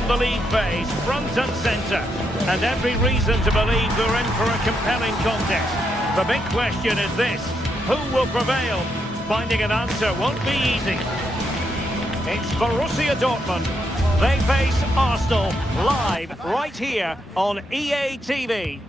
from the league phase, front and centre. And every reason to believe they're in for a compelling contest. The big question is this: who will prevail? Finding an answer won't be easy. It's Borussia Dortmund. They face Arsenal live right here on EA TV.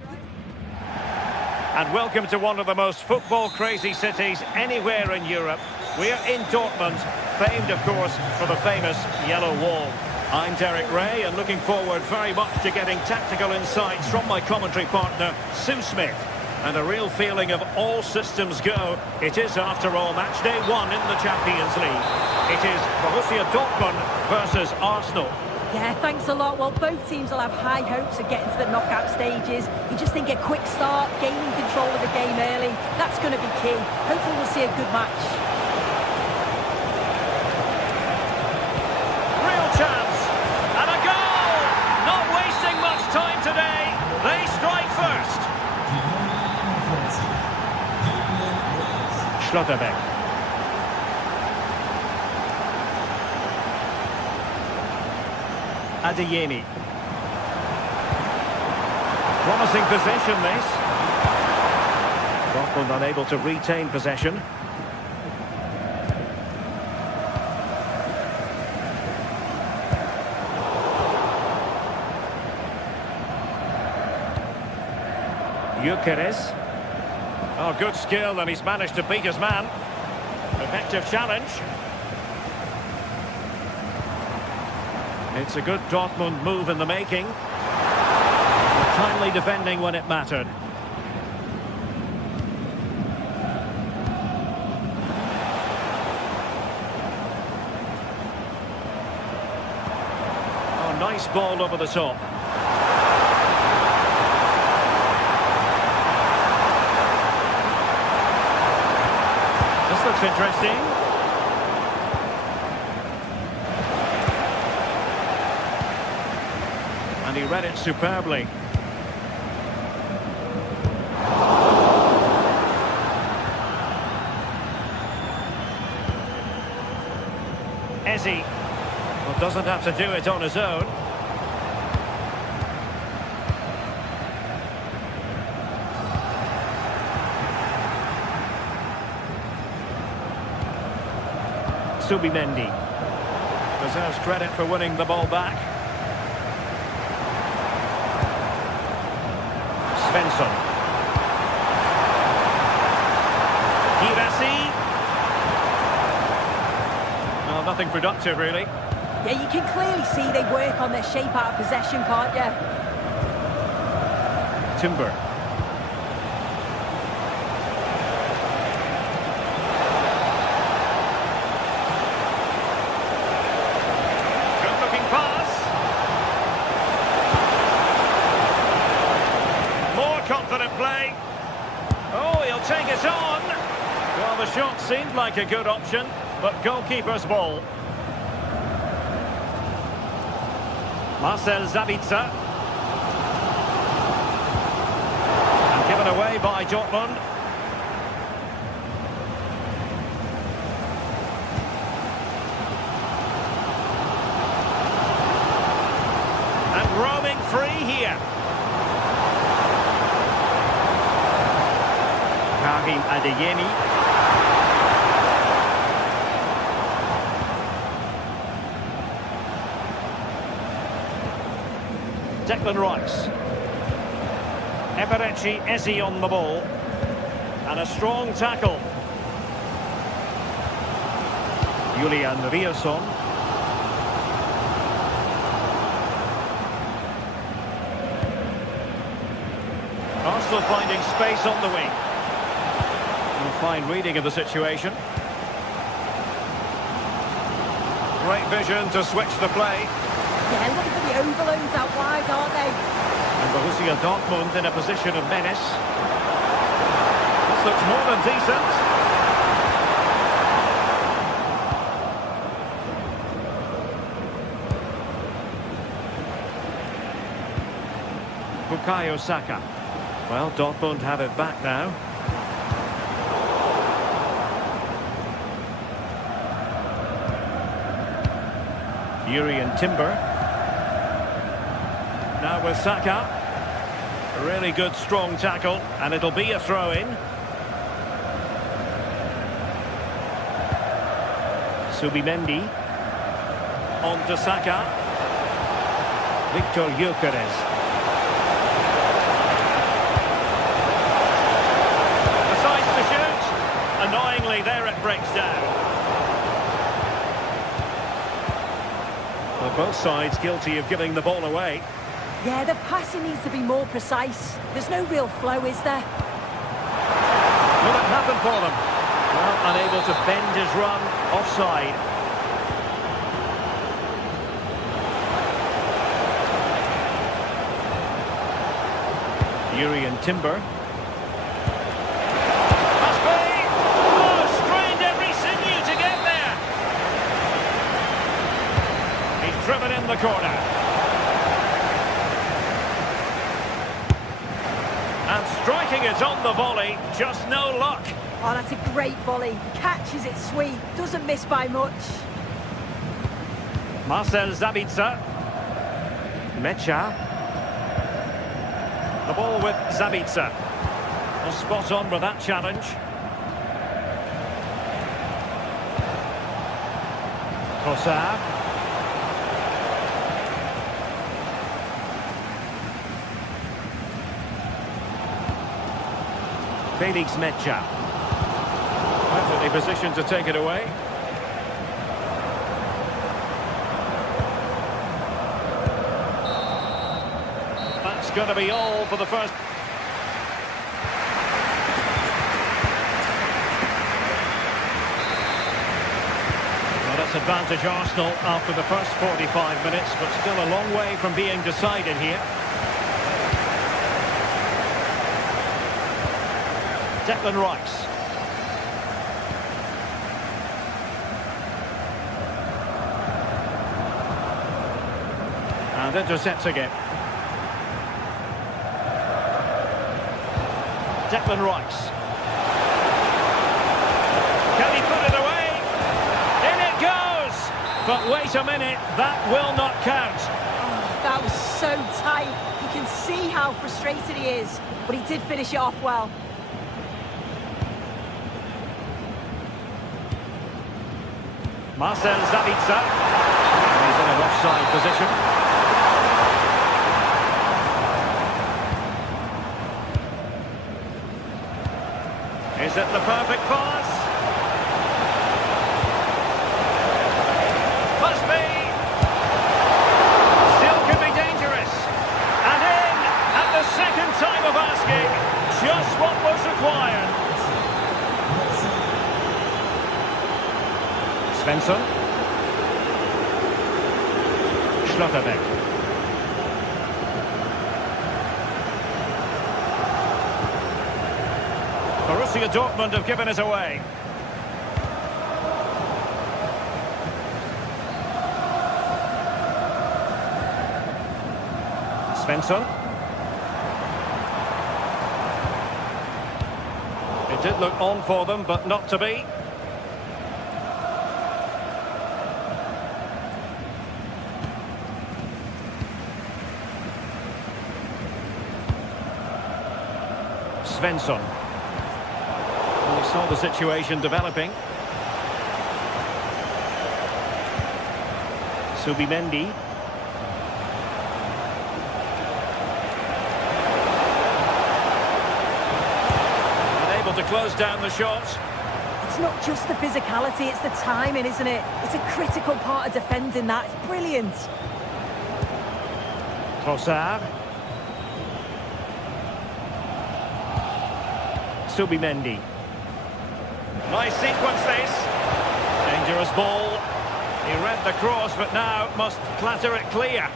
And welcome to one of the most football-crazy cities anywhere in Europe. We're in Dortmund, famed, of course, for the famous Yellow Wall. I'm Derek Ray, and looking forward very much to getting tactical insights from my commentary partner, Sue Smith. And a real feeling of all systems go. It is, after all, match day 1 in the Champions League. It is Borussia Dortmund versus Arsenal. Yeah, thanks a lot. Well, both teams will have high hopes of getting to the knockout stages. You just think a quick start, gaining control of the game early, that's going to be key. Hopefully we'll see a good match. Real chance. And a goal! Not wasting much time today. They strike first. Schlotterbeck. Adeyemi. Promising possession, this. Dortmund unable to retain possession. Gyökeres. Oh, good skill, and he's managed to beat his man. Effective challenge. It's a good Dortmund move in the making. Timely defending when it mattered. Oh, nice ball over the top. This looks interesting. And he read it superbly. Eze. Well, doesn't have to do it on his own. Subimendi deserves credit for winning the ball back. Svensson. Girassi. Well, nothing productive, really. Yeah, you can clearly see they work on their shape out of possession, can't you? Timber. Good-looking pass. Confident play. Oh, he'll take it on. Well, the shot seemed like a good option, but goalkeeper's ball. Marcel Sabitzer. And given away by Dortmund. And roaming free here. Adeyemi. Declan Rice. Eberechi Eze on the ball. And a strong tackle. Julian Riasson. Arsenal finding space on the wing. Fine reading of the situation. Great vision to switch the play. Yeah, looking for the overloads out wide, aren't they? And Borussia Dortmund in a position of menace. This looks more than decent. Bukayo Saka. Well, Dortmund have it back now. Yuri and Timber. Now with Saka. A really good, strong tackle, and it'll be a throw-in. Subimendi. On to Saka. Victor Gyökeres. Decides to shoot. Annoyingly, there it breaks down. Well, both sides guilty of giving the ball away. Yeah, the passing needs to be more precise. There's no real flow, is there? Will it happen for them? Well, unable to bend his run. Offside. Yuri and Timber. Must be! Oh, strained every sinew to get there. He's driven in the corner. And striking it on the volley, just no luck. Oh, that's a great volley. Catches it sweet. Doesn't miss by much. Marcel Sabitzer. Mecha. The ball with Sabitzer. Well, spot on with that challenge. Trossard. Felix Mecha. Perfectly positioned to take it away. That's going to be all for the first. Well, that's advantage Arsenal after the first 45 minutes, but still a long way from being decided here. Declan Rice. And intercepts again. Declan Rice. Can he put it away? In it goes! But wait a minute, that will not count. Oh, that was so tight. You can see how frustrated he is, but he did finish it off well. Marcel Sabitzer. He's in an offside position. Is it the perfect pass? Must be! Still could be dangerous. And in at the second time of asking. Just what was required. Svensson. Schlotterbeck. Borussia Dortmund have given it away. Svensson. It did look on for them, but not to be. Svensson. We saw the situation developing. Subimendi. Unable to close down the shot. It's not just the physicality, it's the timing, isn't it? It's a critical part of defending that. It's brilliant. Trossard. Subimendi. Nice sequence this. Dangerous ball. He read the cross, but now must clatter it clear.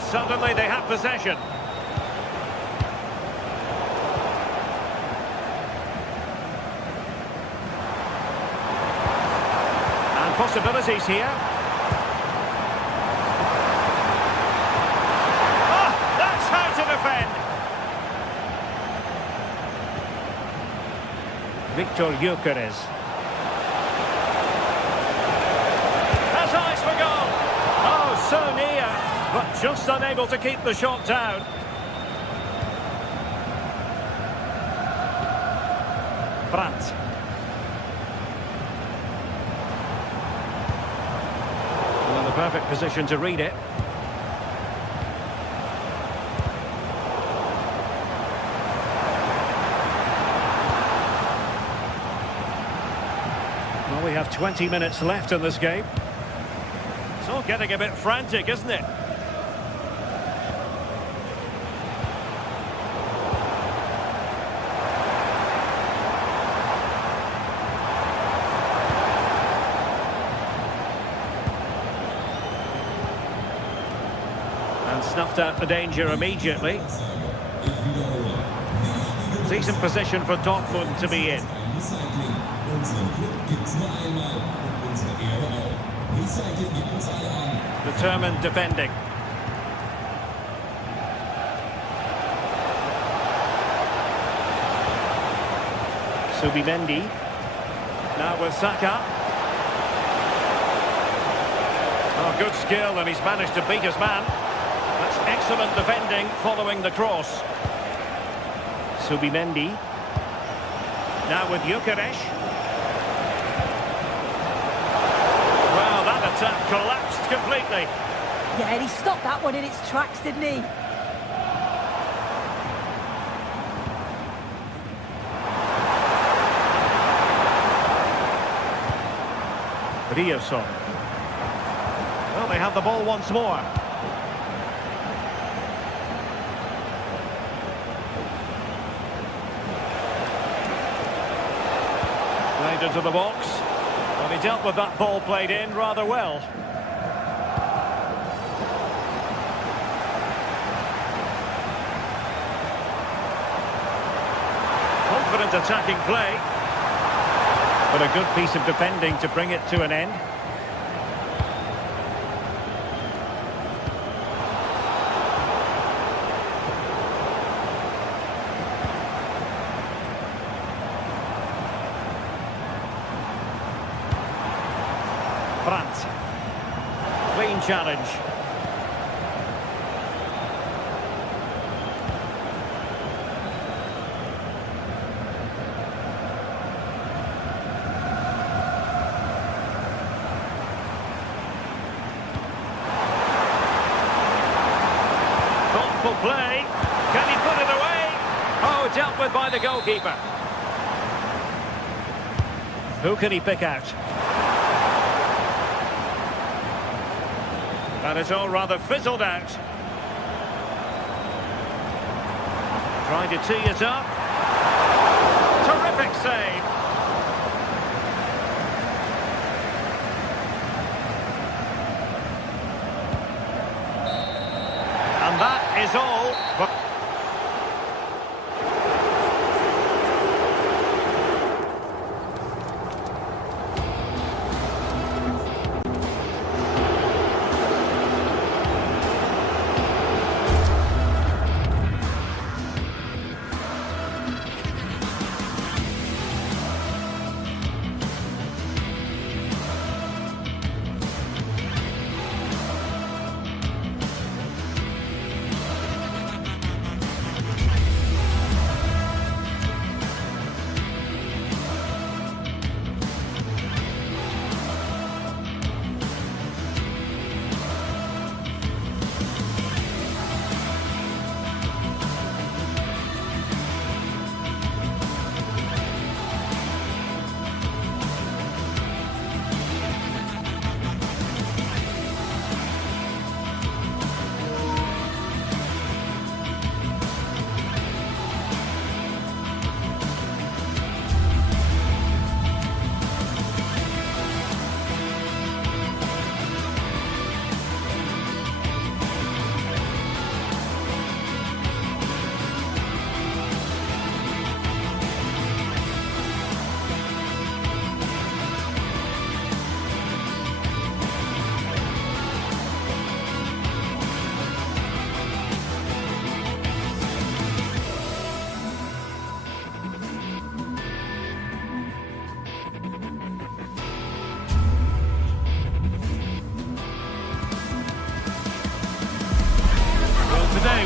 Suddenly they have possession. And possibilities here. Defend. Victor Gyökeres. but just unable to keep the shot down. Brandt. Well, in the perfect position to read it. Well, we have 20 minutes left in this game. It's all getting a bit frantic, isn't it? And snuffed out the danger immediately. Decent position for Dortmund to be in. Determined defending. Subimendi. Now with Saka. Oh, good skill, and he's managed to beat his man. That's excellent defending following the cross. Subimendi. Now with Gyökeres. Well, that attack collapsed completely. Yeah, and he stopped that one in its tracks, didn't he? Ryerson. Well, they have the ball once more. Played into the box. Well, he dealt with that ball played in rather well. Confident attacking play. But a good piece of defending to bring it to an end. Brandt. Clean challenge. Thoughtful play. Can he put it away? Oh, dealt with by the goalkeeper. Who can he pick out? And it's all rather fizzled out. Trying to tee it up. Terrific save. And that is all.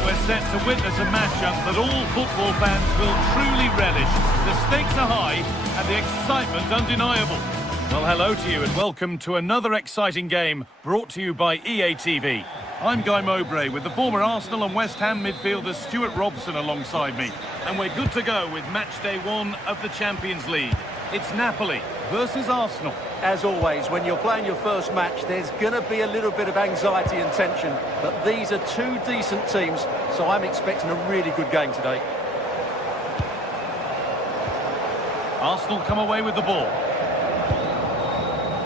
we're set to witness a matchup that all football fans will truly relish. The stakes are high and the excitement undeniable. Well, hello to you and welcome to another exciting game brought to you by EA TV. I'm Guy Mowbray with the former Arsenal and West Ham midfielder Stuart Robson alongside me. And we're good to go with match day 1 of the Champions League. It's Napoli versus Arsenal. As always, when you're playing your first match, there's going to be a little bit of anxiety and tension. But these are two decent teams, so I'm expecting a really good game today. Arsenal come away with the ball.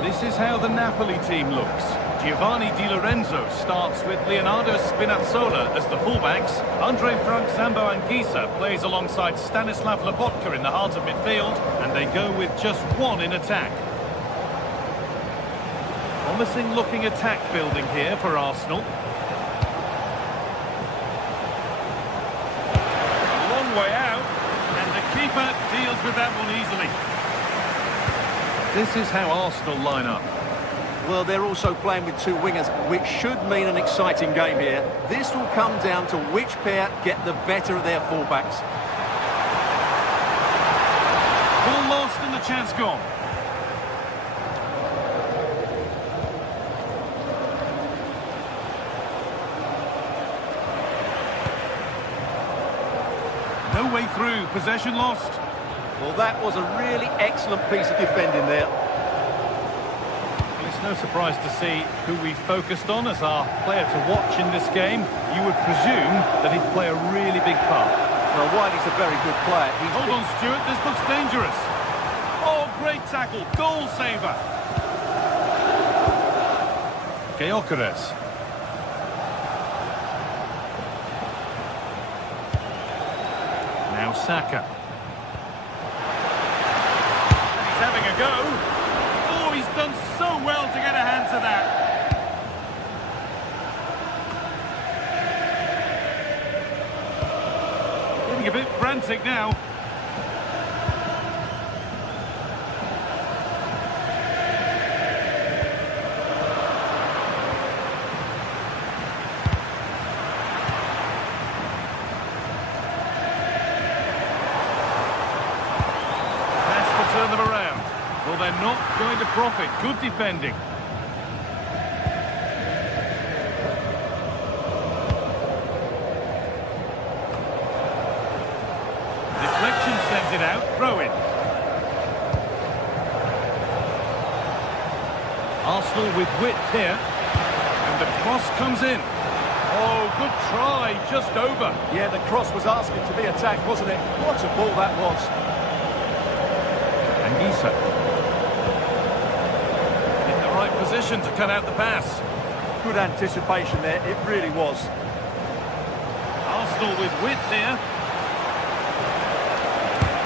This is how the Napoli team looks. Giovanni Di Lorenzo starts with Leonardo Spinazzola as the fullbacks. Andre Frank Zambo Anguissa plays alongside Stanislav Lobotka in the heart of midfield, and they go with just one in attack. Promising looking attack building here for Arsenal. A long way out, and the keeper deals with that one easily. This is how Arsenal line up. Well, they're also playing with two wingers, which should mean an exciting game here. This will come down to which pair get the better of their fullbacks. Ball lost and the chance gone. No way through, possession lost. Well, that was a really excellent piece of defending there. It's no surprise to see who we focused on as our player to watch in this game. You would presume that he'd play a really big part. Well, Wiley's a very good player. Hold on, Stuart, this looks dangerous. Oh, great tackle, goal saver. Gyökeres. Now Saka. He's having a go. Oh, he's done so well to get a hand to that. Getting a bit frantic now. Turn them around. Well, they're not going to profit. Good defending. Deflection sends it out. Throw in. Arsenal with width here. And the cross comes in. Oh, good try. Just over. Yeah, the cross was asking to be attacked, wasn't it? What a ball that was. Anguissa. In the right position to cut out the pass. Good anticipation there, it really was. Arsenal with width here.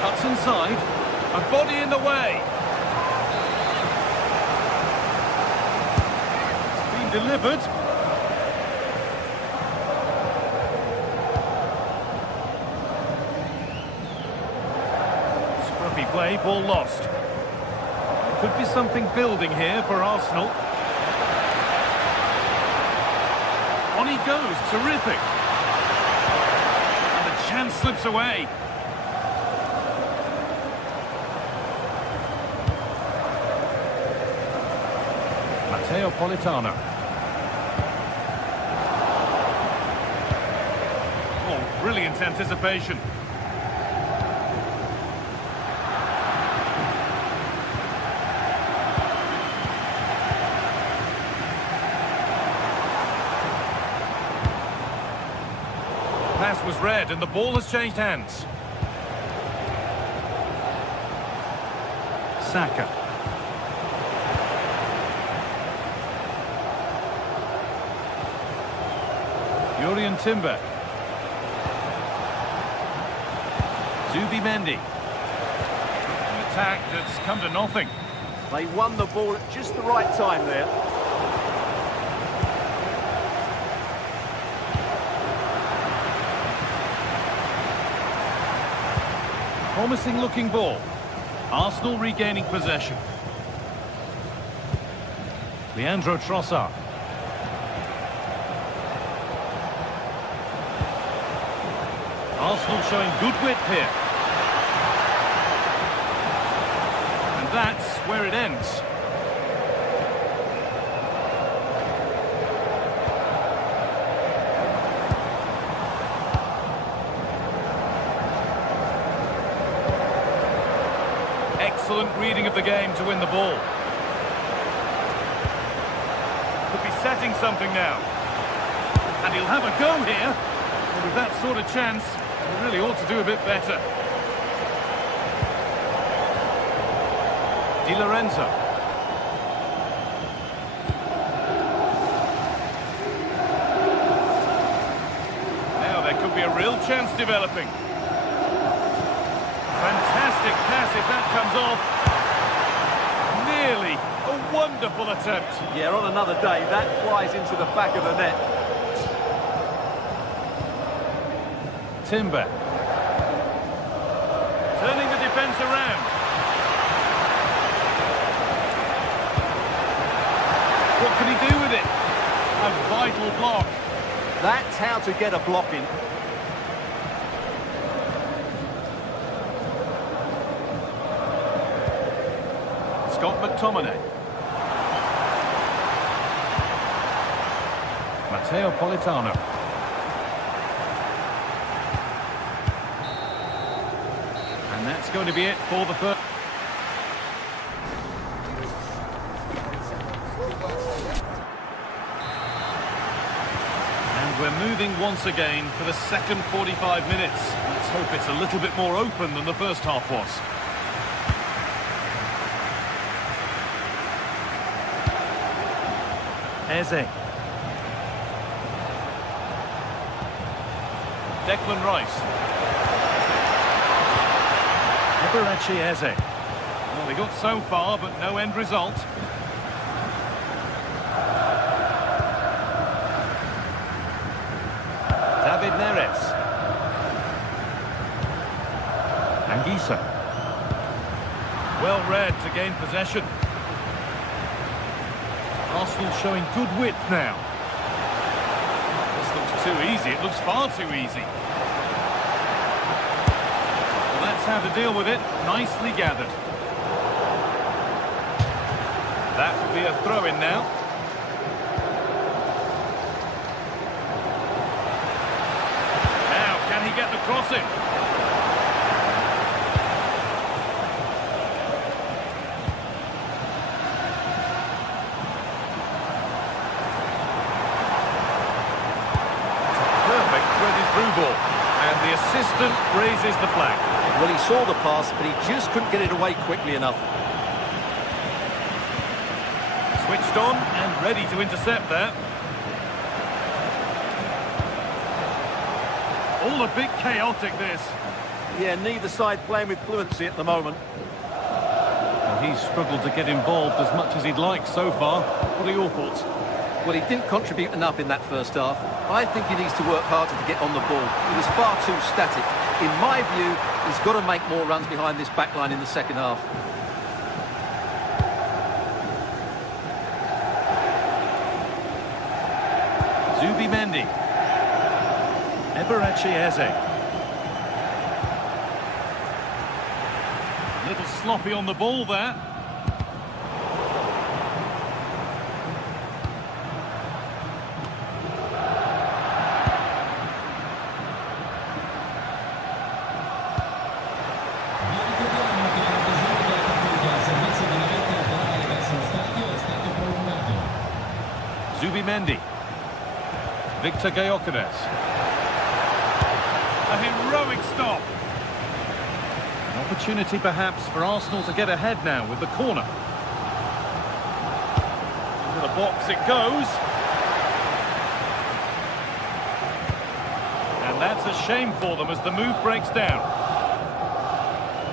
Cuts inside. A body in the way. It's been delivered. Play, ball lost. Could be something building here for Arsenal. On he goes, terrific. And the chance slips away. Matteo Politano. Oh, brilliant anticipation. Pass was read and the ball has changed hands. Saka. Jurriën Timber. Zubimendi. An attack that's come to nothing. They won the ball at just the right time there. Promising looking ball. Arsenal regaining possession. Leandro Trossard. Arsenal showing good width here. And that's where it ends. Excellent reading of the game to win the ball. Could be setting something now. And he'll have a go here. And with that sort of chance, he really ought to do a bit better. Di Lorenzo. Now there could be a real chance developing. Fantastic pass if that comes off. Nearly a wonderful attempt. Yeah, on another day, that flies into the back of the net. Timber. Turning the defence around. What can he do with it? A vital block. That's how to get a block in. Scott McTominay. Matteo Politano. And that's going to be it for the first. And we're moving once again for the second 45 minutes. Let's hope it's a little bit more open than the first half was. Eze. Declan Rice. Eberechi Eze. Well, they got so far, but no end result. David Neres. Anguissa. Well read to gain possession. Arsenal showing good width now. This looks too easy. It looks far too easy. Well, that's how to deal with it. Nicely gathered. That will be a throw-in now. Now, can he get the crossing? Through ball, and the assistant raises the flag. Well, he saw the pass, but he just couldn't get it away quickly enough. Switched on and ready to intercept there. All a bit chaotic, this. Yeah, neither side playing with fluency at the moment. Well, he's struggled to get involved as much as he'd like so far. What are your thoughts? Well, he didn't contribute enough in that first half. I think he needs to work harder to get on the ball. He was far too static. In my view, he's got to make more runs behind this back line in the second half. Zubimendi. Eberechi Eze. A little sloppy on the ball there. Zubimendi. Victor Gyökeres. A heroic stop. An opportunity perhaps for Arsenal to get ahead now with the corner. Into the box it goes. And that's a shame for them as the move breaks down.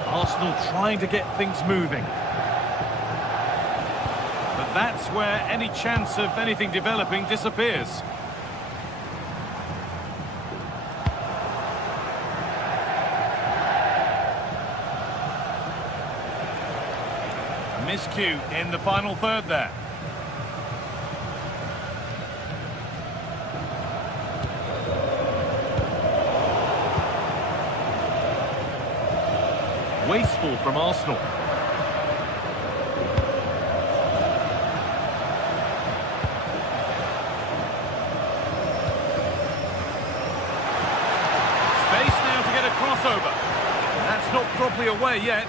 Arsenal trying to get things moving. But that's where any chance of anything developing disappears. Miscue in the final third there. Wasteful from Arsenal. Space now to get a crossover. That's not properly away yet.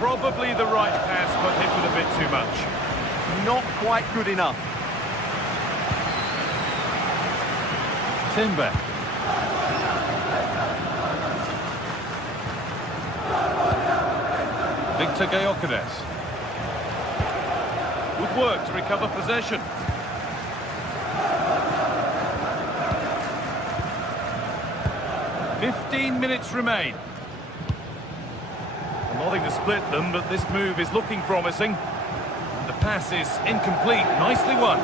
Probably the right pass, but hit with a bit too much. Not quite good enough. Timber. Victor Gyökeres. Good work to recover possession. "15 minutes remain. Nothing to split them, but this move is looking promising. And the pass is incomplete. Nicely won.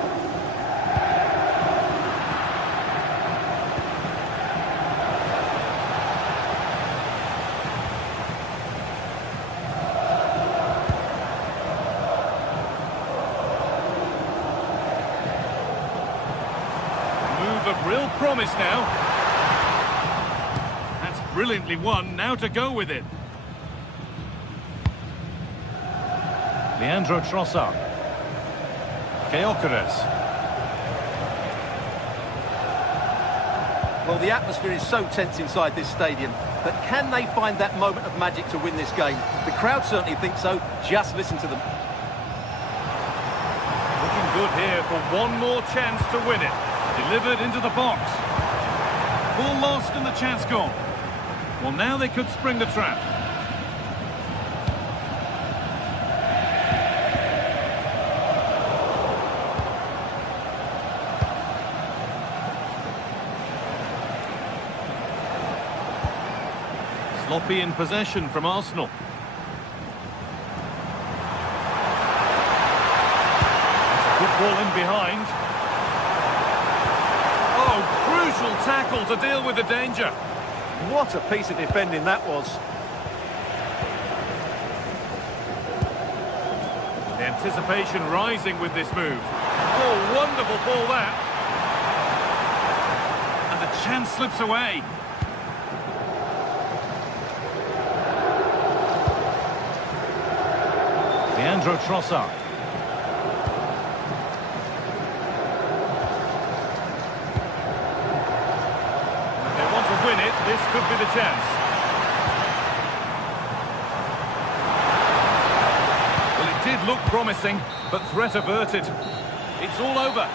Move of real promise now. That's brilliantly won. Now to go with it. Leandro Trossard. Gyökeres. Well, the atmosphere is so tense inside this stadium, but can they find that moment of magic to win this game? The crowd certainly think so. Just listen to them. Looking good here for one more chance to win it. Delivered into the box. Ball lost and the chance gone. Well, now they could spring the trap. Sloppy in possession from Arsenal. That's a good ball in behind. Oh, crucial tackle to deal with the danger. What a piece of defending that was. The anticipation rising with this move. Oh, wonderful ball that. And the chance slips away. Leandro Trossard. If they want to win it, this could be the chance. Well, it did look promising, but threat averted. It's all over.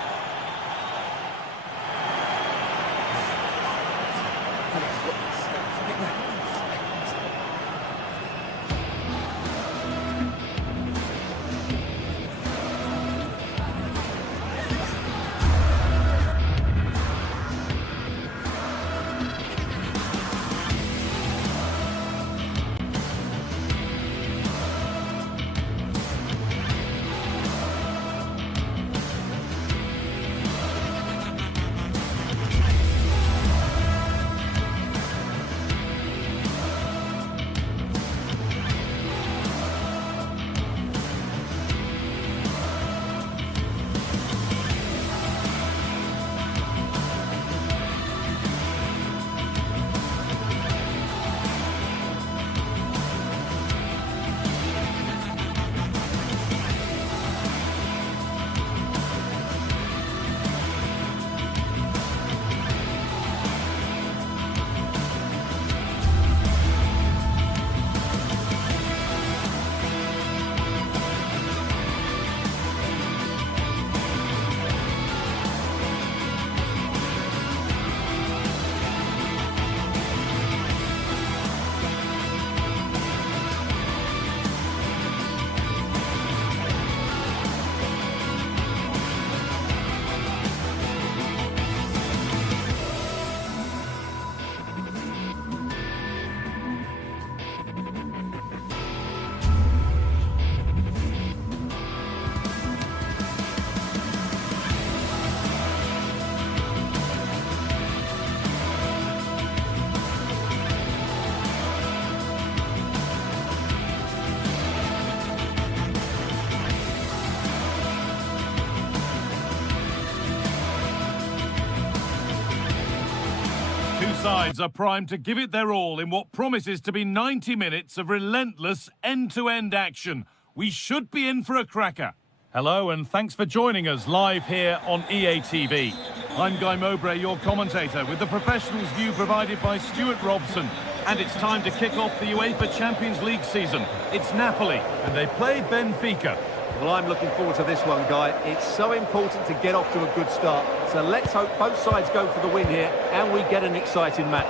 sides are primed to give it their all in what promises to be 90 minutes of relentless end-to-end action. We should be in for a cracker. Hello and thanks for joining us live here on EA TV. I'm Guy Mowbray, your commentator, with the professionals' view provided by Stuart Robson. And it's time to kick off the UEFA Champions League season. It's Napoli, and they play Benfica. Well, I'm looking forward to this one, Guy. It's so important to get off to a good start. So let's hope both sides go for the win here and we get an exciting match.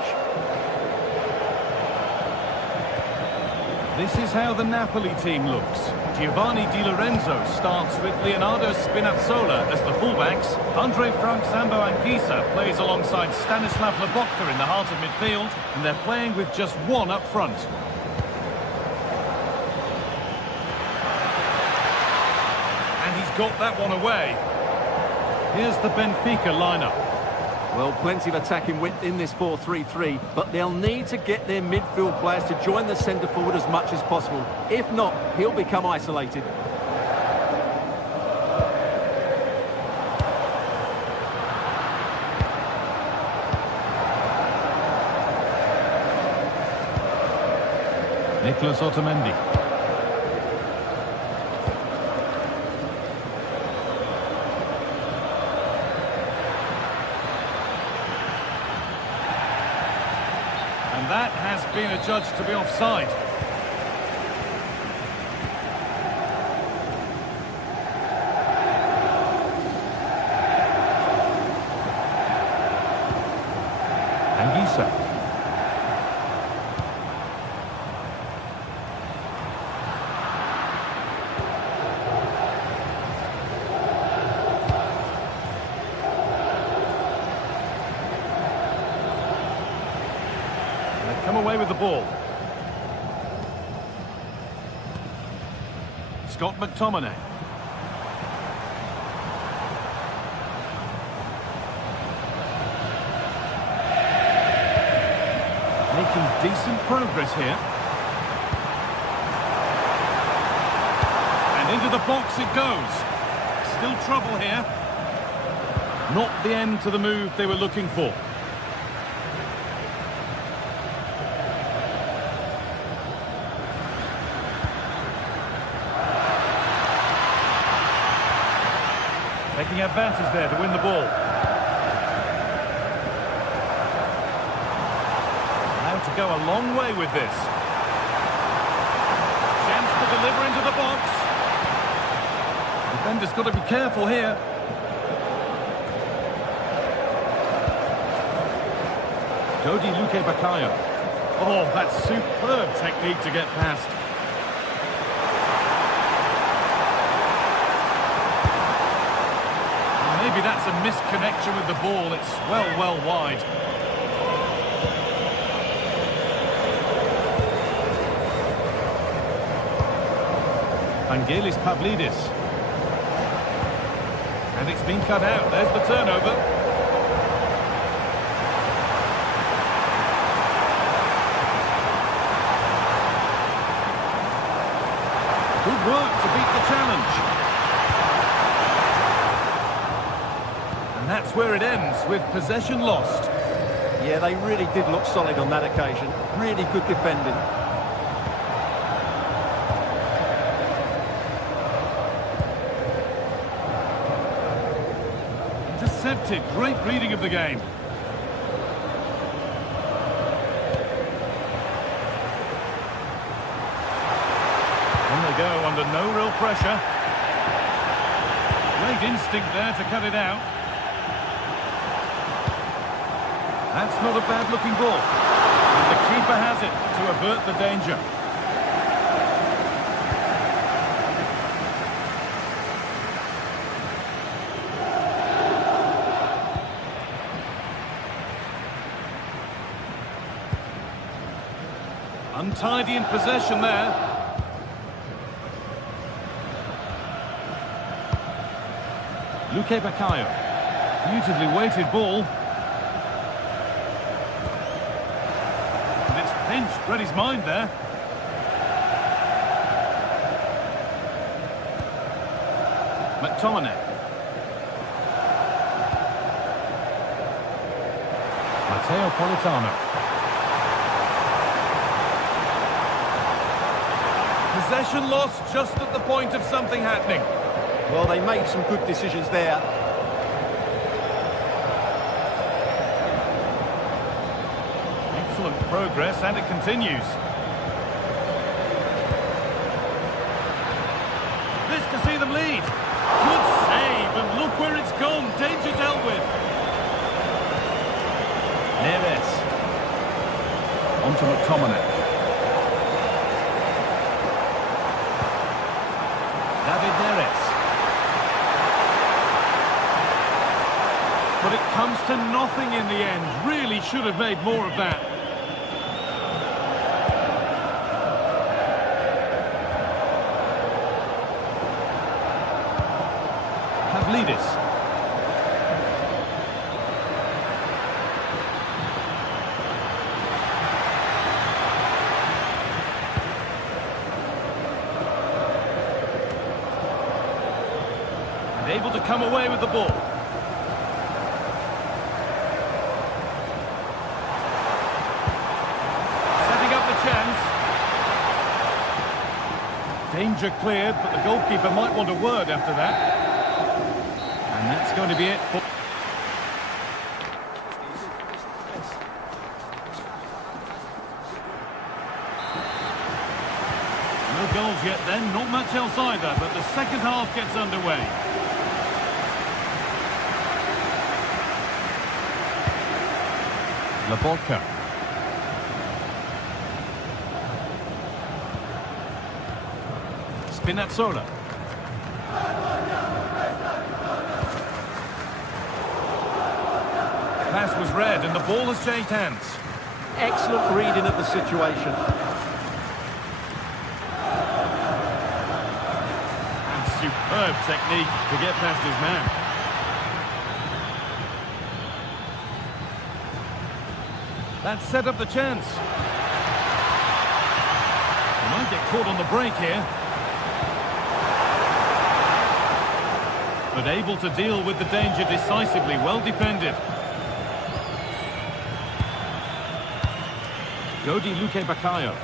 This is how the Napoli team looks. Giovanni Di Lorenzo starts with Leonardo Spinazzola as the fullbacks. Andre Frank Zambo Anguissa plays alongside Stanislav Lobotka in the heart of midfield, and they're playing with just one up front. And he's got that one away. Here's the Benfica lineup. Well, plenty of attacking width in this 4-3-3, but they'll need to get their midfield players to join the centre forward as much as possible. If not, he'll become isolated. Nicolas Otamendi. And that has been adjudged to be offside. Anguissa. Come away with the ball. Scott McTominay. Making decent progress here. And into the box it goes. Still trouble here. Not the end to the move they were looking for. Taking advantage there to win the ball. Now to go a long way with this. Chance to deliver into the box. Defender's got to be careful here. Dodi Luque Baccaio. Oh, that's superb technique to get past. Maybe that's a misconnection with the ball. It's well wide. Vangelis Pavlidis. And it's been cut out. There's the turnover. Good work to beat the challenge. And that's where it ends, with possession lost. Yeah, they really did look solid on that occasion. Really good defending. Intercepted. Great reading of the game. On they go, under no real pressure. Great instinct there to cut it out. That's not a bad-looking ball. And the keeper has it to avert the danger. Untidy in possession there. Luque Baccaio. Beautifully weighted ball. Pinched, read his mind there. McTominay. Politano. Possession lost just at the point of something happening. Well, they made some good decisions there. Excellent progress, and it continues. This to see them lead. Good save, and look where it's gone. Danger dealt with. Neves. On to McTominay. David Neres. But it comes to nothing in the end. Really should have made more of that. Pavlidis. And able to come away with the ball. Setting up the chance. Danger cleared, but the goalkeeper might want a word after that. And that's going to be it. No goals yet then, not much else either, but the second half gets underway. Laporta. Spinazzola. Pass was read and the ball has changed hands. Excellent reading of the situation. And superb technique to get past his man. That set up the chance. He might get caught on the break here. But able to deal with the danger decisively, well defended. Godi Luque Baccaio.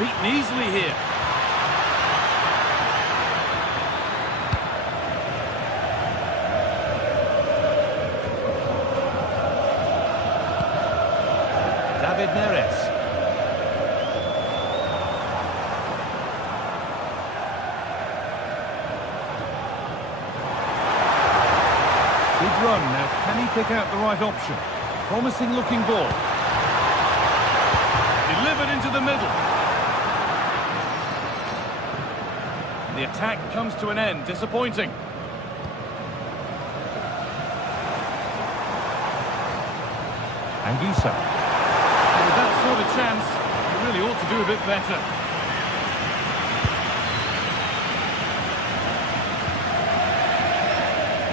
Beaten easily here. David Neres. Good run. Now, can he pick out the right option? Promising looking ball. Delivered into the middle. The attack comes to an end. Disappointing. Anguissa. With that sort of chance, you really ought to do a bit better.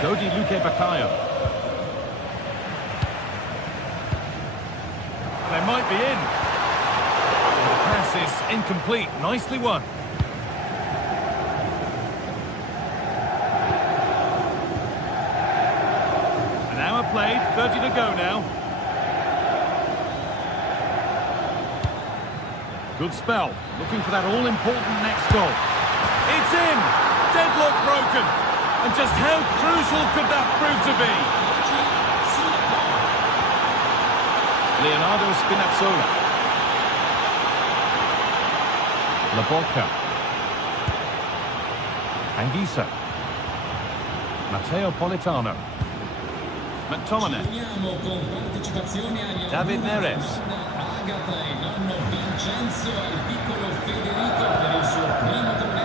Godi Luque Baccaio. They might be in. And the pass is incomplete. Nicely won. An hour played, 30 to go now. Good spell. Looking for that all-important next goal. It's in! Deadlock broken. And just how crucial could that prove to be? Leonardo Spinazzola. Laporta. Anguissa. Matteo Politano. McTominay. David Neres.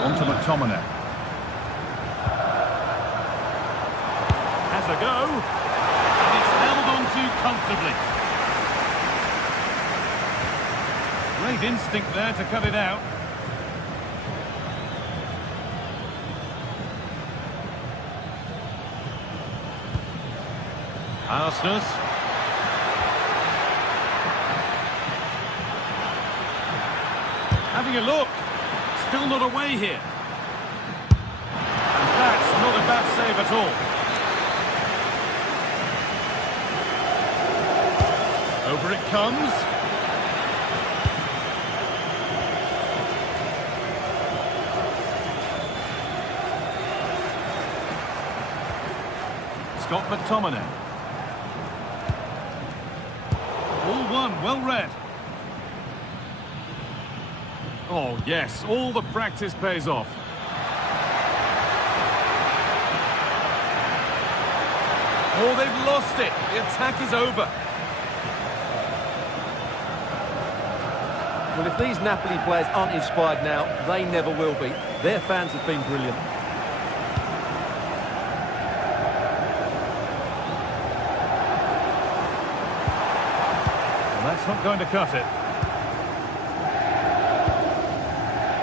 On to McTominay. Has a go. And it's held on to comfortably. Great instinct there to cut it out. Arsenal. Having a look. Still not away here. And that's not a bad save at all. Here it comes. Scott McTominay. All one, well read. Oh, yes, all the practice pays off. Oh, they've lost it. The attack is over. Well, if these Napoli players aren't inspired now, they never will be. Their fans have been brilliant. Well, that's not going to cut it.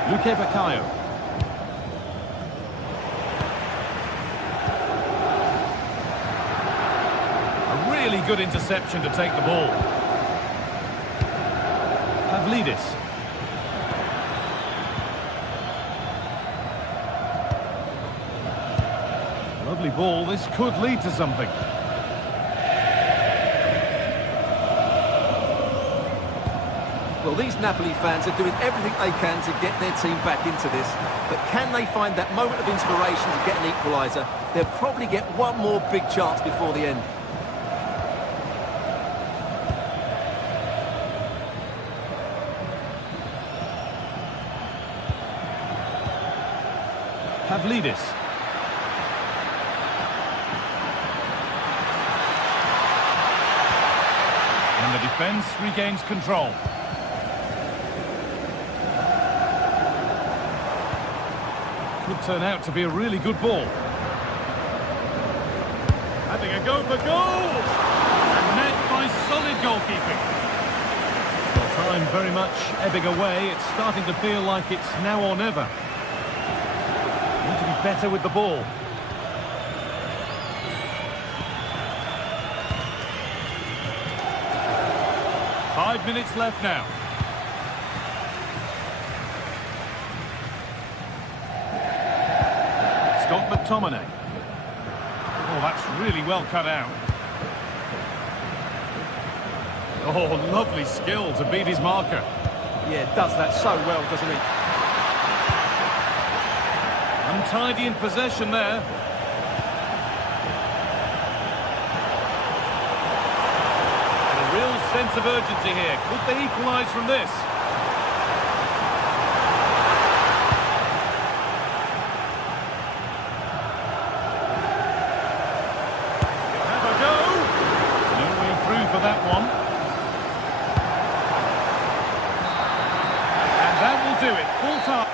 Luque Baccaio. A really good interception to take the ball. Pavlidis. Lovely ball. This could lead to something. Well, these Napoli fans are doing everything they can to get their team back into this. But can they find that moment of inspiration to get an equaliser? They'll probably get one more big chance before the end. Pavlidis. And the defence regains control. Could turn out to be a really good ball. Having a go for goal! And met by solid goalkeeping. Well, time very much ebbing away. It's starting to feel like it's now or never. Need to be better with the ball. Five minutes left now. Scott McTominay. Oh, that's really well cut out. Oh, lovely skill to beat his marker. Yeah, does that so well, doesn't he? Untidy in possession there. And a real sense of urgency here. Could they equalise from this? For that one. And that will do it. Full time.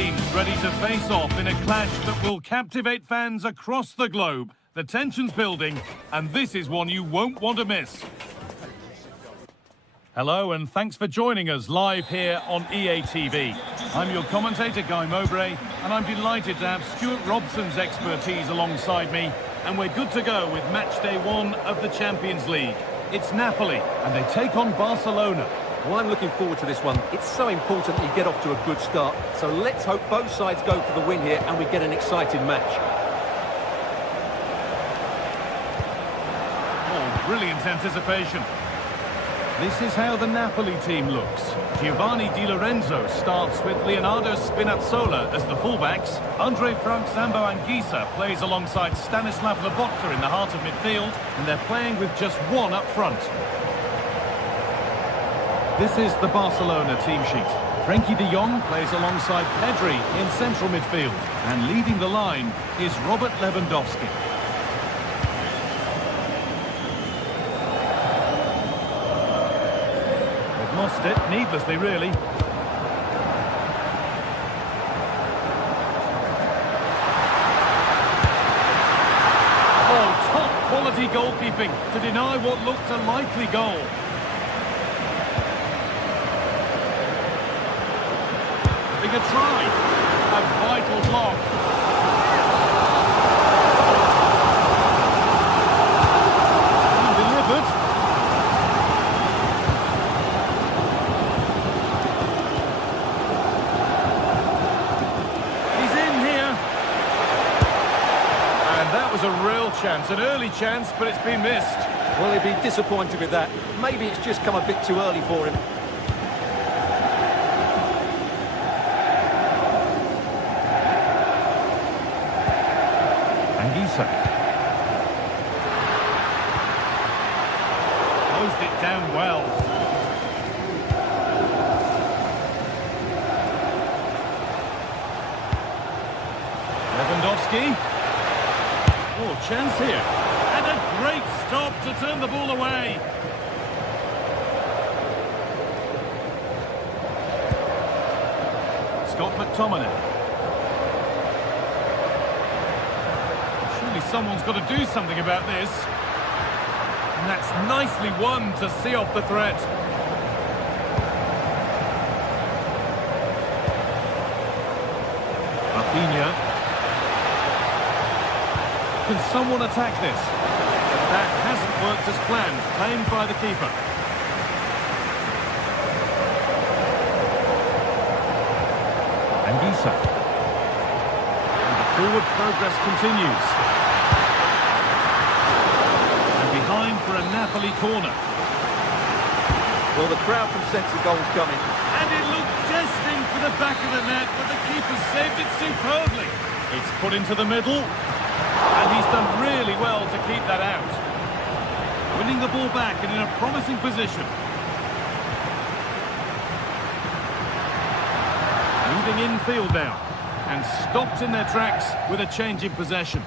teams ready to face off in a clash that will captivate fans across the globe. The tension's building, and this is one you won't want to miss. Hello, and thanks for joining us live here on EA TV. I'm your commentator, Guy Mowbray, and I'm delighted to have Stuart Robson's expertise alongside me, and we're good to go with match day 1 of the Champions League. It's Napoli, and they take on Barcelona. Well, I'm looking forward to this one. It's so important that you get off to a good start. So let's hope both sides go for the win here and we get an exciting match. Oh, brilliant anticipation. This is how the Napoli team looks. Giovanni Di Lorenzo starts with Leonardo Spinazzola as the fullbacks. Andre Frank Zambo Anguissa plays alongside Stanislav Lobotka in the heart of midfield, and they're playing with just one up front. This is the Barcelona team sheet. Frenkie de Jong plays alongside Pedri in central midfield, and leading the line is Robert Lewandowski. They've lost it, needlessly really. Oh, top quality goalkeeping to deny what looked a likely goal. A try, a vital block. Delivered. He's in here. And that was a real chance, an early chance, but it's been missed. Well, he'd be disappointed with that. Maybe it's just come a bit too early for him. Closed it down well. Lewandowski. Oh, chance here. And a great stop to turn the ball away. Scott McTominay. Someone's got to do something about this. And that's nicely won to see off the threat. Rafinha. Can someone attack this? That hasn't worked as planned. Claimed by the keeper. Anguissa. And the forward progress continues. For a Napoli corner. Well, the crowd can sense the goal's coming. And it looked destined for the back of the net, but the keeper saved it superbly. It's put into the middle, and he's done really well to keep that out. Winning the ball back and in a promising position. Moving infield now, and stopped in their tracks with a change in possession.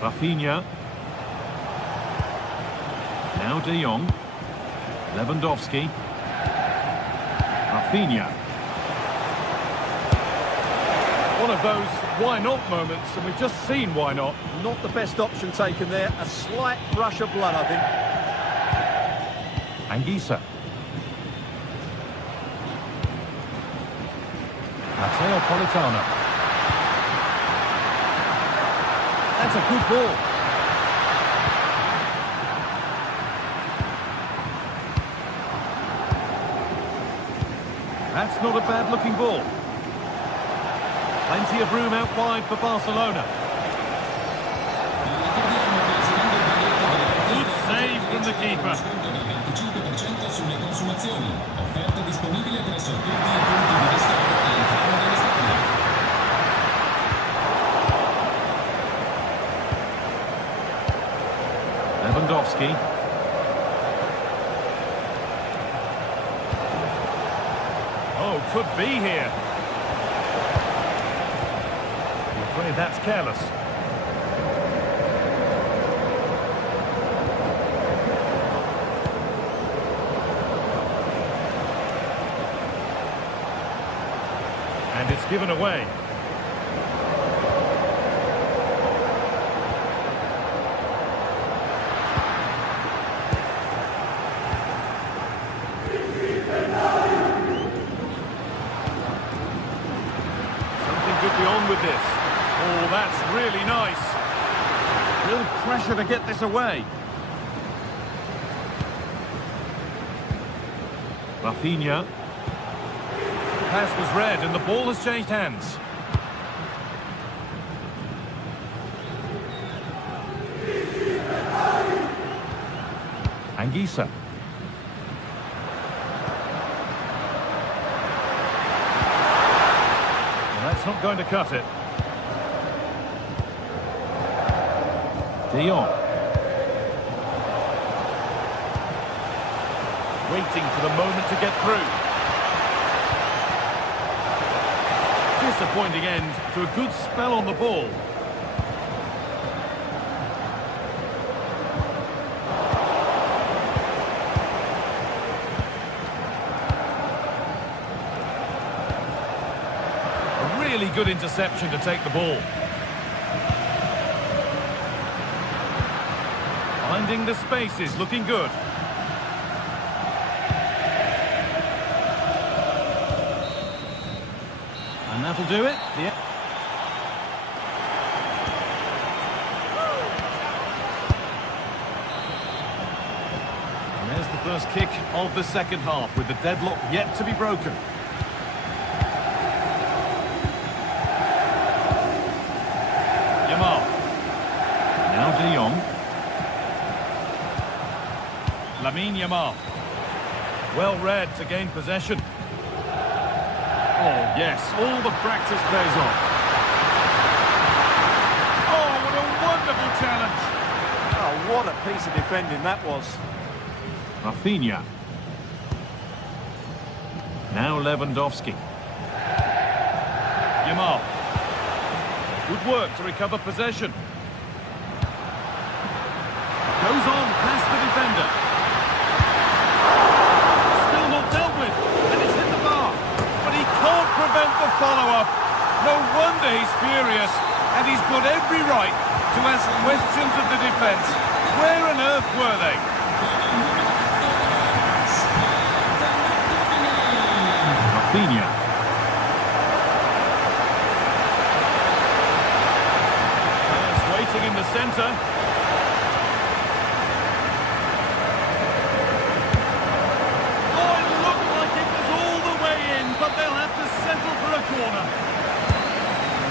Rafinha. Now de Jong, Lewandowski, Rafinha. One of those why not moments, and we've just seen why not. Not the best option taken there. A slight rush of blood, I think. Anguissa. Matteo Politano. That's a good ball. That's not a bad-looking ball. Plenty of room out wide for Barcelona. Good save from the keeper. Lewandowski. Oh, could be here. I'm afraid that's careless. given away. Something could be on with this. Oh, that's really nice. Real pressure to get this away. Rafinha. Pass was read and the ball has changed hands. Anguissa. Well, that's not going to cut it. De Jong. Waiting for the moment to get through. Disappointing end to a good spell on the ball. A really good interception to take the ball. Finding the spaces, looking good. And that'll do it. And there's the first kick of the second half, with the deadlock yet to be broken. Yamal. Now De Jong. Yamal. Well read to gain possession. Oh, yes, all the practice pays off. Oh, what a wonderful challenge. Oh, what a piece of defending that was. Rafinha. Now Lewandowski. Yamal. Good work to recover possession. Goes on past the defender. Still not dealt with, and it's hit the bar. But he can't prevent the follow-up. No wonder he's furious, and he's got every right to ask questions of the defence. Where on earth were they? Rafinha. Just waiting in the centre. Corner.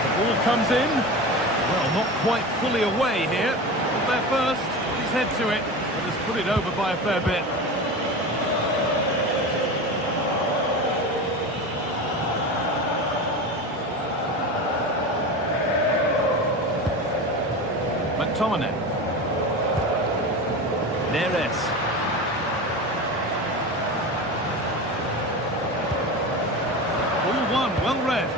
The ball comes in. Well, not quite fully away here. But there first. He's head to it. But has put it over by a fair bit. McTominay. Neres. Well read.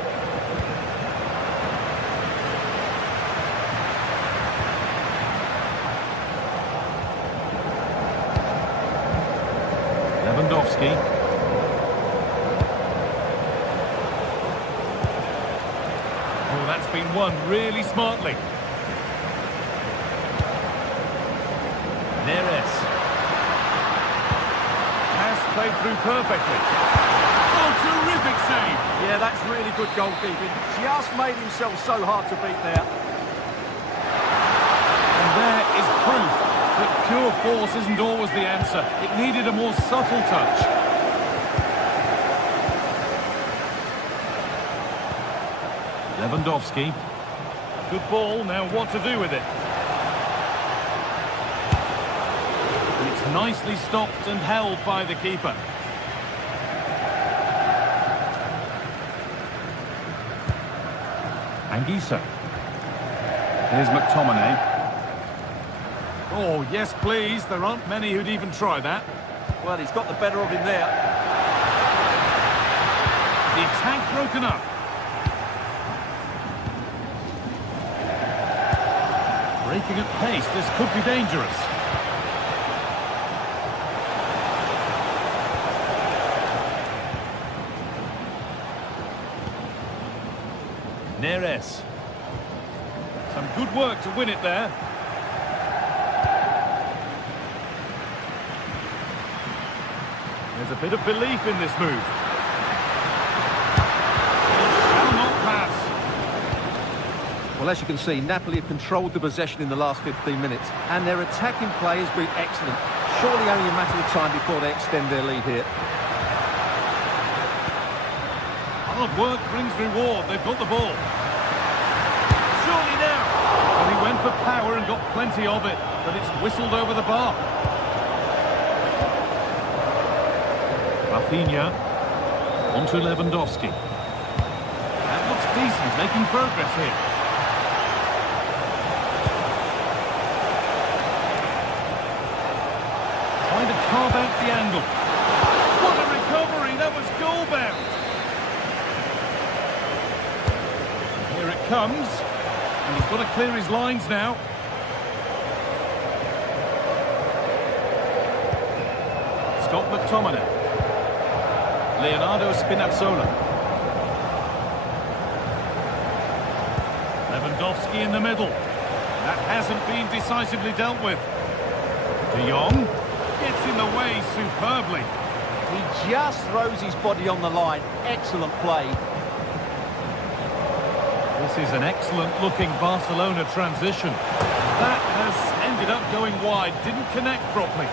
Lewandowski. Oh, that's been won really smartly. Neres. Pass played through perfectly. Terrific save. Yeah, that's really good goalkeeping. Just made himself so hard to beat there. And there is proof that pure force isn't always the answer. It needed a more subtle touch. Lewandowski. Good ball, now what to do with it? It's nicely stopped and held by the keeper. Anguissa. Here's McTominay. Oh, yes, please. There aren't many who'd even try that. Well, he's got the better of him there. The attack broken up. Breaking at pace, this could be dangerous. Neres. Some good work to win it there. There's a bit of belief in this move. Shall not pass. Well, as you can see, Napoli have controlled the possession in the last 15 minutes, and their attacking play has been excellent. Surely only a matter of time before they extend their lead here. Hard work brings reward. They've got the ball. Surely now. Well, he went for power and got plenty of it, but it's whistled over the bar. Rafinha. On to Lewandowski. That looks decent, making progress here. Trying to carve out the angle. What a recovery! That was goal-bound. Here it comes. And he's got to clear his lines now. Scott McTominay. Leonardo Spinazzola. Lewandowski in the middle. That hasn't been decisively dealt with. De Jong gets in the way superbly. He just throws his body on the line. Excellent play. This is an excellent-looking Barcelona transition. That has ended up going wide, didn't connect properly.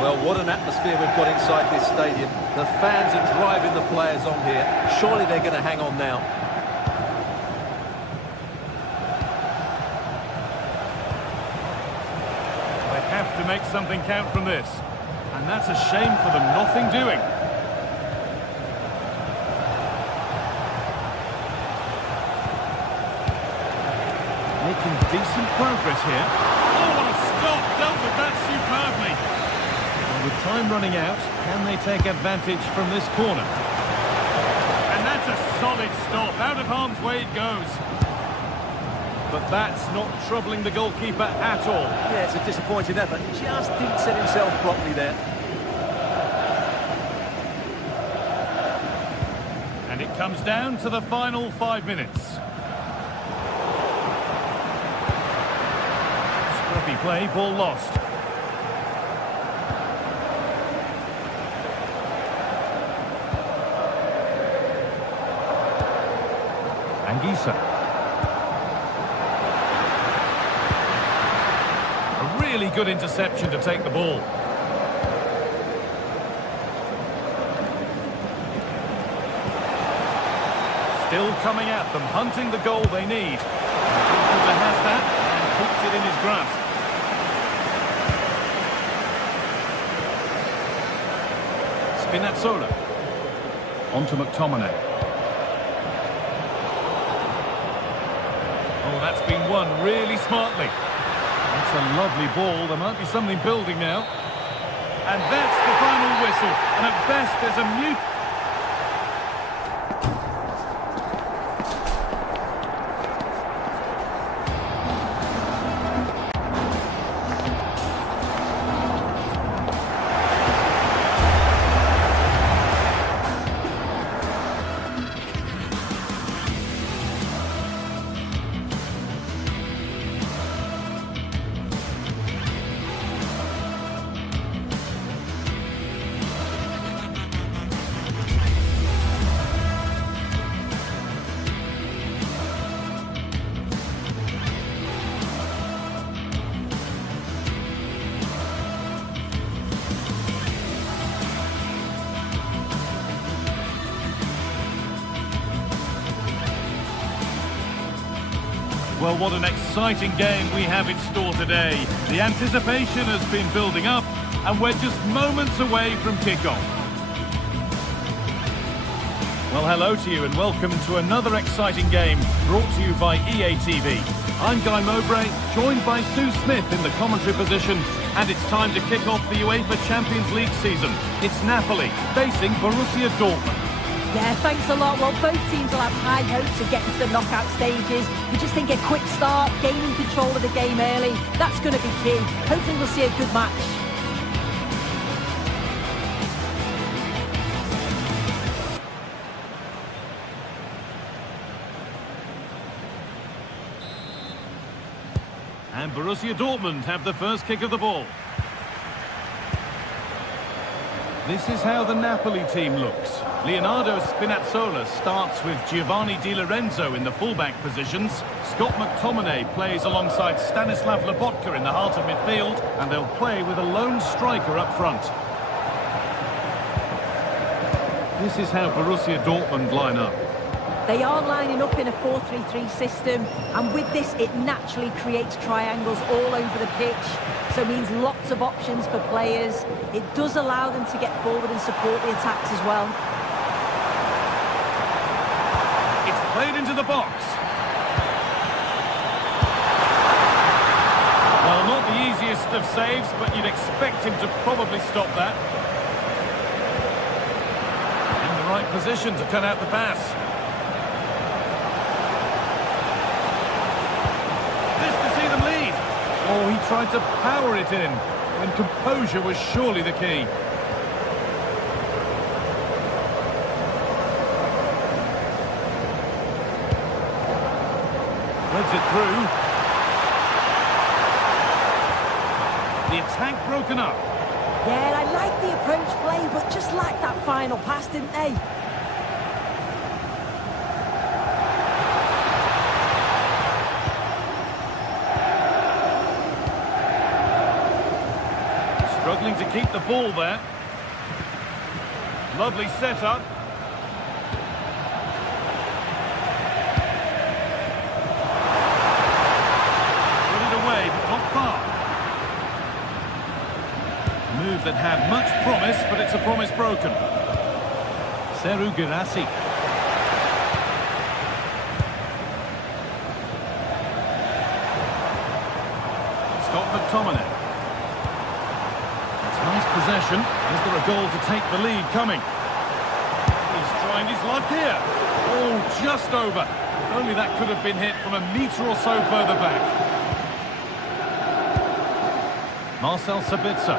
Well, what an atmosphere we've got inside this stadium. The fans are driving the players on here. Surely they're going to hang on now. They have to make something count from this. And that's a shame for them, nothing doing. Making decent progress here. Oh, what a stop! Dealt with that superbly. And with time running out, can they take advantage from this corner? And that's a solid stop. Out of harm's way it goes. But that's not troubling the goalkeeper at all. Yeah, it's a disappointing effort. Just didn't set himself properly there. And it comes down to the final 5 minutes. Scruffy play, ball lost. Anguissa. A really good interception to take the ball. Still coming at them, hunting the goal they need. The goalkeeper has that and keeps it in his grasp. Spinazzola. On to McTominay. Oh, that's been won really smartly. That's a lovely ball. There might be something building now. And that's the final whistle. And at best, there's a mute. Well, what an exciting game we have in store today. The anticipation has been building up, and we're just moments away from kickoff. Well, hello to you and welcome to another exciting game brought to you by EA TV. I'm Guy Mowbray, joined by Sue Smith in the commentary position, and it's time to kick off the UEFA Champions League season. It's Napoli facing Borussia Dortmund. Yeah, thanks a lot. Well, both teams will have high hopes of getting to the knockout stages. You just think a quick start, gaining control of the game early, that's going to be key. Hopefully we'll see a good match. And Borussia Dortmund have the first kick of the ball. This is how the Napoli team looks. Leonardo Spinazzola starts with Giovanni Di Lorenzo in the fullback positions. Scott McTominay plays alongside Stanislav Lobotka in the heart of midfield, and they'll play with a lone striker up front. This is how Borussia Dortmund line up. They are lining up in a 4-3-3 system, and with this it naturally creates triangles all over the pitch, so it means lots of options for players. It does allow them to get forward and support the attacks as well. It's played into the box. Well, not the easiest of saves, but you'd expect him to probably stop that. In the right position to cut out the pass. Oh, he tried to power it in, when composure was surely the key. Threads it through. The attack broken up. Yeah, I like the approach play, but just like that final pass, didn't they? Struggling to keep the ball there. Lovely setup. Put it away, but not far. Move that had much promise, but it's a promise broken. Serhou Guirassy. Scott McTominay. Nice possession. Is there a goal to take the lead coming? He's trying his luck here. Oh, just over. If only that could have been hit from a metre or so further back. Marcel Sabitzer.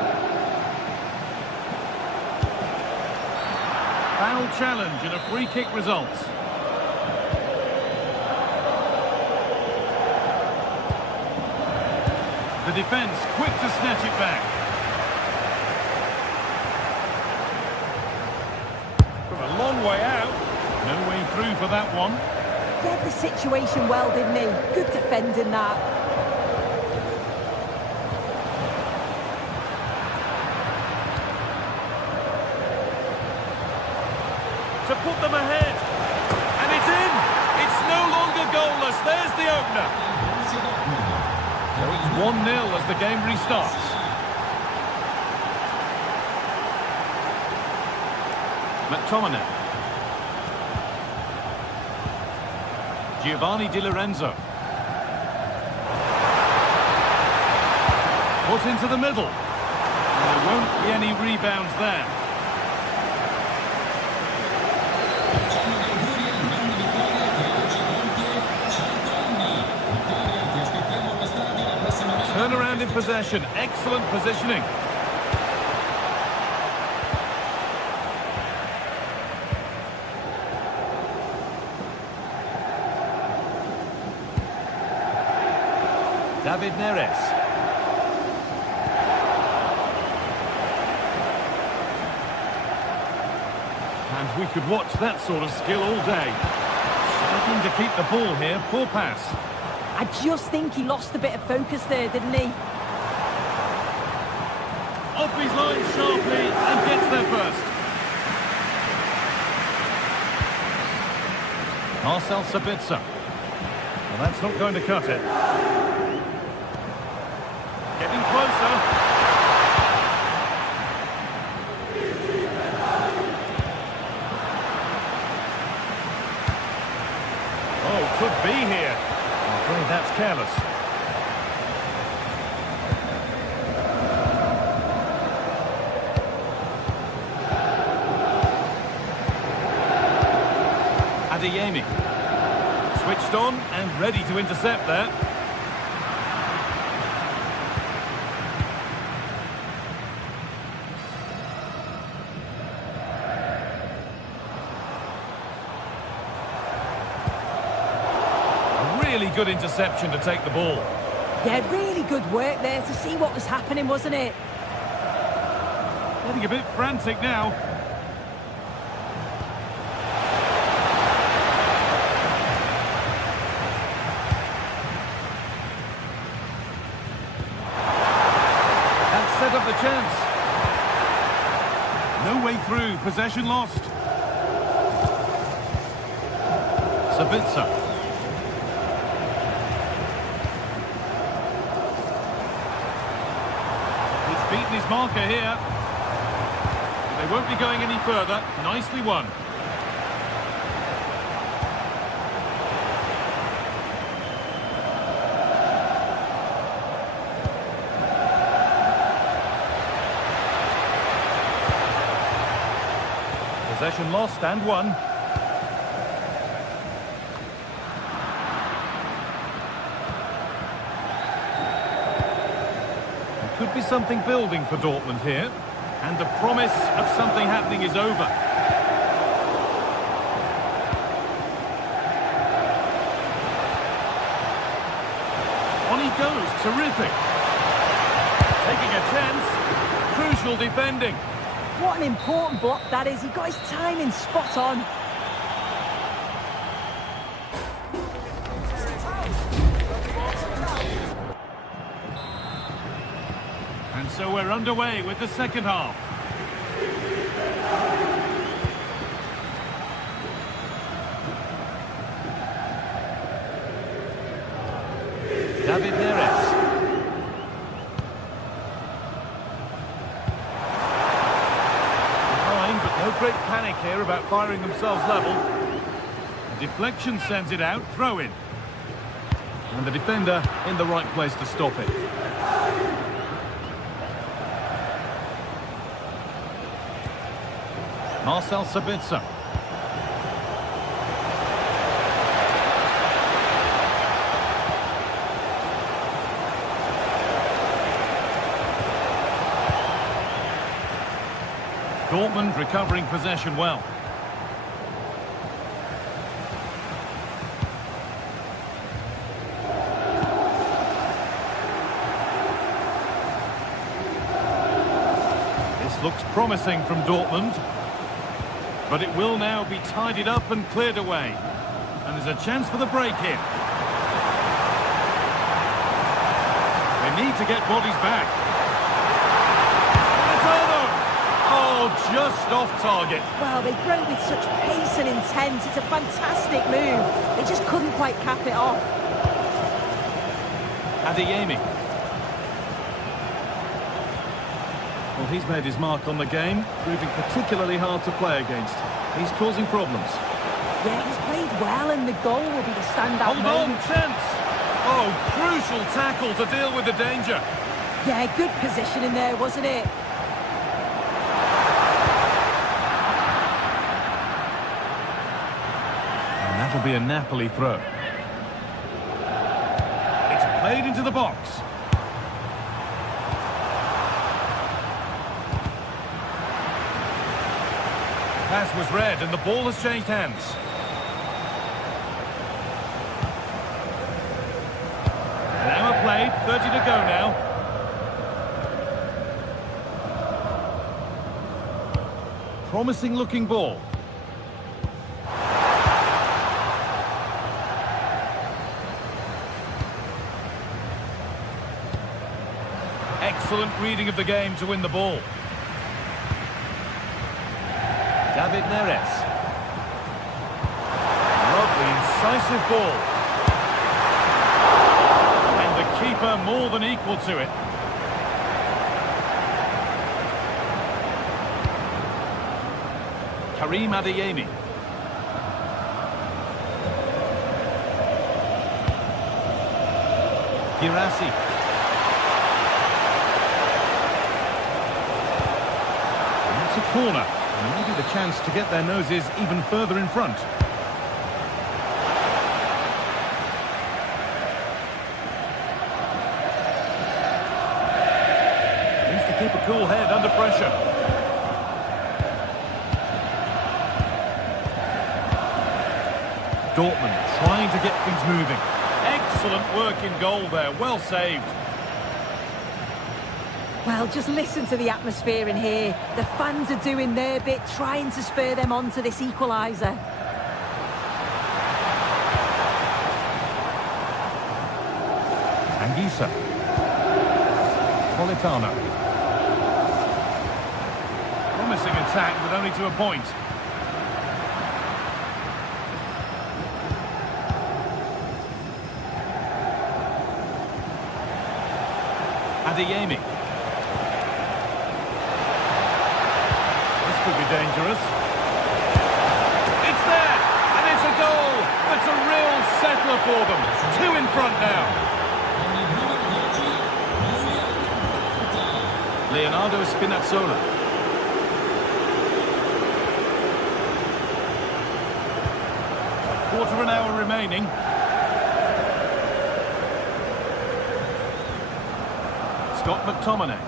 Foul challenge and a free kick results. The defence quick to snatch it back. Long way out. No way through for that one. Read the situation well, didn't he? Good defending that. To put them ahead. And it's in. It's no longer goalless. There's the opener. So it's 1-0 as the game restarts. McTominay. Giovanni Di Lorenzo. Put into the middle. And there won't be any rebounds there. Turn around in possession. Excellent positioning. David Neres. And we could watch that sort of skill all day. Struggling to keep the ball here. Poor pass. I just think he lost a bit of focus there, didn't he? Off his line sharply and gets there first. Marcel Sabitzer. Well, that's not going to cut it. Getting closer. Oh, could be here. I'm afraid that's careless. Adeyemi. Switched on and ready to intercept there. Really good interception to take the ball. Yeah, really good work there to see what was happening, wasn't it? Getting a bit frantic now. And set up the chance. No way through, possession lost. Sabitzer. He's beaten his marker here. They won't be going any further. Nicely won. Possession lost and won. There could be something building for Dortmund here. And the promise of something happening is over. On he goes, terrific. Taking a chance, crucial defending. What an important block that is. He got his timing spot on. And so we're underway with the second half. David Neres. Behind, but no great panic here about firing themselves level. The deflection sends it out, throw in. And the defender in the right place to stop it. Marcel Sabitzer. Dortmund recovering possession well. This looks promising from Dortmund. But it will now be tidied up and cleared away. And there's a chance for the break here. They need to get bodies back. Oh, just off target. Well, they broke with such pace and intent. It's a fantastic move. They just couldn't quite cap it off. Adeyemi. Well, he's made his mark on the game, proving particularly hard to play against. He's causing problems. Yeah, he's played well, and the goal will be the standout Hold moment. on, chance! Oh, crucial tackle to deal with the danger. Yeah, good position in there, wasn't it? And that'll be a Napoli throw. It's played into the box. Pass was read and the ball has changed hands. An hour played, 30 to go now. Promising looking ball. Excellent reading of the game to win the ball. David Neres. Lovely, incisive ball. And the keeper more than equal to it. Karim Adeyemi. Girassi. And that's a corner. And maybe the chance to get their noses even further in front. Needs to keep a cool head under pressure. Dortmund trying to get things moving. Excellent work in goal there, well saved. Well, just listen to the atmosphere in here. The fans are doing their bit, trying to spur them on to this equaliser. Anguissa. Politano. Promising attack, but only to a point. Adeyemi. This could be dangerous. It's there, and it's a goal. It's a real settler for them. 2 in front now. Leonardo Spinazzola. Quarter of an hour remaining. Scott McTominay.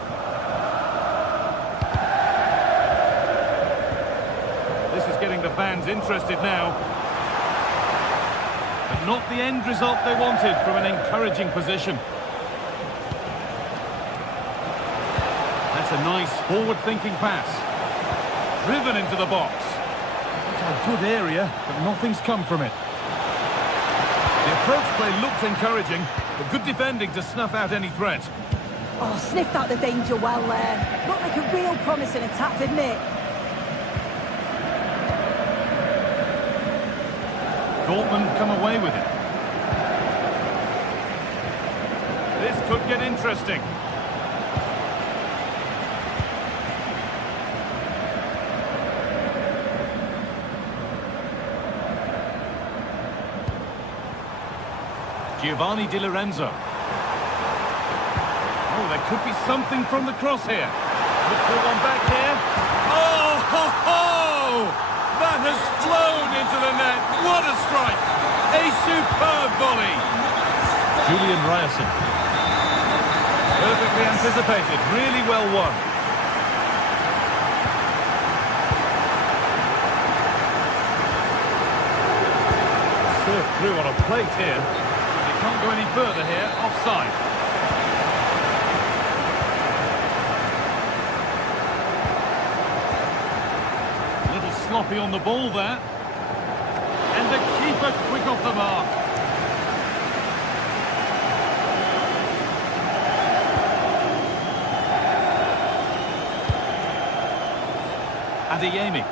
This is getting the fans interested now. But not the end result they wanted from an encouraging position. That's a nice forward-thinking pass. Driven into the box. It's a good area, but nothing's come from it. The approach play looked encouraging, but good defending to snuff out any threat. Oh, sniffed out the danger well there. Looked like a real promising attack, didn't it? Dortmund come away with it. This could get interesting. Giovanni Di Lorenzo. Oh, there could be something from the cross here. Look for one back here. Oh, ho, ho! That has flown into the net. What a strike! A superb volley. Julian Ryerson. Perfectly anticipated. Really well won. Served through on a plate here. Can't go any further here, offside. A little sloppy on the ball there. And the keeper quick off the mark. Adeyemi.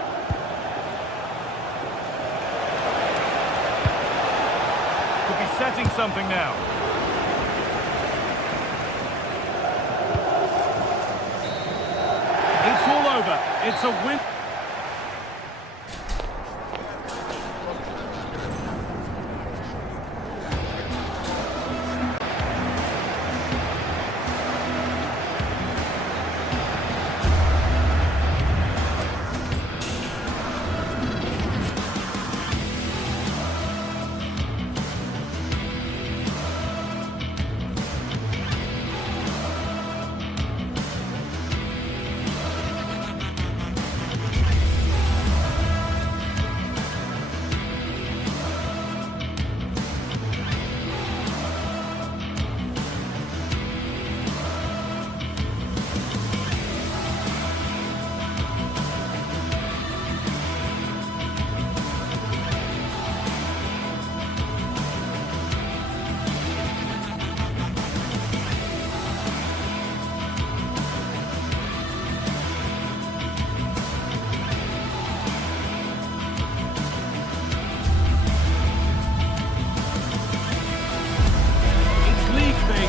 Setting something now. It's all over. It's a win.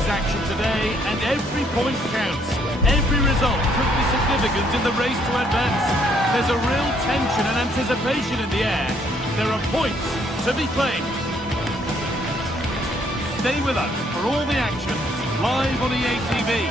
Action today, and every point counts. Every result could be significant in the race to advance. There's a real tension and anticipation in the air. There are points to be claimed. Stay with us for all the action live on EA TV.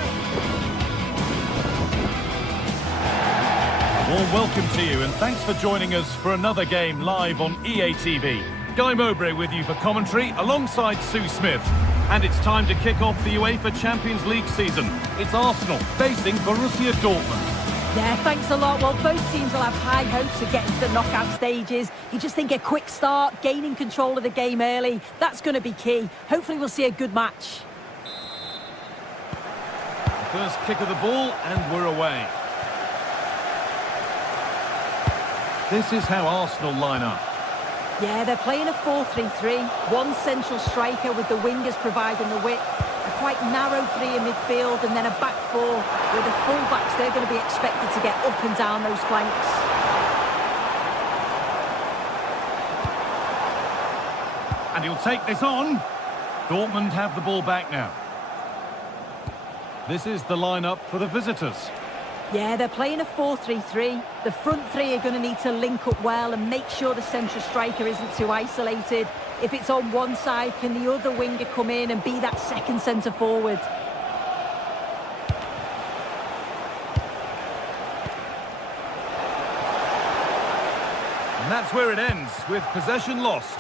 A warm welcome to you, and thanks for joining us for another game live on EA TV. Guy Mowbray with you for commentary alongside Sue Smith. And it's time to kick off the UEFA Champions League season. It's Arsenal facing Borussia Dortmund. Yeah, thanks a lot. Well, both teams will have high hopes of getting to the knockout stages. You just think a quick start, gaining control of the game early, that's going to be key. Hopefully we'll see a good match. First kick of the ball, and we're away. This is how Arsenal line up. Yeah, they're playing a 4-3-3. One central striker with the wingers providing the width. A quite narrow three in midfield, and then a back four with the full-backs. They're going to be expected to get up and down those flanks. And he'll take this on. Dortmund have the ball back now. This is the lineup for the visitors. Yeah, they're playing a 4-3-3. The front three are going to need to link up well and make sure the central striker isn't too isolated. If it's on one side, can the other winger come in and be that second centre forward? And that's where it ends, with possession lost.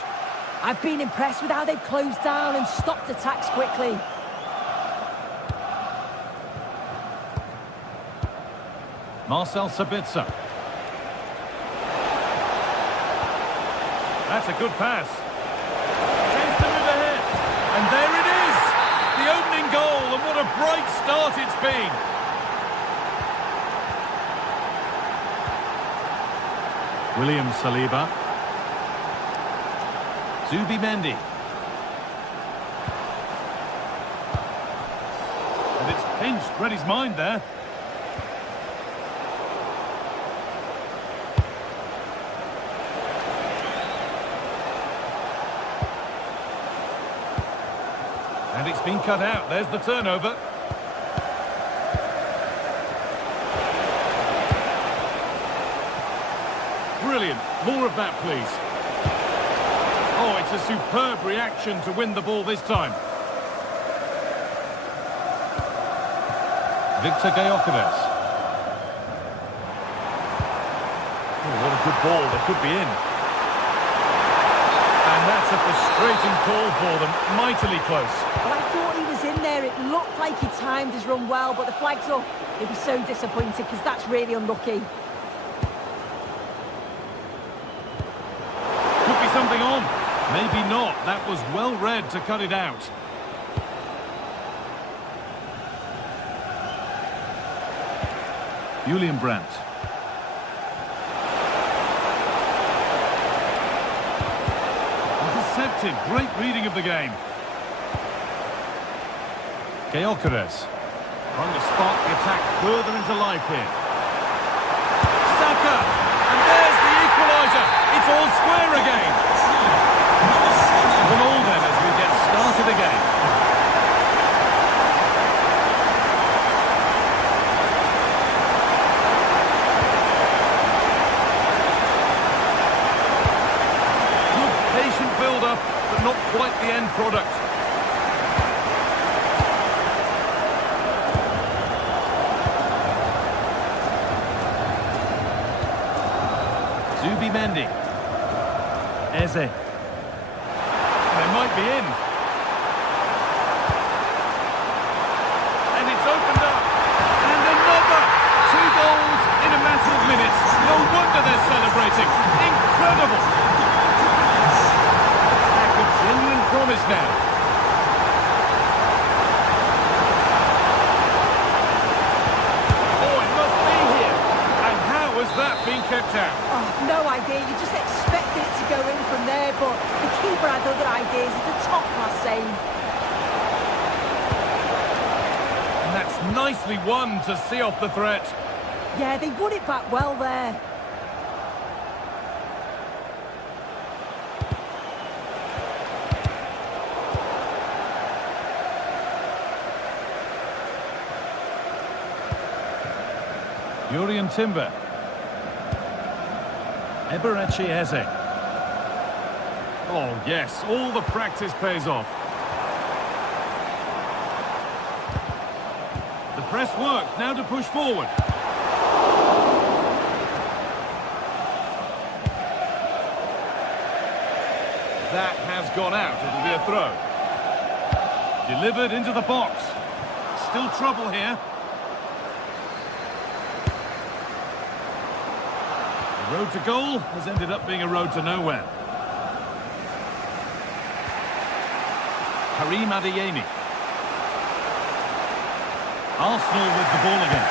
I've been impressed with how they've closed down and stopped attacks quickly. Marcel Sabitzer. That's a good pass. Chance to move ahead. And there it is! The opening goal, and what a bright start it's been. William Saliba. Zubimendi. And it's pinched, read his mind there. And it's been cut out. There's the turnover. Brilliant. More of that, please. Oh, it's a superb reaction to win the ball this time. Victor Gyökeres. Oh, what a good ball. They could be in. And that's a frustrating call for them. Mightily close. Well, I thought he was in there. It looked like he timed his run well, but the flag's up. He'll be so disappointed because that's really unlucky. Could be something on. Maybe not. That was well read to cut it out. Julian Brandt. Intercepted. Great reading of the game. Gyökeres. Trying to spark the attack further into life here. Saka! And there's the equaliser. It's all square again. 1-1 then as we get started again. Good patient build-up, but not quite the end product. Zubimendi. Eze. They might be in. And it's opened up. And another! 2 goals in a matter of minutes. No wonder they're celebrating. Incredible! Attack of genuine promise now. Oh, it must be here. And how has that been kept out? Oh, no idea. You just expect it to go in from there, but the keeper had other ideas. It's a top-class save. And that's nicely won to see off the threat. Yeah, they won it back well there. Jurriën Timber. Eberechi Eze. Oh, yes, all the practice pays off. The press works, now to push forward. That has gone out, it'll be a throw. Delivered into the box. Still trouble here. The road to goal has ended up being a road to nowhere. Karim Adeyemi. Arsenal with the ball again.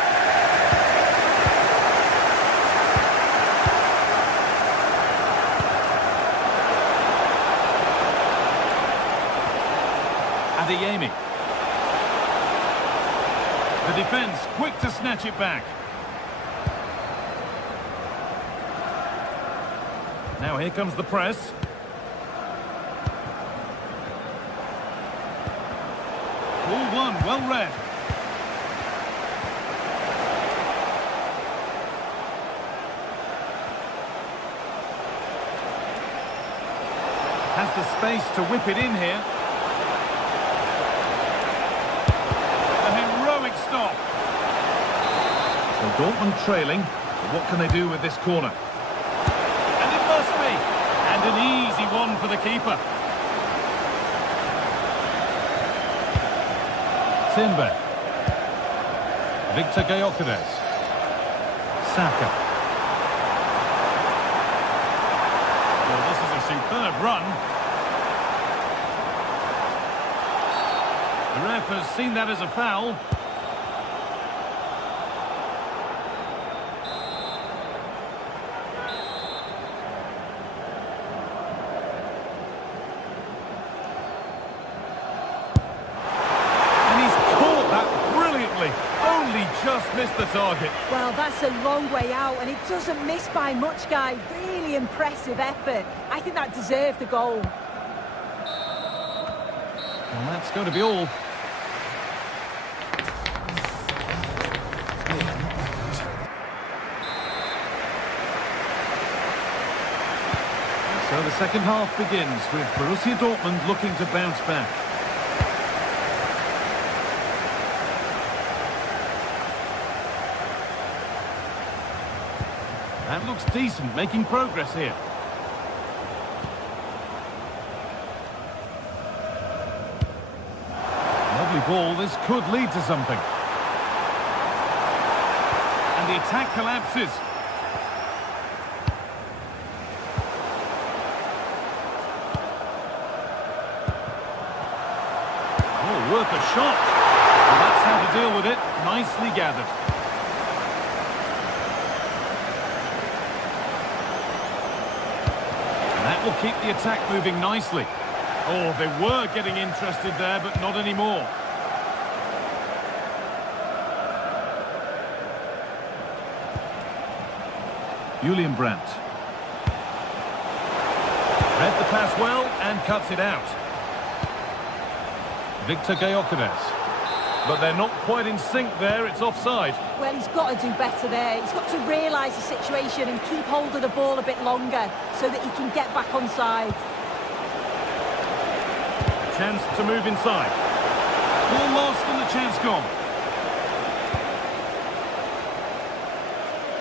Adeyemi. The defence quick to snatch it back. Now here comes the press. Ball won, well read. Has the space to whip it in here. A heroic stop. So Dortmund trailing, but what can they do with this corner? And it must be. And an easy one for the keeper. Timber. Victor Gyökeres. Saka. Well, this is a superb run. The ref has seen that as a foul. Only just missed the target. Well, that's a long way out, and it doesn't miss by much, Guy. Really impressive effort. I think that deserved the goal. Well, that's going to be all. So the second half begins with Borussia Dortmund looking to bounce back. That looks decent, making progress here. Lovely ball, this could lead to something. And the attack collapses. Oh, worth a shot. Well, that's how to deal with it. Nicely gathered. That will keep the attack moving nicely. Oh, they were getting interested there, but not anymore. Julian Brandt. Read the pass well and cuts it out. Victor Gyökeres. But they're not quite in sync there, it's offside. Well, he's got to do better there. He's got to realise the situation and keep hold of the ball a bit longer so that he can get back on side. Chance to move inside. Ball lost and the chance gone.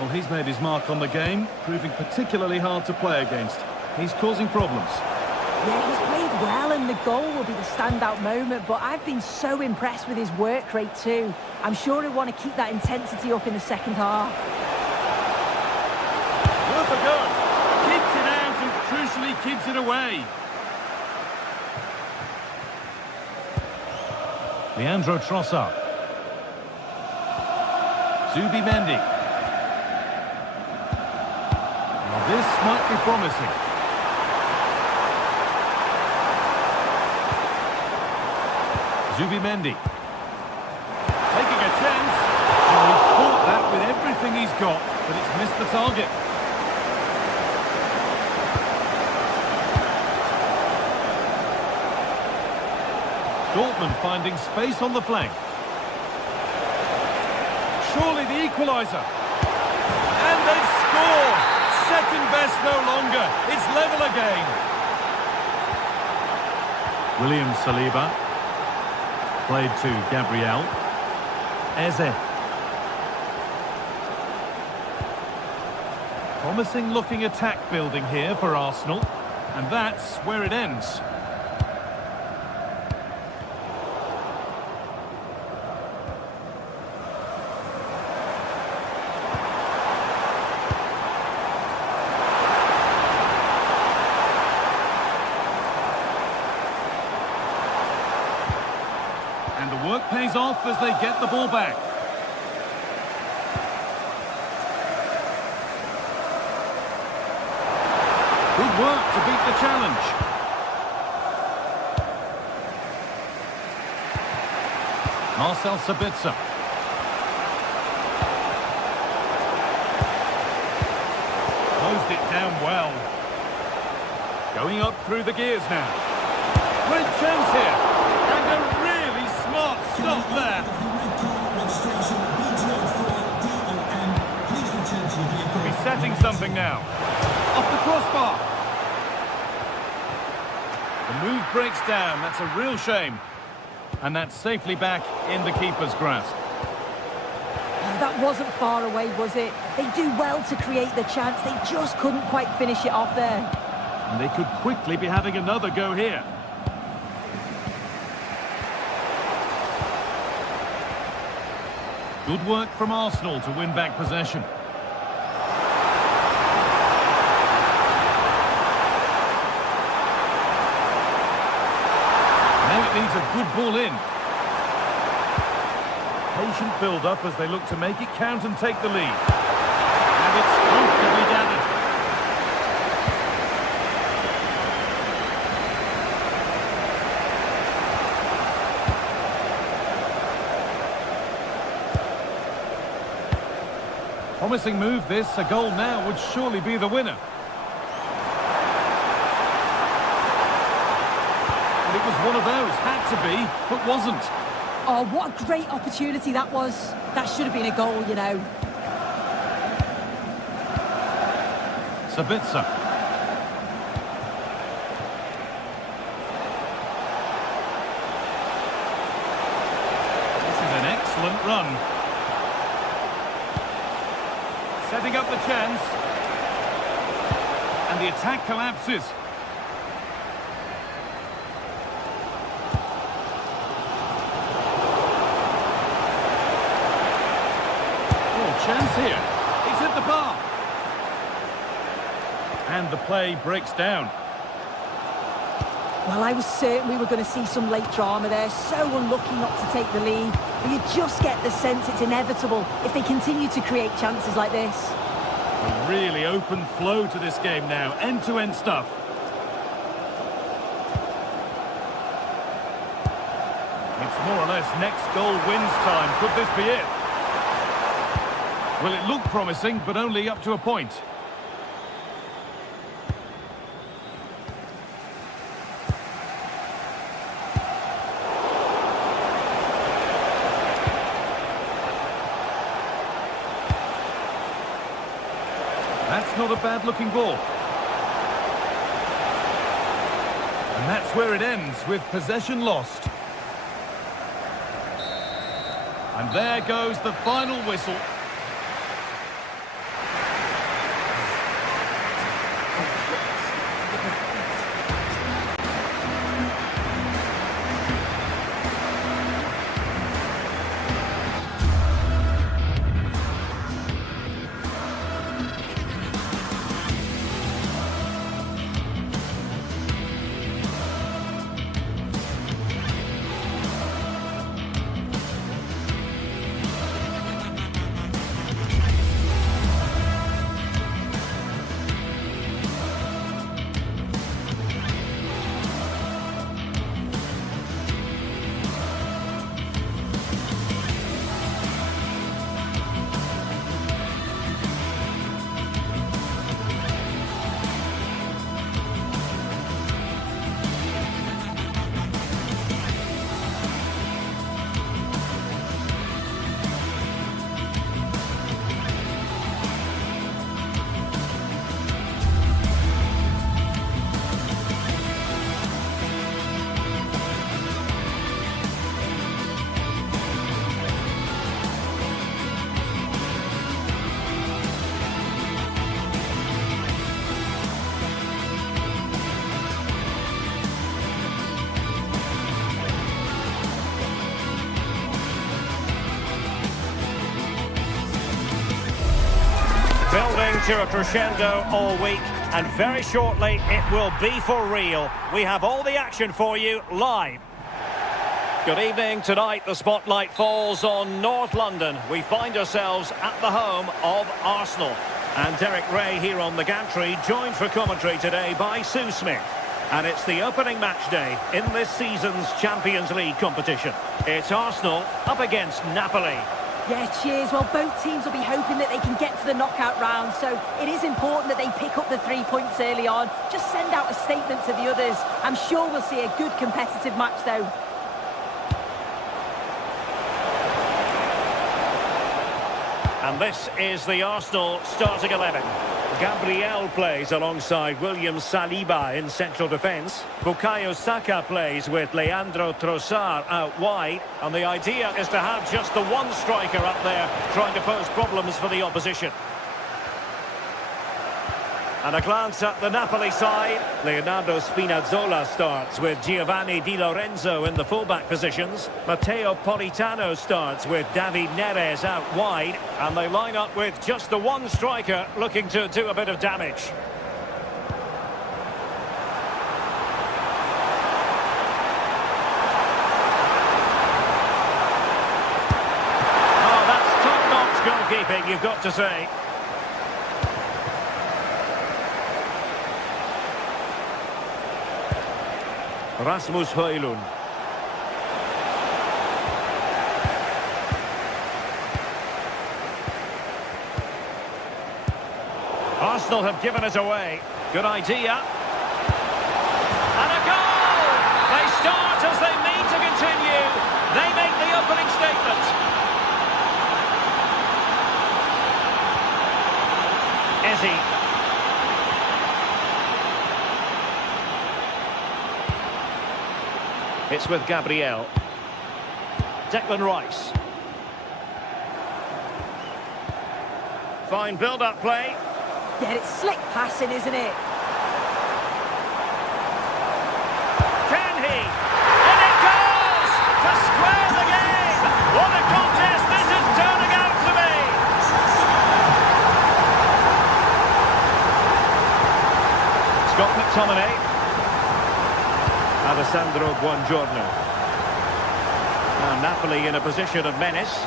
Well, he's made his mark on the game, proving particularly hard to play against. He's causing problems. Yeah, he's played well and the goal will be the standout moment, but I've been so impressed with his work rate too. I'm sure he'll want to keep that intensity up in the second half. Worth a go. Keeps it out and crucially keeps it away. Leandro Trossard. Zubimendi. Well, this might be promising. Zubimendi. Taking a chance. And he caught that with everything he's got, but it's missed the target. Dortmund finding space on the flank. Surely the equaliser. And they score! Second best no longer. It's level again. William Saliba. Played to Gabriel. Eze. Promising looking attack building here for Arsenal. And that's where it ends. work pays off as they get the ball back. Good work to beat the challenge. Marcel Sabitzer. Closed it down well. Going up through the gears now. Great chance here. And a really smart stop there. He's setting something now. Off the crossbar. The move breaks down. That's a real shame. And that's safely back in the keeper's grasp. That wasn't far away, was it? They do well to create the chance. They just couldn't quite finish it off there. And they could quickly be having another go here. Good work from Arsenal to win back possession. Now it needs a good ball in. Patient build-up as they look to make it count and take the lead. And it's comfortably gathered. Promising move this. A goal now would surely be the winner. And it was one of those. Had to be, but wasn't. Oh, what a great opportunity that was. That should have been a goal, you know. Sabitzer. This is an excellent run. Setting up the chance. And the attack collapses. Chance here. He's hit the bar. And the play breaks down. Well, I was certain we were going to see some late drama there. So unlucky not to take the lead. But you just get the sense it's inevitable if they continue to create chances like this. A really open flow to this game now. End-to-end stuff. It's more or less next goal wins time. Could this be it? Well, it looked promising, but only up to a point. That's not a bad-looking ball. And that's where it ends, with possession lost. And there goes the final whistle. Building to a crescendo all week, and very shortly it will be for real. We have all the action for you live. Good evening. Tonight the spotlight falls on North London. We find ourselves at the home of Arsenal. And Derek Ray here on the gantry, joined for commentary today by Sue Smith. And it's the opening match day in this season's Champions League competition. It's Arsenal up against Napoli. Yeah, cheers. Well, both teams will be hoping that they can get to the knockout round, so it is important that they pick up the 3 points early on. Just send out a statement to the others. I'm sure we'll see a good competitive match, though. And this is the Arsenal starting 11. Gabriel plays alongside William Saliba in central defence. Bukayo Saka plays with Leandro Trossard out wide. And the idea is to have just the one striker up there trying to pose problems for the opposition. And a glance at the Napoli side. Leonardo Spinazzola starts with Giovanni Di Lorenzo in the fullback positions. Matteo Politano starts with David Neres out wide. And they line up with just the one striker looking to do a bit of damage. Oh, that's top-notch goalkeeping, you've got to say. Rasmus Højlund. Arsenal have given it away. Good idea. And a goal! They start as they mean to continue. They make the opening statement. Izzy. It's with Gabriel. Declan Rice. Fine build-up play. Yeah, it's slick passing, isn't it? Can he? And it goes! To square the game! What a contest this is turning out to be! Scott McTominay. Alessandro Buongiorno. Now Napoli in a position of menace.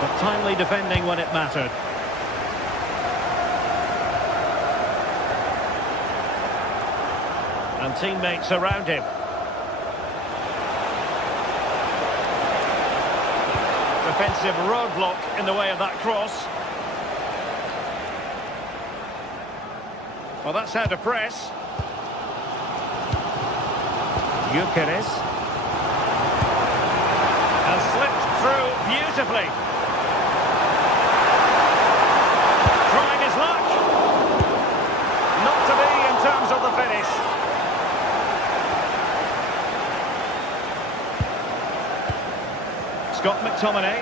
But timely defending when it mattered. And teammates around him. Defensive roadblock in the way of that cross. Well, that's how to press. Gyökeres. And slipped through beautifully. Trying his luck. Not to be in terms of the finish. Scott McTominay.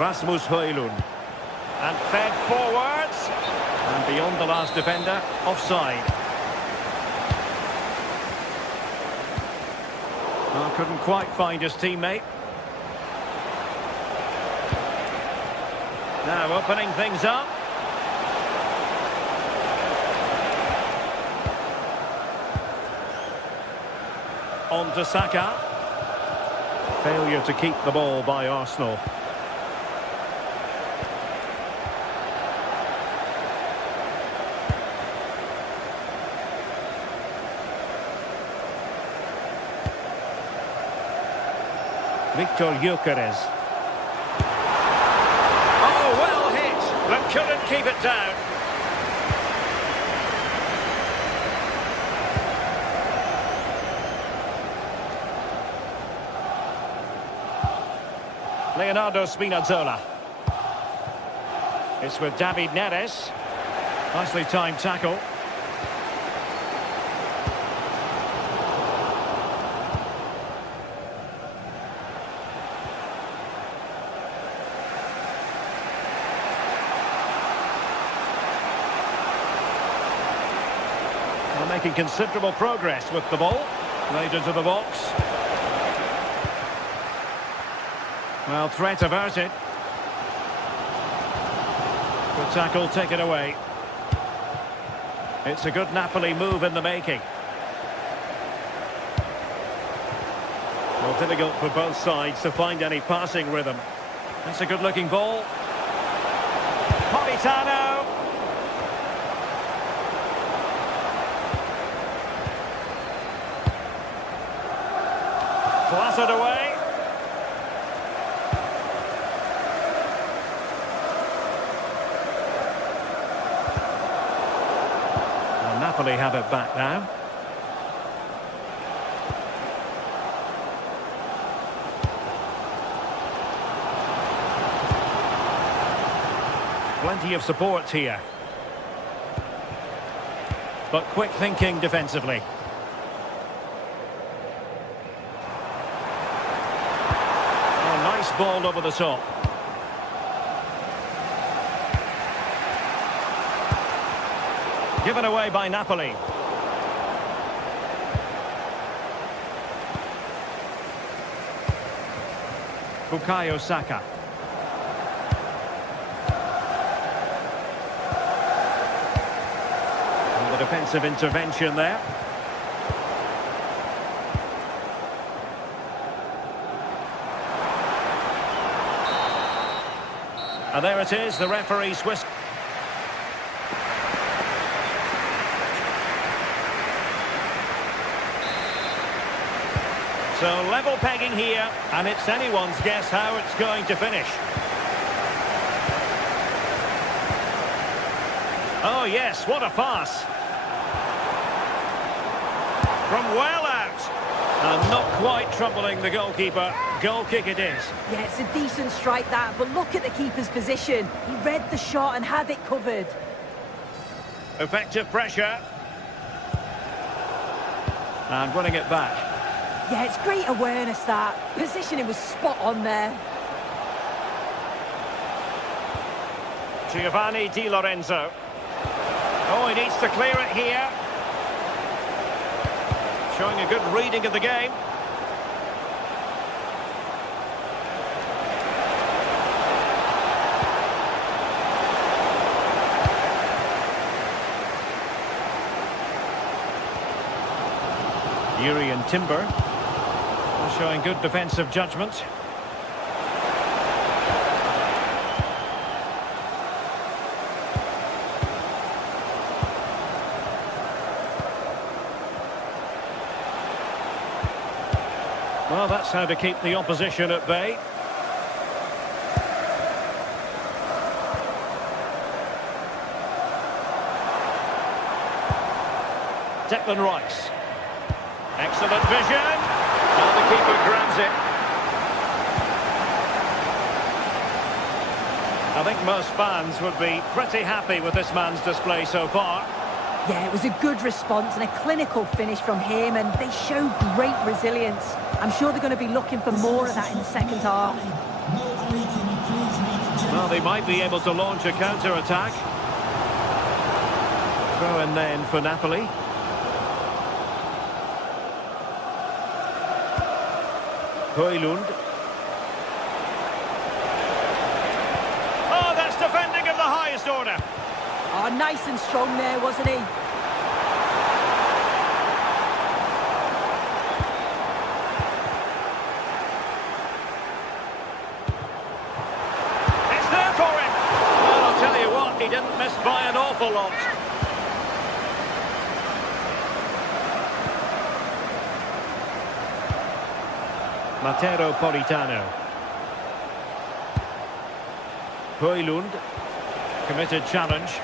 Rasmus Højlund. And fed forwards. And beyond the last defender, offside. Well, couldn't quite find his teammate. Now opening things up. On to Saka. Failure to keep the ball by Arsenal. Victor Gyökeres. Oh, well hit, but couldn't keep it down. Leonardo Spinazzola. It's with David Neres. Nicely timed tackle. Making considerable progress with the ball. Laid into the box. Well, threat averted. Good tackle, taken away. It's a good Napoli move in the making. Well, difficult for both sides to find any passing rhythm. That's a good-looking ball. Politano. Clattered away. Well, Napoli have it back now. Plenty of support here. But quick thinking defensively. Oh, nice ball over the top. Given away by Napoli. Bukayo Saka. Defensive intervention there. And there it is, the referee's whistle. So level pegging here, and it's anyone's guess how it's going to finish. Oh yes, what a pass. From well out. And not quite troubling the goalkeeper. Goal kick it is. Yeah, it's a decent strike that, but look at the keeper's position. He read the shot and had it covered. Effective pressure. And winning it back. Yeah, it's great awareness that. Positioning was spot on there. Giovanni Di Lorenzo. Oh, he needs to clear it here. Showing a good reading of the game. Urian Timber. Showing good defensive judgment. Well, that's how to keep the opposition at bay. Declan Rice. Excellent vision. And the keeper grabs it. I think most fans would be pretty happy with this man's display so far. Yeah, it was a good response and a clinical finish from him, and they showed great resilience. I'm sure they're going to be looking for more of that in the second half. Well, they might be able to launch a counter-attack. Throw in then for Napoli. Højlund. Oh, that's defending of the highest order. Oh, nice and strong there, wasn't he? It's there for him. Well, I'll tell you what, he didn't miss by an awful lot. Matteo Politano. Højlund. Committed challenge.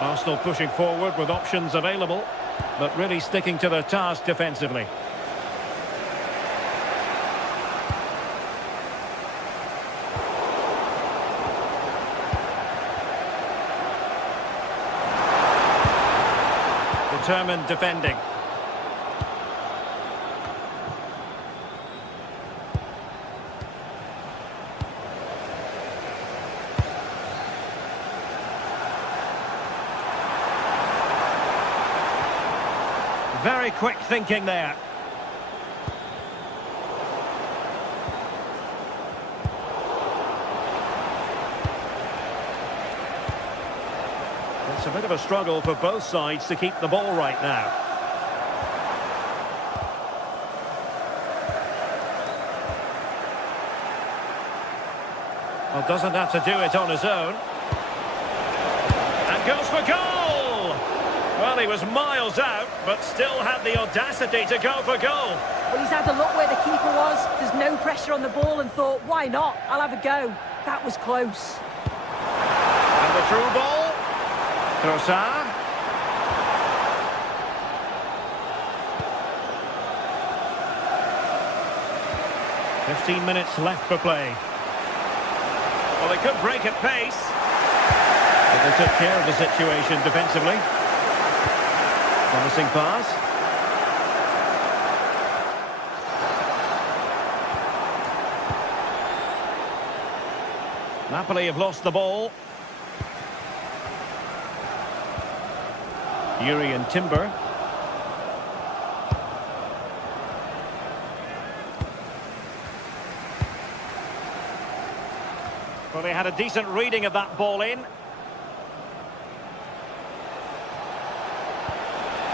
Arsenal pushing forward with options available, but really sticking to their task defensively. Determined defending. Very quick thinking there. It's a bit of a struggle for both sides to keep the ball right now. Well, doesn't have to do it on his own. And goes for goal! Well, he was miles out, but still had the audacity to go for goal. Well, he's had a look where the keeper was. There's no pressure on the ball and thought, why not? I'll have a go. That was close. And the through ball. Trossard. "15 minutes left for play." Well, they could break at pace. But they took care of the situation defensively. Promising pass. Napoli have lost the ball. Yuri and Timber. Well, they had a decent reading of that ball in.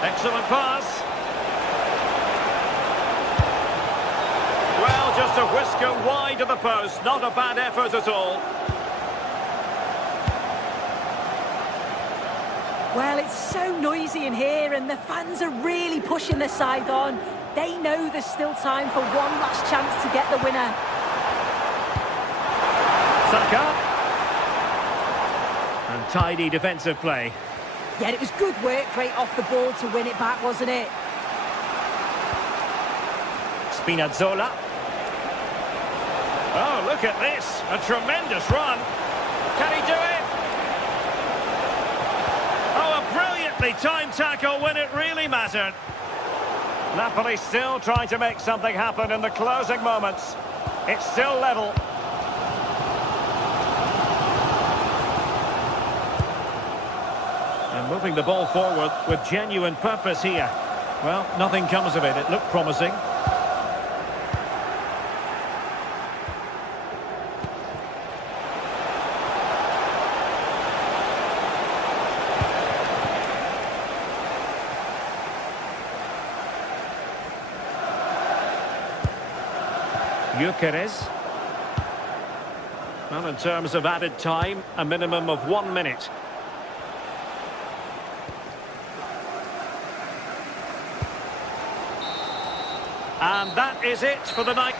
Excellent pass. Well, just a whisker wide of the post. Not a bad effort at all. Well, it's so noisy in here and the fans are really pushing their side on. They know there's still time for one last chance to get the winner. Saka. And tidy defensive play. Yeah, it was good work right off the ball to win it back, wasn't it? Spinazzola. Oh, look at this. A tremendous run. Can he do it? Oh, a brilliantly timed tackle when it really mattered. Napoli still trying to make something happen in the closing moments. It's still level. And moving the ball forward with genuine purpose here. Well, nothing comes of it. It looked promising. Gyökeres. Well, in terms of added time, a minimum of 1 minute. And that is it for the night.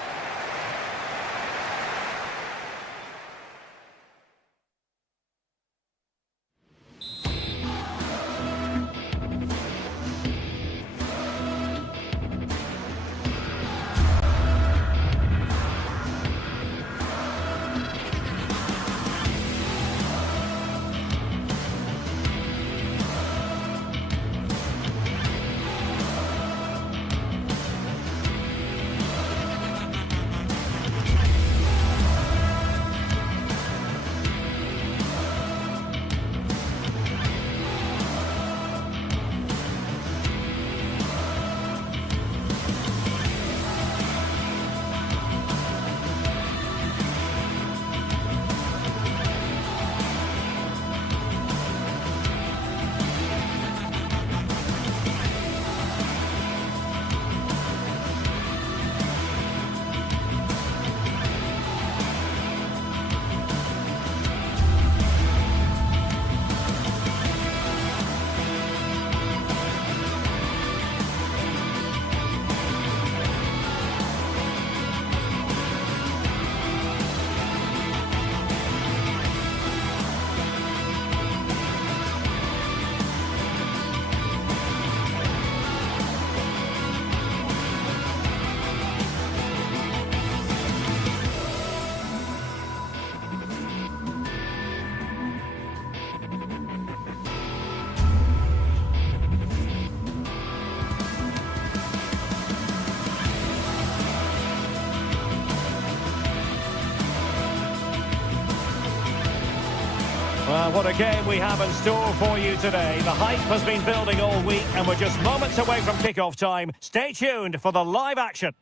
Well, what a game we have in store for you today. The hype has been building all week and we're just moments away from kickoff time. Stay tuned for the live action.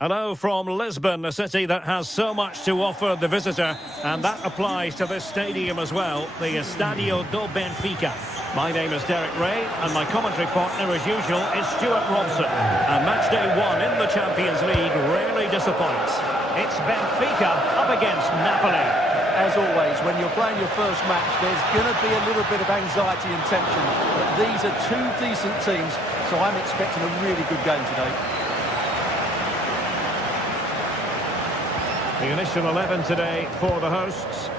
Hello from Lisbon, a city that has so much to offer the visitor, and that applies to this stadium as well, the Estadio do Benfica. My name is Derek Ray, and my commentary partner, as usual, is Stuart Robson. And match day 1 in the Champions League rarely disappoints. It's Benfica up against Napoli. As always, when you're playing your first match, there's going to be a little bit of anxiety and tension. But these are two decent teams, so I'm expecting a really good game today. The initial 11 today for the hosts.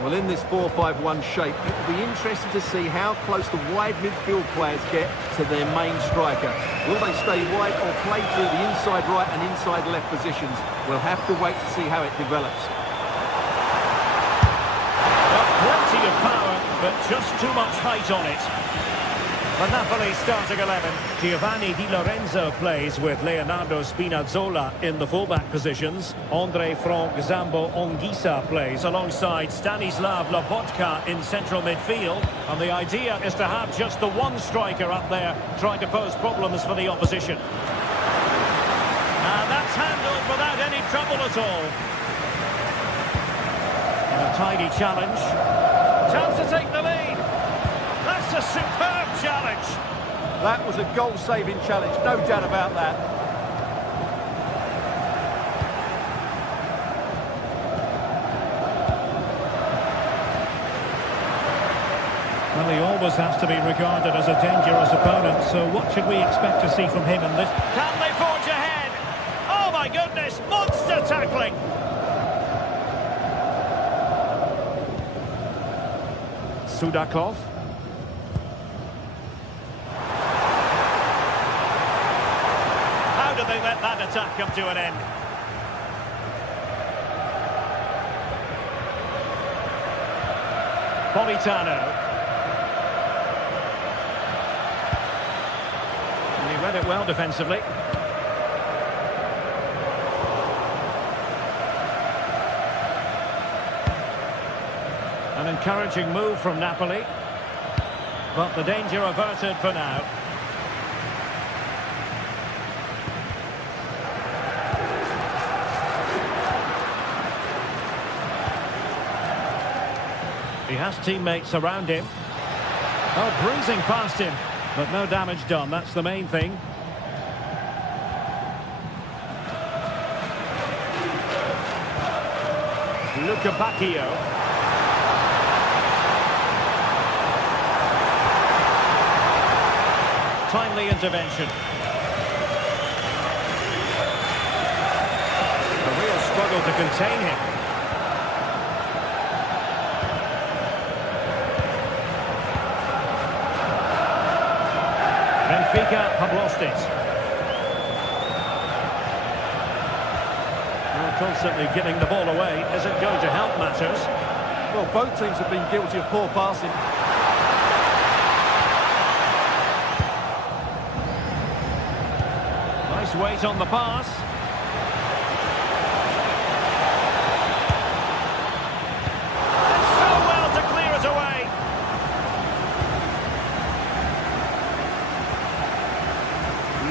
Well, in this 4-5-1 shape, it will be interesting to see how close the wide midfield players get to their main striker. Will they stay wide or play through the inside right and inside left positions? We'll have to wait to see how it develops. Well, plenty of power, but just too much height on it. The Napoli starting 11. Giovanni Di Lorenzo plays with Leonardo Spinazzola in the fullback positions. Andre Frank Zambo Ongisa plays alongside Stanislav Lobotka in central midfield. And the idea is to have just the one striker up there trying to pose problems for the opposition. And that's handled without any trouble at all. And a tidy challenge. Chance to take the lead. That's a superb challenge. That was a goal-saving challenge, no doubt about that. Well, he always has to be regarded as a dangerous opponent, so what should we expect to see from him in this? Can they forge ahead? Oh my goodness, monster tackling! Sudakov. How do they let that attack come to an end? Politano. And he read it well defensively. An encouraging move from Napoli. But the danger averted for now. He has teammates around him. Oh, breezing past him. But no damage done, that's the main thing. Luca Bacchio. Timely intervention. A real struggle to contain him. Benfica have lost it. Well, constantly giving the ball away isn't going to help matters. Well, both teams have been guilty of poor passing. Nice weight on the pass. And so well to clear it away.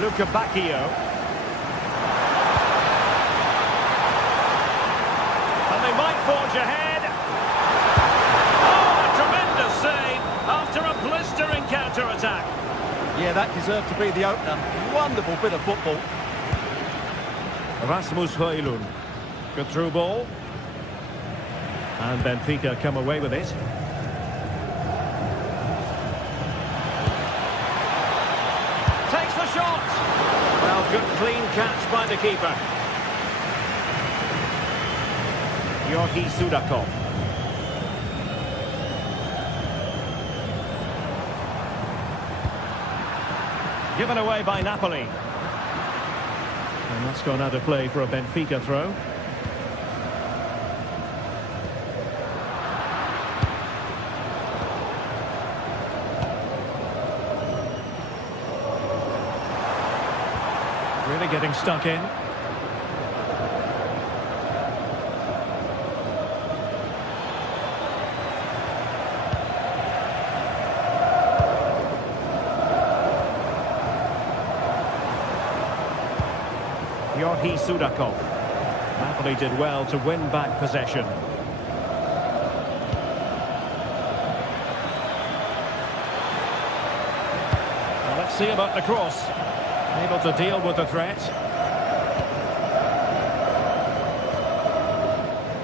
Luca Bacchio. And they might forge ahead. Oh, a tremendous save after a blistering counter-attack. Yeah, that deserved to be the opener. Wonderful bit of football. Rasmus Højlund. Good through ball. And Benfica come away with it. Takes the shot. Well, good clean catch by the keeper. Georgi Sudakov. Given away by Napoli. And that's gone out of play for a Benfica throw. Really getting stuck in. Yorhi Sudakov. Napoli did well to win back possession. Well, let's see about the cross. Able to deal with the threat.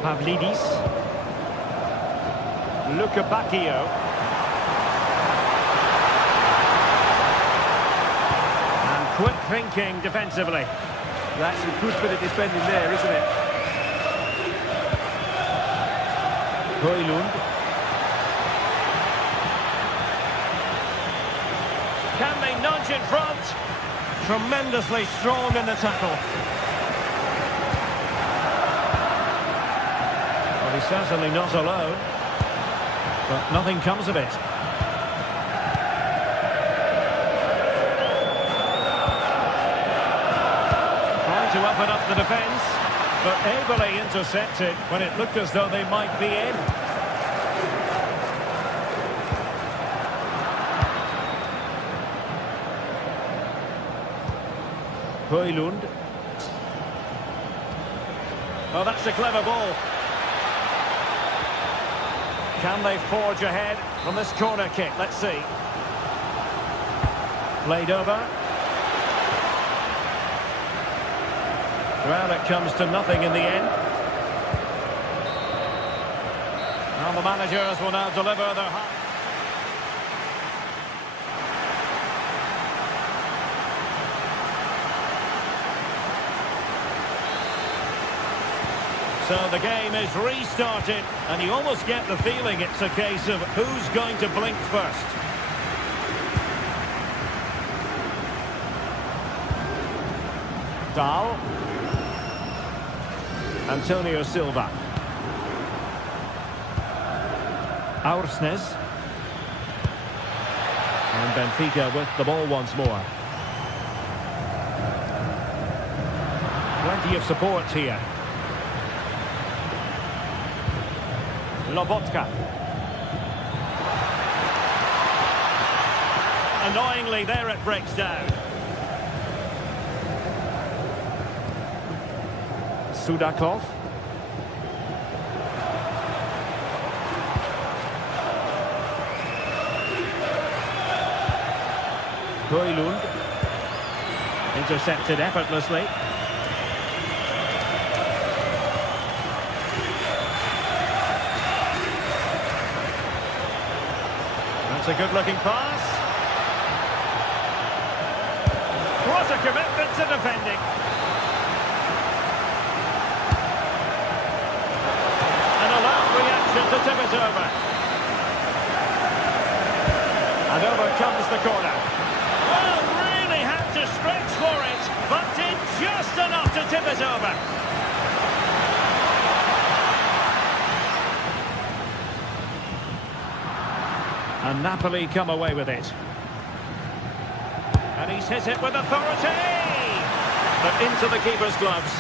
Pavlidis. Luca Bacchio. And quick thinking defensively. That's a good bit of defending there, isn't it? Højlund. Can they nudge in front? Tremendously strong in the tackle. Well, he's certainly not alone. But nothing comes of it. Trying to open up the defence, but ably intercepted when it looked as though they might be in. Højlund. Oh, that's a clever ball. Can they forge ahead from this corner kick? Let's see. Played over. Well, it comes to nothing in the end. Now the managers will now deliver their... So the game is restarted, and you almost get the feeling it's a case of who's going to blink first. Dahl. Antonio Silva. Aursnes. And Benfica with the ball once more. Plenty of support here. Lobotka. Annoyingly, there it breaks down. Sudakov. Højlund. Intercepted effortlessly. That's a good-looking pass. What a commitment to defending. An alert reaction to tip it over. And over comes the corner. Well, really had to stretch for it, but did just enough to tip it over. And Napoli come away with it. And he's hit it with authority! But into the keeper's gloves.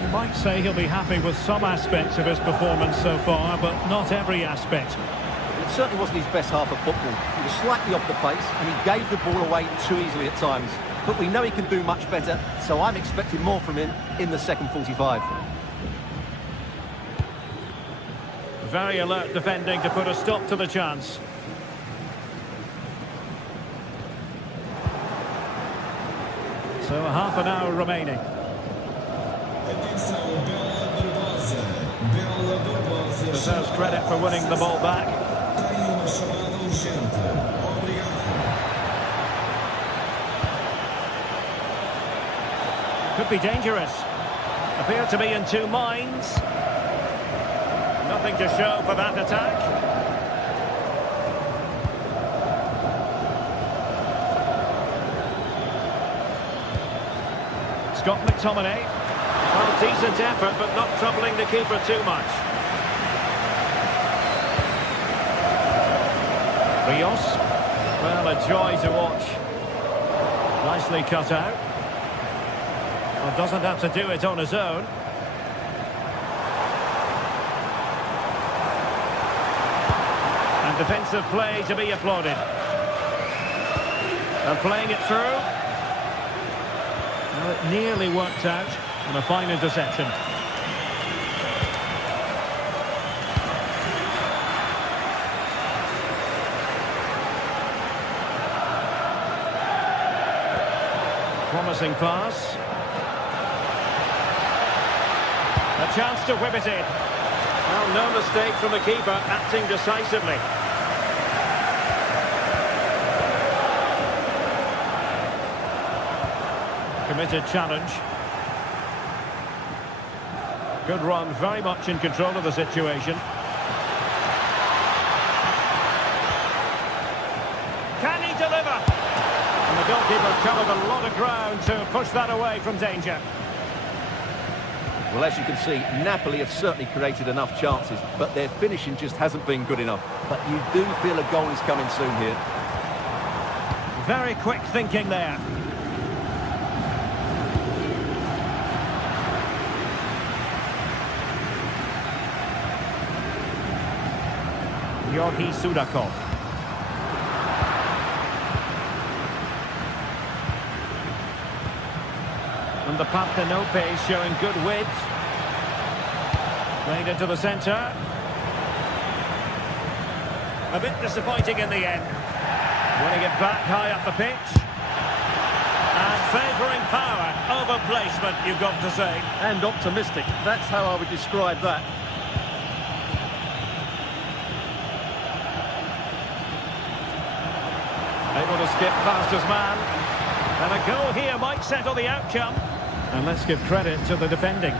You might say he'll be happy with some aspects of his performance so far, but not every aspect. It certainly wasn't his best half of football. He was slightly off the pace, and he gave the ball away too easily at times. But we know he can do much better, so I'm expecting more from him in the second 45. Very alert defending to put a stop to the chance. So half an hour remaining. Deserves credit for winning the ball back. Could be dangerous. Appear to be in two minds. Nothing to show for that attack. Scott McTominay. Well, decent effort, but not troubling the keeper too much. Rios. Well, a joy to watch. Nicely cut out. Well, doesn't have to do it on his own. And defensive play to be applauded. And playing it through. Well, it nearly worked out. And a fine interception. Promising pass. A chance to whip it in. Well, no mistake from the keeper, acting decisively. Committed challenge. Good run, very much in control of the situation. Can he deliver? And the goalkeeper covered a lot of ground to push that away from danger. Well, as you can see, Napoli have certainly created enough chances, but their finishing just hasn't been good enough. But you do feel a goal is coming soon here. Very quick thinking there. Georgi Sudakov. And the Parthenope is showing good width. Played into the centre. A bit disappointing in the end. Winning it back high up the pitch. And favouring power over placement, you've got to say. And optimistic. That's how I would describe that. Able to skip past his man. And a goal here might settle the outcome. And let's give credit to the defending.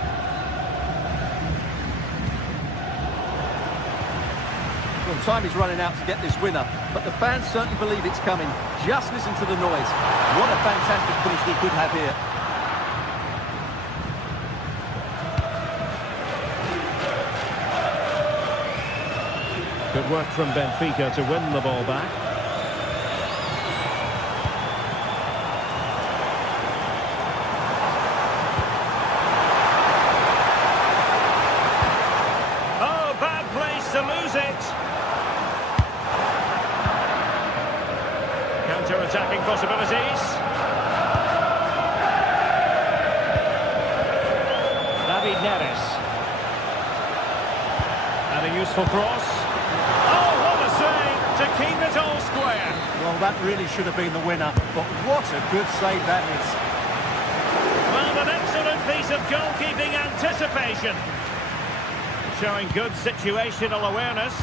Well, time is running out to get this winner, but the fans certainly believe it's coming. Just listen to the noise. What a fantastic finish we could have here. Good work from Benfica to win the ball back. To lose it. Counter-attacking possibilities. David Neres. And a useful cross. Oh, what a save to keep it all square. Well, that really should have been the winner, but what a good save that is. Well, an excellent piece of goalkeeping anticipation. Showing good situational awareness.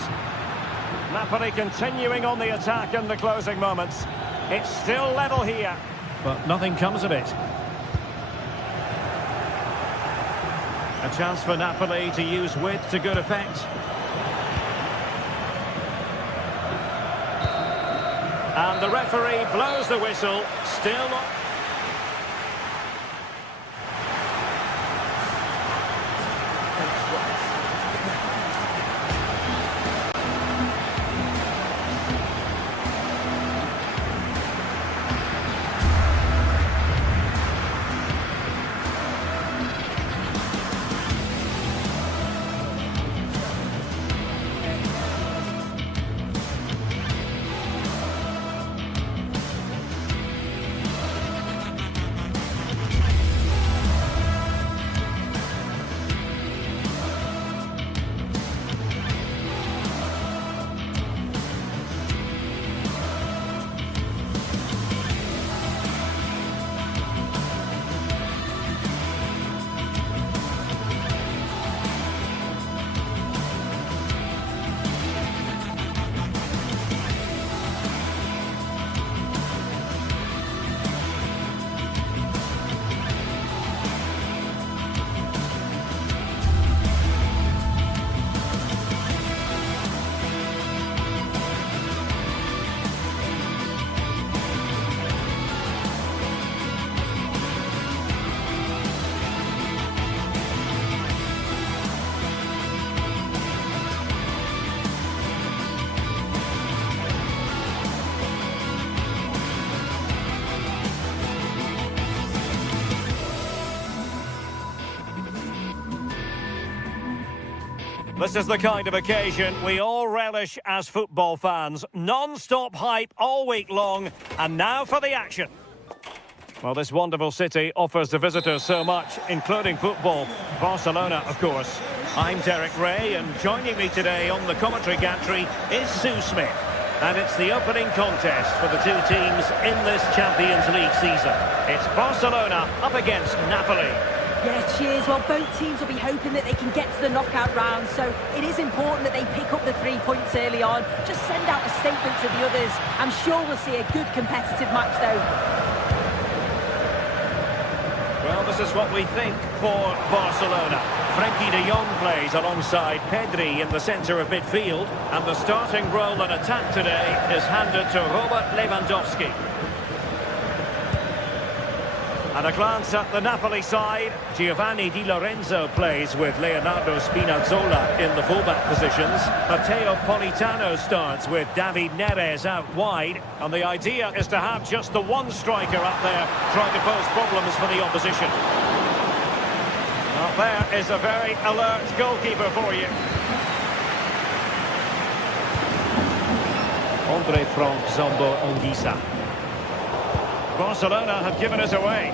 Napoli continuing on the attack in the closing moments. It's still level here, but nothing comes of it. A chance for Napoli to use width to good effect. And the referee blows the whistle. Still not... This is the kind of occasion we all relish as football fans. Non-stop hype all week long, and now for the action. Well, this wonderful city offers the visitors so much, including football. Barcelona, of course. I'm Derek Ray, and joining me today on the commentary gantry is Sue Smith. And it's the opening contest for the two teams in this Champions League season. It's Barcelona up against Napoli. Yeah, cheers. Well, both teams will be hoping that they can get to the knockout round, so it is important that they pick up the 3 points early on. Just send out a statement to the others. I'm sure we'll see a good competitive match, though. Well, this is what we think for Barcelona. Frenkie de Jong plays alongside Pedri in the centre of midfield, and the starting role in attack today is handed to Robert Lewandowski. And a glance at the Napoli side. Giovanni Di Lorenzo plays with Leonardo Spinazzola in the fullback positions. Matteo Politano starts with David Neres out wide. And the idea is to have just the one striker up there trying to pose problems for the opposition. Well, there is a very alert goalkeeper for you. Andre Frank Zombo Anguissa. Barcelona have given us away.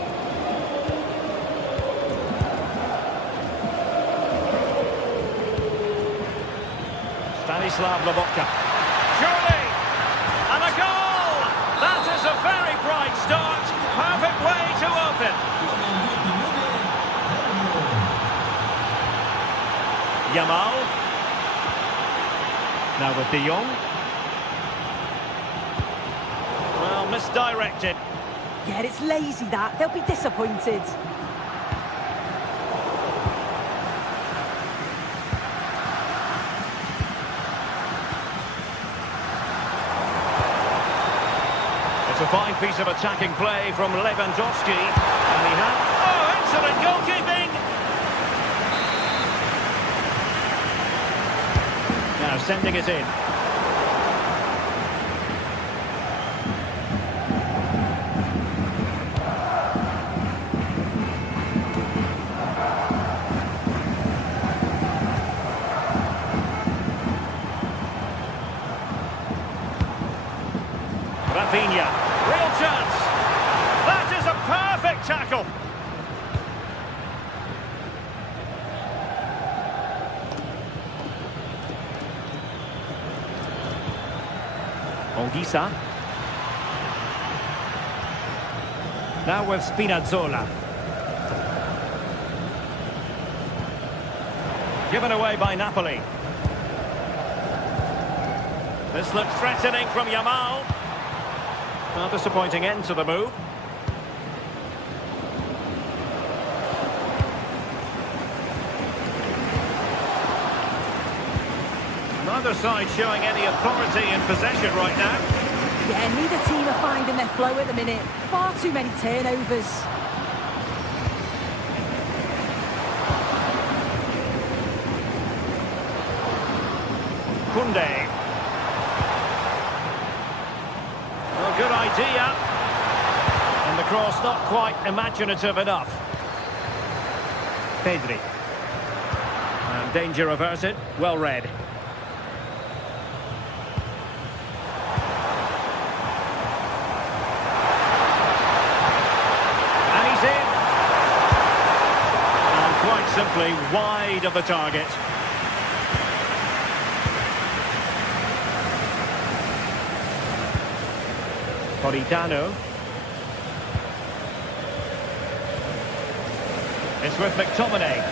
Stanislav Lobotka. Surely! And a goal! That is a very bright start. Perfect way to open. Yamal. Now with De Jong. Well, misdirected. Yeah, it's lazy, that. They'll be disappointed. It's a fine piece of attacking play from Lewandowski. And he had... Oh, excellent goalkeeping! Now sending it in. Rafinha, real chance. That is a perfect tackle. Anguissa. Now with Spinazzola. Given away by Napoli. This looks threatening from Yamal. A disappointing end to the move. Neither side showing any authority in possession right now. Yeah, neither team are finding their flow at the minute. Far too many turnovers. Koundé. Good idea. And the cross not quite imaginative enough. Pedri. And danger averted. Well read. And he's in. And quite simply wide of the target. Politano. It's with McTominay.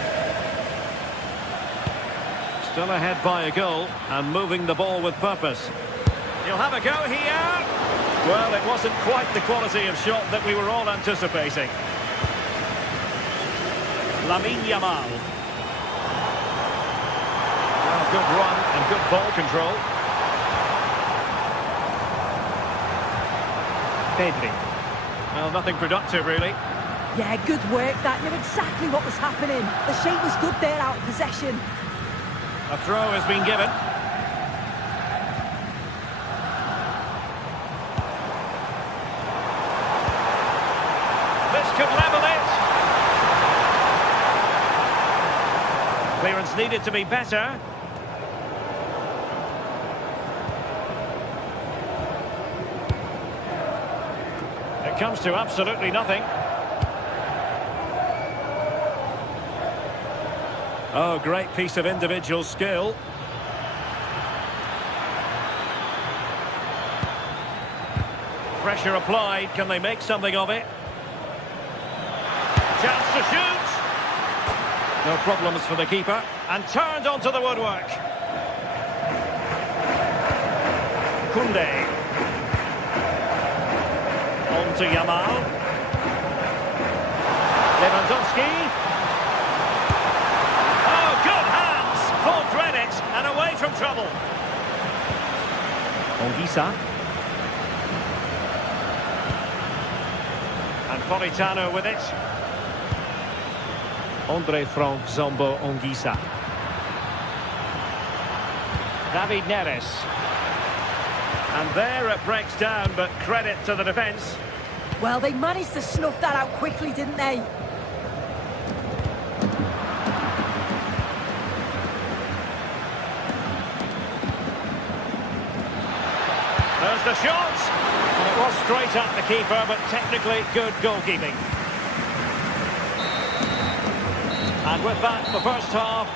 Still ahead by a goal and moving the ball with purpose. He'll have a go here. Well, it wasn't quite the quality of shot that we were all anticipating. Lamine Yamal. Well, good run and good ball control. Pedri. Well, nothing productive, really. Yeah, good work, that. Knew exactly what was happening. The shape was good there out of possession. A throw has been given. This could level it. Clearance needed to be better. it comes to absolutely nothing. Oh, great piece of individual skill. Pressure applied. Can they make something of it? Chance to shoot. No problems for the keeper. And turned onto the woodwork. Koundé. On to Yamal. Lewandowski. Oh, good hands. Full credit. And away from trouble. Ongisa. And Politano with it. Andre Frank Zombo Ongisa. David Neres. And there it breaks down, but credit to the defence. Well, they managed to snuff that out quickly, didn't they? There's the shot. And it was straight at the keeper, but technically good goalkeeping. And with that, the first half.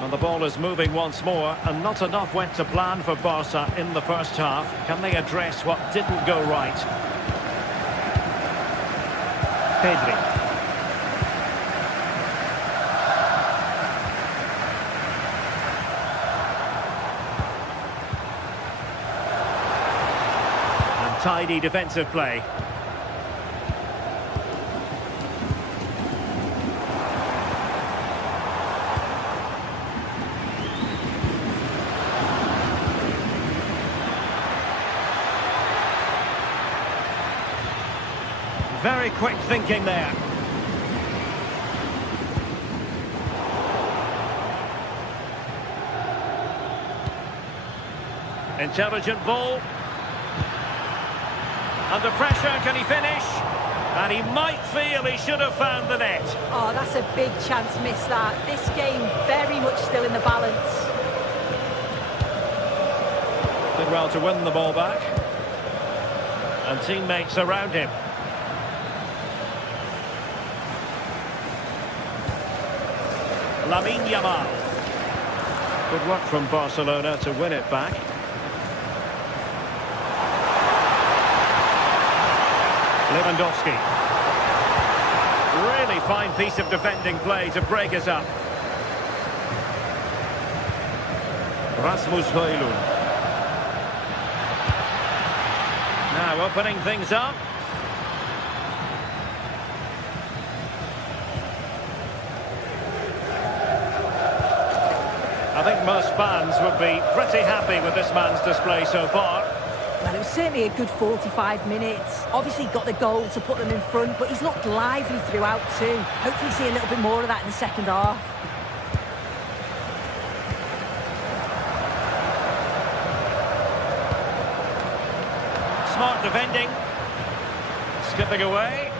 And the ball is moving once more, and not enough went to plan for Barca in the first half. Can they address what didn't go right? Pedri. Tidy defensive play. Very quick thinking there. Intelligent ball. Under pressure, can he finish? And he might feel he should have found the net. Oh, that's a big chance missed that. This game very much still in the balance. Did well to win the ball back. And teammates around him. Lamine Yamal. Good work from Barcelona to win it back. Lewandowski. Really fine piece of defending play to break us up. Rasmus Højlund. Now opening things up. I think most fans would be pretty happy with this man's display so far. Well, it was certainly a good 45 minutes. Obviously got the goal to put them in front, but he's looked lively throughout too. Hopefully see a little bit more of that in the second half. Smart defending. Skipping away.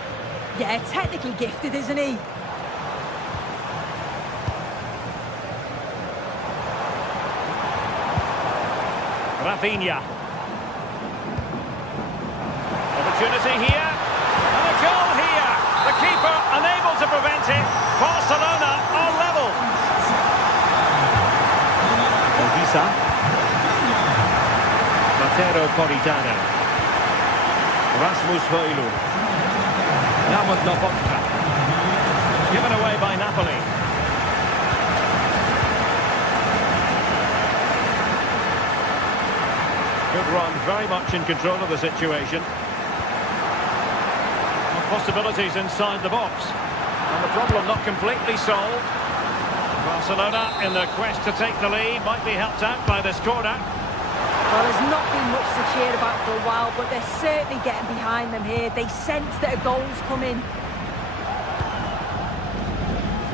Yeah, technically gifted, isn't he? Rafinha. Opportunity here. And a goal here. The keeper unable to prevent it. Barcelona are level. Ongisa. Mateo Politano. Rasmus Højlund. Now with Lobotka. Given away by Napoli. Good run, very much in control of the situation. Possibilities inside the box. And the problem not completely solved. Barcelona, in their quest to take the lead, might be helped out by this corner. Well, there's not been much to cheer about for a while, but they're certainly getting behind them here. They sense that a goal's coming.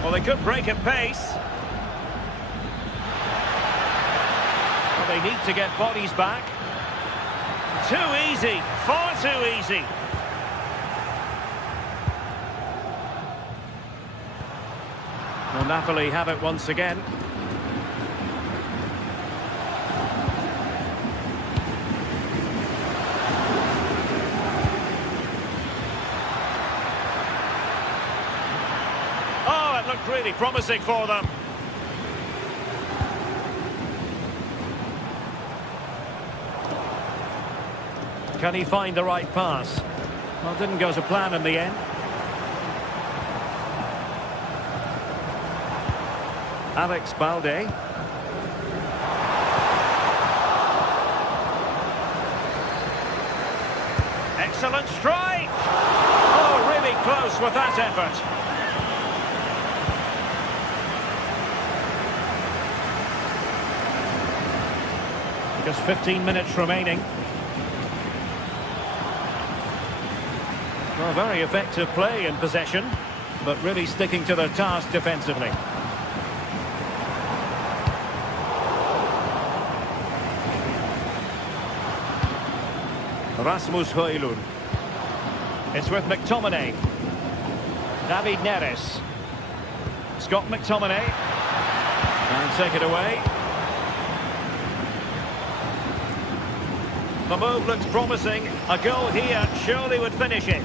Well, they could break at pace. Well, they need to get bodies back. Too easy, far too easy. Well, Napoli have it once again. looked really promising for them. Can he find the right pass? Well, didn't go to plan in the end. Alex Balde. Excellent strike! Oh, really close with that effort. Just 15 minutes remaining. Well, very effective play in possession, but really sticking to their task defensively. Rasmus Højlund. It's with McTominay. David Neres. Scott McTominay. And take it away. The move looks promising. A goal here surely would finish it.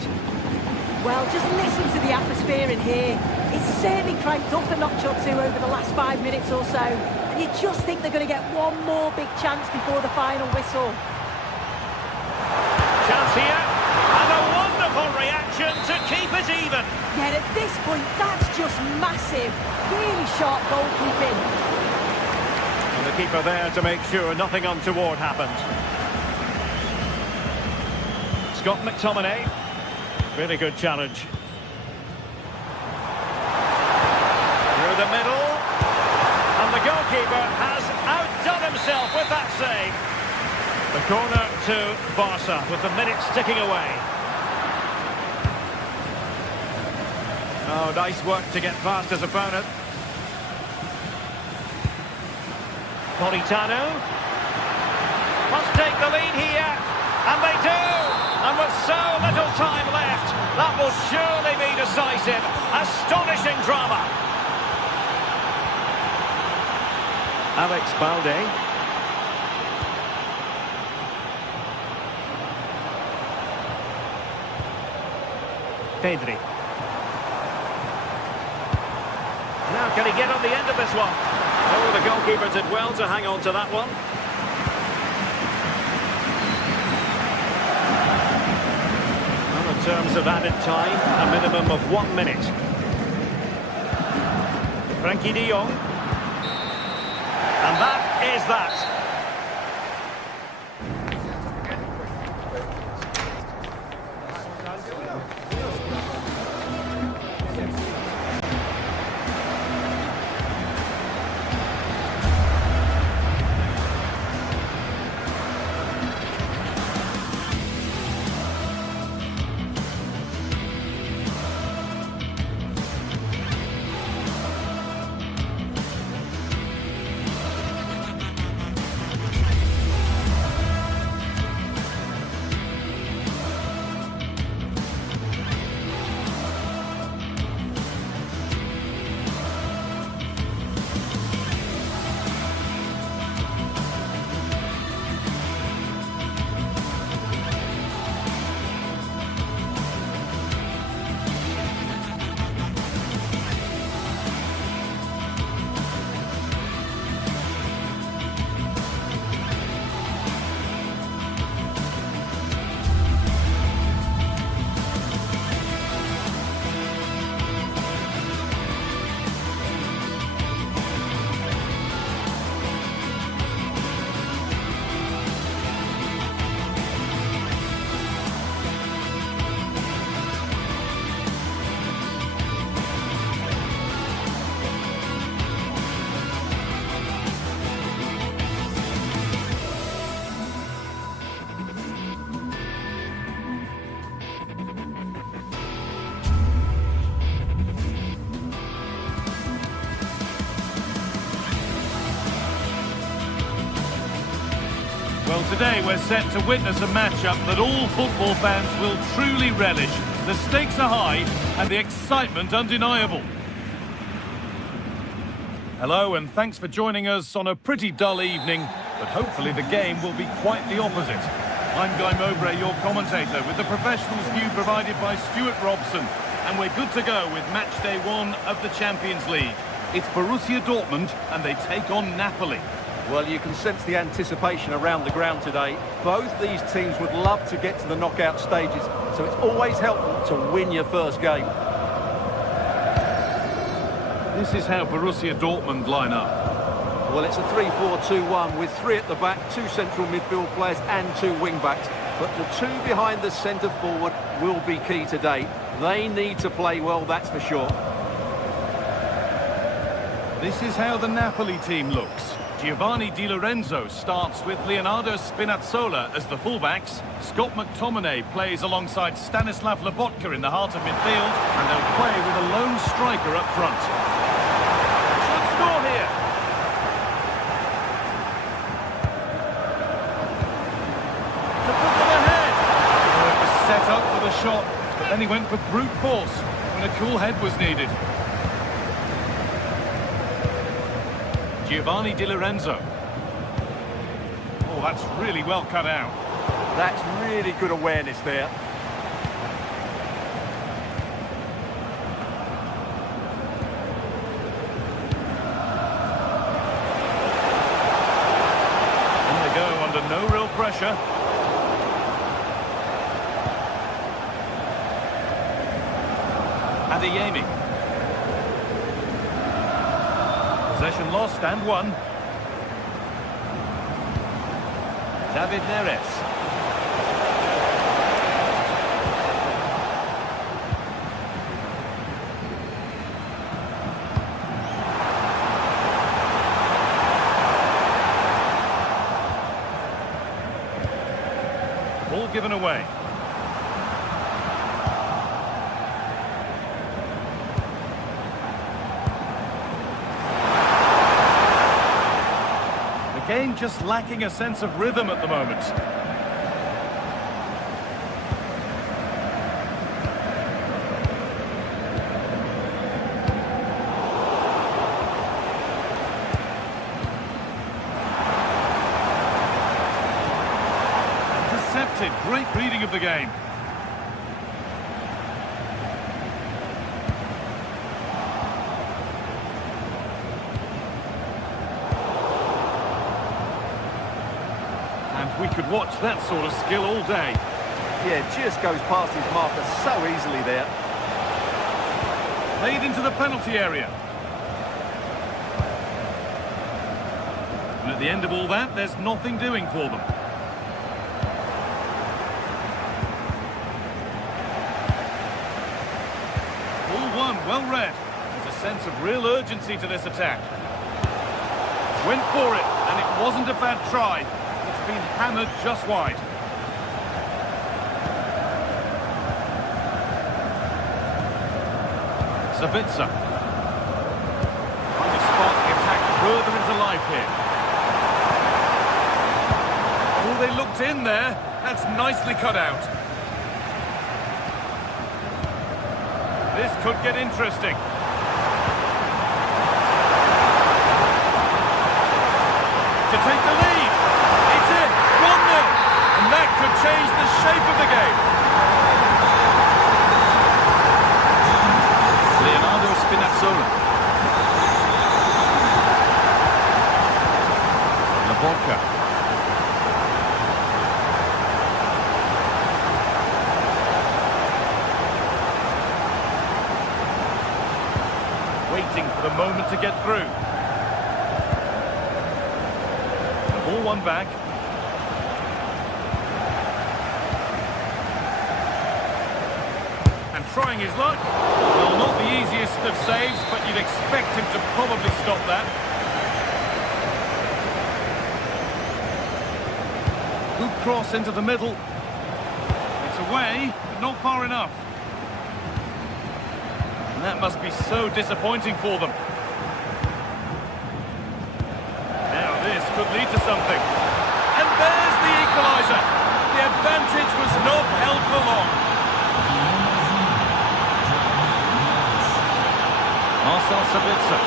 Well, just listen to the atmosphere in here. It's certainly cranked up a notch or two over the last 5 minutes or so. And you just think they're going to get one more big chance before the final whistle. Chance here. And a wonderful reaction to keep it even. Yet at this point, that's just massive. Really sharp goalkeeping. And the keeper there to make sure nothing untoward happened. Scott McTominay. Really good challenge. Through the middle. And the goalkeeper has outdone himself with that save. The corner to Barca with the minutes ticking away. Oh, nice work to get past his opponent. Politano. Must take the lead here. And they do! And with so little time left, that will surely be decisive. Astonishing drama. Alex Balde. Pedri. Now can he get on the end of this one? Oh, the goalkeeper did well to hang on to that one. In terms of added time, a minimum of 1 minute. Frankie de Jong. And that is that. Well, today we're set to witness a matchup that all football fans will truly relish. The stakes are high and the excitement undeniable. Hello and thanks for joining us on a pretty dull evening, but hopefully the game will be quite the opposite. I'm Guy Mowbray, your commentator, with the professionals view provided by Stuart Robson. and we're good to go with match day 1 of the Champions League. It's Borussia Dortmund, and they take on Napoli. Well, you can sense the anticipation around the ground today. Both these teams would love to get to the knockout stages, so it's always helpful to win your first game. This is how Borussia Dortmund line up. Well, it's a 3-4-2-1 with 3 at the back, 2 central midfield players and 2 wing-backs. But the 2 behind the centre-forward will be key today. They need to play well, that's for sure. This is how the Napoli team looks. Giovanni Di Lorenzo starts with Leonardo Spinazzola as the fullbacks. Scott McTominay plays alongside Stanislav Lobotka in the heart of midfield, and they'll play with a lone striker up front. Should score here. To put them ahead. Oh, it was set up for the shot, but then he went for brute force when a cool head was needed. Giovanni Di Lorenzo. Oh, that's really well cut out. That's really good awareness there. And they go under no real pressure. Adeyemi. Possession lost and won. David Neres. Ball given away. Game just lacking a sense of rhythm at the moment. Intercepted. Great reading of the game. We could watch that sort of skill all day. Yeah, just goes past his marker so easily there. Played into the penalty area. And at the end of all that, there's nothing doing for them. Ball won, well read. There's a sense of real urgency to this attack. Went for it, and it wasn't a bad try. Been hammered just wide. Sabitzer. Trying to spark the attack further into life here. Oh, they looked in there. That's nicely cut out. This could get interesting. To take the lead. It's in, 1-0, and that could change the shape of the game. Leonardo Spinazzola. Lobotka. Waiting for the moment to get through. Ball one back. And trying his luck. Well, not the easiest of saves, but you'd expect him to probably stop that. Good cross into the middle. It's away, but not far enough. And that must be so disappointing for them. This could lead to something. And there's the equaliser. The advantage was not held for long. Marcel Sabitzer.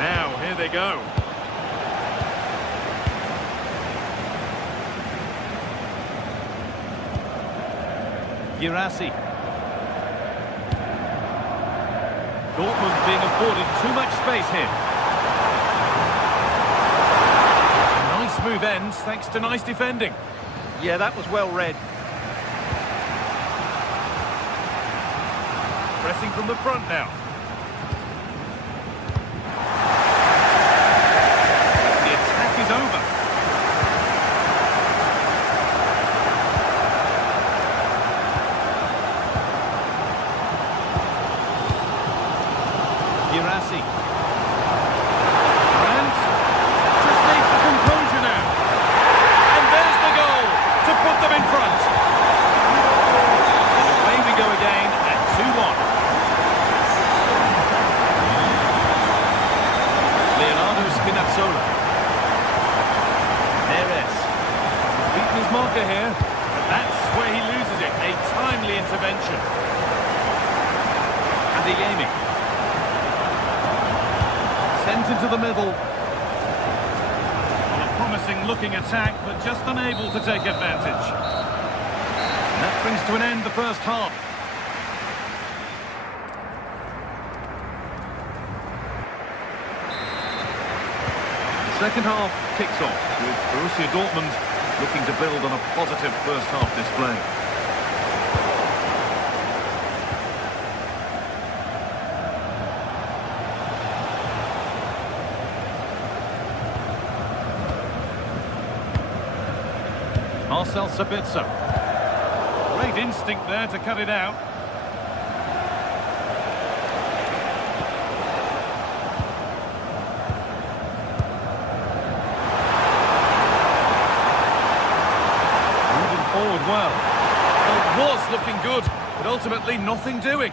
Now, here they go. Girassi. Dortmund being afforded too much space here. Nice move ends thanks to nice defending. Yeah, that was well read. Pressing from the front now. The attack is over. Girassi. And just needs the composure now. And there's the goal to put them in front. And away we go again at 2-1. Spinazzola. Perez. Beaten his marker here. And that's where he loses it. A timely intervention. And Adeyemi. Sent into the middle. Well, a promising looking attack, but just unable to take advantage. And that brings to an end the first half. Second half kicks off with Borussia Dortmund looking to build on a positive first half display. Marcel Sabitzer. Great instinct there to cut it out. Well, it was looking good, but ultimately nothing doing.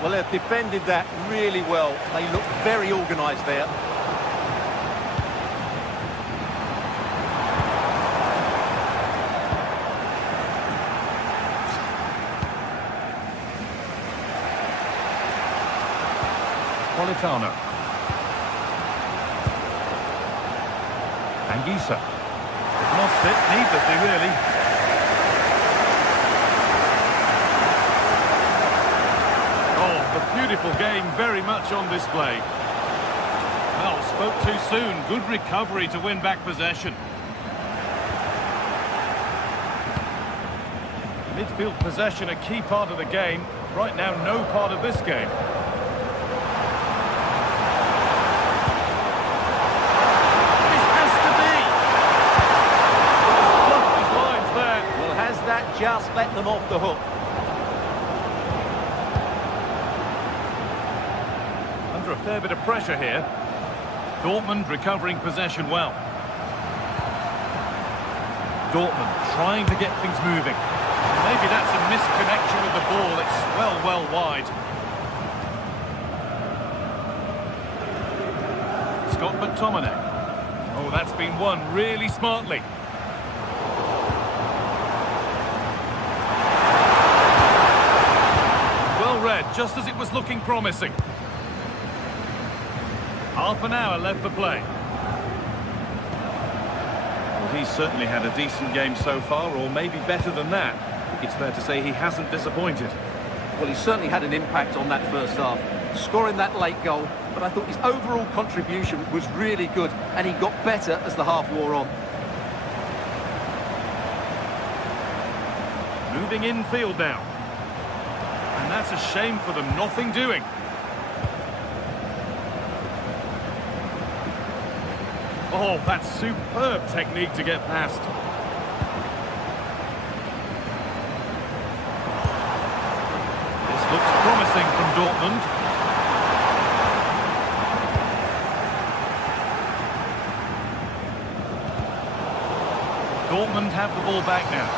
Well, they've defended that really well. They look very organised there. Politano. Anguissa. Lost it, needlessly really. Beautiful game, very much on display. Well, spoke too soon. Good recovery to win back possession. Midfield possession, a key part of the game. Right now, no part of this game. This has to be! Fluffed his lines there. Well, has that just let them off the hook? A fair bit of pressure here. Dortmund recovering possession well. Dortmund trying to get things moving. Maybe that's a misconnection with the ball. It's well wide. Scott McTominay. Oh, that's been won really smartly. Well read, just as it was looking promising. Half an hour left for play. Well, he's certainly had a decent game so far, or maybe better than that. It's fair to say he hasn't disappointed. Well, he certainly had an impact on that first half, scoring that late goal, but I thought his overall contribution was really good, and he got better as the half wore on. Moving infield now. And that's a shame for them, nothing doing. Oh, that's superb technique to get past. This looks promising from Dortmund. Dortmund have the ball back now.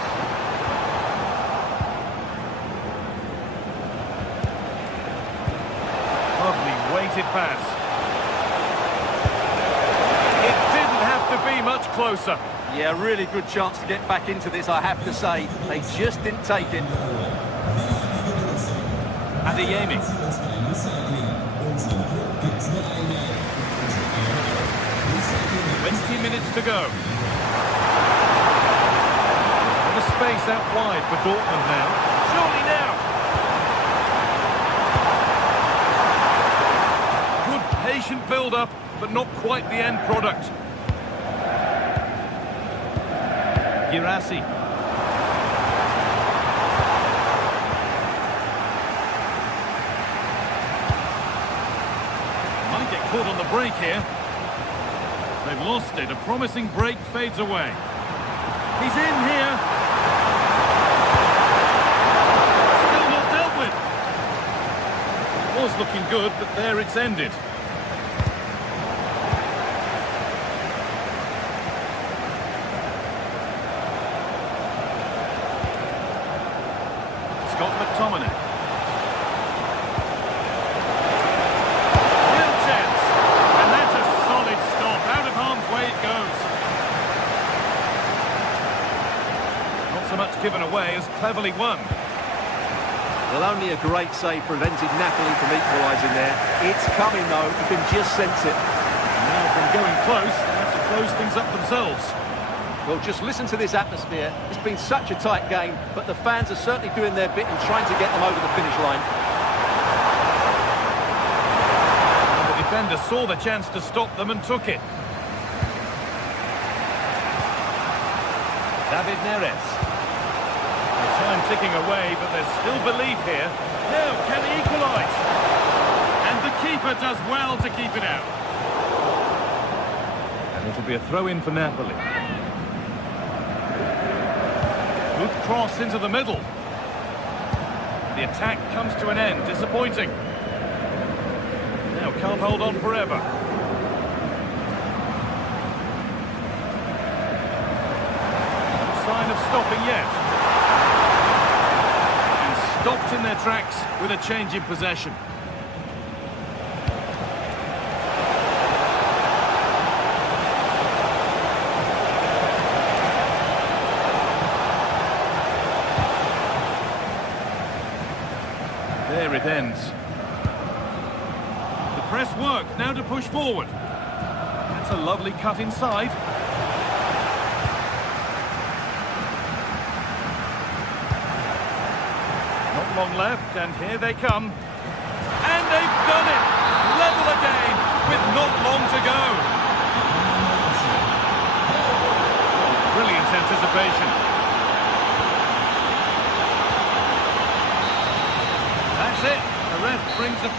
Lovely weighted pass. Be much closer. Yeah, really good chance to get back into this, I have to say. They just didn't take it. Adeyemi. 20 minutes to go. The space out wide for Dortmund now. Surely now. Good patient build-up, but not quite the end product. Girassi. Might get caught on the break here. They've lost it. A promising break fades away. He's in here. Still not dealt with. It was looking good, but there it's ended. Scott McTominay. Real chance. And that's a solid stop. Out of harm's way it goes. Not so much given away as cleverly won. Well, only a great save prevented Napoli from equalising there. It's coming, though. You can just sense it. Now from going close, they have to close things up themselves. Well, just listen to this atmosphere. It's been such a tight game, but the fans are certainly doing their bit and trying to get them over the finish line. And the defender saw the chance to stop them and took it. David Neres. The time ticking away, but there's still belief here. Now, can he equalise? And the keeper does well to keep it out. And it'll be a throw-in for Napoli. Good cross into the middle. The attack comes to an end. Disappointing. Now can't hold on forever. No sign of stopping yet. And stopped in their tracks with a change in possession. There it ends. The press worked, now to push forward. That's a lovely cut inside. Not long left, and here they come. And they've done it! Level again, with not long to go. Brilliant anticipation. That's it. The ref brings up.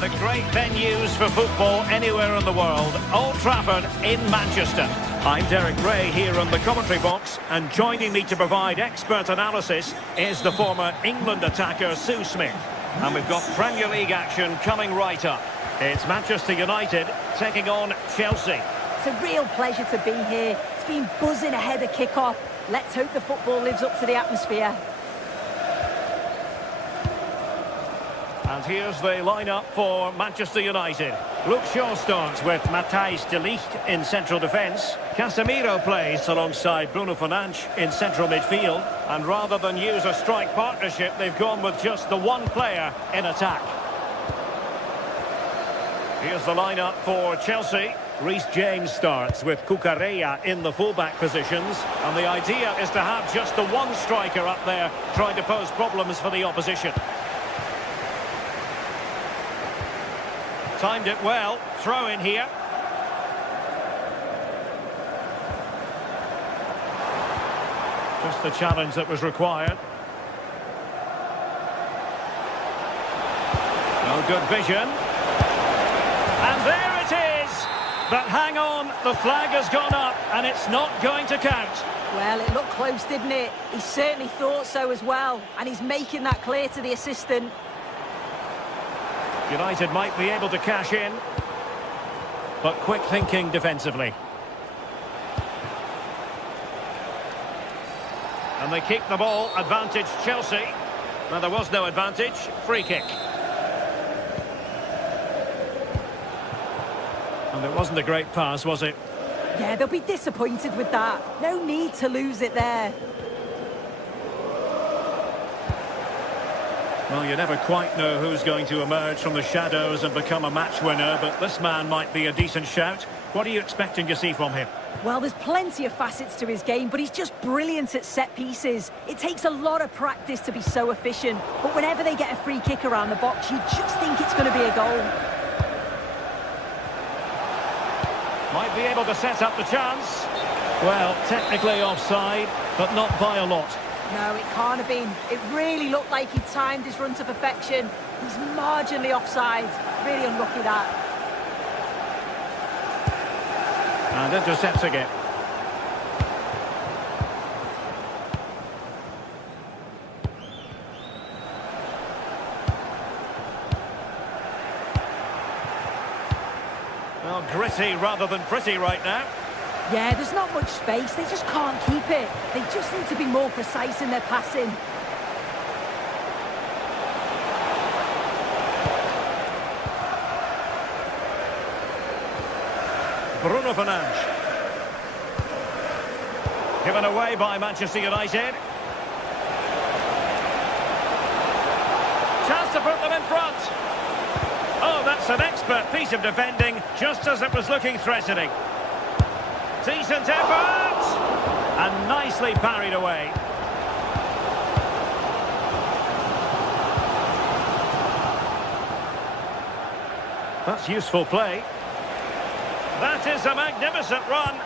The great venues for football anywhere in the world, Old Trafford in Manchester. I'm Derek Ray here on the commentary box, and joining me to provide expert analysis is the former England attacker Sue Smith. And we've got Premier League action coming right up. It's Manchester United taking on Chelsea. It's a real pleasure to be here. It's been buzzing ahead of kick-off. Let's hope the football lives up to the atmosphere. And here's the lineup for Manchester United. Luke Shaw starts with Matthijs de Ligt in central defence. Casemiro plays alongside Bruno Fernandes in central midfield. And rather than use a strike partnership, they've gone with just the one player in attack. Here's the lineup for Chelsea. Reece James starts with Cucurella in the fullback positions. And the idea is to have just the one striker up there trying to pose problems for the opposition. Timed it well. Throw in here. Just the challenge that was required. No good vision. And there it is! But hang on, the flag has gone up and it's not going to count. Well, it looked close, didn't it? He certainly thought so as well. And he's making that clear to the assistant. United might be able to cash in, but quick thinking defensively. And they keep the ball, advantage Chelsea. Now there was no advantage, free kick. And it wasn't a great pass, was it? Yeah, they'll be disappointed with that. No need to lose it there. Well, you never quite know who's going to emerge from the shadows and become a match winner, but this man might be a decent shout. What are you expecting to see from him? Well, there's plenty of facets to his game, but he's just brilliant at set pieces. It takes a lot of practice to be so efficient, but whenever they get a free kick around the box, you just think it's going to be a goal. Might be able to set up the chance. Well, technically offside, but not by a lot. No, it can't have been. It really looked like he timed his run to perfection. He's marginally offside. Really unlucky that. And intercepting it. Well, gritty rather than pretty right now. Yeah, there's not much space. They just can't keep it. They just need to be more precise in their passing. Bruno Fernandes. Given away by Manchester United. Chance to put them in front. Oh, that's an expert piece of defending, just as it was looking threatening. Decent effort! And nicely parried away. That's useful play. That is a magnificent run.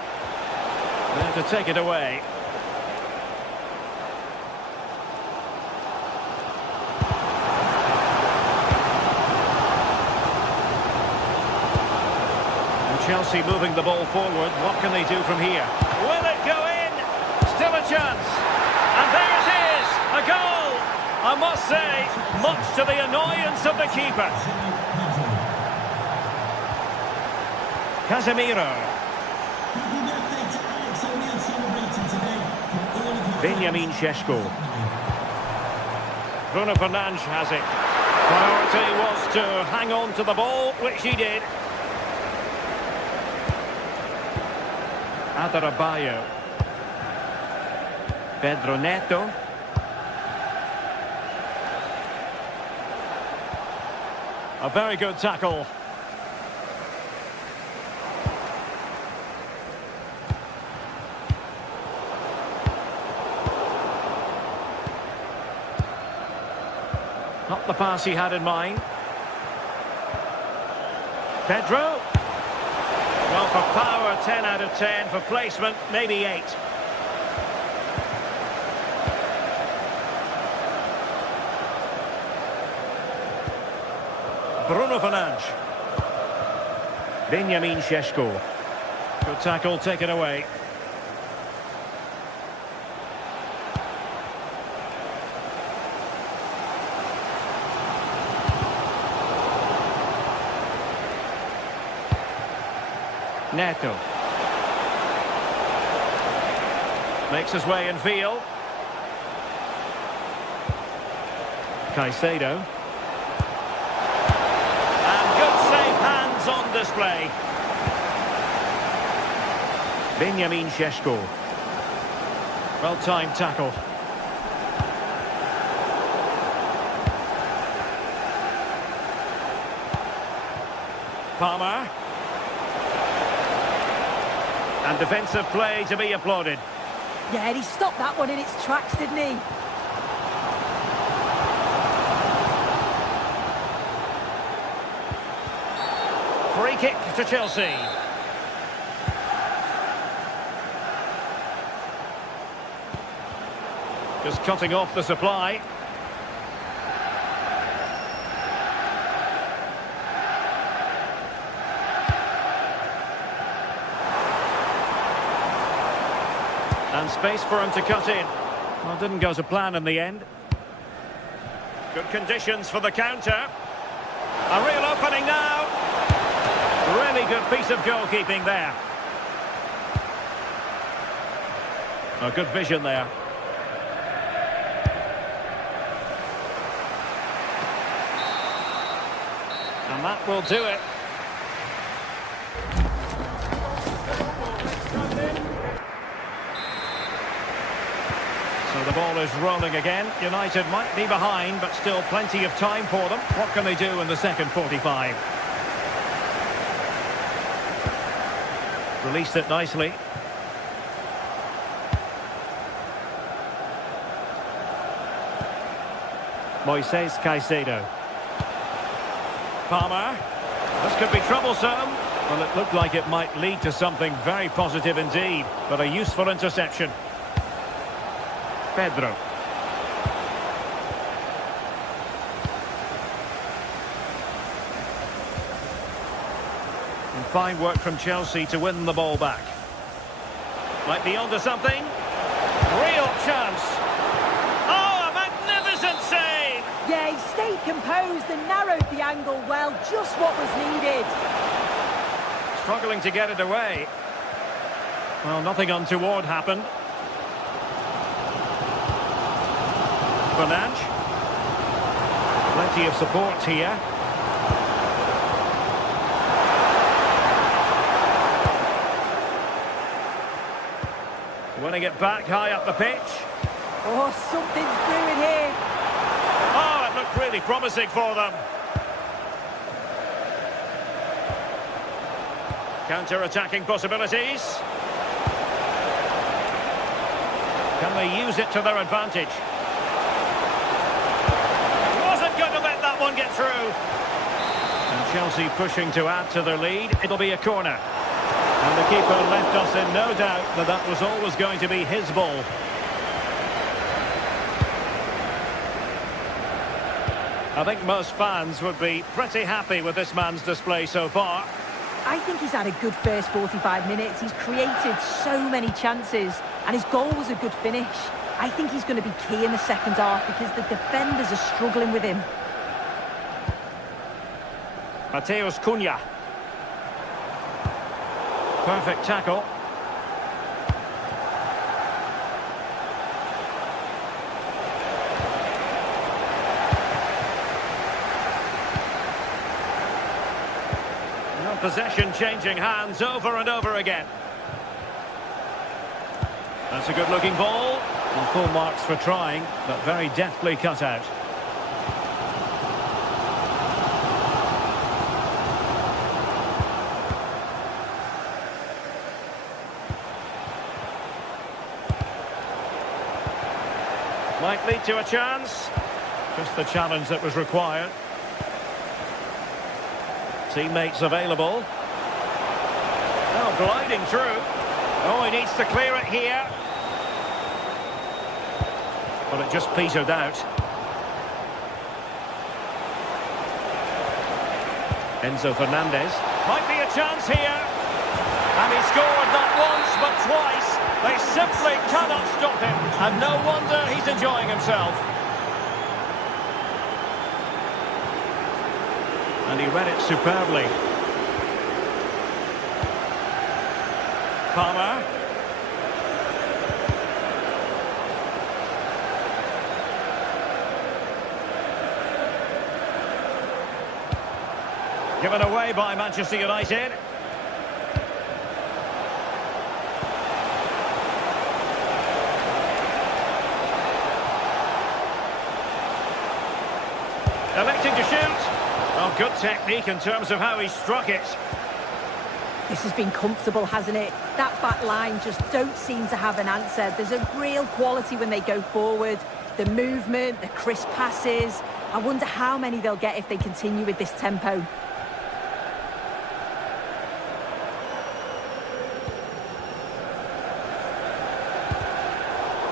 There to take it away. Chelsea moving the ball forward. What can they do from here? Will it go in? Still a chance. And there it is! A goal! I must say, much to the annoyance of the keeper. Casemiro. Benjamin Šeško. Bruno Fernandes has it. Priority was to hang on to the ball, which he did. Adarabioyo. Pedro Neto. A very good tackle. Not the pass he had in mind. Pedro. Well, for power, 10 out of 10. For placement, maybe 8. Bruno Fernandes. Benjamin Šeško. Good tackle, taken away. Neto. Makes his way in field. Caicedo. And good safe hands on display. Benjamin Šeško. Well-timed tackle. Palmer. And defensive play to be applauded. Yeah, and he stopped that one in its tracks, didn't he? Free kick to Chelsea. Just cutting off the supply. And space for him to cut in. Well, didn't go to plan in the end. Good conditions for the counter. A real opening now. Really good piece of goalkeeping there. A good vision there. And that will do it. So the ball is rolling again. United might be behind, but still plenty of time for them. What can they do in the second 45? Released it nicely. Moises Caicedo. Palmer. This could be troublesome. Well, it looked like it might lead to something very positive indeed, but a useful interception. Pedro. And fine work from Chelsea to win the ball back. Might be onto something. Real chance. Oh, a magnificent save! Yeah, he stayed composed and narrowed the angle well, just what was needed. Struggling to get it away. Well, nothing untoward happened. Fernandes. Plenty of support here. Winning it back high up the pitch. Oh, something's brewing here. Oh, it looked really promising for them. Counter-attacking possibilities. Can they use it to their advantage? Wasn't going to let that one get through. And Chelsea pushing to add to their lead. It'll be a corner. And the keeper left us in no doubt that that was always going to be his ball. I think most fans would be pretty happy with this man's display so far. I think he's had a good first 45 minutes. He's created so many chances, and his goal was a good finish. I think he's going to be key in the second half because the defenders are struggling with him. Mateus Cunha. Perfect tackle. No possession changing hands over and over again. That's a good-looking ball. And full marks for trying, but very deftly cut out. Might lead to a chance. Just the challenge that was required. Teammates available. Oh, gliding through. Oh, he needs to clear it here. But it just petered out. Enzo Fernandez. Might be a chance here. And he scored not once, but twice. They simply cannot stop him. And no wonder he's enjoying himself. And he read it superbly. Palmer. Given away by Manchester United. Electing to shoot. Oh, good technique in terms of how he struck it. This has been comfortable, hasn't it? That back line just don't seem to have an answer. There's a real quality when they go forward. The movement, the crisp passes. I wonder how many they'll get if they continue with this tempo.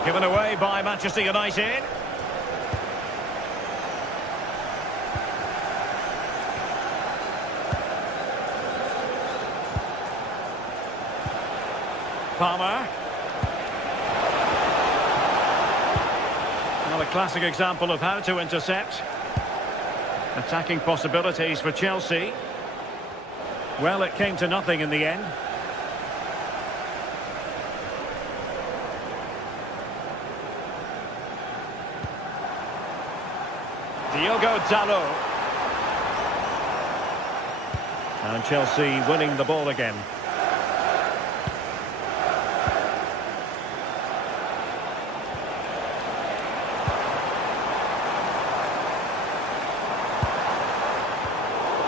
Given away by Manchester United. Palmer. Well, a classic example of how to intercept. Attacking possibilities for Chelsea. Well, it came to nothing in the end. Diogo Dalot. And Chelsea winning the ball again.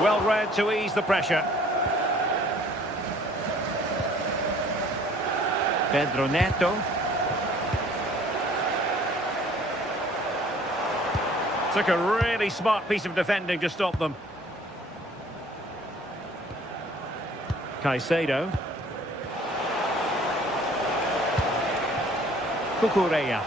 Well read to ease the pressure. Pedro Neto. Took a really smart piece of defending to stop them. Caicedo. Cucurella.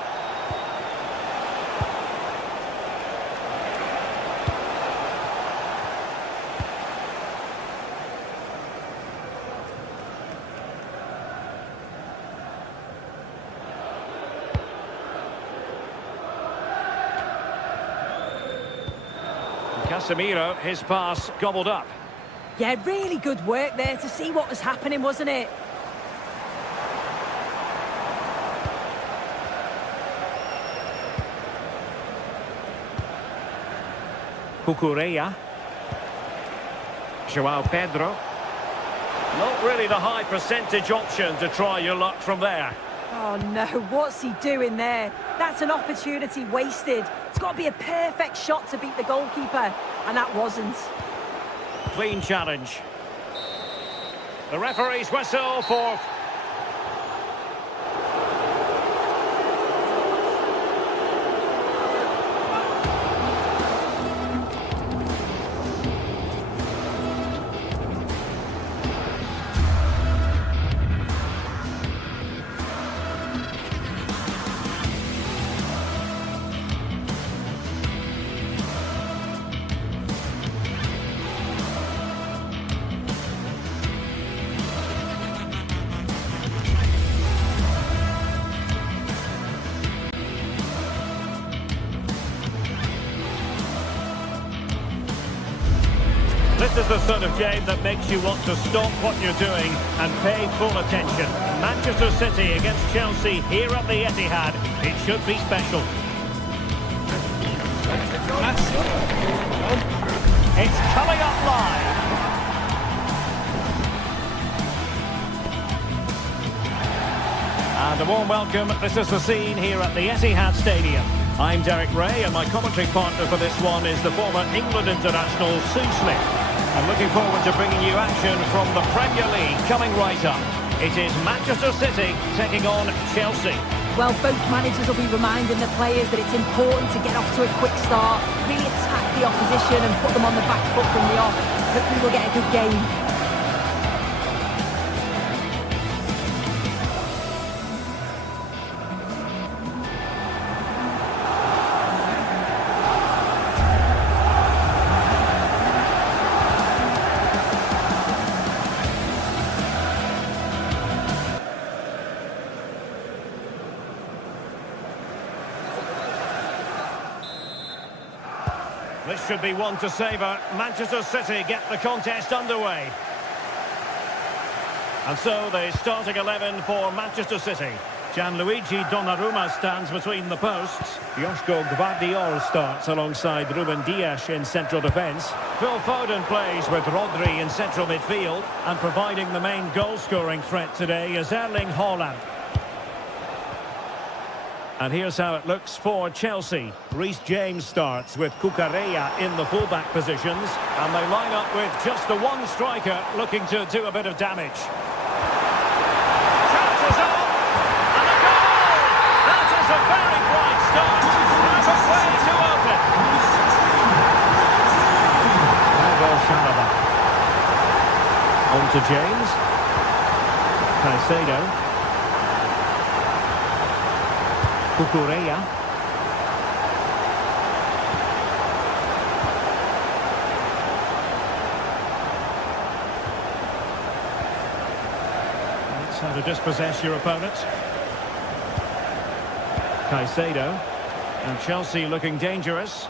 Casemiro, his pass gobbled up. Yeah, really good work there to see what was happening, wasn't it? Cucurella. João Pedro. Not really the high percentage option to try your luck from there. Oh no, what's he doing there? That's an opportunity wasted. It's got to be a perfect shot to beat the goalkeeper, and that wasn't. Clean challenge. The referee's whistle for... This is the sort of game that makes you want to stop what you're doing and pay full attention. Manchester City against Chelsea here at the Etihad. It should be special. It's coming up live. And a warm welcome. This is the scene here at the Etihad Stadium. I'm Derek Ray, and my commentary partner for this one is the former England international Sue Smith. I'm looking forward to bringing you action from the Premier League coming right up. It is Manchester City taking on Chelsea. Well, both managers will be reminding the players that it's important to get off to a quick start, really attack the opposition and put them on the back foot from the off. Hopefully we'll get a good game. This should be one to savour. Manchester City get the contest underway. And so the starting 11 for Manchester City. Gianluigi Donnarumma stands between the posts. Joško Gvardiol starts alongside Ruben Dias in central defence. Phil Foden plays with Rodri in central midfield. And providing the main goal-scoring threat today is Erling Haaland. And here's how it looks for Chelsea. Reece James starts with Cucurella in the fullback positions. And they line up with just the one striker looking to do a bit of damage. Chances on! And a goal! That is a very bright start. And a way to open. Thiago Shalaba. On to James. Caicedo. Cucurella. That's how to dispossess your opponent. Caicedo. And Chelsea looking dangerous.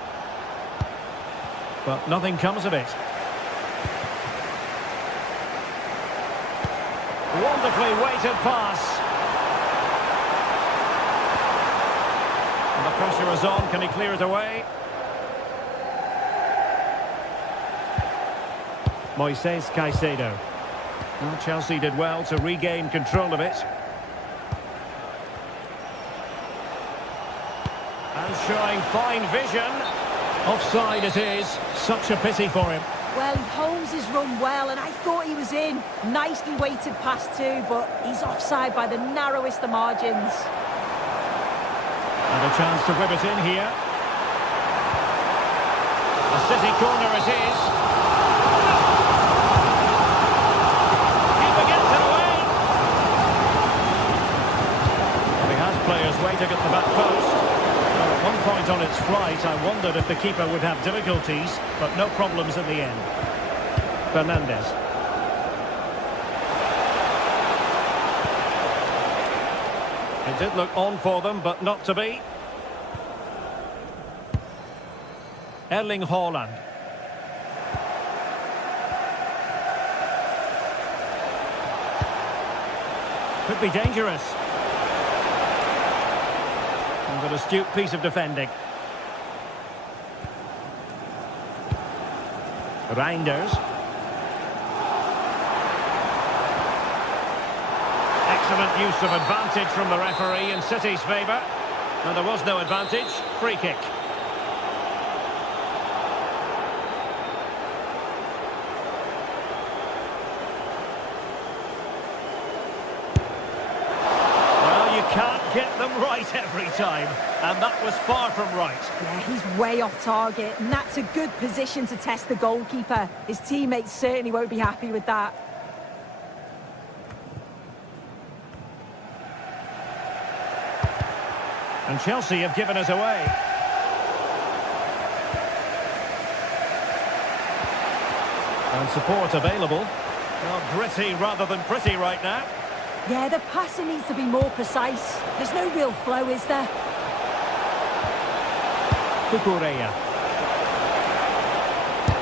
But nothing comes of it. Wonderfully weighted pass. The pressure is on. Can he clear it away? Moises Caicedo. Well, Chelsea did well to regain control of it. And showing fine vision. Offside it is. Such a pity for him. Well, he holds his run well, and I thought he was in. Nicely weighted pass too, but he's offside by the narrowest of margins. And a chance to whip it in here. A City corner it is. Keeper gets it away. Well, he has players waiting at the back post. Well, at one point on its flight, I wondered if the keeper would have difficulties, but no problems in the end. Fernandes. It did look on for them, but not to be. Erling Haaland. Could be dangerous. And an astute piece of defending. Reinders. Excellent use of advantage from the referee in City's favour. And there was no advantage. Free kick. Well, you can't get them right every time. And that was far from right. Yeah, he's way off target. And that's a good position to test the goalkeeper. His teammates certainly won't be happy with that. And Chelsea have given us away. And support available. Well, gritty rather than pretty right now. Yeah, the passing needs to be more precise. There's no real flow, is there? Cucurella.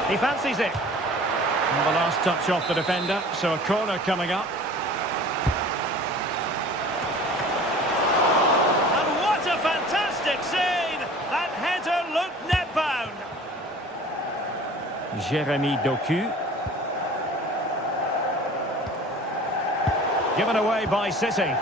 He fancies it. And the last touch off the defender, so a corner coming up. Jeremy Doku. Given away by City.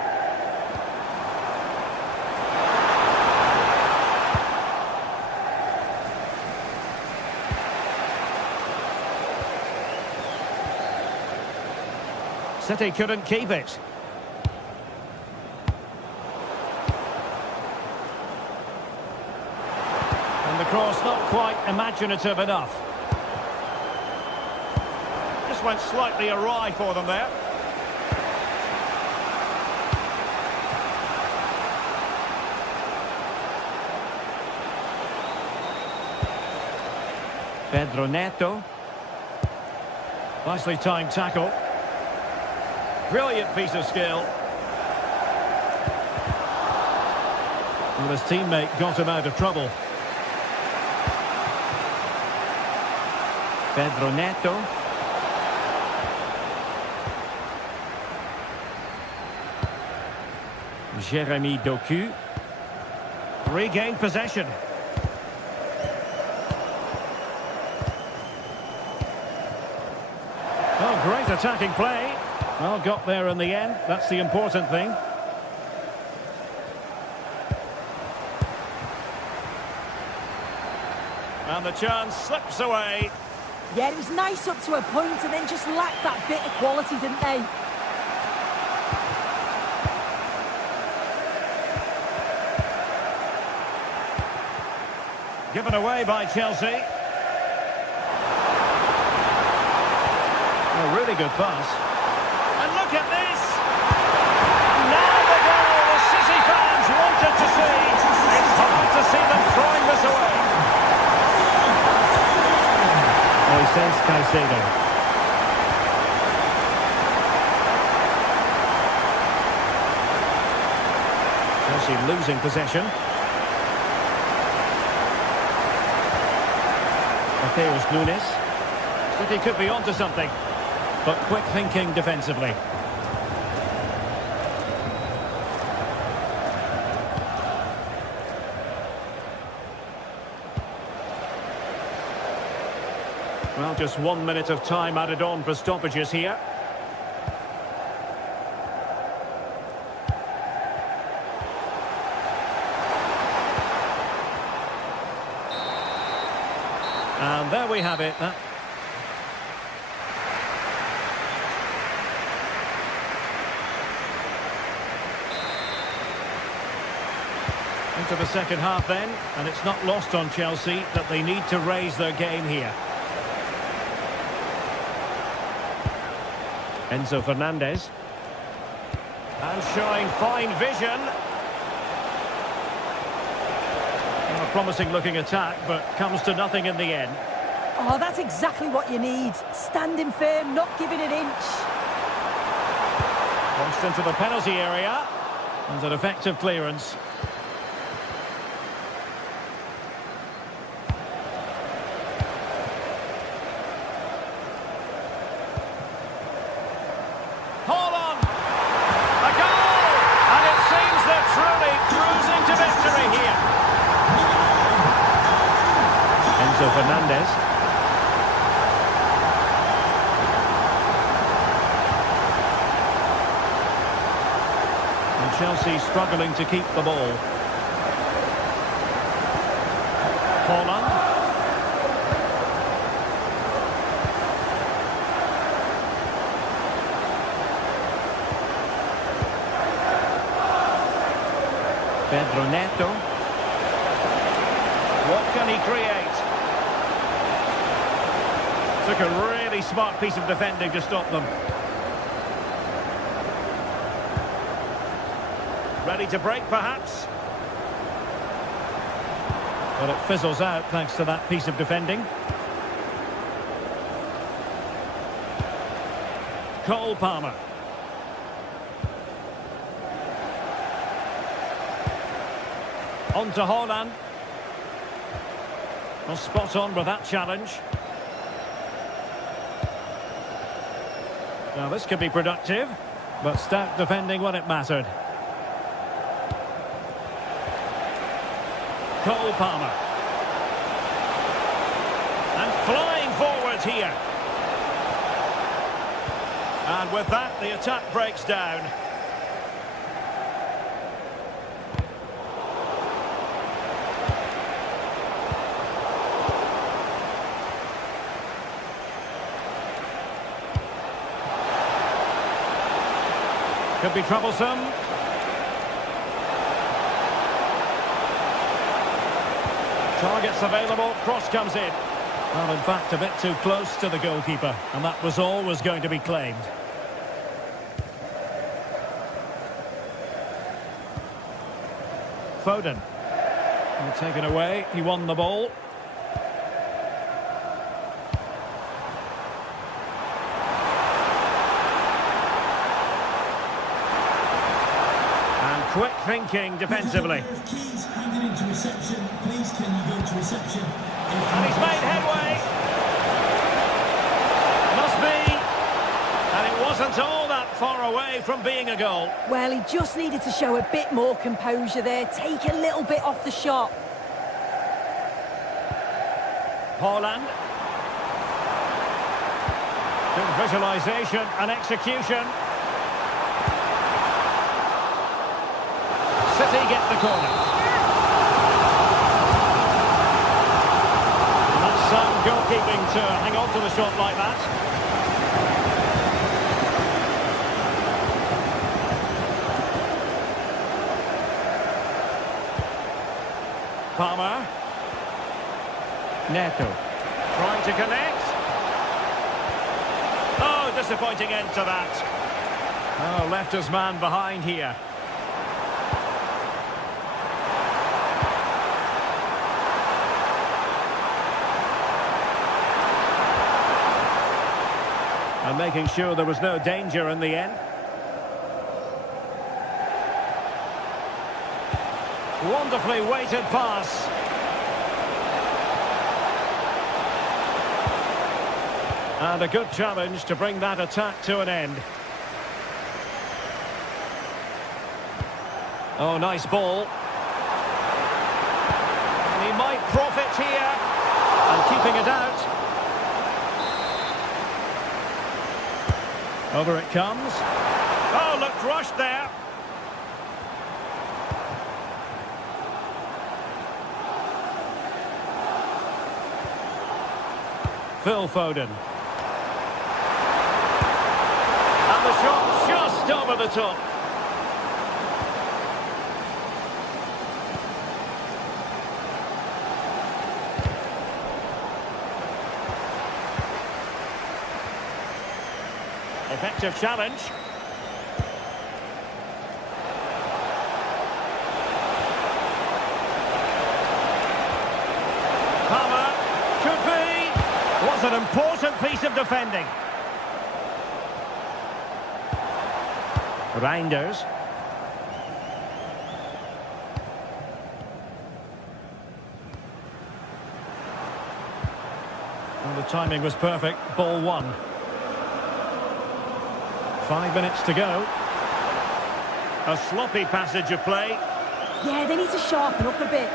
City couldn't keep it. And the cross not quite imaginative enough. Just went slightly awry for them there. Pedro Neto. Nicely timed tackle. Brilliant piece of skill. Well, his teammate got him out of trouble. Pedro Neto. Jeremy Doku. Regained possession. Oh, great attacking play. Well, got there in the end. That's the important thing. And the chance slips away. Yeah, it was nice up to a point and then just lacked that bit of quality, didn't they? Given away by Chelsea. A really good pass. And look at this! Now the goal the City fans wanted to see. It's hard to see them throwing this away. Moises Caicedo. Chelsea losing possession. Mateus Nunes. City could be onto something, but quick thinking defensively. Well, just 1 minute of time added on for stoppages here. And there we have it. Into the second half then, and it's not lost on Chelsea that they need to raise their game here. Enzo Fernandez. And showing fine vision. Well, a promising looking attack, but comes to nothing in the end. Oh, that's exactly what you need. Standing firm, not giving an inch. Launched into the penalty area. And an effective clearance. Fernandez. And Chelsea struggling to keep the ball. Holland. Pedro Neto. What can he create? Took a really smart piece of defending to stop them. Ready to break, perhaps? But it fizzles out thanks to that piece of defending. Cole Palmer. On to Holland. Well, spot on with that challenge. Now this could be productive, but stout defending when it mattered. Cole Palmer. And flying forward here. And with that, the attack breaks down. Could be troublesome. Targets available, cross comes in. Well, in fact, a bit too close to the goalkeeper, and that was always going to be claimed. Foden. And taken away, he won the ball. Quick thinking defensively. And he's made headway. Must be. And it wasn't all that far away from being a goal. Well, he just needed to show a bit more composure there, take a little bit off the shot. Haaland. Good visualisation and execution. City get the corner. And that's some goalkeeping to hang on to the shot like that. Palmer. Neto. Trying to connect. Oh, disappointing end to that. Oh, left his man behind here. And making sure there was no danger in the end. Wonderfully weighted pass. And a good challenge to bring that attack to an end. Oh, nice ball. And he might profit here. And keeping it out. Over it comes. Oh, looked rushed there. Phil Foden. And the shot just over the top. Effective challenge. Palmer. Could be. Was an important piece of defending. Reinders. And the timing was perfect. Ball one. 5 minutes to go. A sloppy passage of play. Yeah, they need to sharpen up a bit.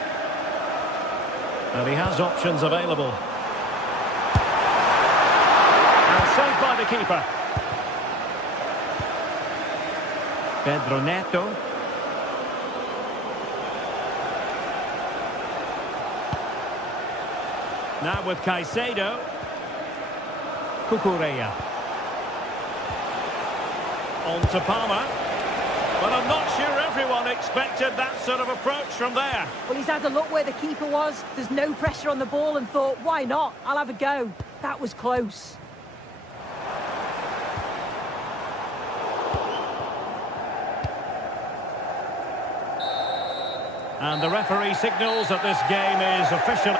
And he has options available. And saved by the keeper. Pedro Neto. Now with Caicedo. Cucurella. On to Palmer. But I'm not sure everyone expected that sort of approach from there. Well, he's had a look where the keeper was. There's no pressure on the ball and thought, why not? I'll have a go. That was close. And the referee signals that this game is official.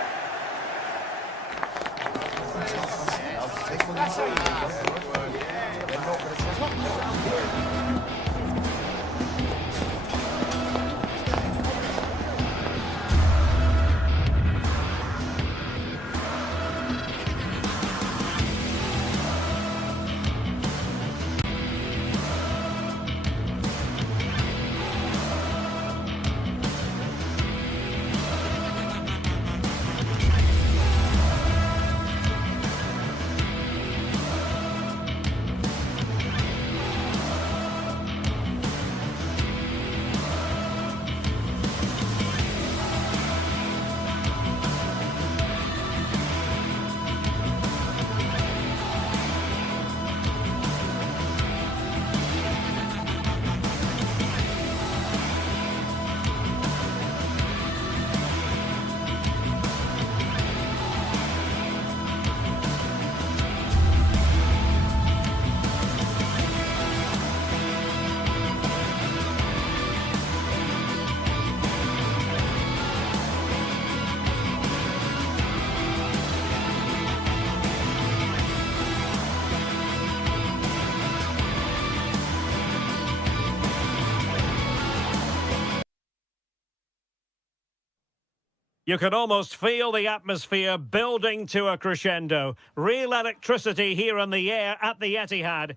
You can almost feel the atmosphere building to a crescendo. Real electricity here in the air at the Etihad.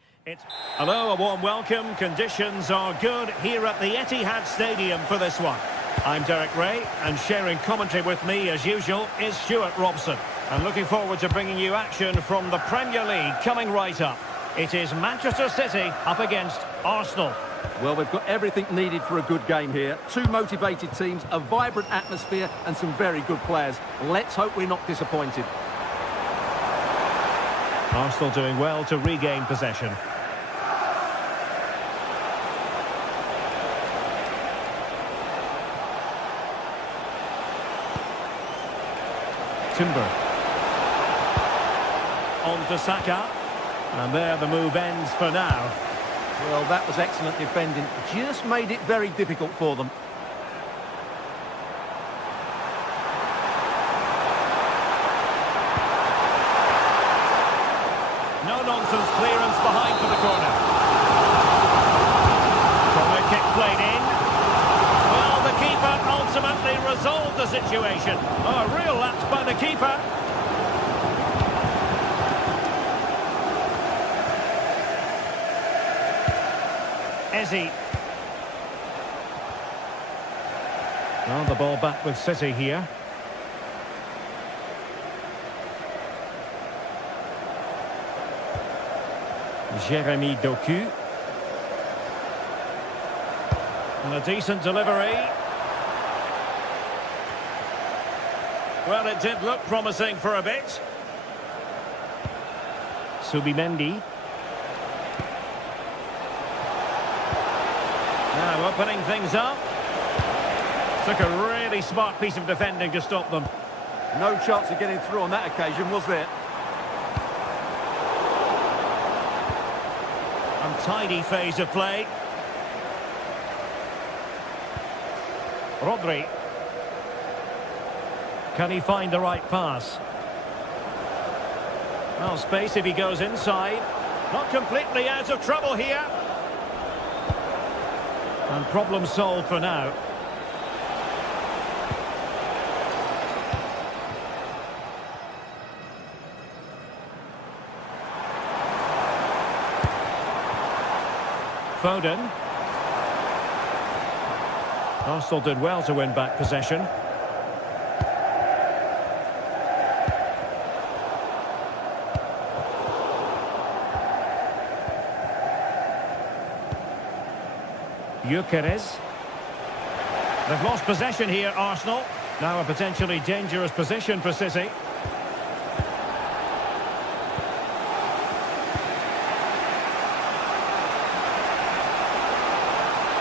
Hello, a warm welcome. Conditions are good here at the Etihad Stadium for this one. I'm Derek Ray, and sharing commentary with me, as usual, is Stuart Robson. I'm looking forward to bringing you action from the Premier League coming right up. It is Manchester City up against Arsenal. Well, we've got everything needed for a good game here. Two motivated teams, a vibrant atmosphere and some very good players. Let's hope we're not disappointed. Arsenal doing well to regain possession. Timber. On to Saka. And there the move ends for now. Well, that was excellent defending. Just made it very difficult for them. No-nonsense clearance behind for the corner. Corner kick played in. Well, the keeper ultimately resolved the situation. Oh, a real lapse by the keeper. Ezzy. Well, the ball back with City here. Jeremy Doku. And a decent delivery. Well, it did look promising for a bit. Subimendi. Now opening things up. Took a really smart piece of defending to stop them. No chance of getting through on that occasion, was there? Untidy phase of play. Rodri. Can he find the right pass? Well, space if he goes inside. Not completely out of trouble here. And problem solved for now. Foden. Arsenal did well to win back possession. Gyökeres. They've lost possession here, Arsenal. Now a potentially dangerous position for City.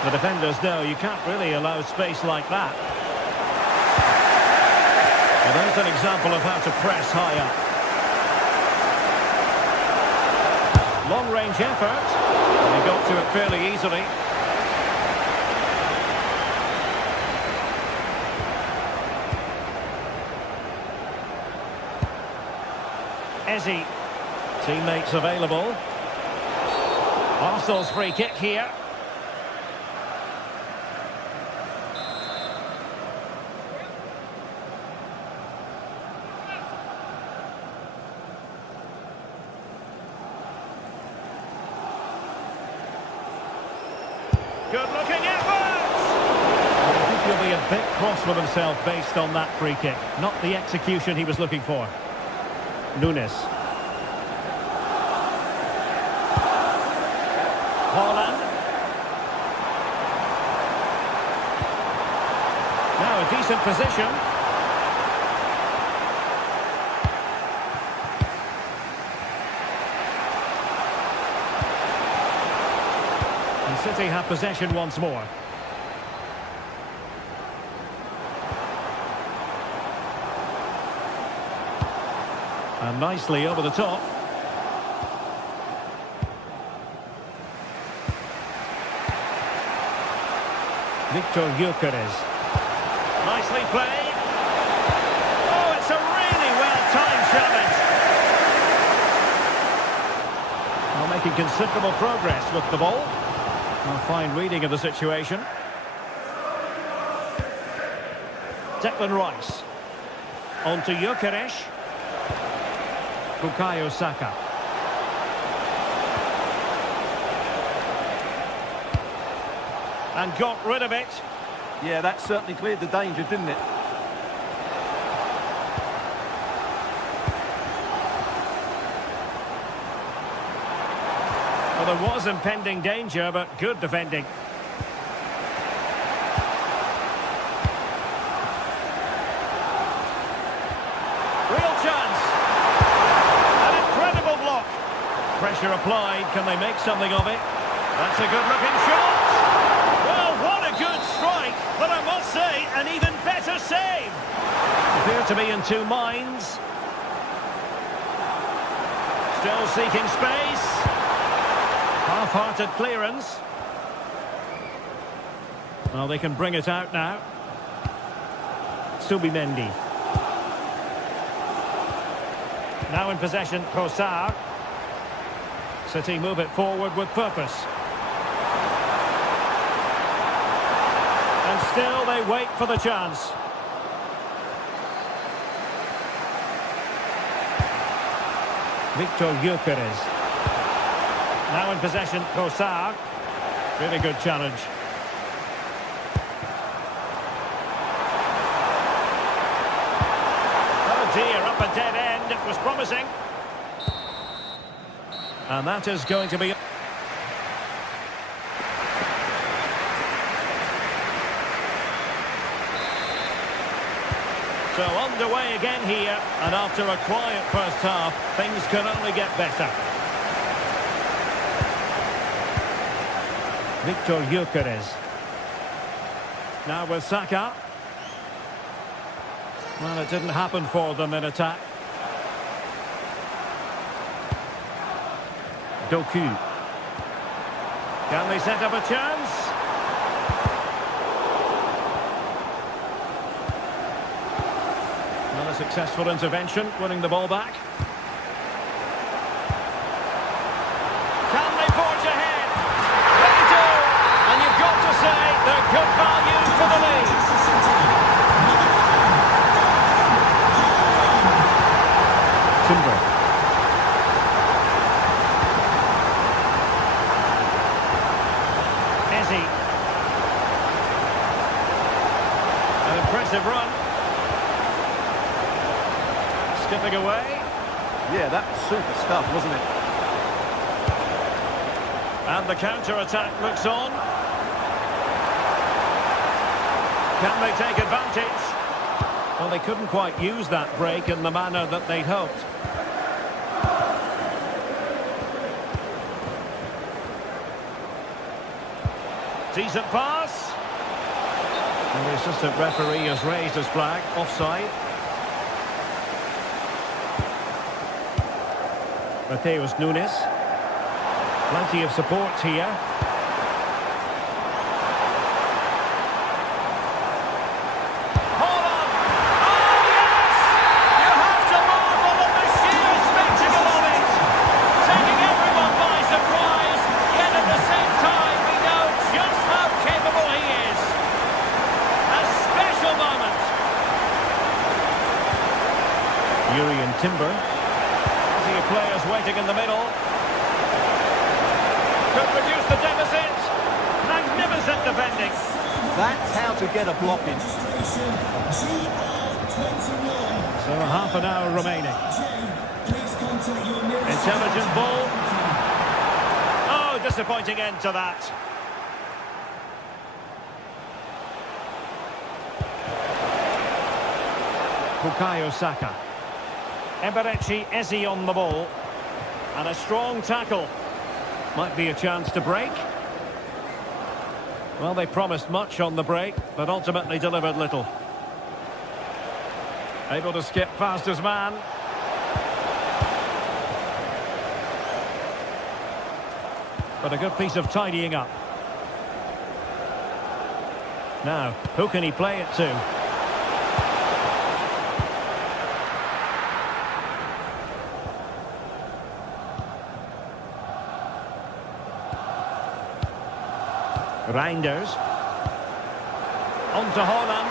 The defenders know you can't really allow space like that. Well, there's an example of how to press high up. Long-range effort. And he got to it fairly easily. Ezzy. Teammates available. Arsenal's free kick here. Good looking effort! I think he'll be a bit cross with himself based on that free kick. Not the execution he was looking for. Nunes. Haaland. Now a decent position. And City have possession once more. And nicely over the top. Victor Gyökeres. Nicely played. Oh, it's a really well-timed challenge. Well, making considerable progress with the ball. A fine reading of the situation. Declan Rice. On to Gyökeres. Bukayo Saka. And got rid of it. Yeah, that certainly cleared the danger, didn't it? Well, there was impending danger, but good defending. Real chance. An incredible block. Pressure applied. Can they make something of it? That's a good-looking shot. Well, what a good strike. But I must say, an even better save. Appear to be in two minds. Still seeking space. Half-hearted clearance. Well, they can bring it out now. Subimendi. Now in possession, Kosar. City move it forward with purpose. And still they wait for the chance. Victor Gyökeres. Now in possession, Kosar. Really good challenge. Oh dear, up a dead end. It was promising. And that is going to be... So underway again here. And after a quiet first half, things can only get better. Victor Gyökeres. Now with Saka. Well, it didn't happen for them in attack. Doku. Can they set up a chance? Well, a successful intervention, winning the ball back. Can they forge ahead? They do! And you've got to say they're good value for the lead. Timber. An impressive run. Skipping away. Yeah, that was super stuff, wasn't it? And the counter-attack looks on. Can they take advantage? Well, they couldn't quite use that break in the manner that they'd hoped. Decent pass. And the assistant referee has raised his flag. Offside. Mateus Nunes. Plenty of support here. Hold on! Oh, yes! You have to marvel at the sheer spectacle of it! Taking everyone by surprise, yet at the same time we know just how capable he is. A special moment. Urian Timber. Plenty of players waiting in the middle. Could reduce the deficit. Magnificent defending. That's how to get a block in. So half an hour remaining. Intelligent ball. Oh, disappointing end to that. Bukayo Saka. Eberechi Eze on the ball. And a strong tackle. Might be a chance to break. Well, they promised much on the break, but ultimately delivered little. Able to skip past his man. But a good piece of tidying up. Now, who can he play it to? Reinders. On to Haaland.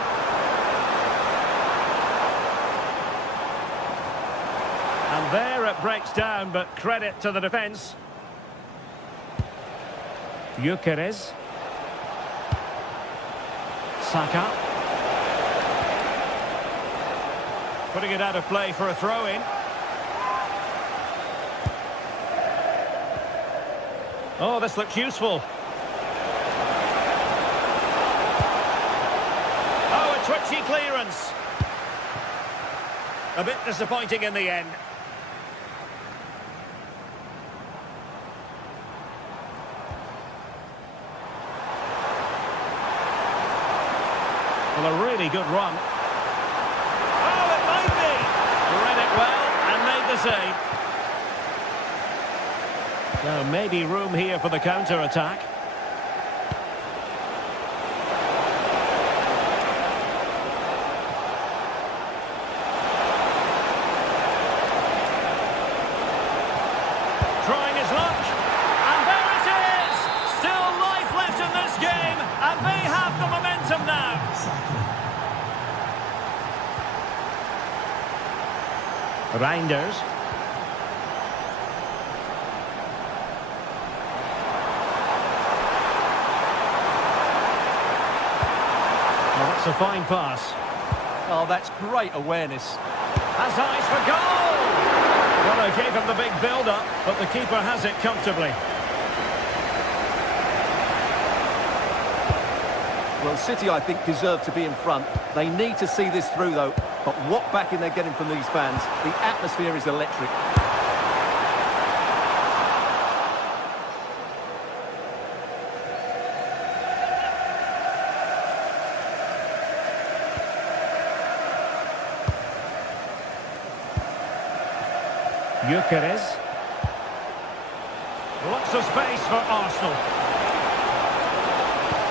Well, there it breaks down, but credit to the defence. Gyökeres. Saka. Putting it out of play for a throw-in. Oh, this looks useful. Oh, a twitchy clearance. A bit disappointing in the end. Well, a really good run. Oh, it might be. Read it well and made the save. Now, maybe room here for the counter-attack. Trying his luck. And there it is! Still life left in this game, and they have the momentum now. Reinders. Well, that's a fine pass. Oh, that's great awareness. Has eyes for goal! Well, they gave him the big build-up, but the keeper has it comfortably. Well, City, I think, deserve to be in front. They need to see this through, though. But what backing they're getting from these fans. The atmosphere is electric. Gyökeres. Lots of space for Arsenal.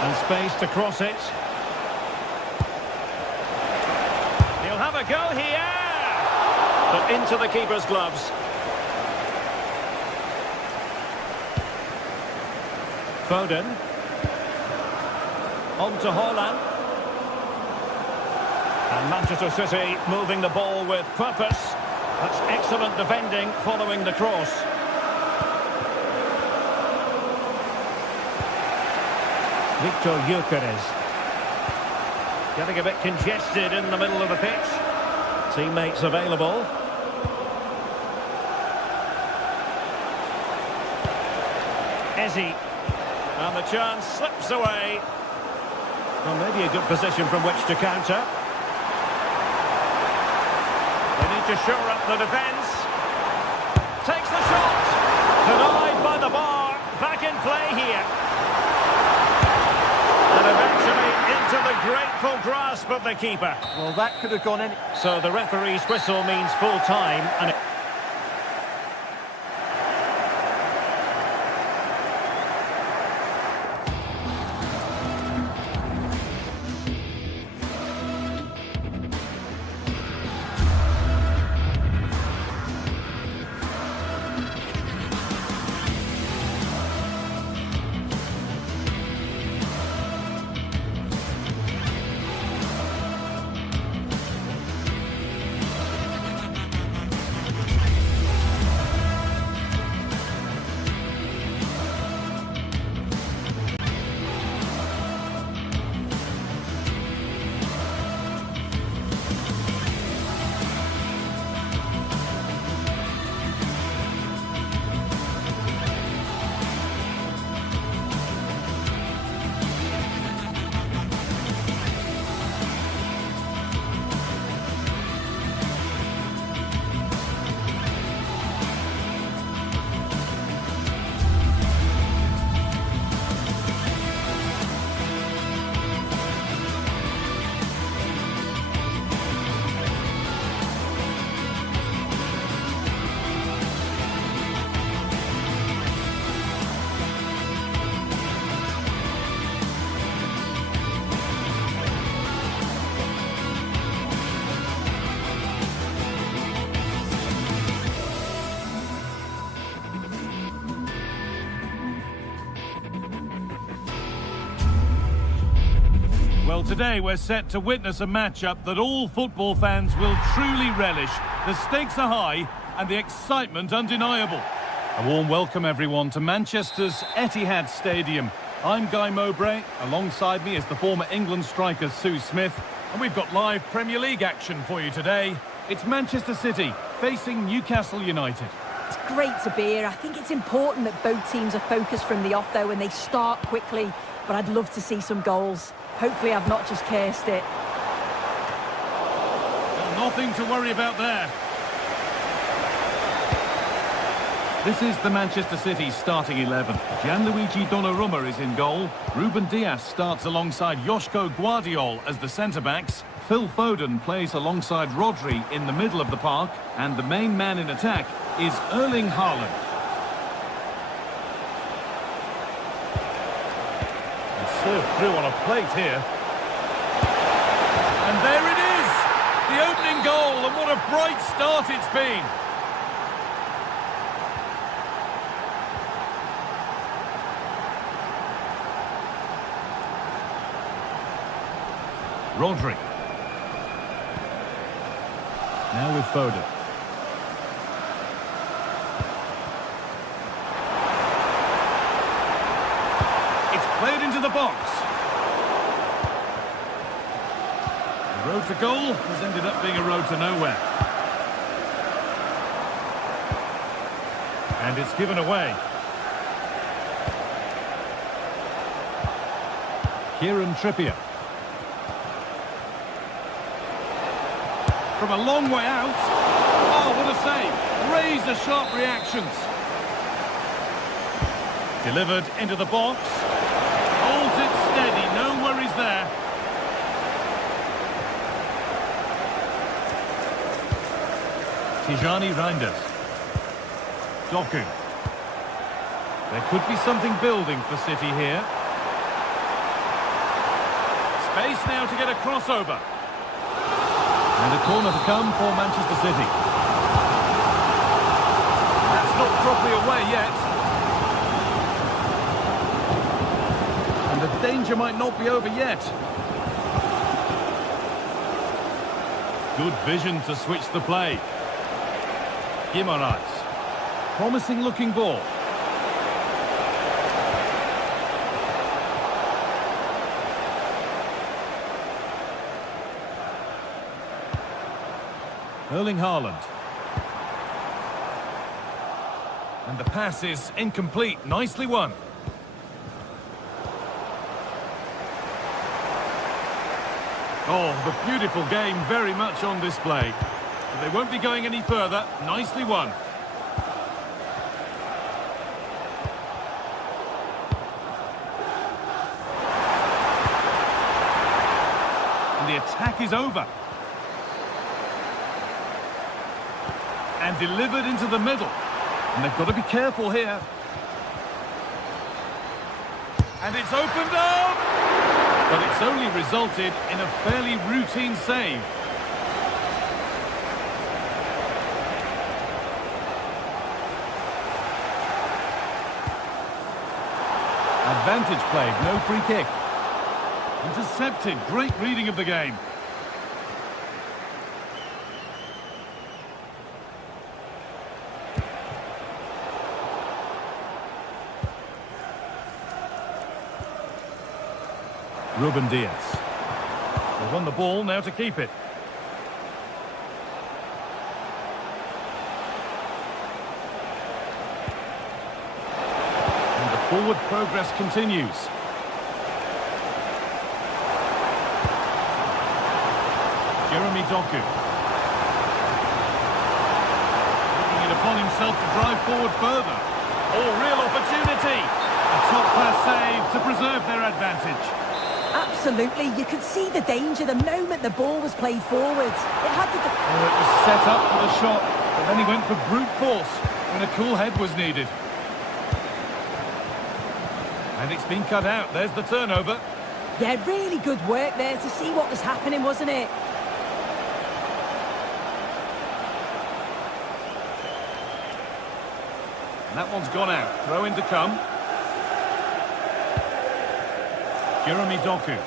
And space to cross it. He'll have a go here! But into the keeper's gloves. Foden. On to Haaland. And Manchester City moving the ball with purpose. That's excellent defending following the cross. Victor Gyökeres. Getting a bit congested in the middle of the pitch. Teammates available. Eze. And the chance slips away. Well, maybe a good position from which to counter. They need to shore up the defence. Takes the shot. Denied by the bar. Back in play here. And eventually into the grateful grasp of the keeper. Well, that could have gone any... So the referee's whistle means full time, and Well, today we're set to witness a matchup that all football fans will truly relish. The stakes are high and the excitement undeniable. A warm welcome, everyone, to Manchester's Etihad Stadium. I'm Guy Mowbray. Alongside me is the former England striker Sue Smith. And we've got live Premier League action for you today. It's Manchester City facing Newcastle United. It's great to be here. I think it's important that both teams are focused from the off, though, and they start quickly. But I'd love to see some goals. Hopefully I've not just cursed it. Well, nothing to worry about there. This is the Manchester City starting 11. Gianluigi Donnarumma is in goal. Ruben Dias starts alongside Joško Guardiol as the centre-backs. Phil Foden plays alongside Rodri in the middle of the park. And the main man in attack is Erling Haaland. And served through on a plate here. And there it is! The opening goal, and what a bright start it's been! Rodri. Now with Foden. It's played into the box. The road to goal has ended up being a road to nowhere. And it's given away. Kieran Trippier. From a long way out. Oh, what a save. Razor-sharp reactions. Delivered into the box. Holds it steady, no worries there. Tijani Reinders. Doku. There could be something building for City here. Space now to get a crossover. And a corner to come for Manchester City. That's not properly away yet. And the danger might not be over yet. Good vision to switch the play. Guimaraes. Promising looking ball. Erling Haaland. And the pass is incomplete. Nicely won. Oh, the beautiful game very much on display. But they won't be going any further. Nicely won. And the attack is over. And delivered into the middle. And they've got to be careful here. And it's opened up! But it's only resulted in a fairly routine save. Advantage played, no free kick. Intercepted, great reading of the game. Ruben Dias. They won the ball, now to keep it. And the forward progress continues. Jeremy Doku. Taking it upon himself to drive forward further. Oh, real opportunity! A top-class save to preserve their advantage. Absolutely, you could see the danger the moment the ball was played forwards. It had to... Well, it was set up for the shot, but then he went for brute force when a cool head was needed. And it's been cut out. There's the turnover. Yeah, really good work there to see what was happening, wasn't it? And that one's gone out. Throw in to come. Jeremy Doku.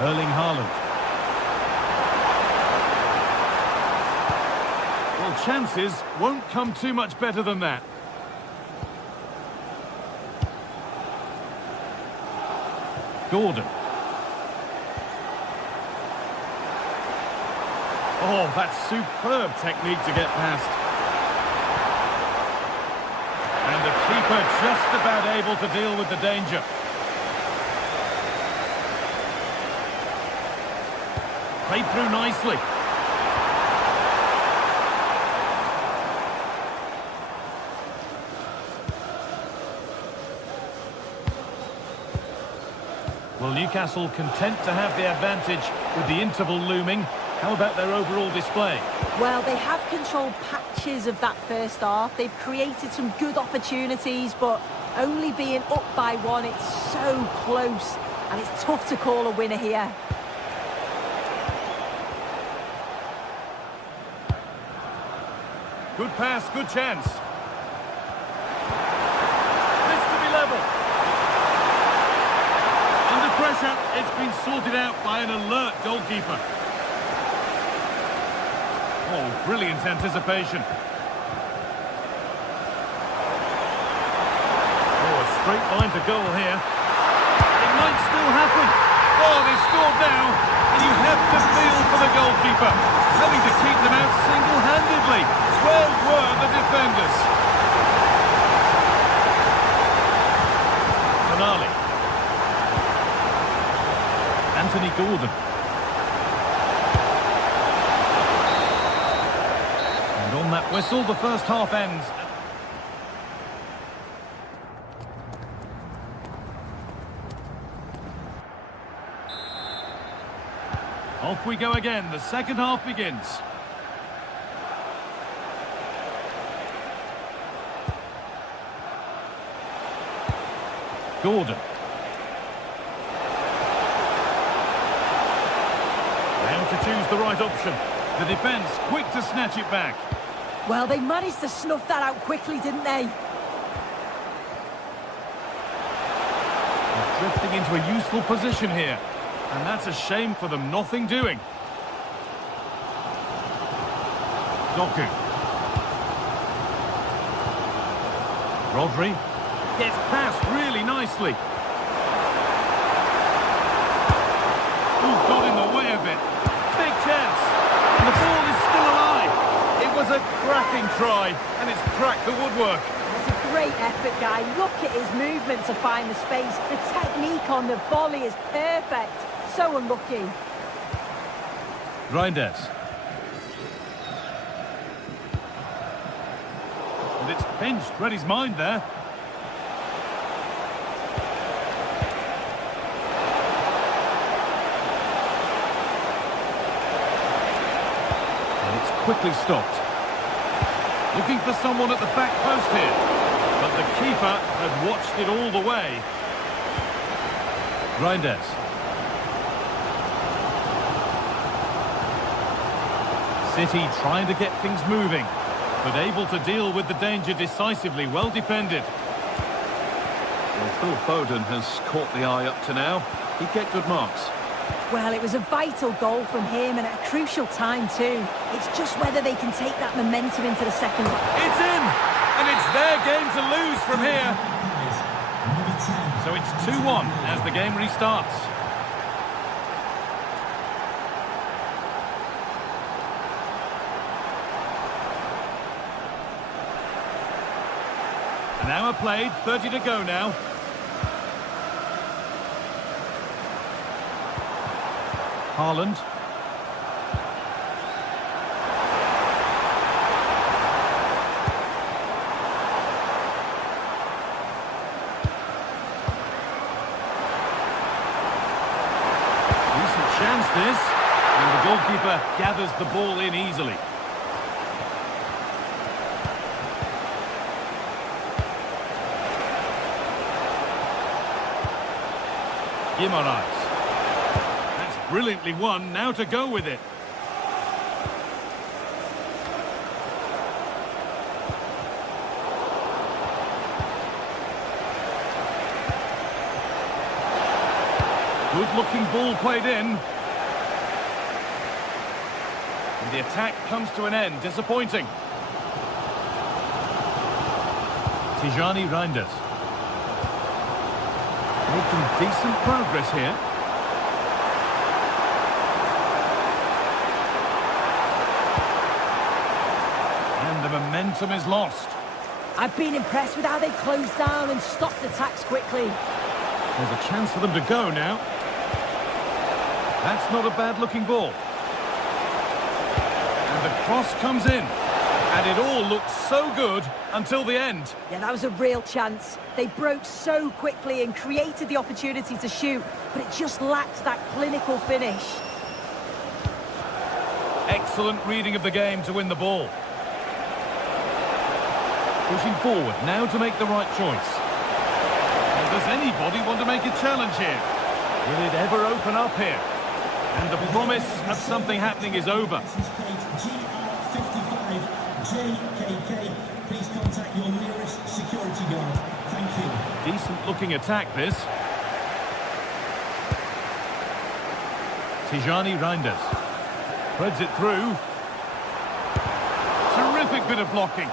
Erling Haaland. Well, chances won't come too much better than that. Gordon. Oh, that's superb technique to get past. And the keeper just about able to deal with the danger. Played through nicely. Well, Newcastle content to have the advantage with the interval looming. How about their overall display? Well, they have controlled patches of that first half. They've created some good opportunities, but only being up by one, it's so close, and it's tough to call a winner here. Good pass, good chance. This to be level. Under pressure, it's been sorted out by an alert goalkeeper. Oh, brilliant anticipation. Oh, a straight line to goal here. It might still happen. Oh, they've scored now, and you have to feel for the goalkeeper, having to keep them out single-handedly. Where were the defenders? Tonali. Anthony Gordon. And on that whistle, the first half ends. Off we go again. The second half begins. Gordon. Now to choose the right option. The defence quick to snatch it back. Well, they managed to snuff that out quickly, didn't they? He's drifting into a useful position here. And that's a shame for them. Nothing doing. Doku. Rodri. Gets past really nicely. Ooh, got in the way of it. Big chance. And the ball is still alive. It was a cracking try, and it's cracked the woodwork. It's a great effort, guy. Look at his movement to find the space. The technique on the volley is perfect. So unlucky. Reinders. And it's pinched. Read his mind there. Quickly stopped. Looking for someone at the back post here. But the keeper had watched it all the way. Reinders. City trying to get things moving, but able to deal with the danger decisively. Well defended. Well, Phil Foden has caught the eye up to now. He'd get good marks. Well, it was a vital goal from him and at a crucial time too. It's just whether they can take that momentum into the second. It's in! And it's their game to lose from here. So it's 2-1 as the game restarts. An hour played, 30 to go now. Haaland. Decent chance this, and the goalkeeper gathers the ball in easily. Guimaraes. Brilliantly won, now to go with it. Good-looking ball played in. And the attack comes to an end, disappointing. Tijani Reinders. Making decent progress here. And the momentum is lost. I've been impressed with how they closed down and stopped attacks quickly. There's a chance for them to go now. That's not a bad-looking ball. And the cross comes in. And it all looked so good until the end. Yeah, that was a real chance. They broke so quickly and created the opportunity to shoot, but it just lacked that clinical finish. Excellent reading of the game to win the ball. Pushing forward now to make the right choice. Well, does anybody want to make a challenge here? Will it ever open up here? And the promise of something happening is over. JKK, please contact your nearest security guard. Thank you. Decent looking attack this. Tijani Reinders. Threads it through. Terrific bit of blocking.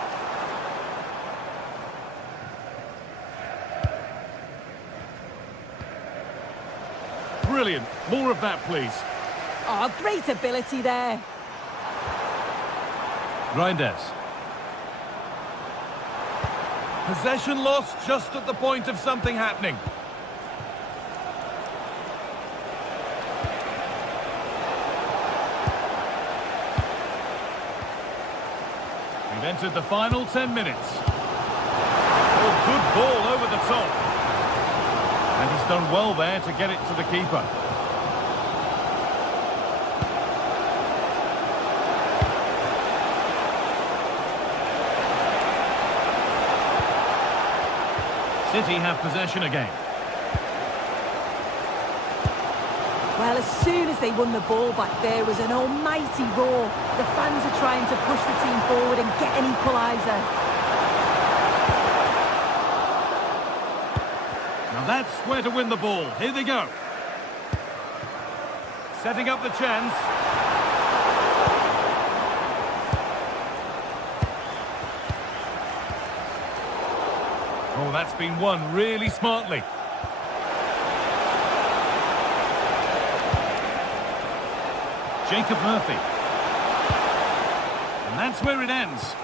Brilliant. More of that, please. Oh, great ability there. Reinders. Possession lost just at the point of something happening. We've entered the final 10 minutes. Oh, good ball over the top. And he's done well there to get it to the keeper. City have possession again. Well, as soon as they won the ball back, there was an almighty roar. The fans are trying to push the team forward and get an equaliser. Now that's where to win the ball. Here they go. Setting up the chance. Oh, that's been won really smartly. Jacob Murphy. And that's where it ends.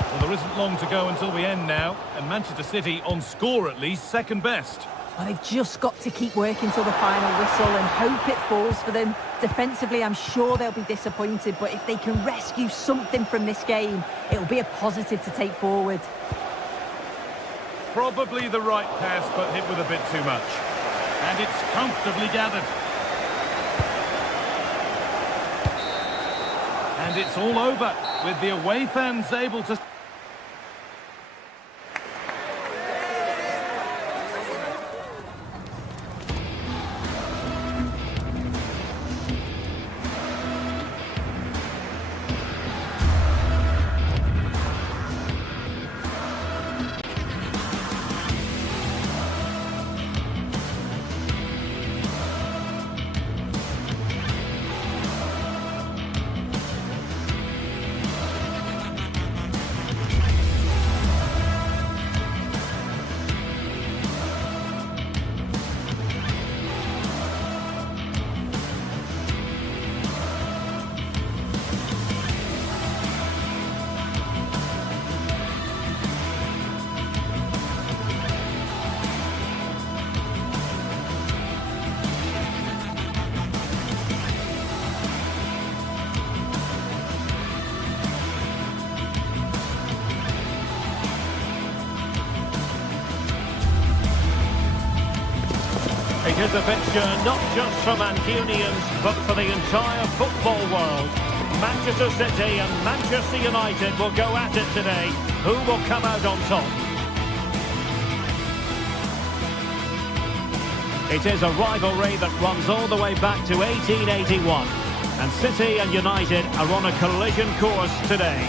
Well, there isn't long to go until the end now, and Manchester City on score at least, second best. Well, they've just got to keep working till the final whistle and hope it falls for them. Defensively, I'm sure they'll be disappointed, but if they can rescue something from this game, it'll be a positive to take forward. Probably the right pass, but hit with a bit too much. And it's comfortably gathered. And it's all over, with the away fans able to... It is a fixture not just for Mancunians, but for the entire football world. Manchester City and Manchester United will go at it today. Who will come out on top? It is a rivalry that runs all the way back to 1881. And City and United are on a collision course today.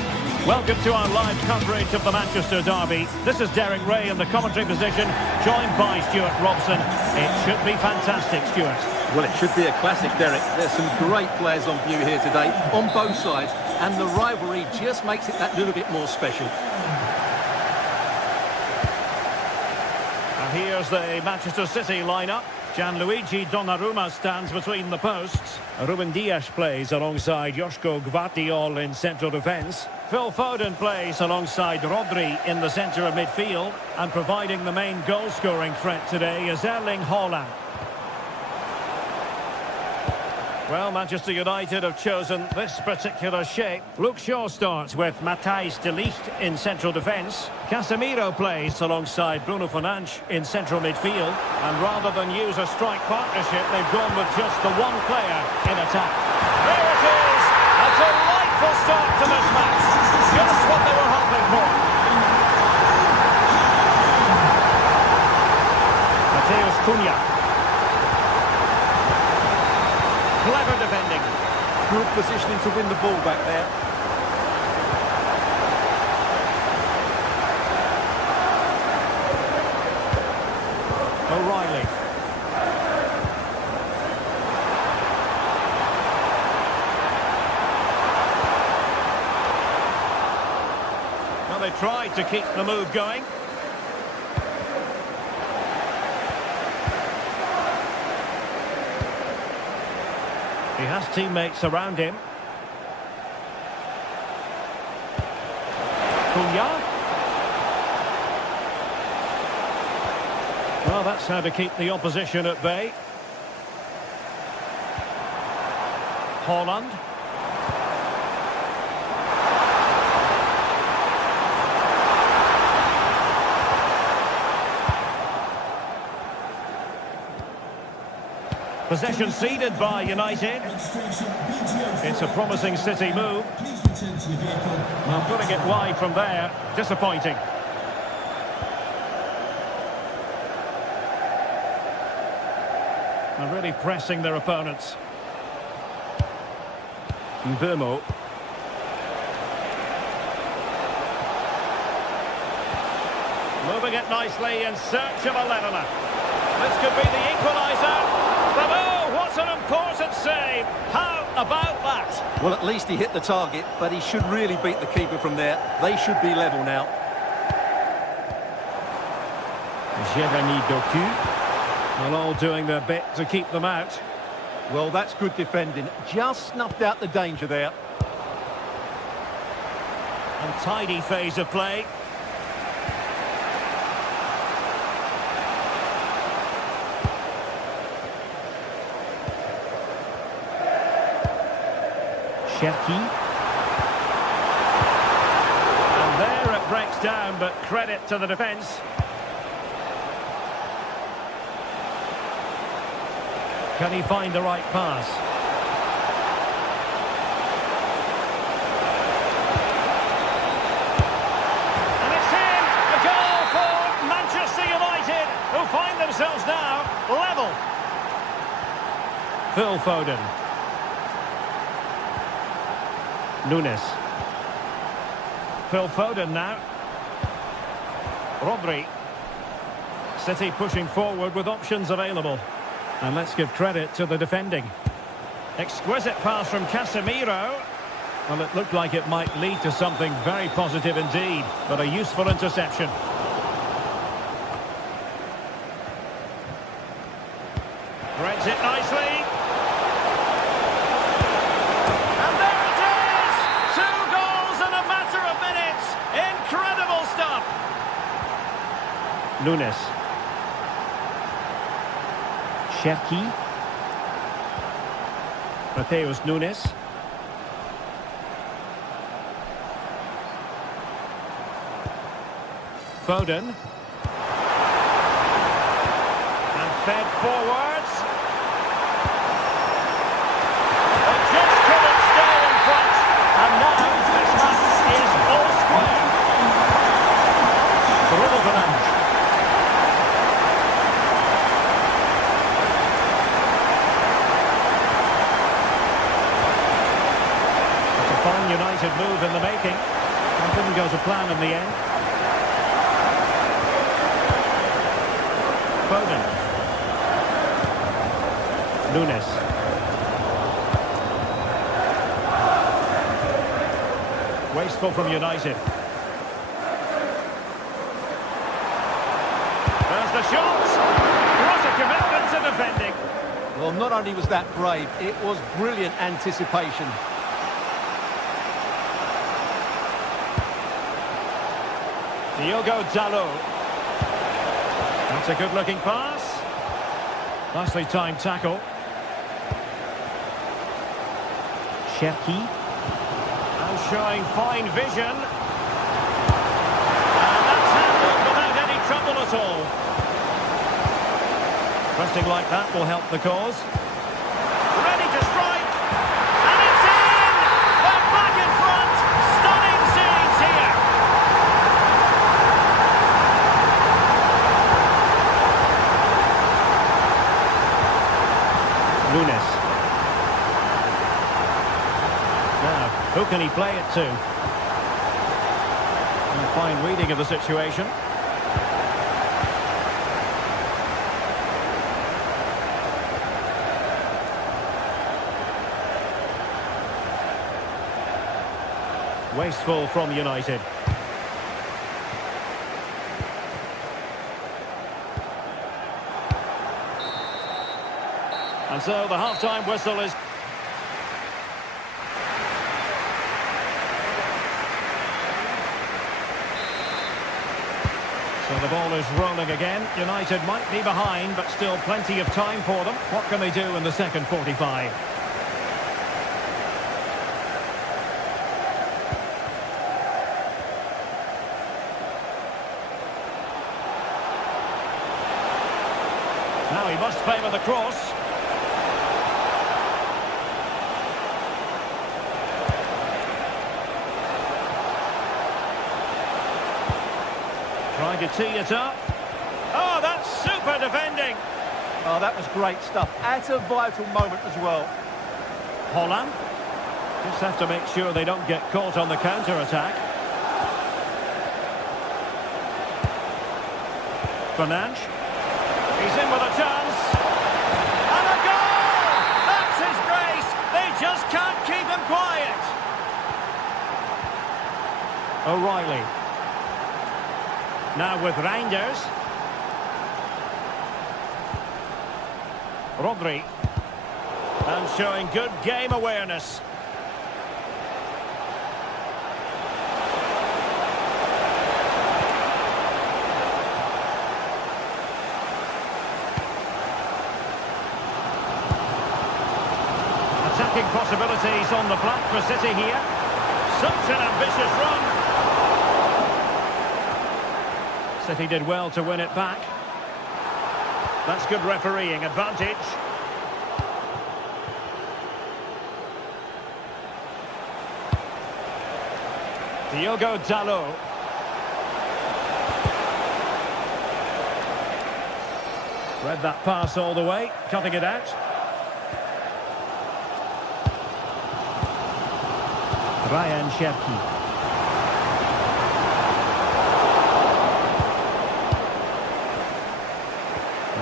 Welcome to our live coverage of the Manchester derby. This is Derek Ray in the commentary position, joined by Stuart Robson. It should be fantastic, Stuart. Well, it should be a classic, Derek. There's some great players on view here today, on both sides, and the rivalry just makes it that little bit more special. Here's the Manchester City lineup. Gianluigi Donnarumma stands between the posts. Ruben Dias plays alongside Joško Gvardiol in central defence. Phil Foden plays alongside Rodri in the centre of midfield. And providing the main goal-scoring threat today is Erling Haaland. Well, Manchester United have chosen this particular shape. Luke Shaw starts with Matthijs de Ligt in central defence. Casemiro plays alongside Bruno Fernandes in central midfield. And rather than use a strike partnership, they've gone with just the one player in attack. There it is! A delightful start to this match. Just what they were hoping for. Matheus Cunha. Clever defending. Good positioning to win the ball back there. O'Reilly. Well, they tried to keep the move going. He has teammates around him. Cunha. Well, that's how to keep the opposition at bay. Haaland. Possession ceded by United. It's a promising City move. Well, putting it wide from there, disappointing. And really pressing their opponents. Mbeumo. Moving it nicely in search of a leveller. This could be the equaliser. But oh, what an important save! How about that? Well, at least he hit the target, but he should really beat the keeper from there. They should be level now. Jérémy Doku. Well, all doing their bit to keep them out. Well, that's good defending. Just snuffed out the danger there. Untidy phase of play. Cherki. And there it breaks down, but credit to the defence. Can he find the right pass? And it's in! A goal for Manchester United, who find themselves now level. Phil Foden. Nunes. Phil Foden now. Rodri. City pushing forward with options available. And let's give credit to the defending. Exquisite pass from Casemiro. Well, it looked like it might lead to something very positive indeed, but a useful interception. Threads it nicely. And there it is! 2 goals in a matter of minutes. Incredible stuff. Nunes. Cherki. Matheus Nunes. Foden. And fed forwards. They just couldn't stay in front. And now this match is all square. Bruno Fernandes. Fine United move in the making. And didn't go to plan in the end. Foden. Nunes. Wasteful from United. There's the shot. only was that brave, it was brilliant anticipation. Diogo Dalot. That's a good-looking pass. Nicely timed tackle. Cherki. And showing fine vision. And that's handled without any trouble at all. Resting like that will help the cause. Ready to strike. And it's in! They're back in front. Stunning scenes here. Nunes. Now, who can he play it to? A fine reading of the situation. Wasteful from United. And so the half-time whistle is... So the ball is rolling again. United might be behind, but still plenty of time for them. What can they do in the second 45? Now he must favour the cross. Trying to tee it up. Oh, that's super defending. Oh, that was great stuff. At a vital moment as well. Holland. Just have to make sure they don't get caught on the counter-attack. Fernandes. He's in with a chance. And a goal! That's his grace. They just can't keep him quiet. O'Reilly. Now with Reinders. Rodri. And showing good game awareness. Attacking possibilities on the flank for City here. Such an ambitious run. City did well to win it back. That's good refereeing advantage. Diogo Dalot. Read that pass all the way, cutting it out. Ryan Cherki.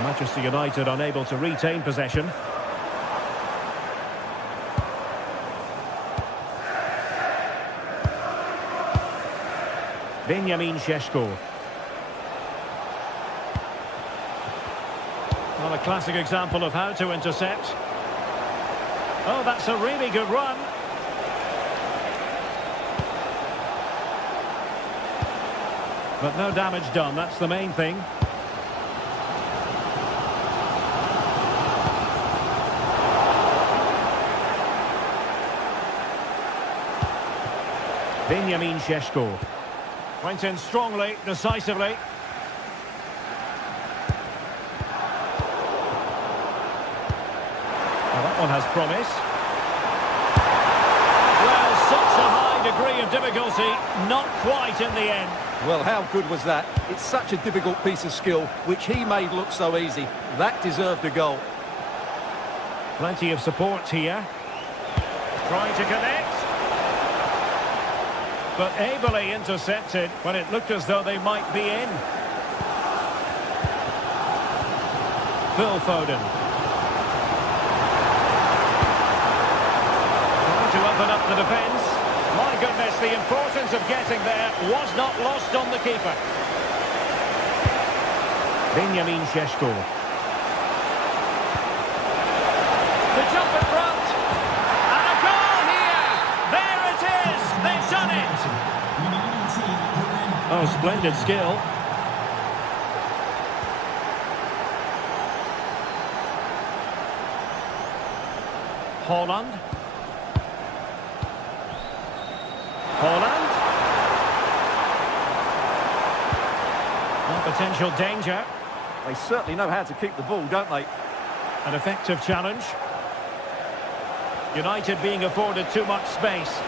Manchester United unable to retain possession. Benjamin Šeško. Well, a classic example of how to intercept. Oh, that's a really good run. But no damage done, that's the main thing. Benjamin Šeško. Went in strongly, decisively. Well, that one has promise. Well, such a high degree of difficulty, not quite in the end. Well, how good was that? It's such a difficult piece of skill, which he made look so easy. That deserved a goal. Plenty of support here. Trying to connect. But ably intercepted when it looked as though they might be in. Phil Foden. Trying to open up the defence. My goodness, the importance of getting there was not lost on the keeper. Benjamin Šeško. Oh, splendid skill. Holland. Holland. Potential danger. They certainly know how to keep the ball, don't they? An effective challenge. United being afforded too much space.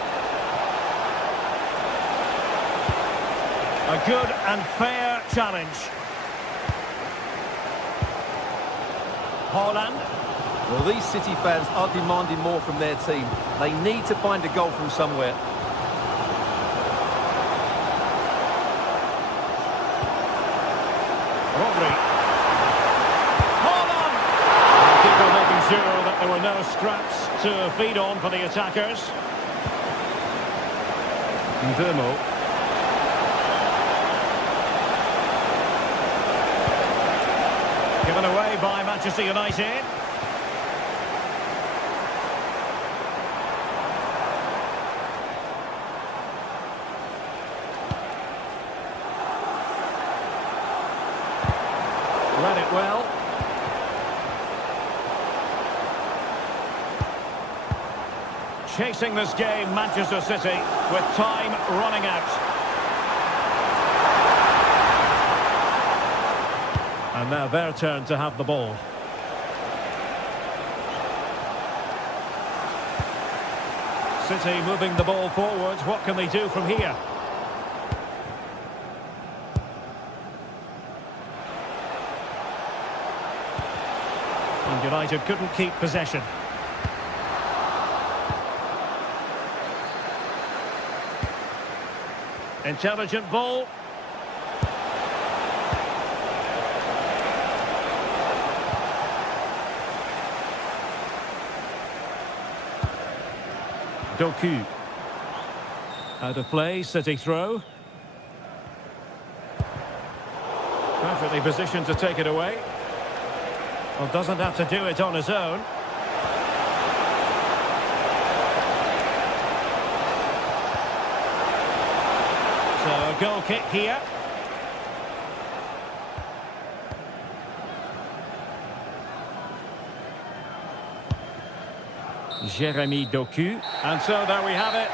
A good and fair challenge. Holland. Well, these City fans are demanding more from their team. They need to find a goal from somewhere. Rodri. Holland! The keeper making sure that there were no scraps to feed on for the attackers. Ndemo. Given away by Manchester United. Read it well. Chasing this game, Manchester City, with time running out. And now their turn to have the ball. City moving the ball forwards. What can they do from here? And United couldn't keep possession. Intelligent ball. Doku. Out of play, City throw. Perfectly positioned to take it away. Well, doesn't have to do it on his own. So a goal kick here. Jeremy Doku. And so there we have it.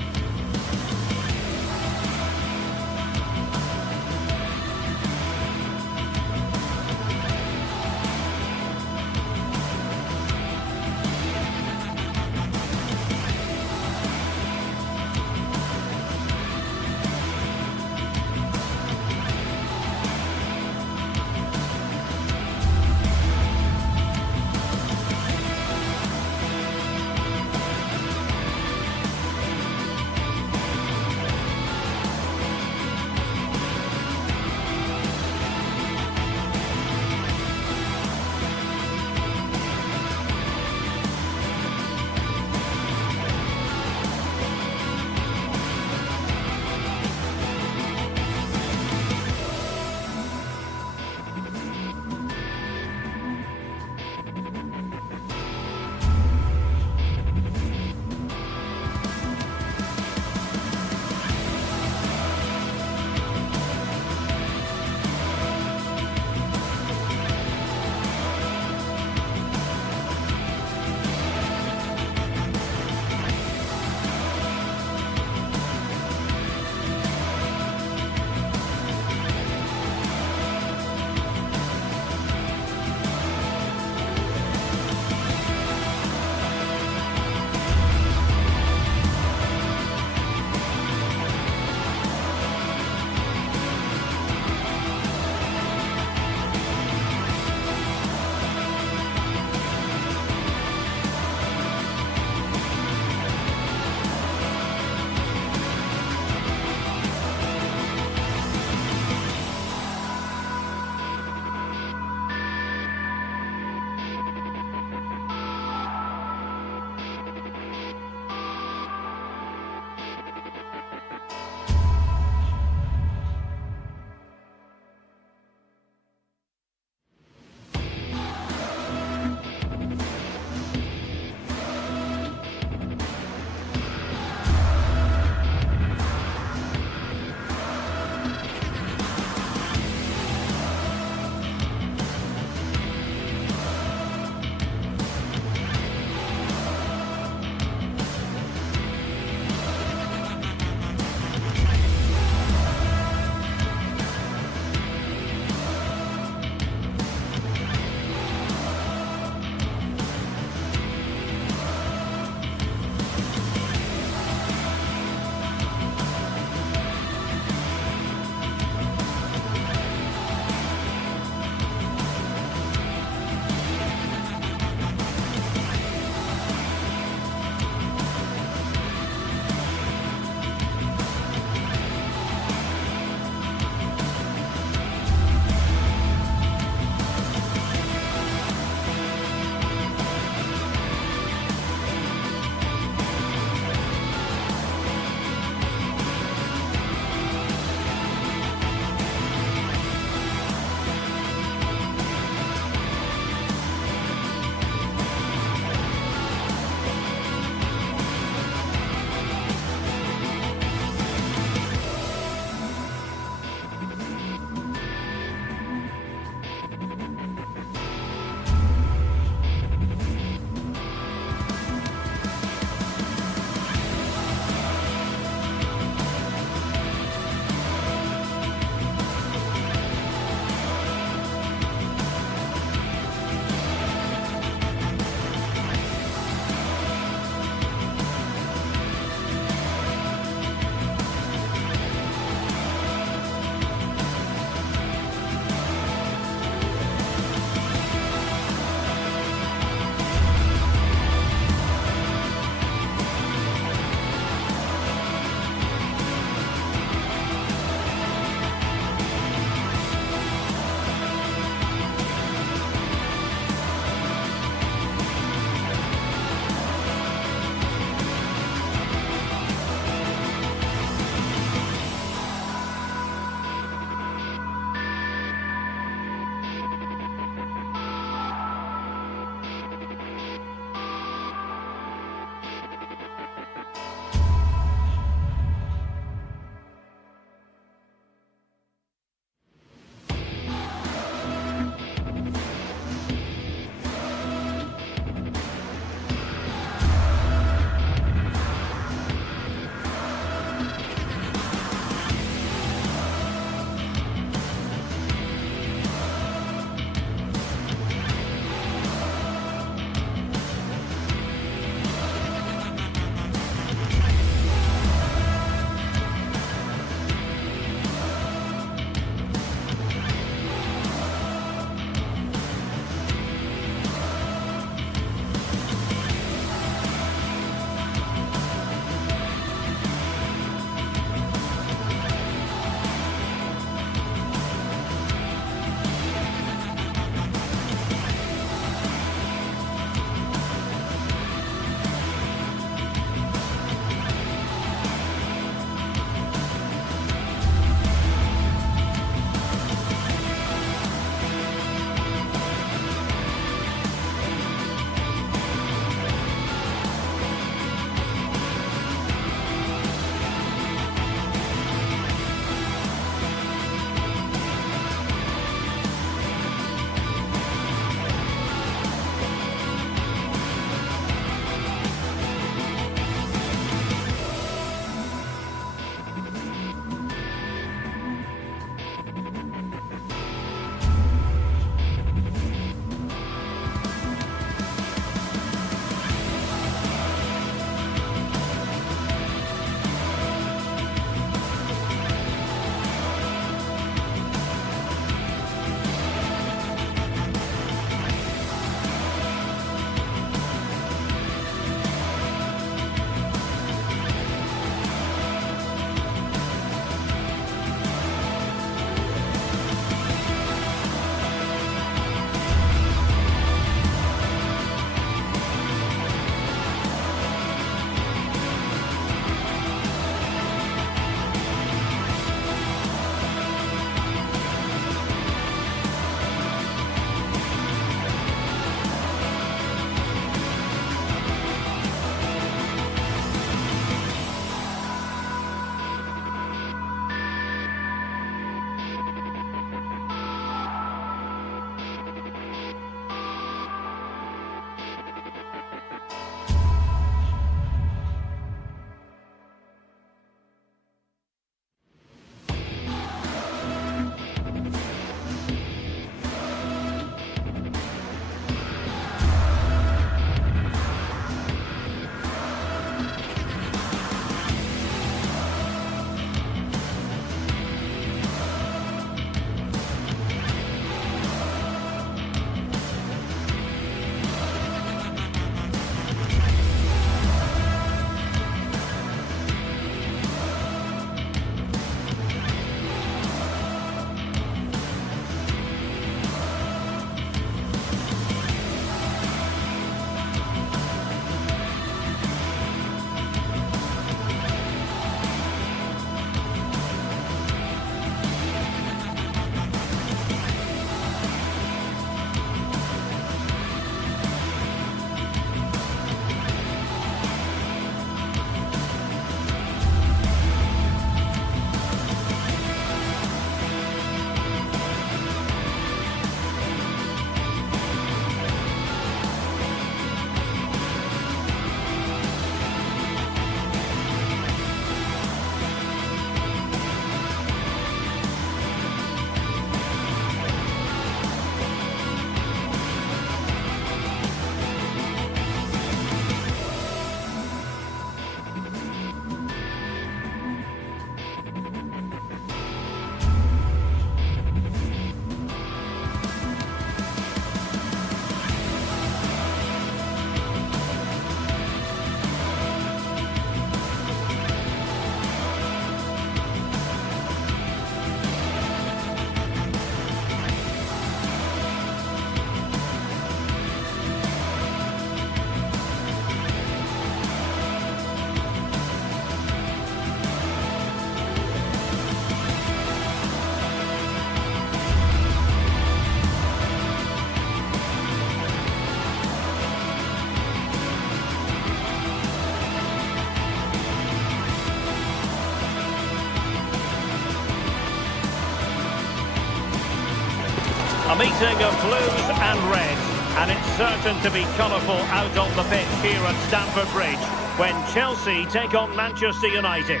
A meeting of blues and reds, and it's certain to be colourful out on the pitch here at Stamford Bridge when Chelsea take on Manchester United.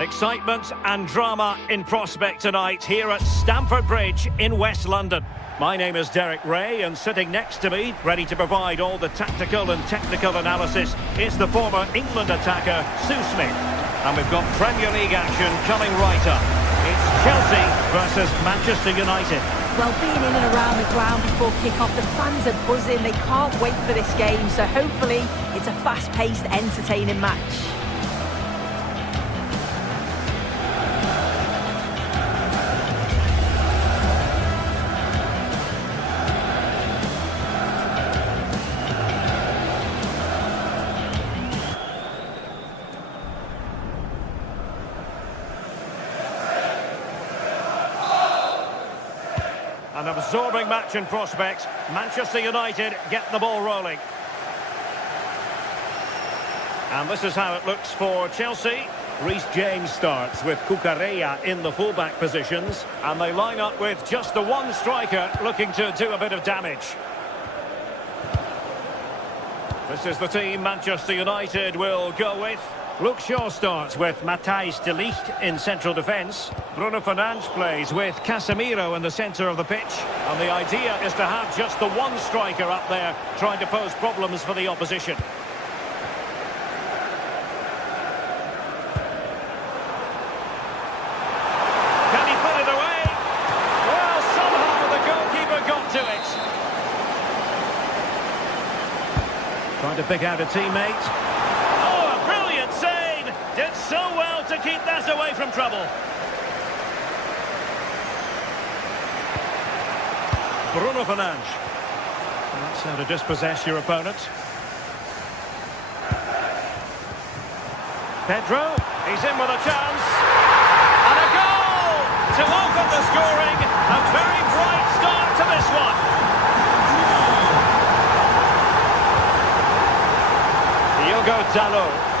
Excitement and drama in prospect tonight here at Stamford Bridge in West London. My name is Derek Ray, and sitting next to me, ready to provide all the tactical and technical analysis, is the former England attacker, Sue Smith. And we've got Premier League action coming right up. It's Chelsea versus Manchester United. Well, being in and around the ground before kick-off, the fans are buzzing. They can't wait for this game, so hopefully it's a fast-paced, entertaining match. An absorbing match in prospect. Manchester United get the ball rolling. And this is how it looks for Chelsea. Reece James starts with Cucurella in the fullback positions. And they line up with just the one striker looking to do a bit of damage. This is the team Manchester United will go with. Luke Shaw starts with Matthijs de Ligt in central defence. Bruno Fernandes plays with Casemiro in the centre of the pitch. And the idea is to have just the one striker up there trying to pose problems for the opposition. Can he put it away? Well, somehow the goalkeeper got to it. Trying to pick out a teammate. Did so well to keep that away from trouble. Bruno Fernandes. That's how to dispossess your opponent. Pedro, he's in with a chance. And a goal to open the scoring. A very bright start to this one. Diogo Dalot.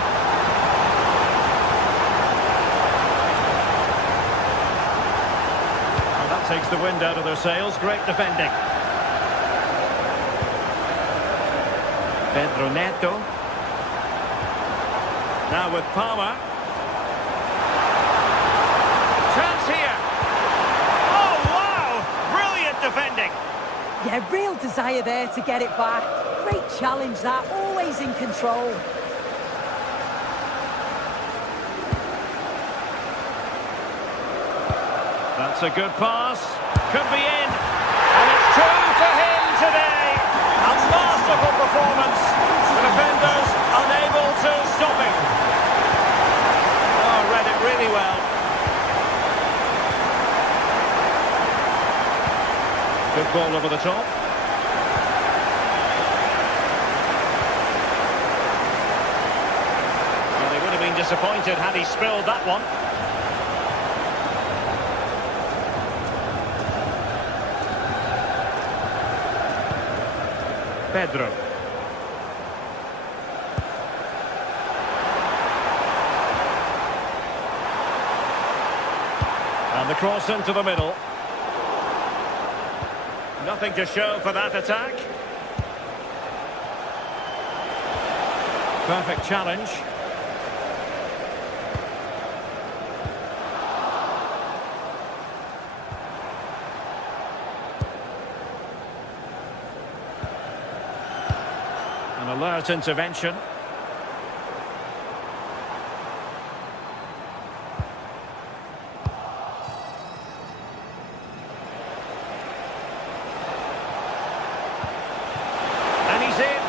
Takes the wind out of their sails. Great defending. Pedro Neto. Now with Palmer. Chance here. Oh, wow! Brilliant defending. Yeah, real desire there to get it back. Great challenge that, always in control. That's a good pass. Could be in. And it's true for him today. A masterful performance. The defenders unable to stop him. Oh, read it really well. Good ball over the top. Well, he would have been disappointed had he spilled that one. Pedro. And the cross into the middle. Nothing to show for that attack. Perfect challenge. An alert intervention. And he's in.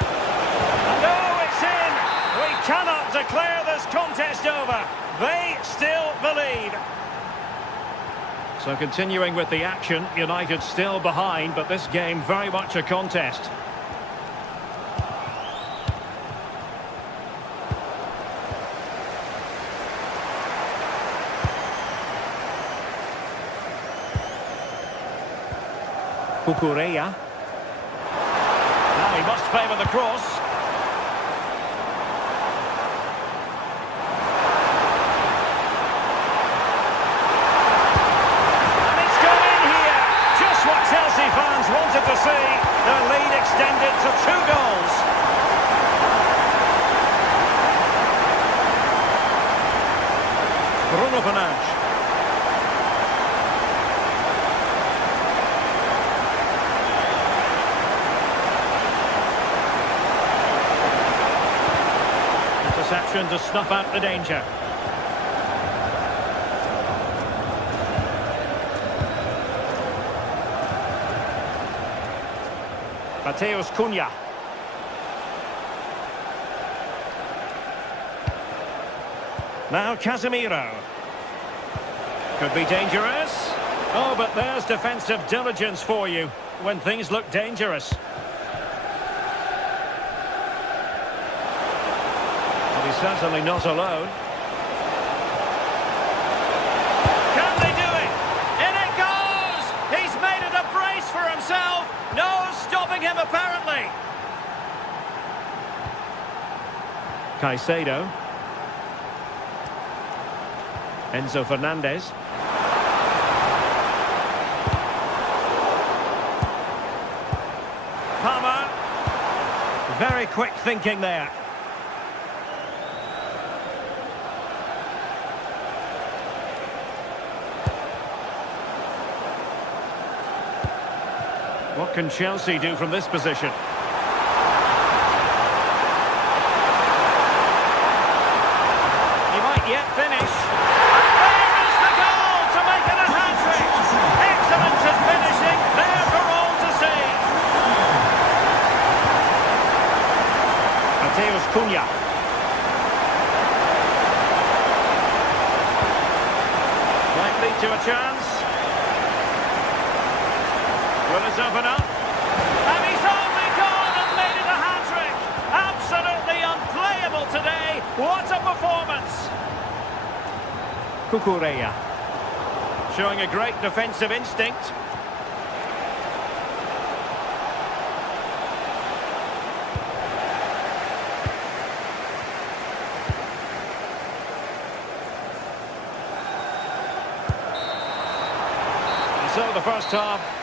And oh, it's in! We cannot declare this contest over. They still believe. So continuing with the action, United still behind, but this game very much a contest. Cucurella. Now he must favour the cross. Fernandes. Interception to snuff out the danger. Mateus Cunha. Now Casemiro. Could be dangerous. Oh, but there's defensive diligence for you when things look dangerous. But he's certainly not alone. Can they do it? In it goes! He's made it a brace for himself. No stopping him, apparently. Caicedo. Enzo Fernandez. Palmer. Very quick thinking there. What can Chelsea do from this position? He might yet finish. And there is the goal to make it a hat-trick. Excellent at finishing, there for all to see. Mateus Cunha. Might lead to a chance. Will it open up? And he's only gone and made it a hat-trick! Absolutely unplayable today! What a performance! Cucurella. Showing a great defensive instinct. And so the first half.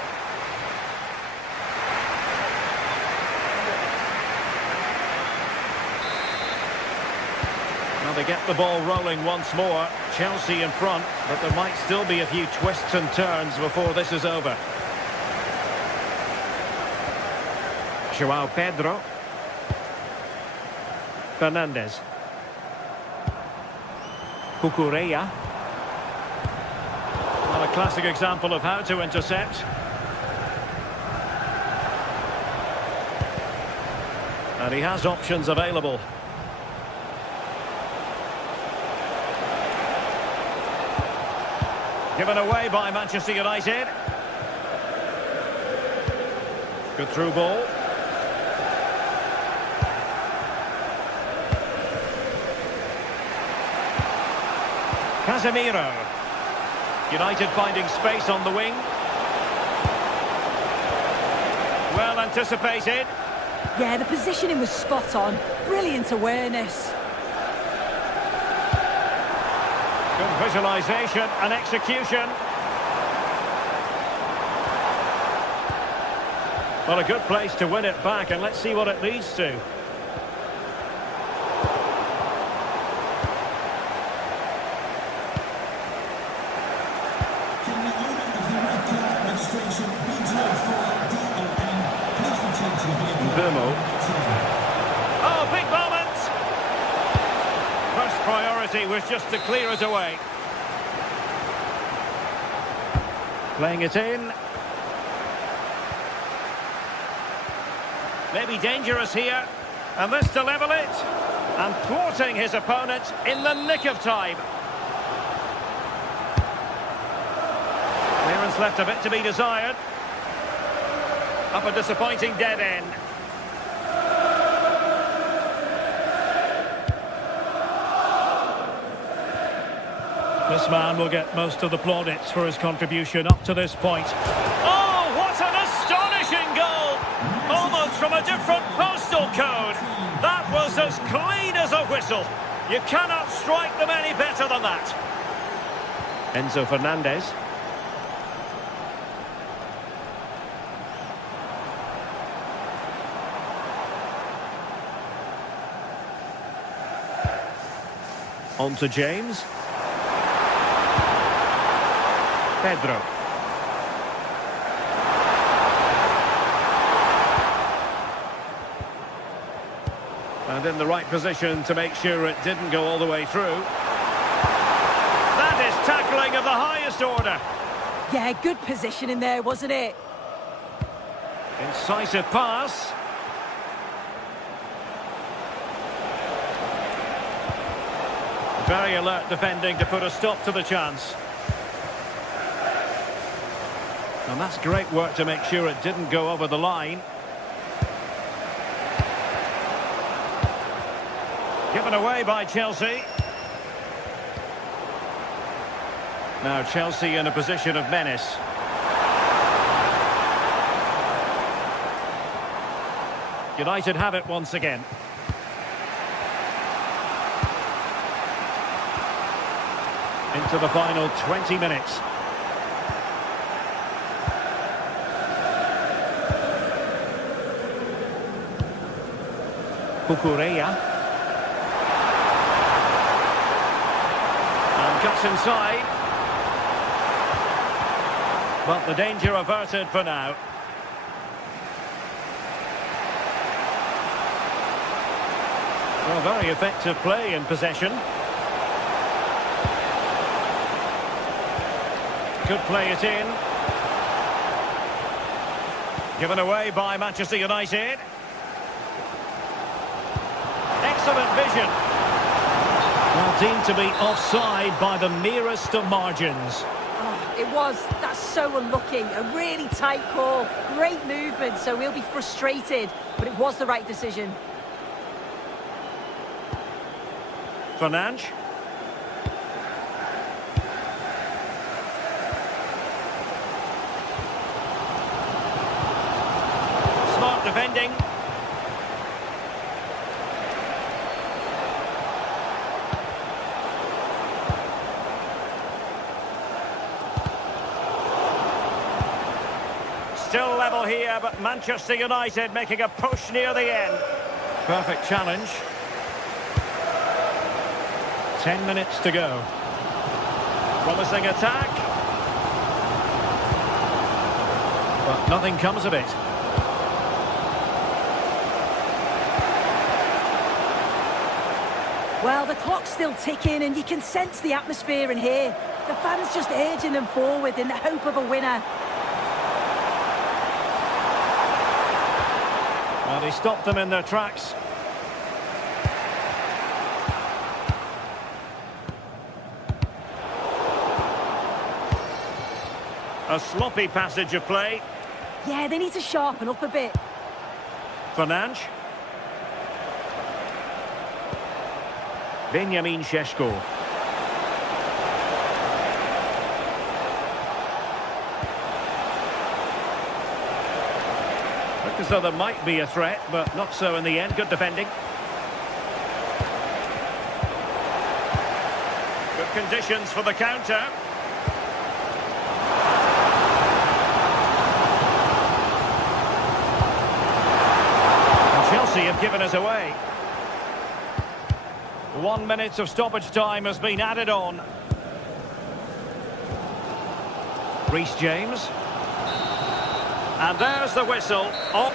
They get the ball rolling once more. Chelsea in front, but there might still be a few twists and turns before this is over. João Pedro. Fernandes. Cucurella. Well, a classic example of how to intercept. And he has options available. Given away by Manchester United. Good through ball. Casemiro. United finding space on the wing. Well anticipated. Yeah, the positioning was spot on. Brilliant awareness. Good visualisation and execution. Well, a good place to win it back, and let's see what it leads to. Can the owner of the red card registration B04 DON please return to the vehicle? Burmo. Oh, big moment! First priority was just to clear it away. Playing it in. Maybe dangerous here. And this to level it. And thwarting his opponent in the nick of time. Clearance left a bit to be desired. Up a disappointing dead end. This man will get most of the plaudits for his contribution up to this point. Oh, what an astonishing goal! Almost from a different postal code. That was as clean as a whistle. You cannot strike them any better than that. Enzo Fernandez. On to James. Pedro. And in the right position to make sure it didn't go all the way through. That is tackling of the highest order. Yeah, good position in there, wasn't it? Incisive pass. Very alert defending to put a stop to the chance. And that's great work to make sure it didn't go over the line. Given away by Chelsea. Now Chelsea in a position of menace. United have it once again. Into the final 20 minutes. Cucurella. And cuts inside. But the danger averted for now. Well, very effective play in possession. Could play it in. Given away by Manchester United. Excellent vision. Well, deemed to be offside by the merest of margins. Oh, it was. That's so unlucky. A really tight call. Great movement, so he'll be frustrated. But it was the right decision. Fernandes. Smart defending. Still level here, but Manchester United making a push near the end. Perfect challenge. 10 minutes to go. Promising attack. But nothing comes of it. Well, the clock's still ticking and you can sense the atmosphere in here. The fans just urging them forward in the hope of a winner. Well, he stopped them in their tracks. A sloppy passage of play. Yeah, they need to sharpen up a bit. Fernandes. Benjamin Šeško. Looked as though there might be a threat, but not so in the end. Good defending. Good conditions for the counter. Chelsea have given us away. 1 minute of stoppage time has been added on. Reece James. And there's the whistle. Oh.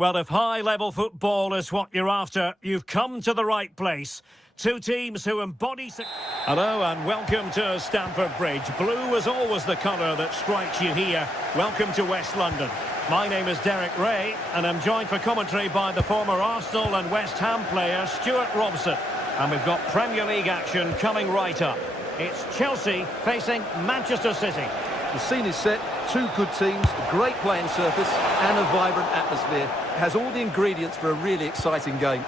Well, if high-level football is what you're after, you've come to the right place. Two teams who embody... Hello and welcome to Stamford Bridge. Blue is always the colour that strikes you here. Welcome to West London. My name is Derek Ray and I'm joined for commentary by the former Arsenal and West Ham player Stuart Robson. And we've got Premier League action coming right up. It's Chelsea facing Manchester City. The scene is set, two good teams, a great playing surface and a vibrant atmosphere. It has all the ingredients for a really exciting game.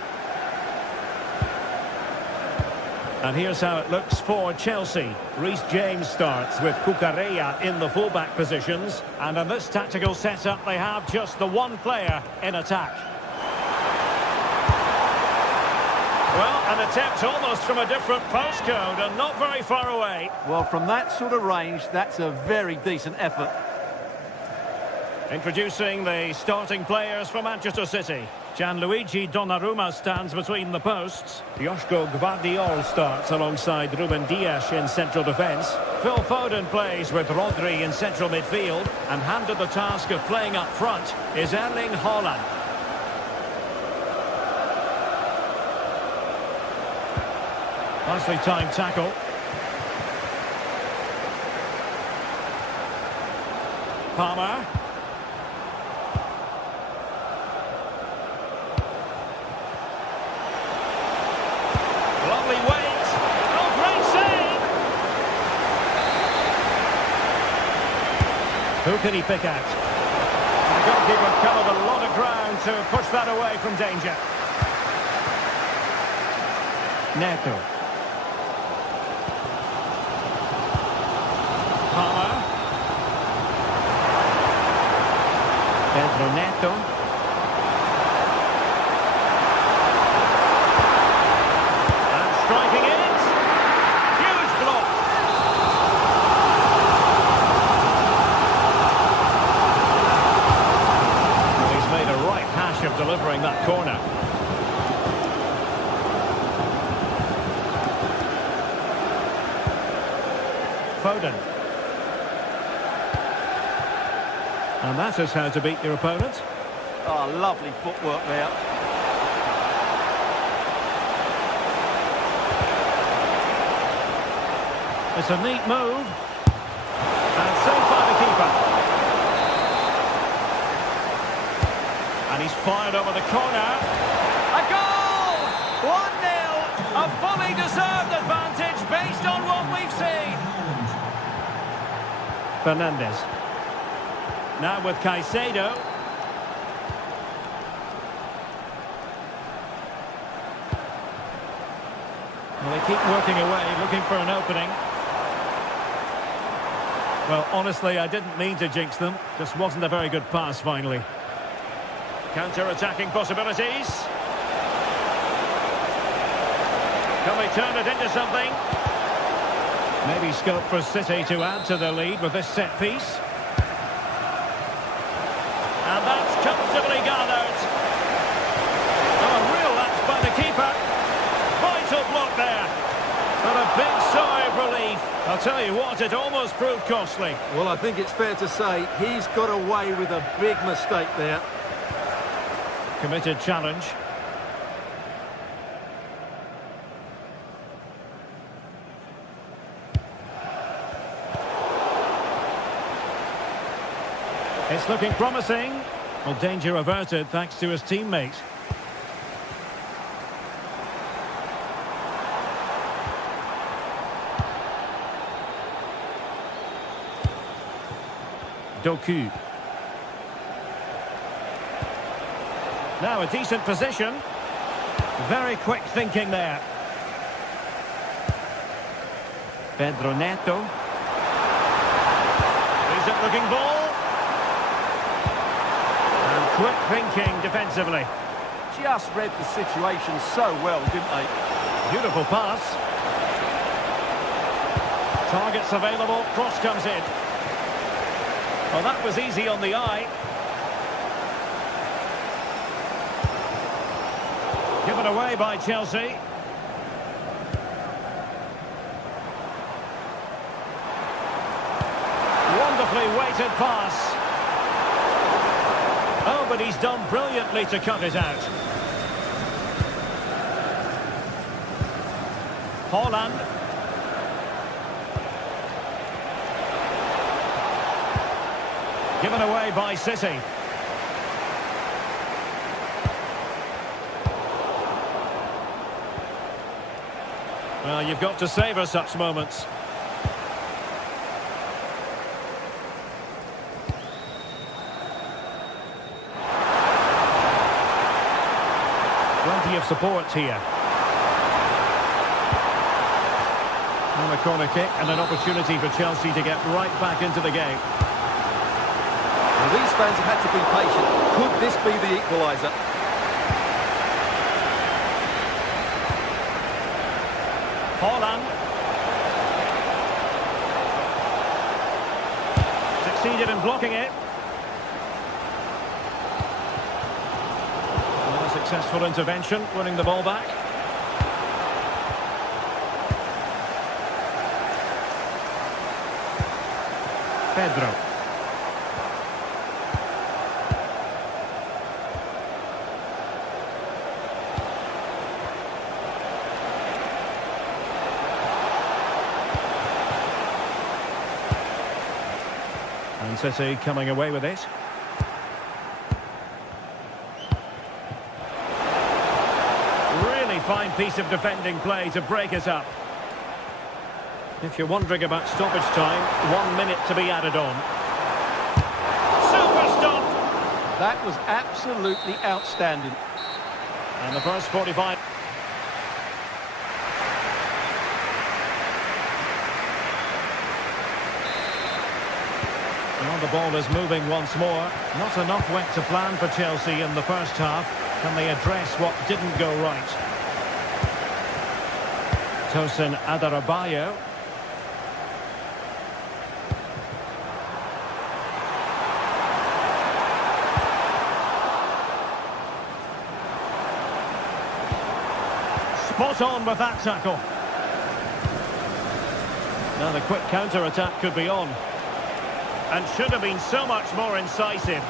And here's how it looks for Chelsea. Reece James starts with Cucurella in the fullback positions. And in this tactical setup, they have just the one player in attack. Well, an attempt almost from a different postcode and not very far away. Well, from that sort of range, that's a very decent effort. Introducing the starting players for Manchester City. Gianluigi Donnarumma stands between the posts. Joško Gvardiol starts alongside Ruben Dias in central defence. Phil Foden plays with Rodri in central midfield. And handed the task of playing up front is Erling Haaland. Nicely timed tackle. Palmer. Lovely weight. Oh, great save! Who can he pick out? The goalkeeper covered a lot of ground to push that away from danger. Neto. Palmer. Pedro Neto. And striking it. Huge block. Well, he's made a right hash of delivering that corner. Foden. And that is how to beat your opponent. Oh, lovely footwork there. It's a neat move. And saved by the keeper. And he's fired over the corner. A goal! 1-0! A fully deserved advantage based on what we've seen. Fernandes. Now with Caicedo. Well, they keep working away, looking for an opening. Well, honestly, I didn't mean to jinx them. Just wasn't a very good pass, finally. Counter-attacking possibilities. Can they turn it into something? Maybe scope for City to add to the lead with this set piece. And that's comfortably gathered. Oh, a real lapse by the keeper. Vital block there. But a big sigh of relief. I'll tell you what, it almost proved costly. Well, I think it's fair to say he's got away with a big mistake there. Committed challenge. It's looking promising. Well, danger averted thanks to his teammate. Doku. Now a decent position. Very quick thinking there. Pedro Neto. Decent looking ball. And quick thinking defensively. Just read the situation so well, didn't they? Beautiful pass. Targets available, cross comes in. Well, that was easy on the eye. Given away by Chelsea. Wonderfully weighted pass. Oh, but he's done brilliantly to cut it out. Haaland. Given away by City. Well, you've got to savour such moments. Plenty of support here. And a corner kick and an opportunity for Chelsea to get right back into the game. Well, these fans have had to be patient. Could this be the equaliser? Haaland. Succeeded in blocking it. Well, a successful intervention, winning the ball back. Pedro. And City coming away with it. Really fine piece of defending play to break it up. If you're wondering about stoppage time, 1 minute to be added on. Super stop! That was absolutely outstanding. And the first 45... Well, the ball is moving once more. Not enough went to plan for Chelsea in the first half. Can they address what didn't go right? Tosin Adarabioyo. Spot on with that tackle. Now the quick counter-attack could be on. And should have been so much more incisive.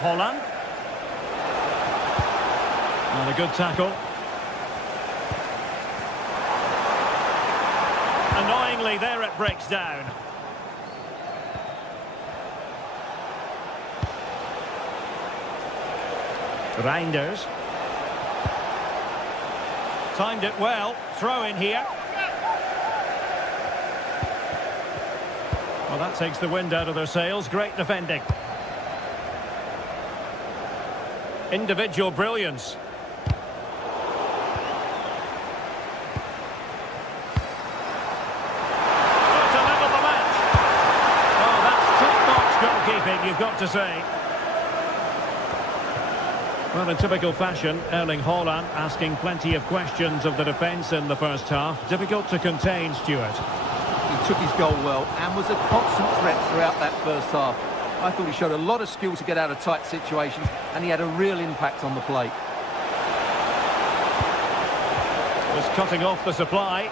Haaland. And a good tackle. Annoyingly, there it breaks down. Reinders. Timed it well. Throw in here. Well, that takes the wind out of their sails. Great defending. Individual brilliance. To level the match. Oh, that's top-notch goalkeeping, you've got to say. Well, in typical fashion, Erling Haaland asking plenty of questions of the defence in the first half. Difficult to contain, Stuart. He took his goal well and was a constant threat throughout that first half. I thought he showed a lot of skill to get out of tight situations, and he had a real impact on the plate. Was cutting off the supply.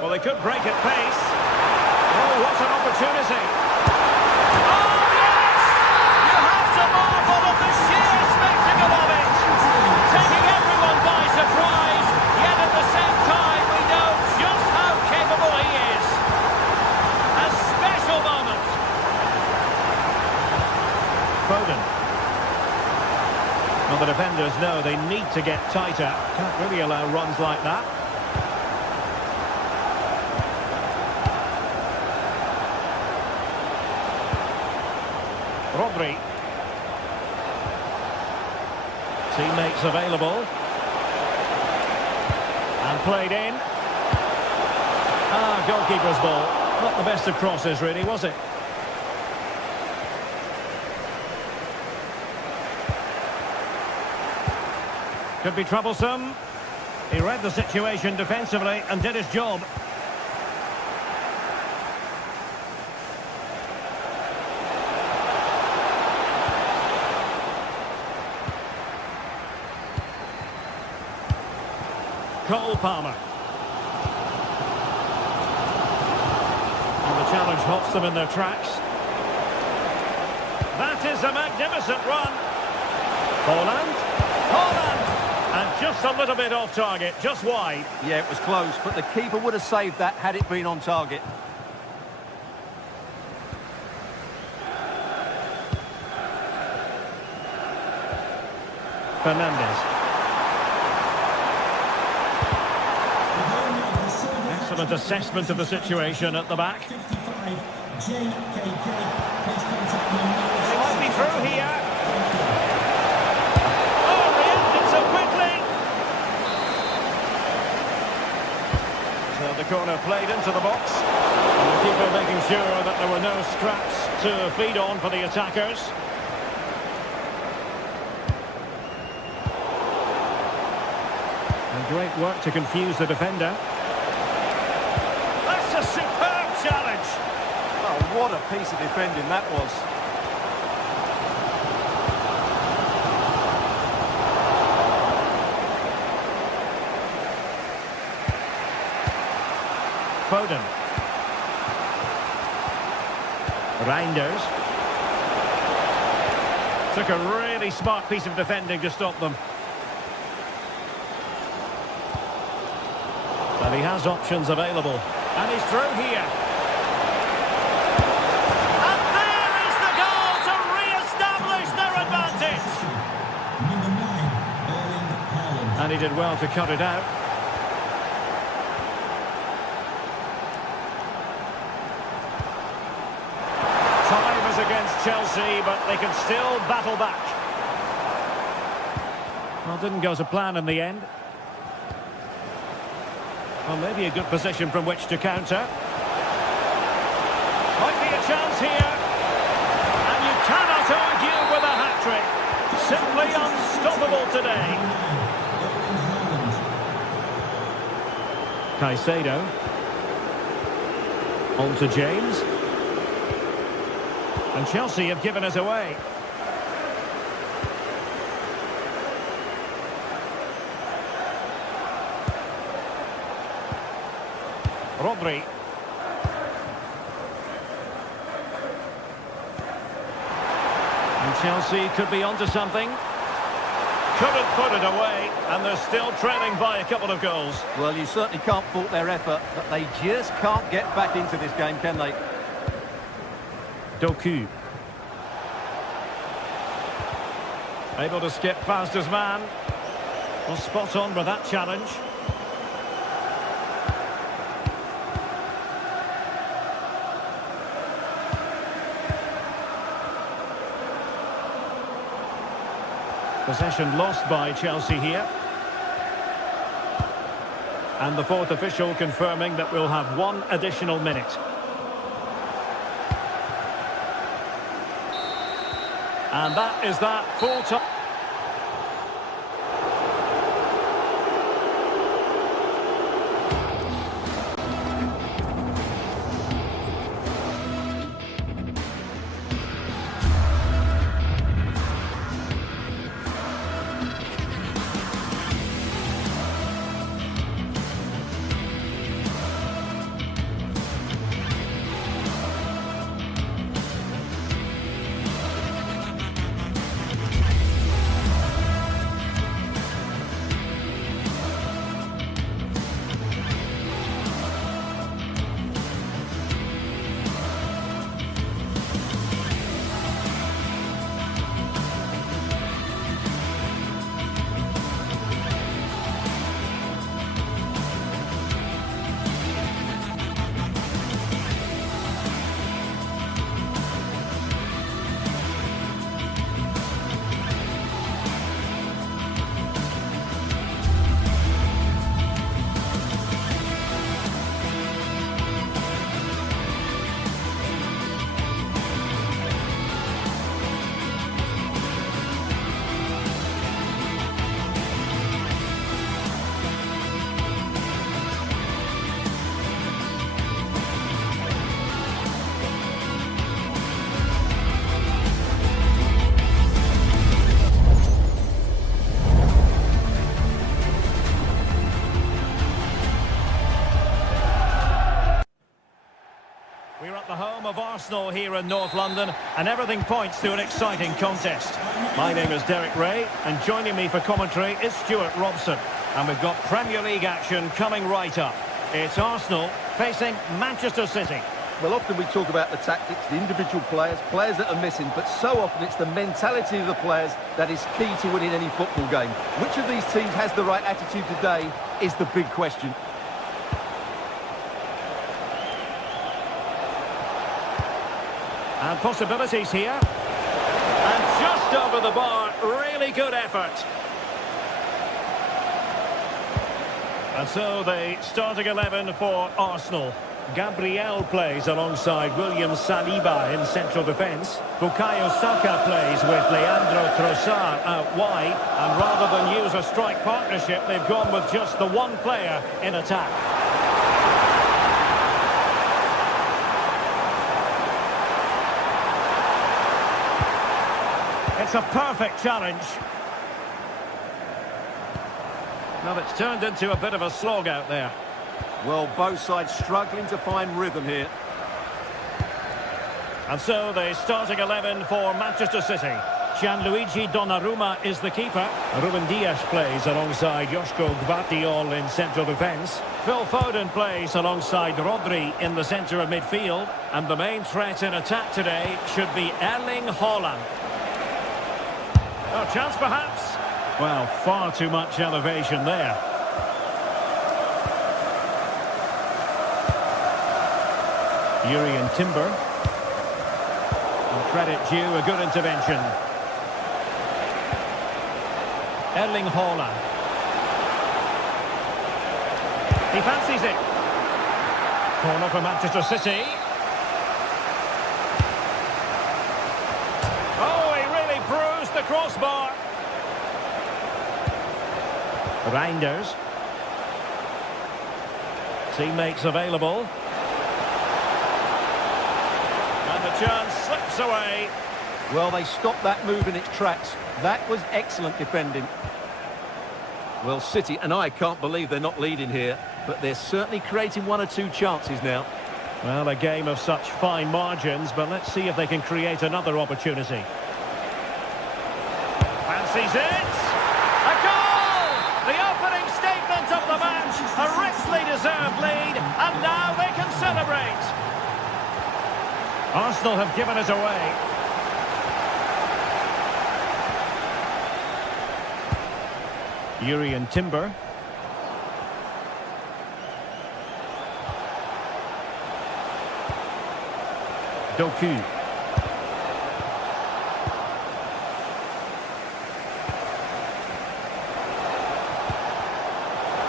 Well, they could break at pace. Oh, what an opportunity. Oh, yes! You have to marvel at the sheer spectacle of it. Taking everyone by surprise, yet at the same time we know just how capable he is. A special moment. Foden. Well, the defenders know they need to get tighter. Can't really allow runs like that. Rodri. Teammates available. And played in. Ah, goalkeeper's ball. Not the best of crosses, really, was it? Could be troublesome. He read the situation defensively and did his job. Cole Palmer. And the challenge halts them in their tracks. That is a magnificent run. Holland. And just a little bit off target, just wide. Yeah, it was close, but the keeper would have saved that had it been on target. Fernandes. Excellent assessment of the situation at the back. 55, JKK, please contact your nearest... They might be through here. Oh, reacted so quickly. So the corner played into the box. And the keeper making sure that there were no scraps to feed on for the attackers. And great work to confuse the defender. That's a superb challenge. Oh, what a piece of defending that was. Foden. Reinders. Took a really smart piece of defending to stop them. And he has options available. And he's through here. And there is the goal to re-establish their advantage. Number 9, Erling Haaland. And he did well to cut it out. Time is against Chelsea, but they can still battle back. Well, didn't go to plan in the end. Well, maybe a good position from which to counter. Might be a chance here. And you cannot argue with a hat-trick. Simply unstoppable today. Caicedo. On to James. And Chelsea have given us away. Rodri. And Chelsea could be onto something. Couldn't put it away, and they're still trailing by a couple of goals. Well, you certainly can't fault their effort, but they just can't get back into this game, can they? Doku. Able to skip past his man. Well, spot on with that challenge. Possession lost by Chelsea here. And the fourth official confirming that we'll have one additional minute. And that is that full time. of Arsenal here in North London, and everything points to an exciting contest. My name is Derek Ray, and joining me for commentary is Stuart Robson. And we've got Premier League action coming right up. It's Arsenal facing Manchester City. Well, often we talk about the tactics, the individual players that are missing, but so often it's the mentality of the players that is key to winning any football game. Which of these teams has the right attitude today is the big question. And possibilities here. And just over the bar, really good effort. And so the starting 11 for Arsenal. Gabriel plays alongside William Saliba in central defence. Bukayo Saka plays with Leandro Trossard out wide. And rather than use a strike partnership, they've gone with just the one player in attack. It's a perfect challenge. Well, it's turned into a bit of a slog out there. Well, both sides struggling to find rhythm here. And so the starting 11 for Manchester City. Gianluigi Donnarumma is the keeper. Ruben Dias plays alongside Joško Gvardiol in central defence. Phil Foden plays alongside Rodri in the centre of midfield. And the main threat in attack today should be Erling Haaland. Oh, chance perhaps? Well, far too much elevation there. Jurrien Timber. And credit due, a good intervention. Erling Haaland. He fancies it. Corner for Manchester City. Oh, he really bruised the crossbar. Reinders. Teammates available. And the chance slips away. Well, they stopped that move in its tracks. That was excellent defending. Well, City and I can't believe they're not leading here, but they're certainly creating one or two chances now. Well, a game of such fine margins, but let's see if they can create another opportunity. Fancies it! A goal! The opening statement of the match. A richly deserved lead, and now they can celebrate. Arsenal have given it away. Jurrien Timber. Doku.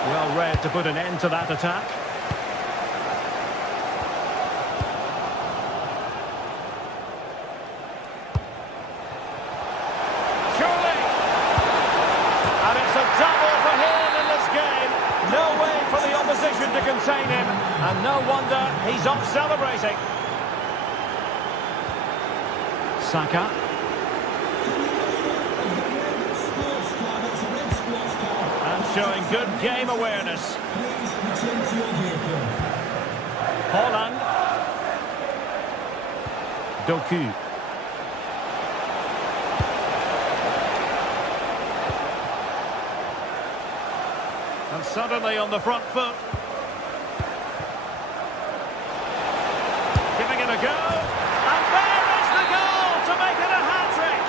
Well read to put an end to that attack. Surely! And it's a double for him in this game. No way for the opposition to contain him. And no wonder he's off celebrating. Saka. And showing good game awareness. Haaland. Doku. And suddenly on the front foot. Giving it a go. And there is the goal to make it a hat-trick.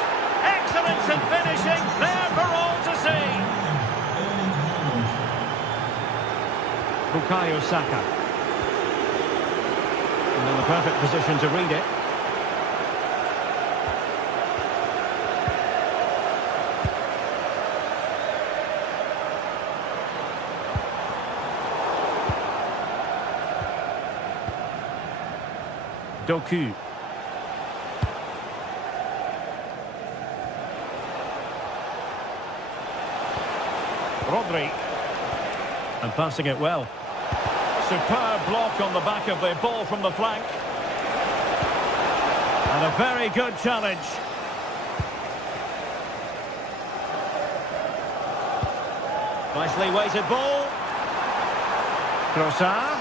Excellence in finishing, there for all to see. Bukayo Saka. And in the perfect position to read it. Doku. Rodri. And passing it well. Superb block on the back of the ball from the flank. And a very good challenge. Nicely weighted ball. Trossard.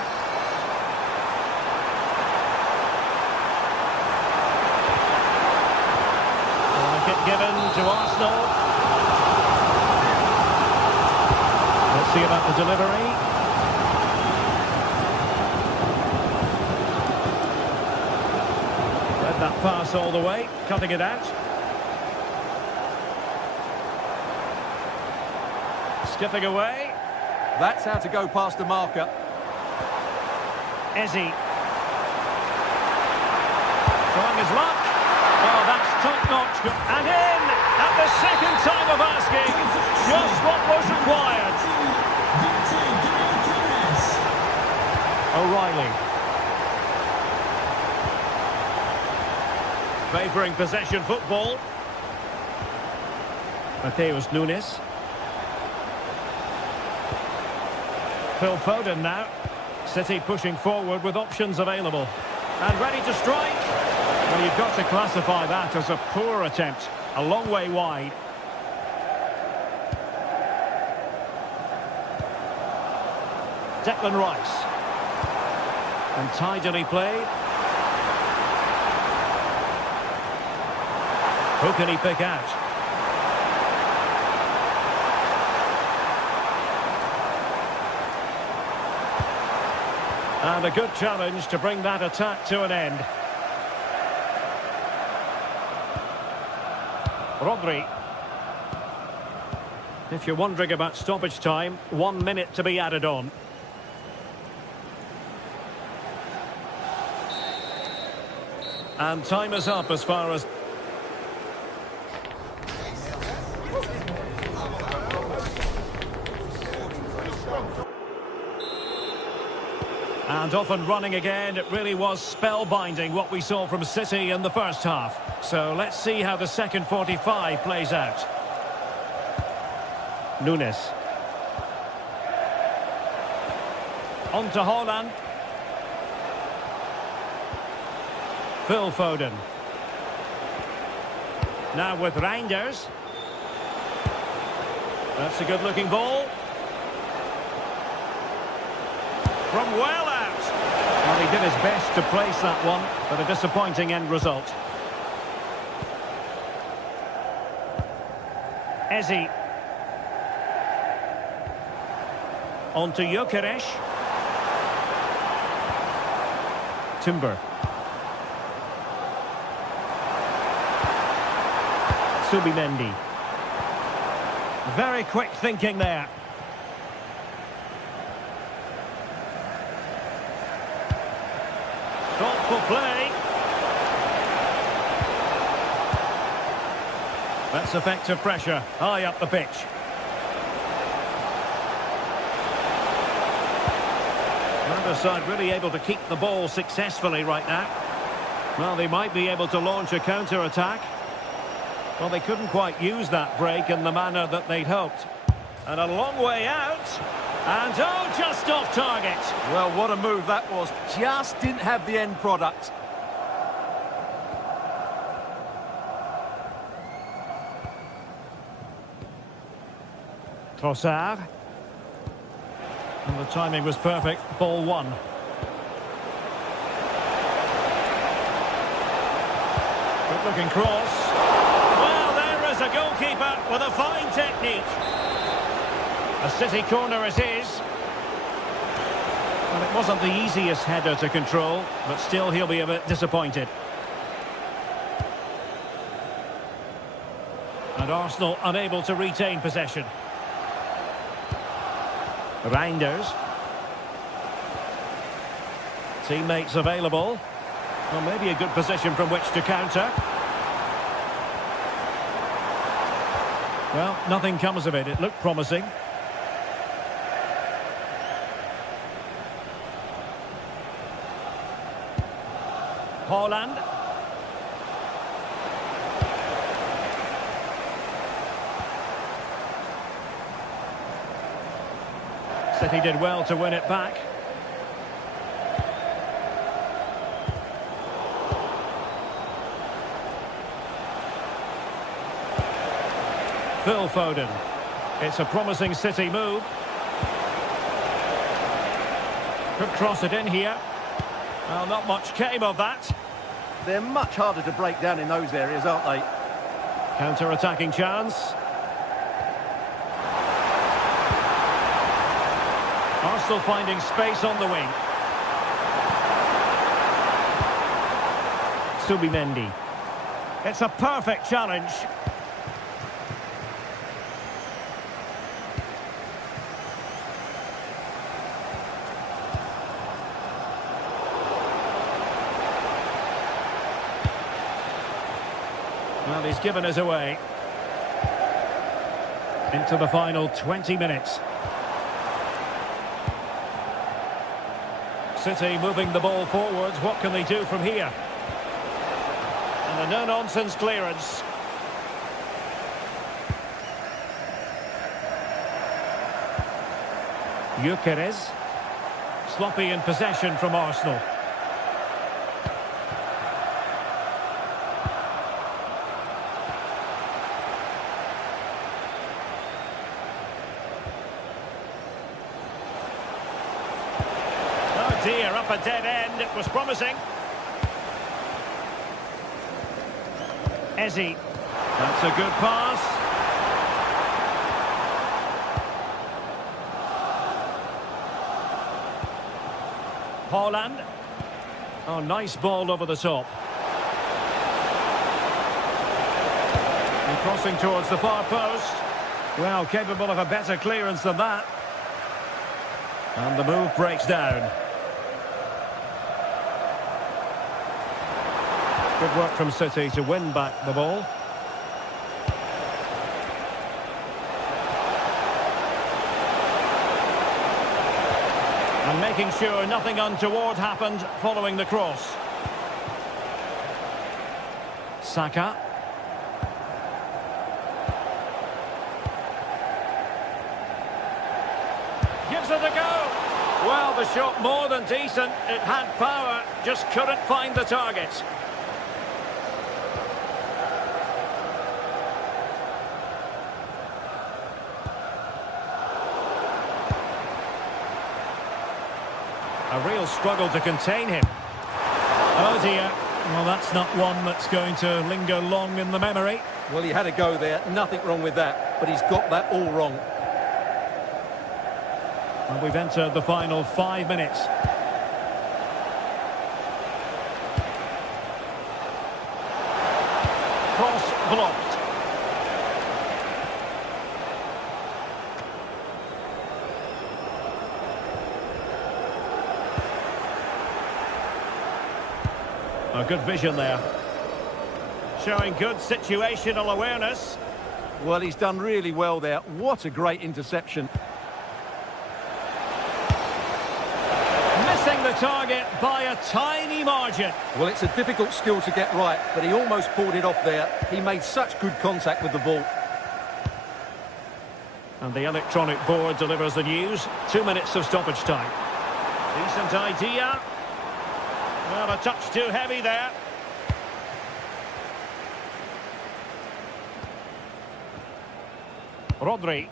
given to Arsenal. Let's see about the delivery. Read that pass all the way, cutting it out. Skipping away. That's how to go past the marker. Ezzy. Trying his luck. Oh, that's top-notch. And in at the second time of asking. Just what was required. O'Reilly. Favouring possession football. Mateus Nunes. Phil Foden now. City pushing forward with options available. And ready to strike. Well, you've got to classify that as a poor attempt. A long way wide. Declan Rice. And tidily played. Who can he pick out? And a good challenge to bring that attack to an end. Rodri. If you're wondering about stoppage time, 1 minute to be added on. And time is up as far as... And off and running again. It really was spellbinding what we saw from City in the first half. So let's see how the second 45 plays out. Nunes. On to Haaland. Phil Foden. Now with Reinders. That's a good-looking ball. From well out. Well, he did his best to place that one, but a disappointing end result. Ezzy. On to Gyökeres. Timber. Subimendi. Very quick thinking there. Thoughtful play. That's effective pressure, high up the pitch. Neither side really able to keep the ball successfully right now. Well, they might be able to launch a counter-attack. Well, they couldn't quite use that break in the manner that they'd hoped. And a long way out. And oh, just off target. Well, what a move that was. Just didn't have the end product. Trossard. And the timing was perfect. Ball one. Good looking cross. Well, there is a goalkeeper with a fine technique. A City corner it is. Well, it wasn't the easiest header to control, but still he'll be a bit disappointed. And Arsenal unable to retain possession. Reinders. Teammates available. Well, maybe a good position from which to counter. Well, nothing comes of it. It looked promising. Haaland. City did well to win it back. Phil Foden. It's a promising City move. Could cross it in here. Well, not much came of that. They're much harder to break down in those areas, aren't they? Counter-attacking chance. Arsenal finding space on the wing. Subimendi. It's a perfect challenge. Well, he's given us away. Into the final 20 minutes. City moving the ball forwards. What can they do from here? And a no-nonsense clearance. Gyökeres. Sloppy in possession from Arsenal. Oh dear, up a dead end. It was promising. Eze. That's a good pass. Haaland. Oh, nice ball over the top. And crossing towards the far post. Well, capable of a better clearance than that. And the move breaks down. Good work from City to win back the ball. And making sure nothing untoward happened following the cross. Saka. Gives it a go. Well, the shot more than decent. It had power, just couldn't find the target. A real struggle to contain him. Oh dear. Well, that's not one that's going to linger long in the memory. Well, he had a go there. Nothing wrong with that. But he's got that all wrong. And we've entered the final 5 minutes. Cross blocked. A good vision there. Showing good situational awareness. Well, he's done really well there. What a great interception. Missing the target by a tiny margin. Well, it's a difficult skill to get right, but he almost pulled it off there. He made such good contact with the ball. And the electronic board delivers the news. 2 minutes of stoppage time. Decent idea. Well, a touch too heavy there. Rodri.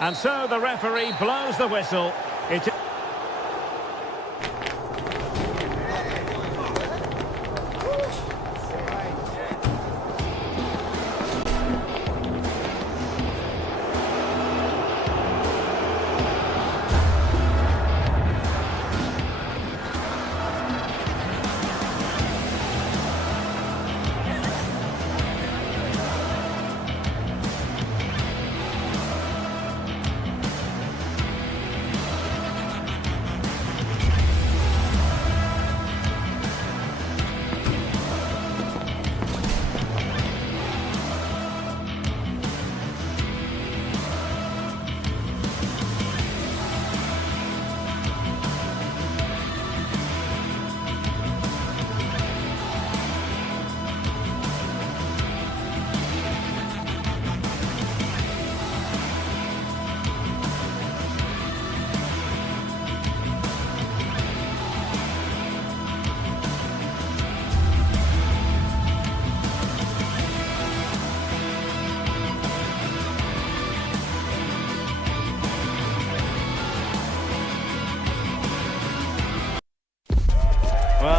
And so the referee blows the whistle. It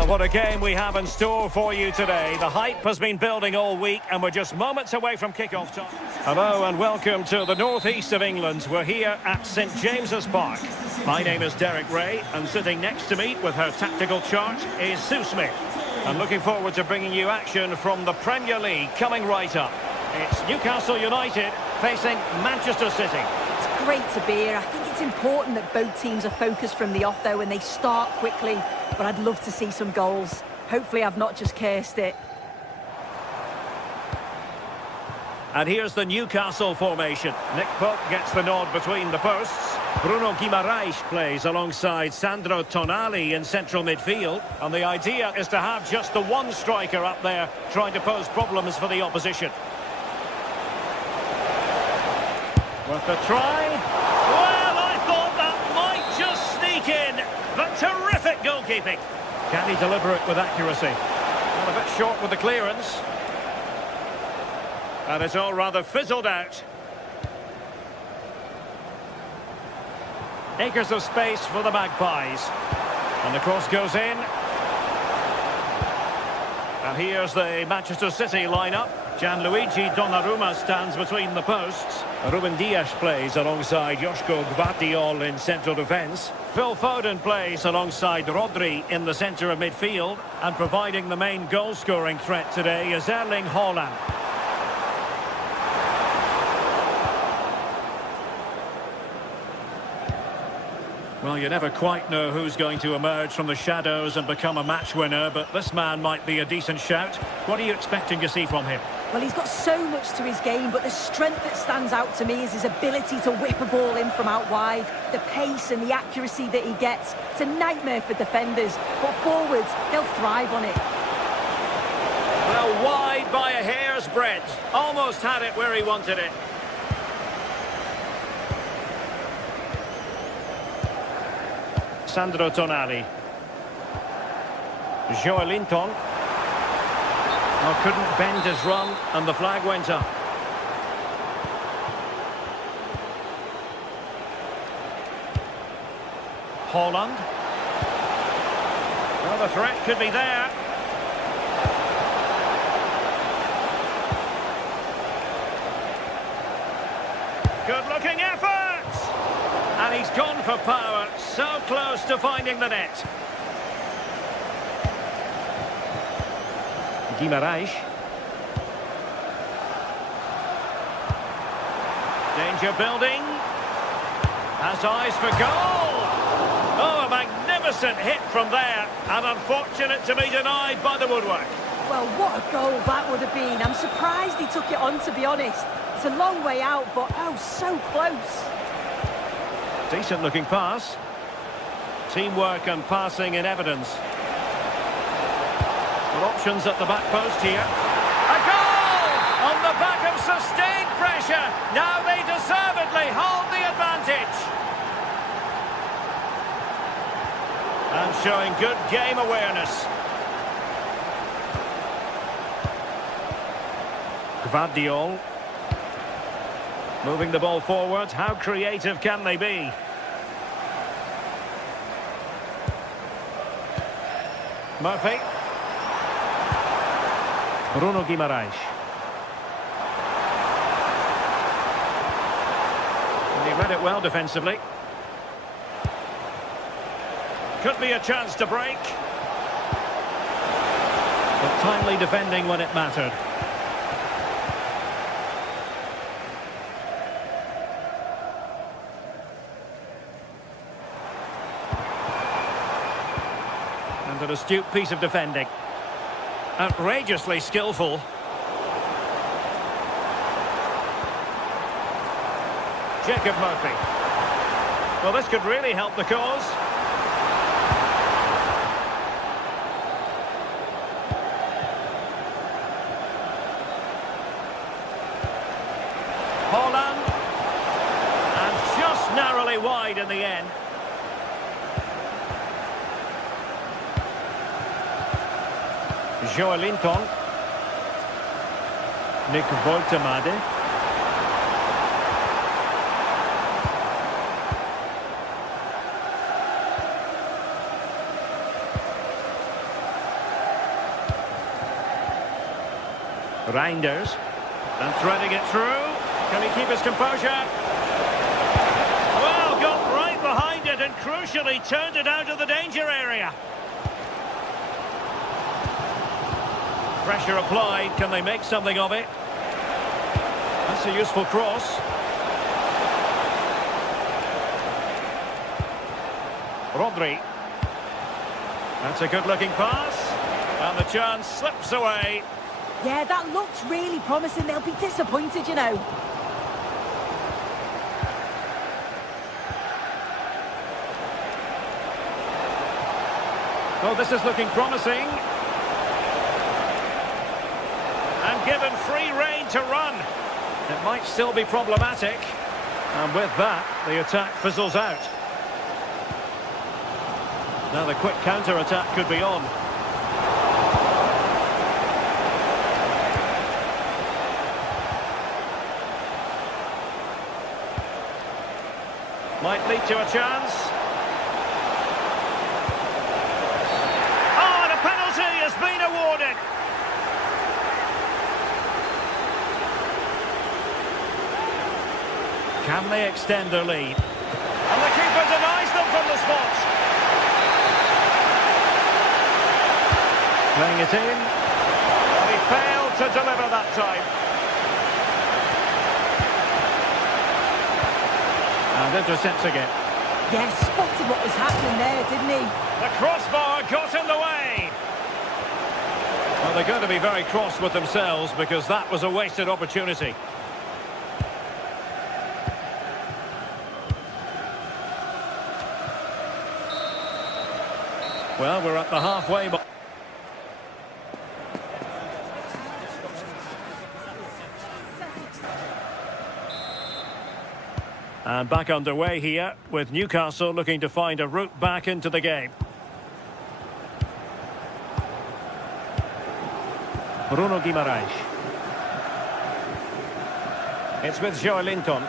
Well, what a game we have in store for you today. The hype has been building all week and we're just moments away from kick-off time. Hello and welcome to the northeast of England. We're here at St James's Park. My name is Derek Ray and sitting next to me with her tactical chart is Sue Smith. And looking forward to bringing you action from the Premier League coming right up. It's Newcastle United facing Manchester City. It's great to be here. I think it's important that both teams are focused from the off though and they start quickly. But I'd love to see some goals. Hopefully I've not just cursed it. And here's the Newcastle formation. Nick Pope gets the nod between the posts. Bruno Guimaraes plays alongside Sandro Tonali in central midfield. And the idea is to have just the one striker up there trying to pose problems for the opposition. Worth a try. Well, I thought that might just sneak in. But terrific goalkeeping. Can he deliver it with accuracy? Well, a bit short with the clearance. And it's all rather fizzled out. Acres of space for the Magpies. And the cross goes in. And here's the Manchester City lineup. Gianluigi Donnarumma stands between the posts. Ruben Dias plays alongside Joško Gvardiol in central defence. Phil Foden plays alongside Rodri in the centre of midfield. And providing the main goal-scoring threat today is Erling Haaland. Well, you never quite know who's going to emerge from the shadows and become a match winner, but this man might be a decent shout. What are you expecting to see from him? Well, he's got so much to his game, but the strength that stands out to me is his ability to whip a ball in from out wide, the pace and the accuracy that he gets. It's a nightmare for defenders, but forwards, they'll thrive on it. Well, wide by a hair's breadth. Almost had it where he wanted it. Sandro Tonali. Joelinton. Oh, couldn't bend his run and the flag went up. Haaland. Well, the threat could be there. Good-looking effort! And he's gone for power, so close to finding the net. Guimaraes. Danger building. Has eyes for goal. Oh, a magnificent hit from there. And unfortunate to be denied by the woodwork. Well, what a goal that would have been. I'm surprised he took it on, to be honest. It's a long way out, but oh, so close. Decent looking pass. Teamwork and passing in evidence. Well, options at the back post here. A goal! On the back of sustained pressure. Now they deservedly hold the advantage. And showing good game awareness. Gvardiol. Moving the ball forward. How creative can they be? Murphy. Bruno Guimaraes. And he read it well defensively. Could be a chance to break. But timely defending when it mattered. And an astute piece of defending. Outrageously skillful. Jacob Murphy. Well, this could really help the cause. Haaland. And just narrowly wide in the end. Joelinton. Nick Woltemade. Reinders. And threading it through. Can he keep his composure? Well, got right behind it and crucially turned it out of the danger area. Pressure applied. Can they make something of it? That's a useful cross. Rodri. That's a good-looking pass. And the chance slips away. Yeah, that looks really promising. They'll be disappointed, you know. Oh, this is looking promising. And given free rein to run. It might still be problematic. And with that, the attack fizzles out. Now the quick counter-attack could be on. Might lead to a chance. Oh, and a penalty has been awarded. Can they extend their lead? And the keeper denies them from the spot. Playing it in. And he failed to deliver that time. And intercepts again. Yeah, spotted what was happening there, didn't he? The crossbar got in the way. Well, they're going to be very cross with themselves because that was a wasted opportunity. Well, we're at the halfway mark. And back underway here, with Newcastle looking to find a route back into the game. Bruno Guimaraes. It's with Joelinton.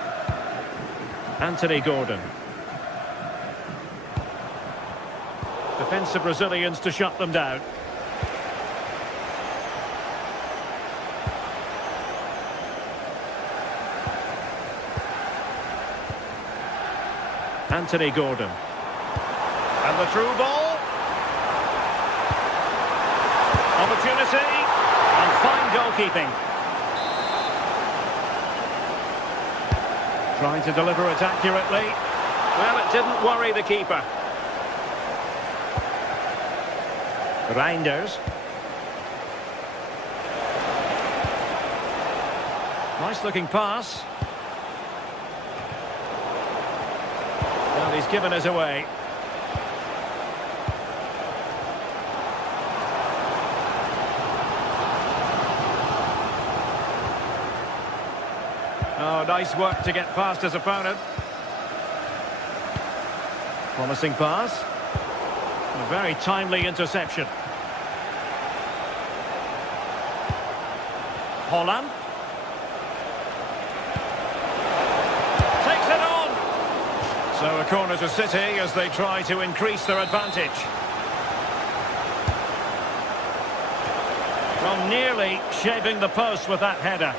Anthony Gordon. Defensive Brazilians to shut them down. Anthony Gordon. And the through ball. Opportunity. And fine goalkeeping. Trying to deliver it accurately. Well, it didn't worry the keeper. Reinders. Nice looking pass. Well, he's given us away. Oh, nice work to get past his opponent. Promising pass. A very timely interception. Holland. Takes it on. So a corner to City as they try to increase their advantage. From nearly shaving the post with that header.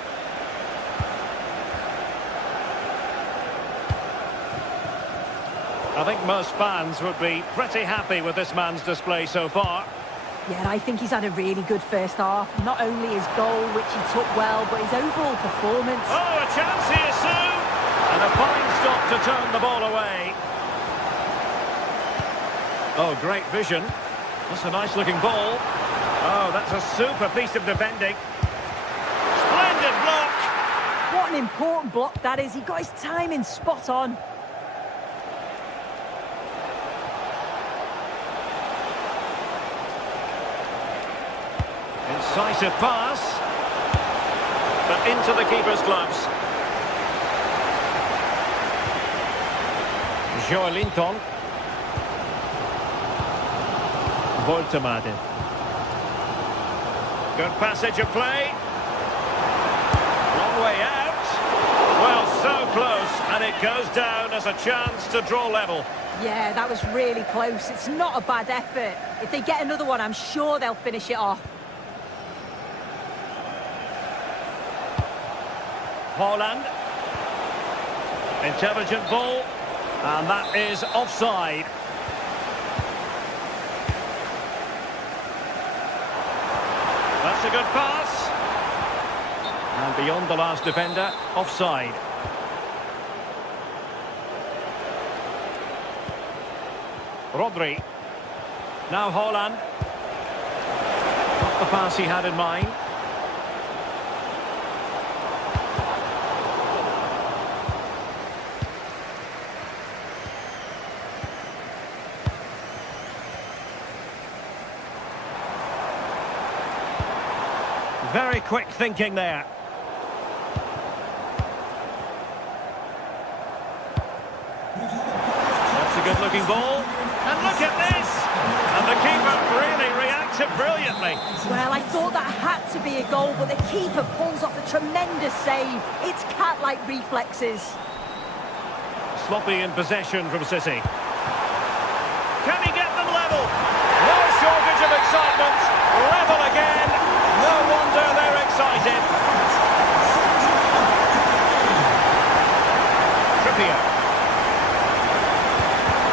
I think most fans would be pretty happy with this man's display so far. Yeah, I think he's had a really good first half. Not only his goal, which he took well, but his overall performance. Oh, a chance here soon! And a fine stop to turn the ball away. Oh, great vision. That's a nice-looking ball. Oh, that's a super piece of defending. Splendid block! What an important block that is. He got his timing spot on. Incisive pass, but into the keeper's gloves. Joelinton. Voltemade. Good passage of play. Long way out. Well, so close, and it goes down as a chance to draw level. Yeah, that was really close. It's not a bad effort. If they get another one, I'm sure they'll finish it off. Haaland. Intelligent ball. And that is offside. That's a good pass. And beyond the last defender, offside. Rodri. Now Haaland. Not the pass he had in mind. Very quick thinking there. That's a good-looking ball. And look at this! And the keeper really reacted brilliantly. Well, I thought that had to be a goal, but the keeper pulls off a tremendous save. It's cat-like reflexes. Sloppy in possession from City. Can he get them level? No shortage of excitement. Level again. No wonder they're excited. Trippier.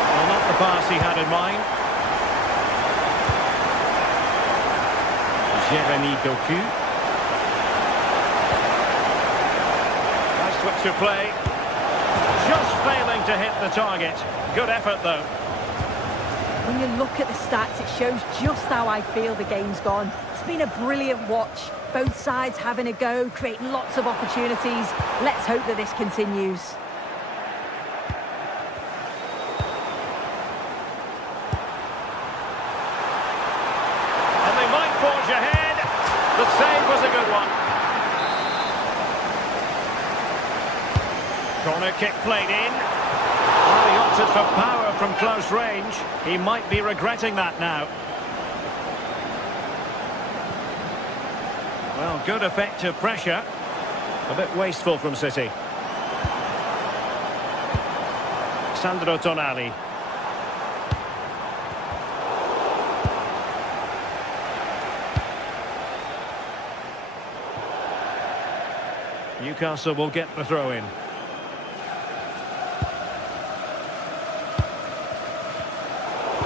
Well, not the pass he had in mind. Jeremy Doku. Nice switch of play. Just failing to hit the target. Good effort, though. When you look at the stats, it shows just how I feel the game's gone. It's been a brilliant watch. Both sides having a go, creating lots of opportunities. Let's hope that this continues. And they might forge ahead. The save was a good one. Corner kick played in. Well, he opted for power from close range. He might be regretting that now. Well, good effective pressure. A bit wasteful from City. Sandro Tonali. Newcastle will get the throw in.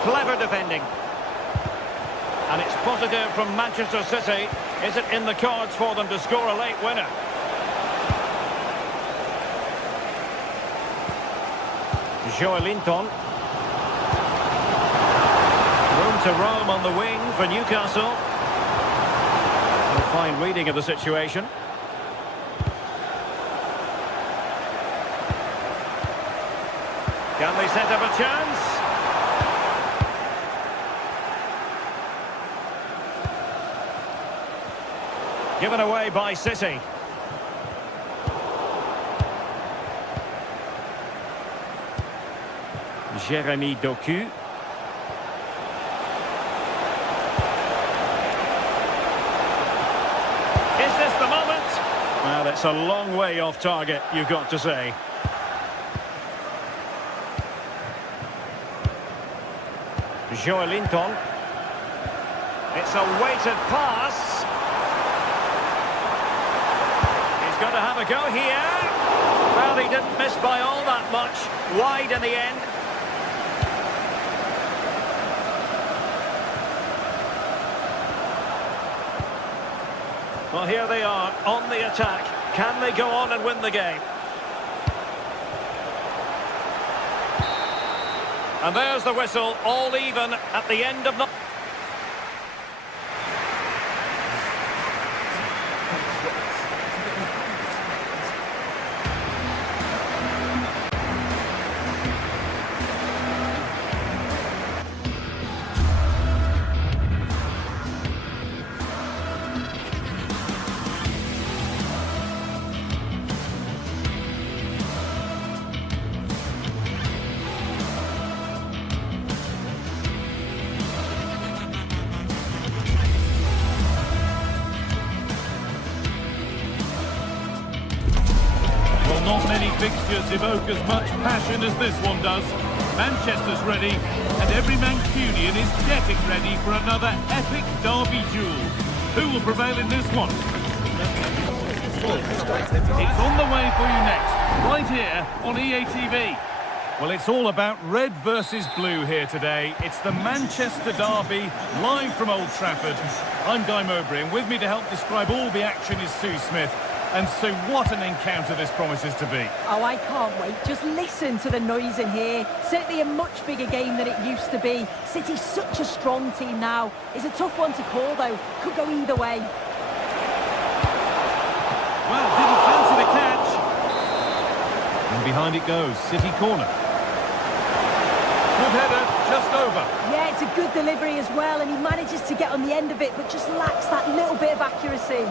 Clever defending. And it's positive from Manchester City. Is it in the cards for them to score a late winner? Joelinton. Room to roam on the wing for Newcastle. A fine reading of the situation. Can they set up a chance? Given away by City. Jeremy Doku. Is this the moment? Well, it's a long way off target, you've got to say. Joelinton. It's a weighted pass. He's got to have a go here. Well, he didn't miss by all that much. Wide in the end. Well, here they are on the attack. Can they go on and win the game? And there's the whistle, all even at the end of the... Not many fixtures evoke as much passion as this one does. Manchester's ready, and every Mancunian is getting ready for another epic derby duel. Who will prevail in this one? goal. It's on the way for you next, right here on EA TV. Well, it's all about red versus blue here today. It's the Manchester derby, live from Old Trafford. I'm Guy Mowbray, and with me to help describe all the action is Sue Smith. And Sue, what an encounter this promises to be. Oh, I can't wait. Just listen to the noise in here. Certainly a much bigger game than it used to be. City's such a strong team now. It's a tough one to call, though. Could go either way. Well, didn't fancy the catch. And behind it goes, City corner. Good header, just over. Yeah, it's a good delivery as well, and he manages to get on the end of it, but just lacks that little bit of accuracy.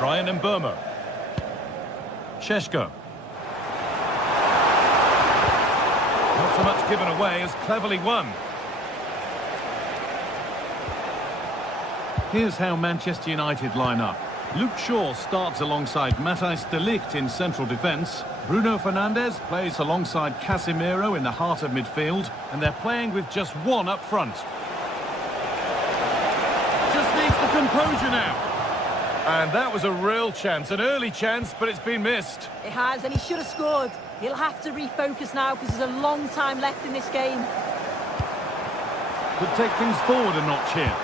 Ryan and Burma. Sheshko. Not so much given away as cleverly won. Here's how Manchester United line up. Luke Shaw starts alongside Matthijs de Ligt in central defence. Bruno Fernandes plays alongside Casemiro in the heart of midfield, and they're playing with just one up front. Just needs the composure now. And that was a real chance, an early chance, but it's been missed. It has, and he should have scored. He'll have to refocus now because there's a long time left in this game. Could take things forward a notch here.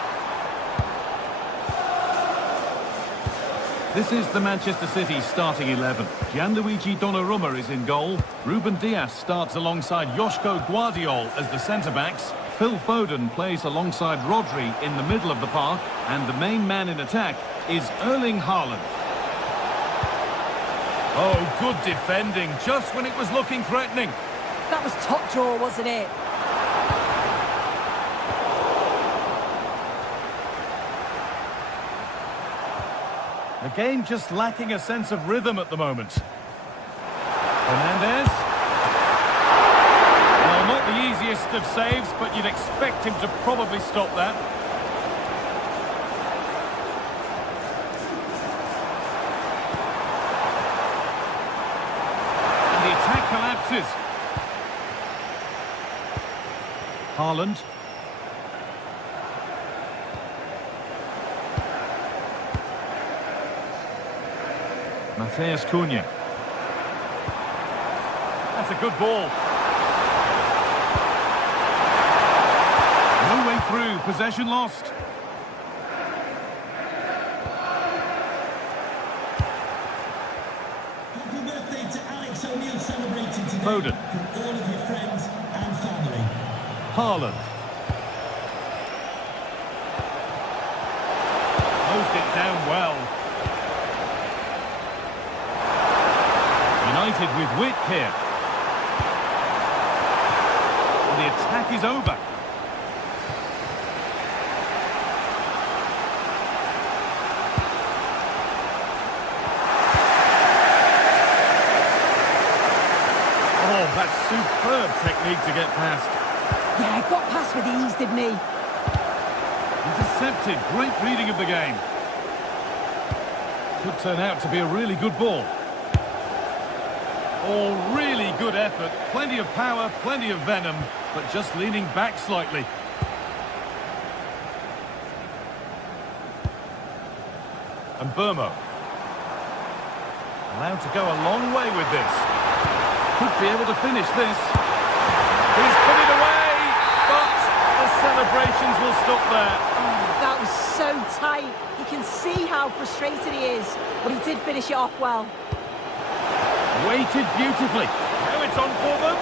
This is the Manchester City starting 11. Gianluigi Donnarumma is in goal. Ruben Dias starts alongside Joško Guardiol as the centre-backs. Phil Foden plays alongside Rodri in the middle of the park. And the main man in attack is Erling Haaland. Oh, good defending, just when it was looking threatening. That was top draw, wasn't it? The game just lacking a sense of rhythm at the moment. Fernandes. Well, not the easiest of saves, but you'd expect him to probably stop that. And the attack collapses. Haaland. Matheus Cunha. That's a good ball. No way through, possession lost. Happy birthday to Alex O'Neill celebrating today. Foden. From all of your friends and family. Haaland. Closed it down well. United with wit here. And the attack is over. Oh, that's superb technique to get past. Yeah, got past with ease, didn't he? Intercepted. Great reading of the game. Could turn out to be a really good ball. Oh, really good effort. Plenty of power, plenty of venom, but just leaning back slightly. And Burma. Allowed to go a long way with this. Could be able to finish this. He's put it away, but the celebrations will stop there. Oh, that was so tight. You can see how frustrated he is, but he did finish it off well. Weighted beautifully. Now it's on for them.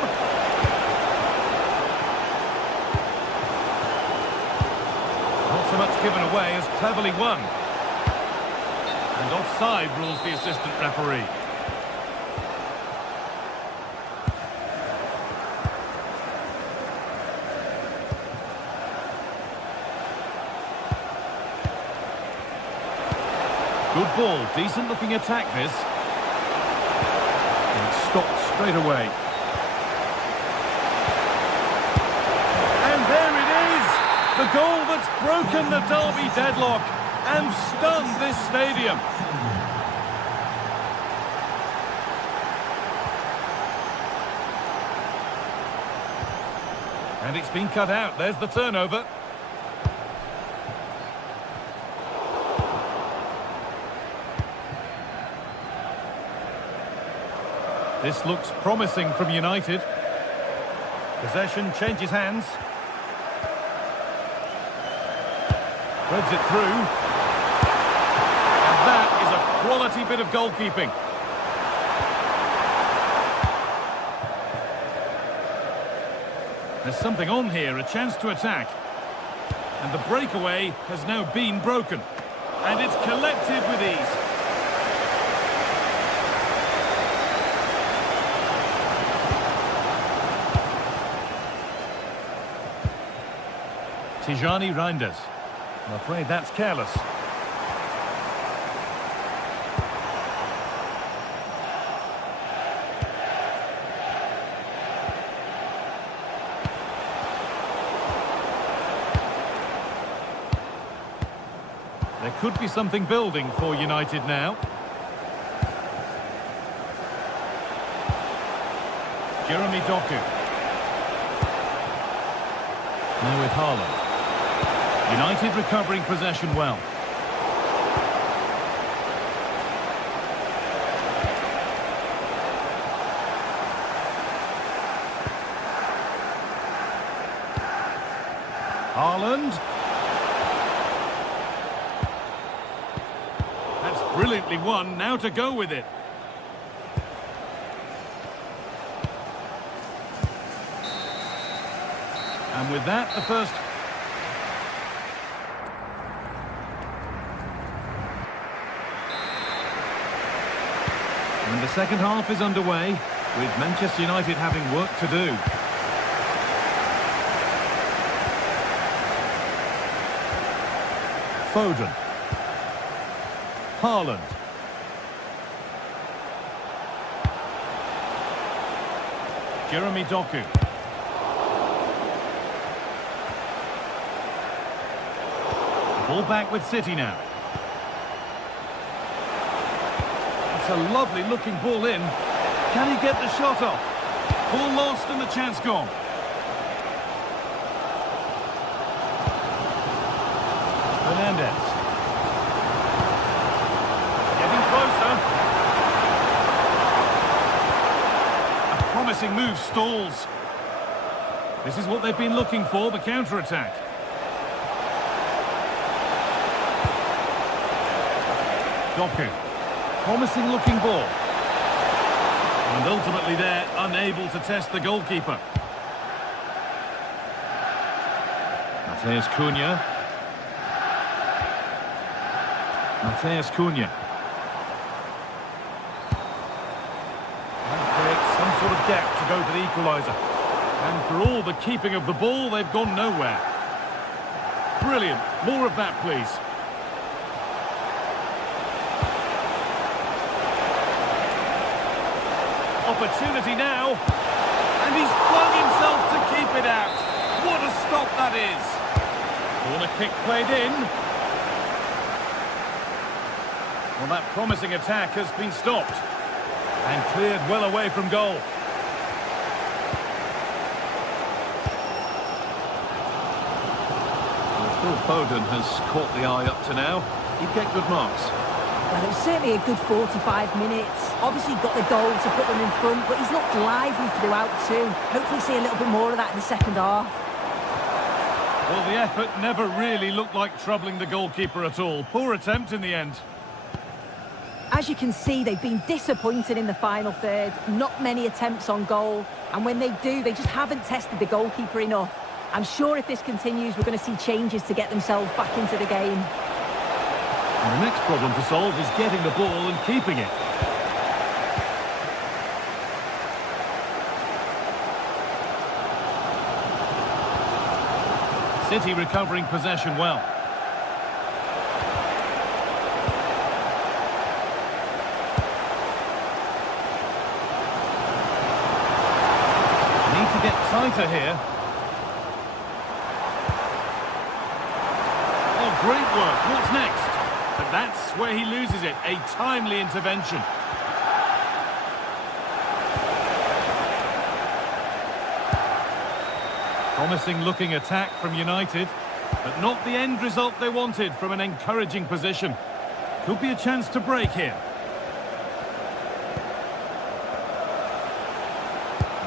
Not so much given away as cleverly won. And offside rules the assistant referee. Good ball, decent looking attack this. Stopped straight away. And there it is! The goal that's broken the derby deadlock and stunned this stadium. And it's been cut out. There's the turnover. This looks promising from United. Possession changes hands. Threads it through. And that is a quality bit of goalkeeping. There's something on here, a chance to attack. And the breakaway has now been broken. And it's collected with ease. Tijani Reinders. I'm afraid that's careless. There could be something building for United now. Jeremy Doku. Now with Haaland. United recovering possession well. Haaland. That's brilliantly won, now to go with it. And with that, the first... And the second half is underway, with Manchester United having work to do. Foden. Haaland. Jeremy Doku. Ball back with City now. It's a lovely looking ball in. Can he get the shot off? Ball lost and the chance gone. Fernandez. Getting closer. A promising move stalls. This is what they've been looking for, the counter-attack. Doku. Promising looking ball. And ultimately they're unable to test the goalkeeper. Matheus Cunha. Matheus Cunha. That creates some sort of gap to go for the equaliser. And for all the keeping of the ball, they've gone nowhere. Brilliant. More of that, please. Opportunity now, and he's flung himself to keep it out. What a stop that is. Corner kick played in. Well, that promising attack has been stopped and cleared well away from goal. Well, Phil Foden has caught the eye up to now. He'd get good marks. Well, it was certainly a good 45 minutes. Obviously got the goal to put them in front, but he's looked lively throughout too. Hopefully see a little bit more of that in the second half. Well, the effort never really looked like troubling the goalkeeper at all. Poor attempt in the end. As you can see, they've been disappointed in the final third. Not many attempts on goal, and when they do, they just haven't tested the goalkeeper enough. I'm sure if this continues, we're going to see changes to get themselves back into the game. And the next problem to solve is getting the ball and keeping it. City recovering possession well. Need to get tighter here. Oh, great work. What's next? But that's where he loses it. A timely intervention. Promising looking attack from United, but not the end result they wanted from an encouraging position. Could be a chance to break here.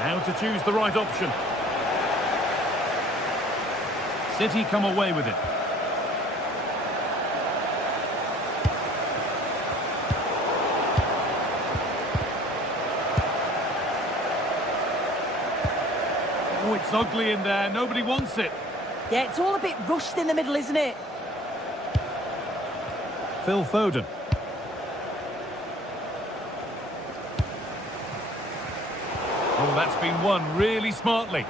How to choose the right option. City come away with it. Oh, it's ugly in there. Nobody wants it. Yeah, it's all a bit rushed in the middle, isn't it? Phil Foden. Oh, that's been won really smartly.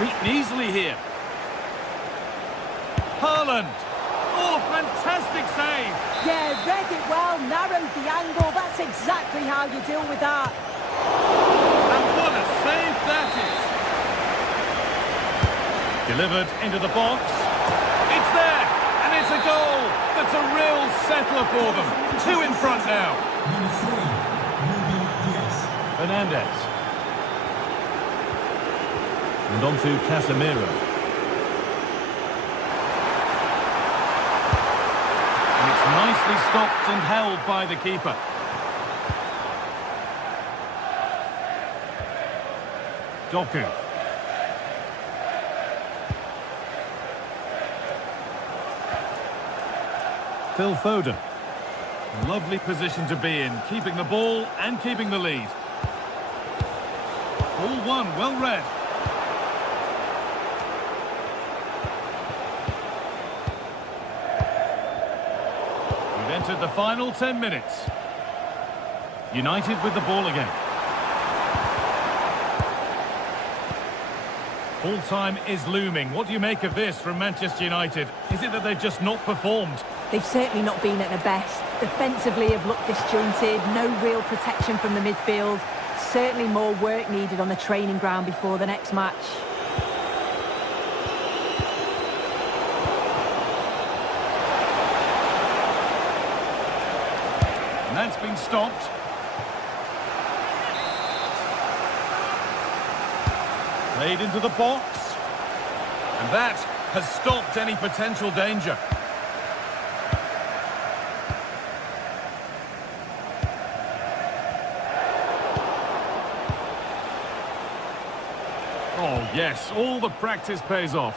Beaten easily here. Haaland. Oh, fantastic save. Yeah, read it well, narrowed the angle. That's exactly how you deal with that. And what a save that is. Delivered into the box. It's there, and it's a goal. That's a real settler for them. 2 in front now. Number 3, Fernandez. And on to Casemiro. And it's nicely stopped and held by the keeper. Doku. Phil Foden. Lovely position to be in, keeping the ball and keeping the lead. All one, well read. We've entered the final 10 minutes. United with the ball again. Full time is looming. What do you make of this from Manchester United? Is it that they've just not performed? They've certainly not been at their best. Defensively have looked disjointed, no real protection from the midfield. Certainly more work needed on the training ground before the next match. And that's been stopped. Played into the box. And that has stopped any potential danger. Oh, yes, all the practice pays off.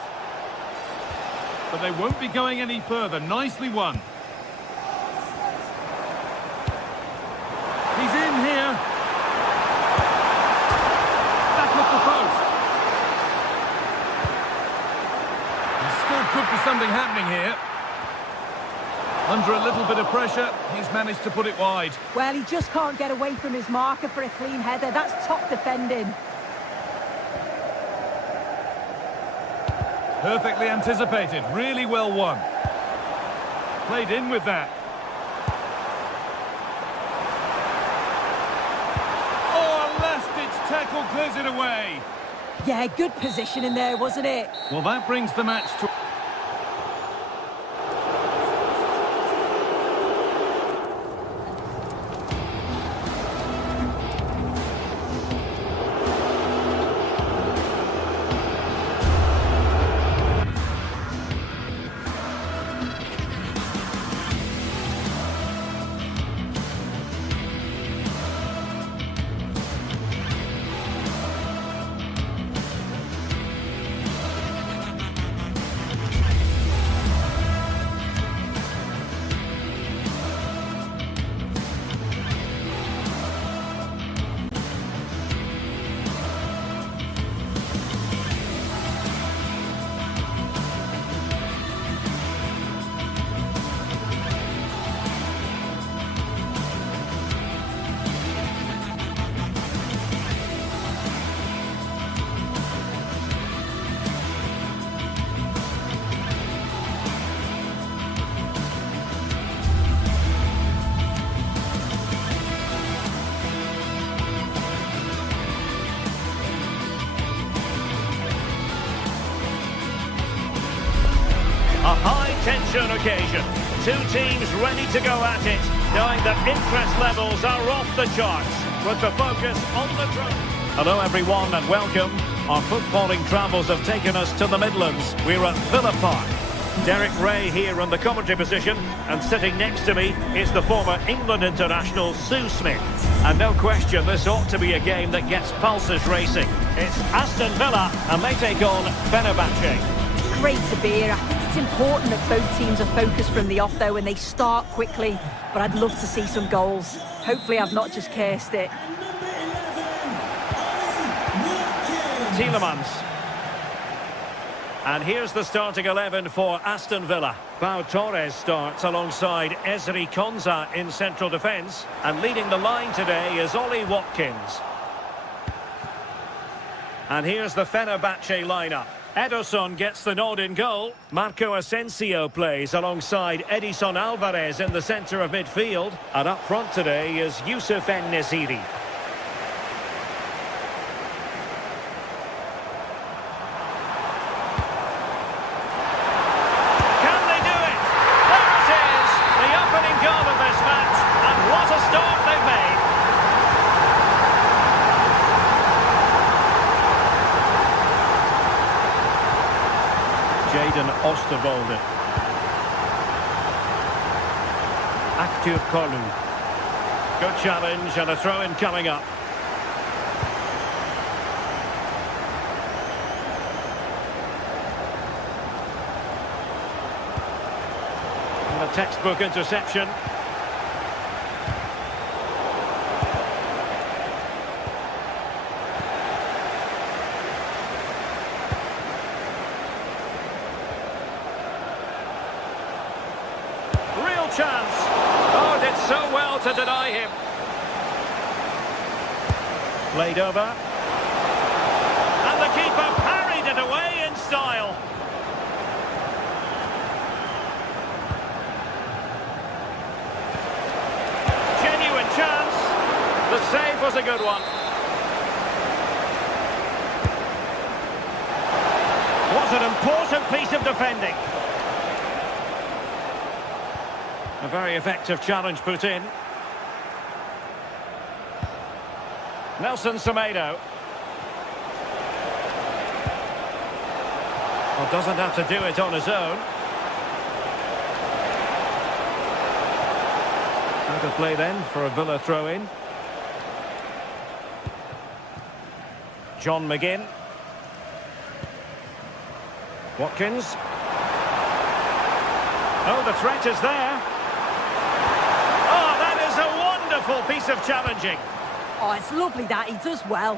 But they won't be going any further. Nicely won. He's in here. Back at the post. There still could be something happening here. Under a little bit of pressure, he's managed to put it wide. Well, he just can't get away from his marker for a clean header. That's top defending. Perfectly anticipated, really well won. Played in with that. Oh, a last-ditch tackle clears it away. Yeah, good position in there, wasn't it? Well, that brings the match to... A high-tension occasion. 2 teams ready to go at it, knowing that interest levels are off the charts, with the focus on the draw. Hello, everyone, and welcome. Our footballing travels have taken us to the Midlands. We're at Villa Park. Derek Ray here on the commentary position, and sitting next to me is the former England international Sue Smith. And no question, this ought to be a game that gets pulses racing. It's Aston Villa, and they take on Fenerbahce. Great to be here. I think it's important that both teams are focused from the off, though, and they start quickly. But I'd love to see some goals. Hopefully I've not just cursed it. Tielemans. And here's the starting 11 for Aston Villa. Pau Torres starts alongside Ezri Konsa in central defence. And leading the line today is Ollie Watkins. And here's the Fenerbahce lineup. Ederson gets the nod in goal. Marco Asensio plays alongside Edison Alvarez in the centre of midfield. And up front today is Youssef En-Nesyri. Osterwolde. Aktür Kolu. Good challenge and a throw-in coming up. And a textbook interception. Chance. Oh, did so well to deny him. Played over. And the keeper parried it away in style. Genuine chance. The save was a good one. Was an important piece of defending. A very effective challenge put in. Nelson Semedo. Well, doesn't have to do it on his own. Out of play then for a Villa throw-in. John McGinn. Watkins. Oh, the threat is there. Wonderful piece of challenging. Oh, it's lovely that he does well.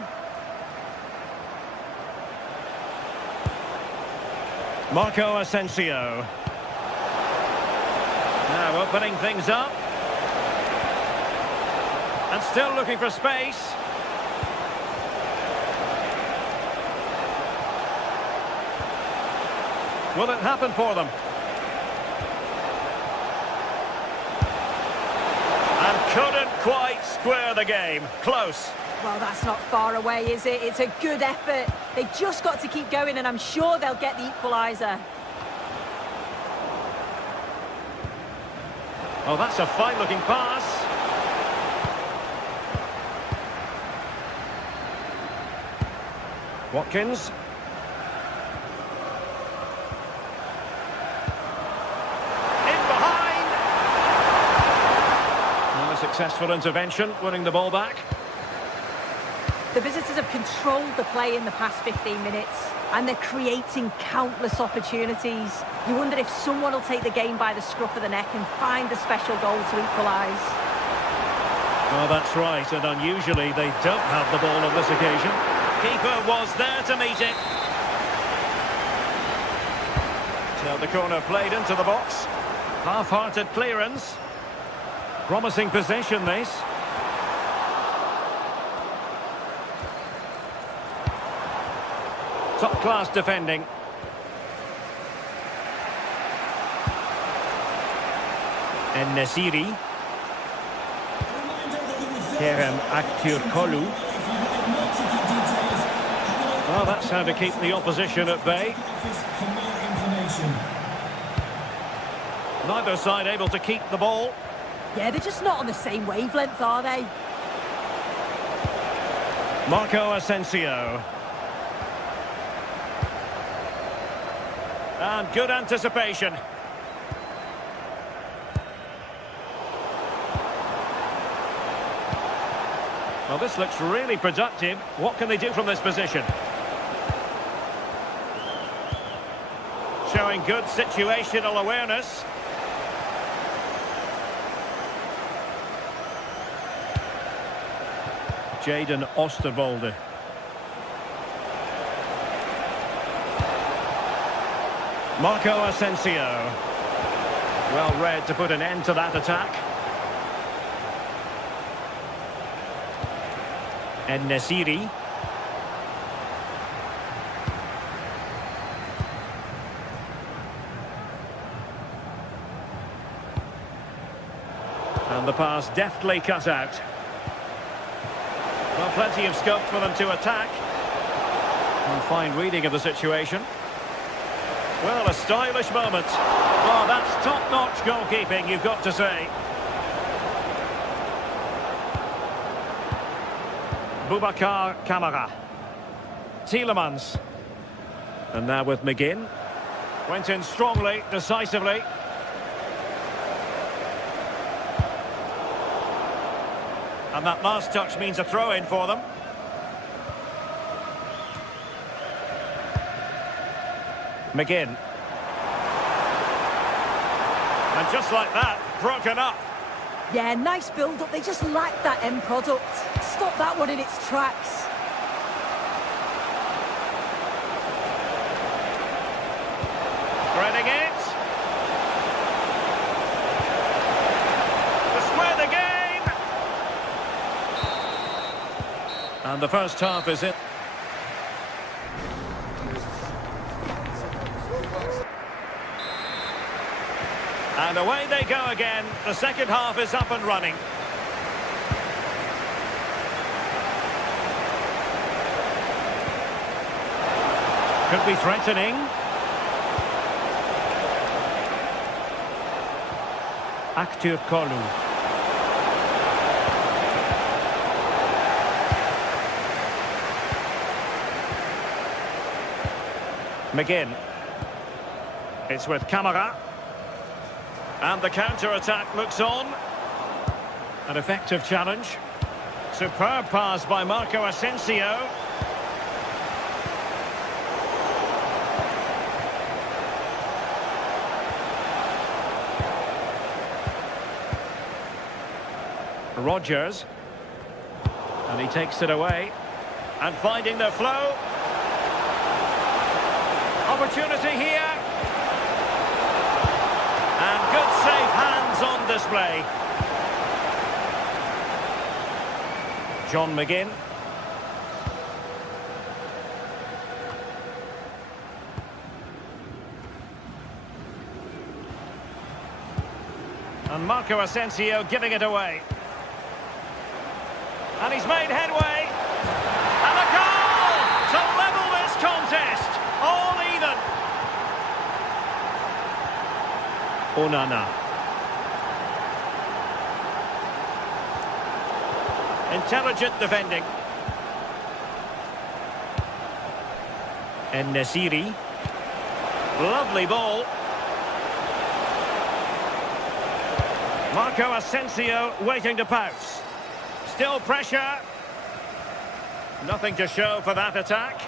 Marco Asensio. Now opening things up. And still looking for space. Will it happen for them? Couldn't quite square the game. Close. Well, that's not far away, is it? It's a good effort. They've just got to keep going, and I'm sure they'll get the equaliser. Oh, that's a fine-looking pass. Watkins. Successful intervention, winning the ball back. The visitors have controlled the play in the past 15 minutes, and they're creating countless opportunities. You wonder if someone will take the game by the scruff of the neck and find the special goal to equalise. Well, that's right, and unusually they don't have the ball on this occasion. Keeper was there to meet it. So the corner played into the box. Half-hearted clearance. Promising possession, this. Top-class defending. En-Nesyri. Kerem Aktürkoğlu. Well, that's how to keep the opposition at bay. Neither side able to keep the ball. Yeah, they're just not on the same wavelength, are they? Marco Asensio. And good anticipation. Well, this looks really productive. What can they do from this position? Showing good situational awareness. Jadon Osterwolde. Marco Asensio. Well read to put an end to that attack. En-Nesyri. And the pass deftly cut out. Well, plenty of scope for them to attack. And fine reading of the situation. Well, a stylish moment. Oh, that's top-notch goalkeeping, you've got to say. Boubacar Kamara. Tielemans. And now with McGinn. Went in strongly, decisively. And that last touch means a throw-in for them. McGinn. And just like that, broken up. Yeah, nice build-up. They just lacked that end product. Stop that one in its tracks. Threading it. To square the game. And the first half is in. And away they go again. The second half is up and running. Could be threatening. Aktür Kolu. McGinn. It's with Kamara. And the counter-attack looks on. An effective challenge. Superb pass by Marco Asensio. Rodgers. And he takes it away. And finding the flow. Opportunity here. And good safe hands on display. John McGinn. And Marco Asensio giving it away. And he's made headway. And a goal to level this contest. All even. Onana. Intelligent defending. En-Nesyri. Lovely ball. Marco Asensio waiting to pounce. Still pressure. Nothing to show for that attack.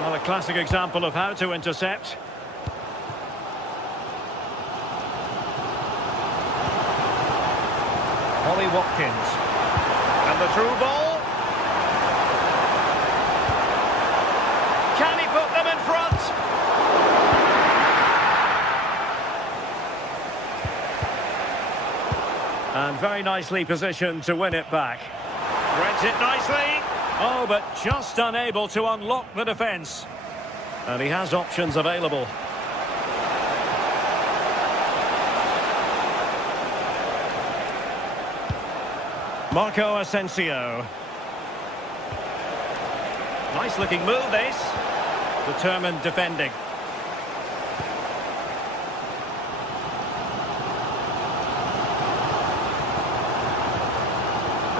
Well, a classic example of how to intercept. Ollie Watkins. And the through ball. Can he put them in front? And very nicely positioned to win it back. Reads it nicely. Oh, but just unable to unlock the defence. And he has options available. Marco Asensio. Nice looking move this. Determined defending.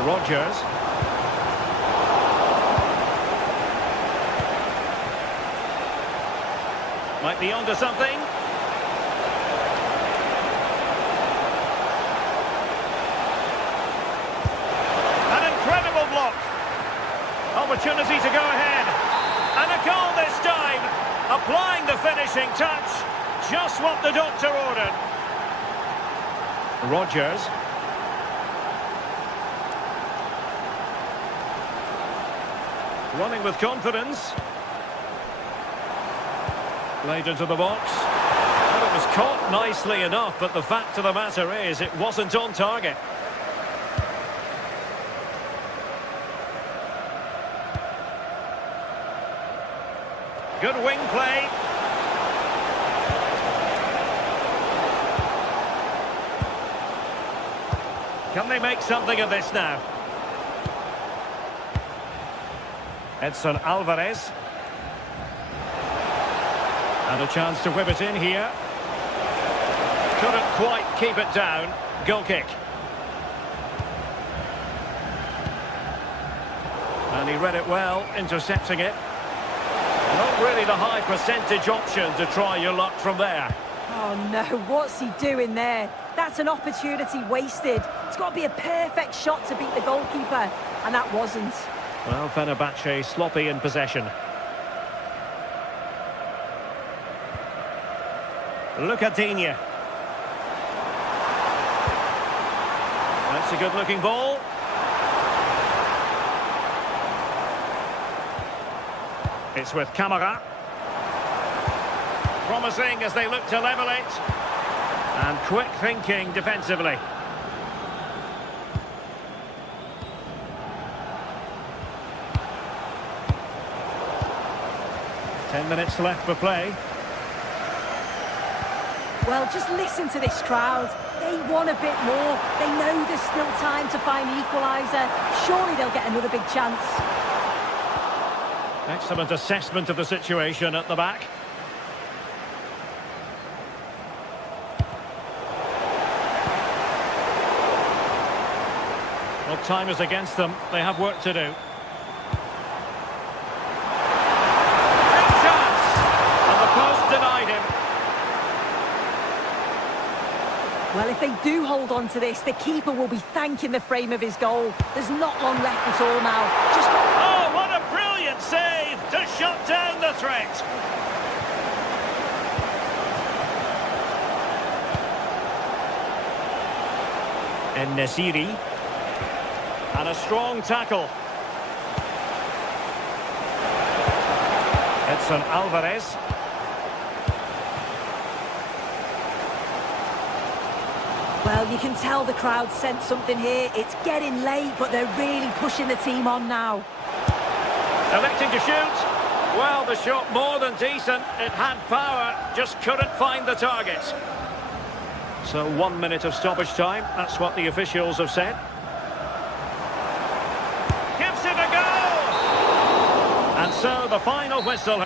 Rodgers. Might be onto something. An incredible block. Opportunity to go ahead. And a goal this time. Applying the finishing touch. Just what the doctor ordered. Rodgers. Running with confidence. Played into the box. Well, it was caught nicely enough, but the fact of the matter is it wasn't on target. Good wing play. Can they make something of this now? Edson Alvarez. And a chance to whip it in here. Couldn't quite keep it down. Goal kick. And he read it well, intercepting it. Not really the high percentage option to try your luck from there. Oh no, what's he doing there? That's an opportunity wasted. It's got to be a perfect shot to beat the goalkeeper, and that wasn't. Well, Fenerbahce sloppy in possession. Look at Digne. That's a good-looking ball. It's with Camara. Promising as they look to level it. And quick thinking defensively. Ten minutes left for play. Well, just listen to this crowd. They want a bit more. They know there's still time to find the equaliser. Surely they'll get another big chance. Excellent assessment of the situation at the back. Well, time is against them. They have work to do. Big chance! And the post denied him. Well, if they do hold on to this, the keeper will be thanking the frame of his goal. There's not long left at all now. Oh, what a brilliant save to shut down the threat. En-Nesyri. And a strong tackle. Edson Alvarez. Well, you can tell the crowd sense something here. It's getting late, but they're really pushing the team on now. Electing to shoot. Well, the shot more than decent. It had power, just couldn't find the target. So 1 minute of stoppage time. That's what the officials have said. Gives it a go! And so the final whistle.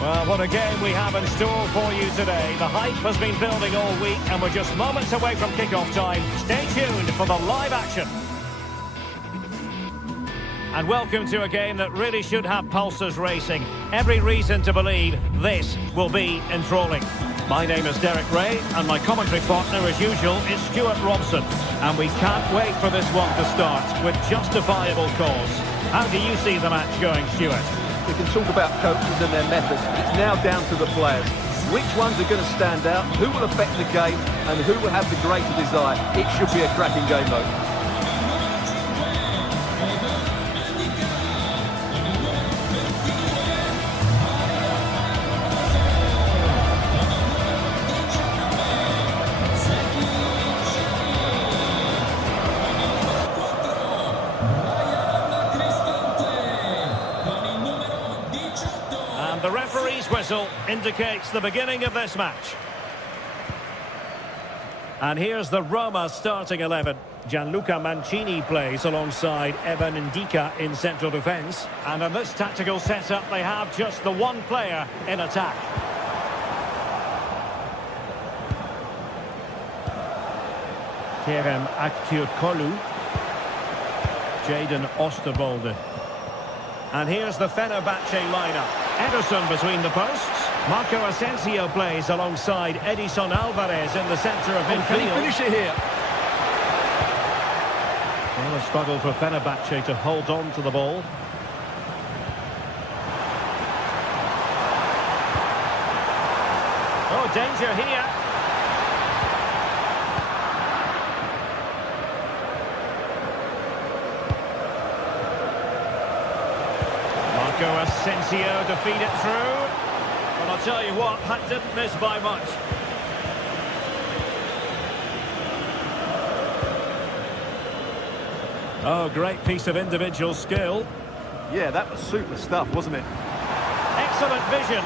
Well, what a game we have in store for you today. The hype has been building all week and we're just moments away from kick-off time. Stay tuned for the live action. and welcome to a game that really should have pulses racing. Every reason to believe this will be enthralling. My name is Derek Ray, and my commentary partner, as usual, is Stuart Robson. And we can't wait for this one to start with justifiable cause. How do you see the match going, Stuart? We can talk about coaches and their methods. It's now down to the players. Which ones are going to stand out, who will affect the game, and who will have the greater desire. It should be a cracking game, though. The referee's whistle indicates the beginning of this match. And here's the Roma starting 11. Gianluca Mancini plays alongside Evan Ndika in central defence. And in this tactical setup, they have just the one player in attack. Kerem Aktürkoğlu. Jadon Oosterwolde. And here's the Fenerbahce lineup. Ederson between the posts. Marco Asensio plays alongside Edison Alvarez in the centre of midfield. Can he finish it here? Well, a struggle for Fenerbahce to hold on to the ball. Oh, danger here. Marco Asensio to feed it through. Well, I'll tell you what, that didn't miss by much. Oh, great piece of individual skill. Yeah, that was super stuff, wasn't it? Excellent vision.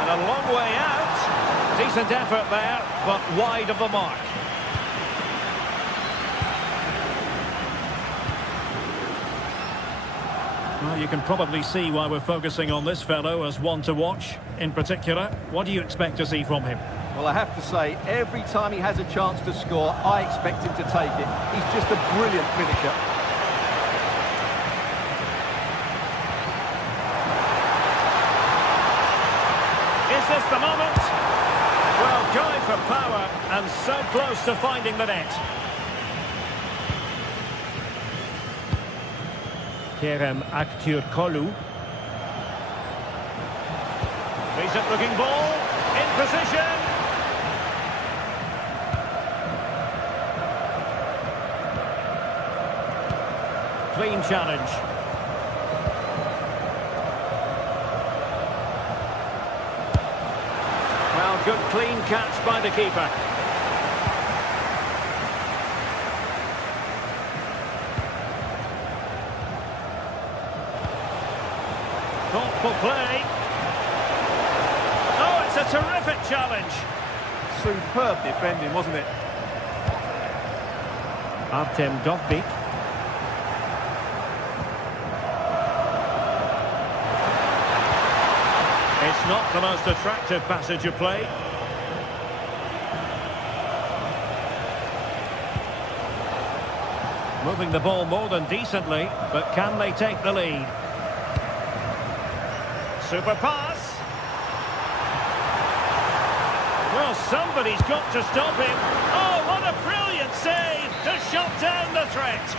And a long way out. Decent effort there, but wide of the mark. Well, you can probably see why we're focusing on this fellow as one to watch. In particular, what do you expect to see from him? Well, I have to say, every time he has a chance to score, I expect him to take it. He's just a brilliant finisher. Is this the moment? Well, going for power and so close to finding the net. Kerem Aktürkoğlu. Decent looking ball, in position. Clean challenge. Well, good clean catch by the keeper. Thoughtful play. Oh, it's a terrific challenge. Superb defending, wasn't it? Artem Dovbyk. It's not the most attractive passage of play. Moving the ball more than decently, but can they take the lead? Super pass. Well, somebody's got to stop him. Oh, what a brilliant save to shut down the threat.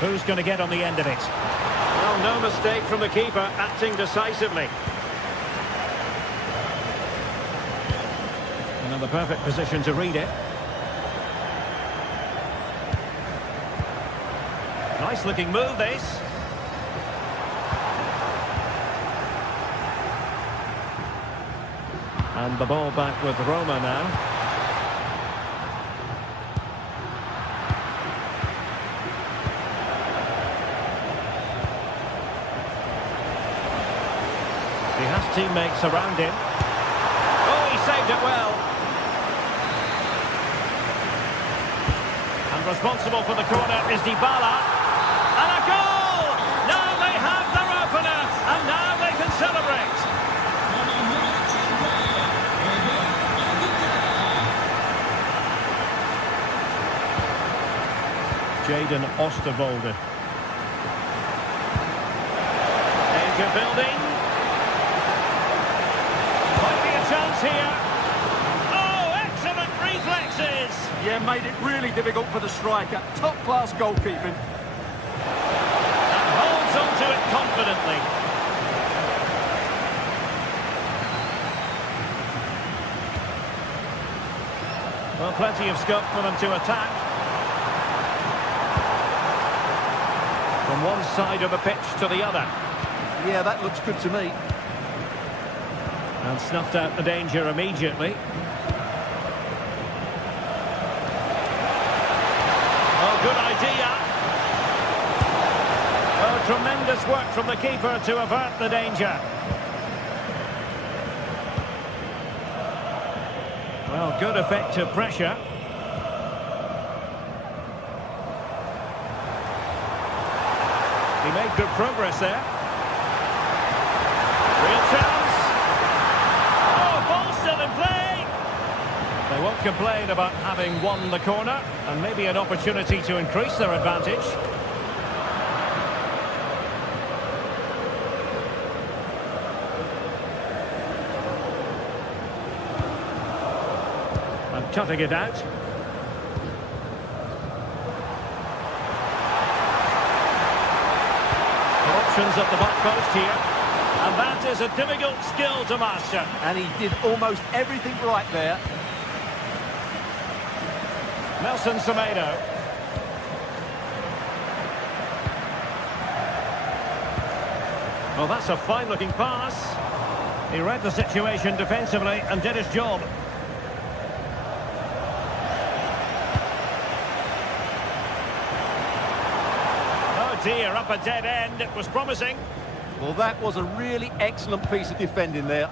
Who's going to get on the end of it? Well, no mistake from the keeper, acting decisively. And in the perfect position to read it. Nice looking move, this. And the ball back with Roma now. He has teammates around him. Oh, he saved it well. And responsible for the corner is Dybala. And a goal! Now they have their opener, and now they can celebrate. Jadon Oosterwolde. Danger building. Might be a chance here. Oh, excellent reflexes. Yeah, made it really difficult for the striker. Top-class goalkeeping. And holds on to it confidently. Well, plenty of scope for them to attack. From one side of the pitch to the other. Yeah, that looks good to me. And snuffed out the danger immediately. Oh, good idea. Oh, tremendous work from the keeper to avert the danger. Well, good effective pressure. He made good progress there. Real chance. Oh, ball still in play. They won't complain about having won the corner, and maybe an opportunity to increase their advantage. And cutting it out. Options at the back post here. And that is a difficult skill to master. And he did almost everything right there. Nelson Semedo. Well, that's a fine-looking pass. He read the situation defensively and did his job. Oh dear, up a dead end. It was promising. Well, that was a really excellent piece of defending there.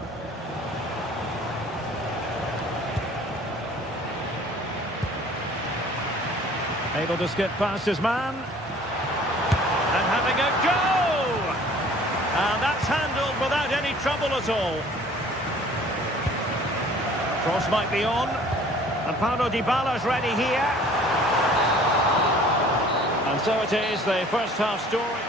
Able to skip past his man. And having a go! And that's handled without any trouble at all. Cross might be on. And Paulo Dybala's ready here. And so it is, the first half story.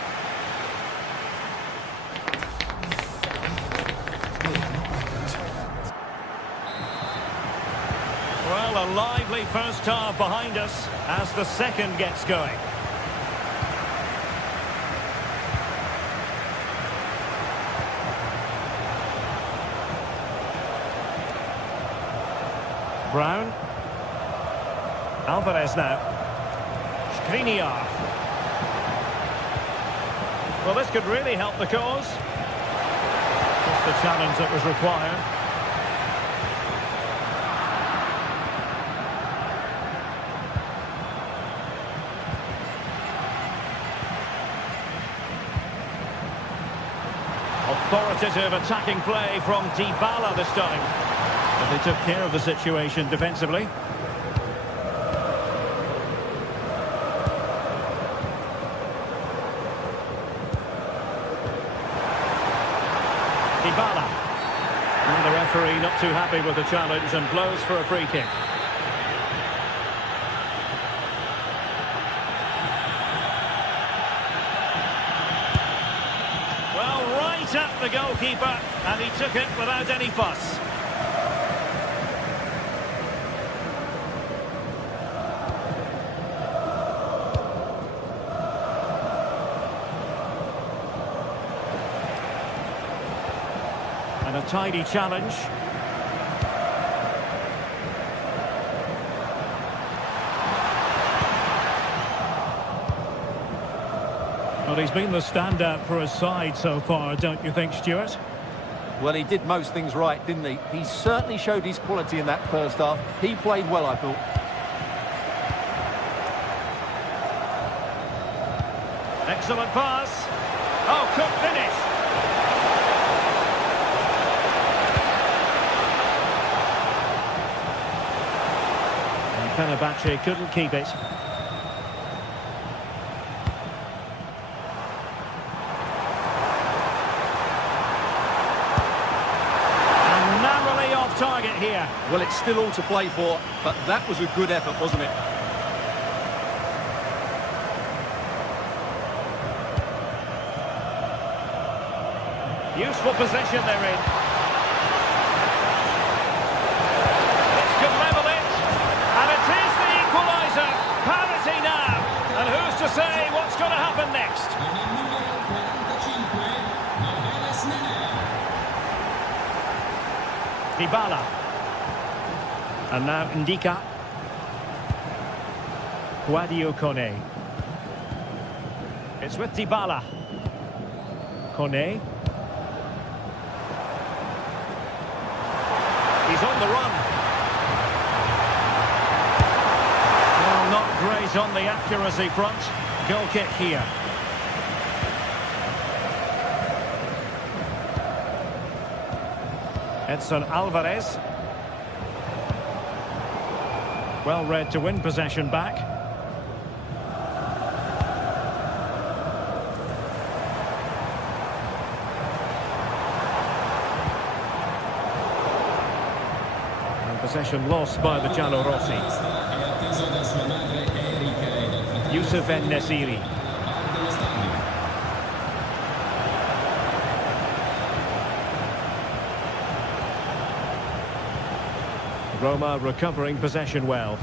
Well, a lively first half behind us as the second gets going. Brown. Alvarez now. Skriniar. Well, this could really help the cause. Just the challenge that was required. Authoritative attacking play from Dybala this time. But they took care of the situation defensively. Dybala. And the referee not too happy with the challenge and blows for a free kick. Well, right at the goalkeeper, and he took it without any fuss. And a tidy challenge. Well, he's been the standout for his side so far, don't you think, Stuart? Well, he did most things right, didn't he? He certainly showed his quality in that first half. He played well, I thought. Excellent pass. Oh, could finish. Fenerbahce couldn't keep it. And narrowly off target here. Well, it's still all to play for, but that was a good effort, wasn't it? Useful possession they're in. This could level it. And it is the equaliser. Parity now. And who's to say what's going to happen next? Dybala. And now Ndika. Guadio Kone. It's with Dybala. Kone. He's on the run. Well, not great on the accuracy front. Goal kick here. Edson Alvarez. Well read to win possession back. And possession lost by the Giallorossi. Youssef En-Nesyri. Roma recovering possession well.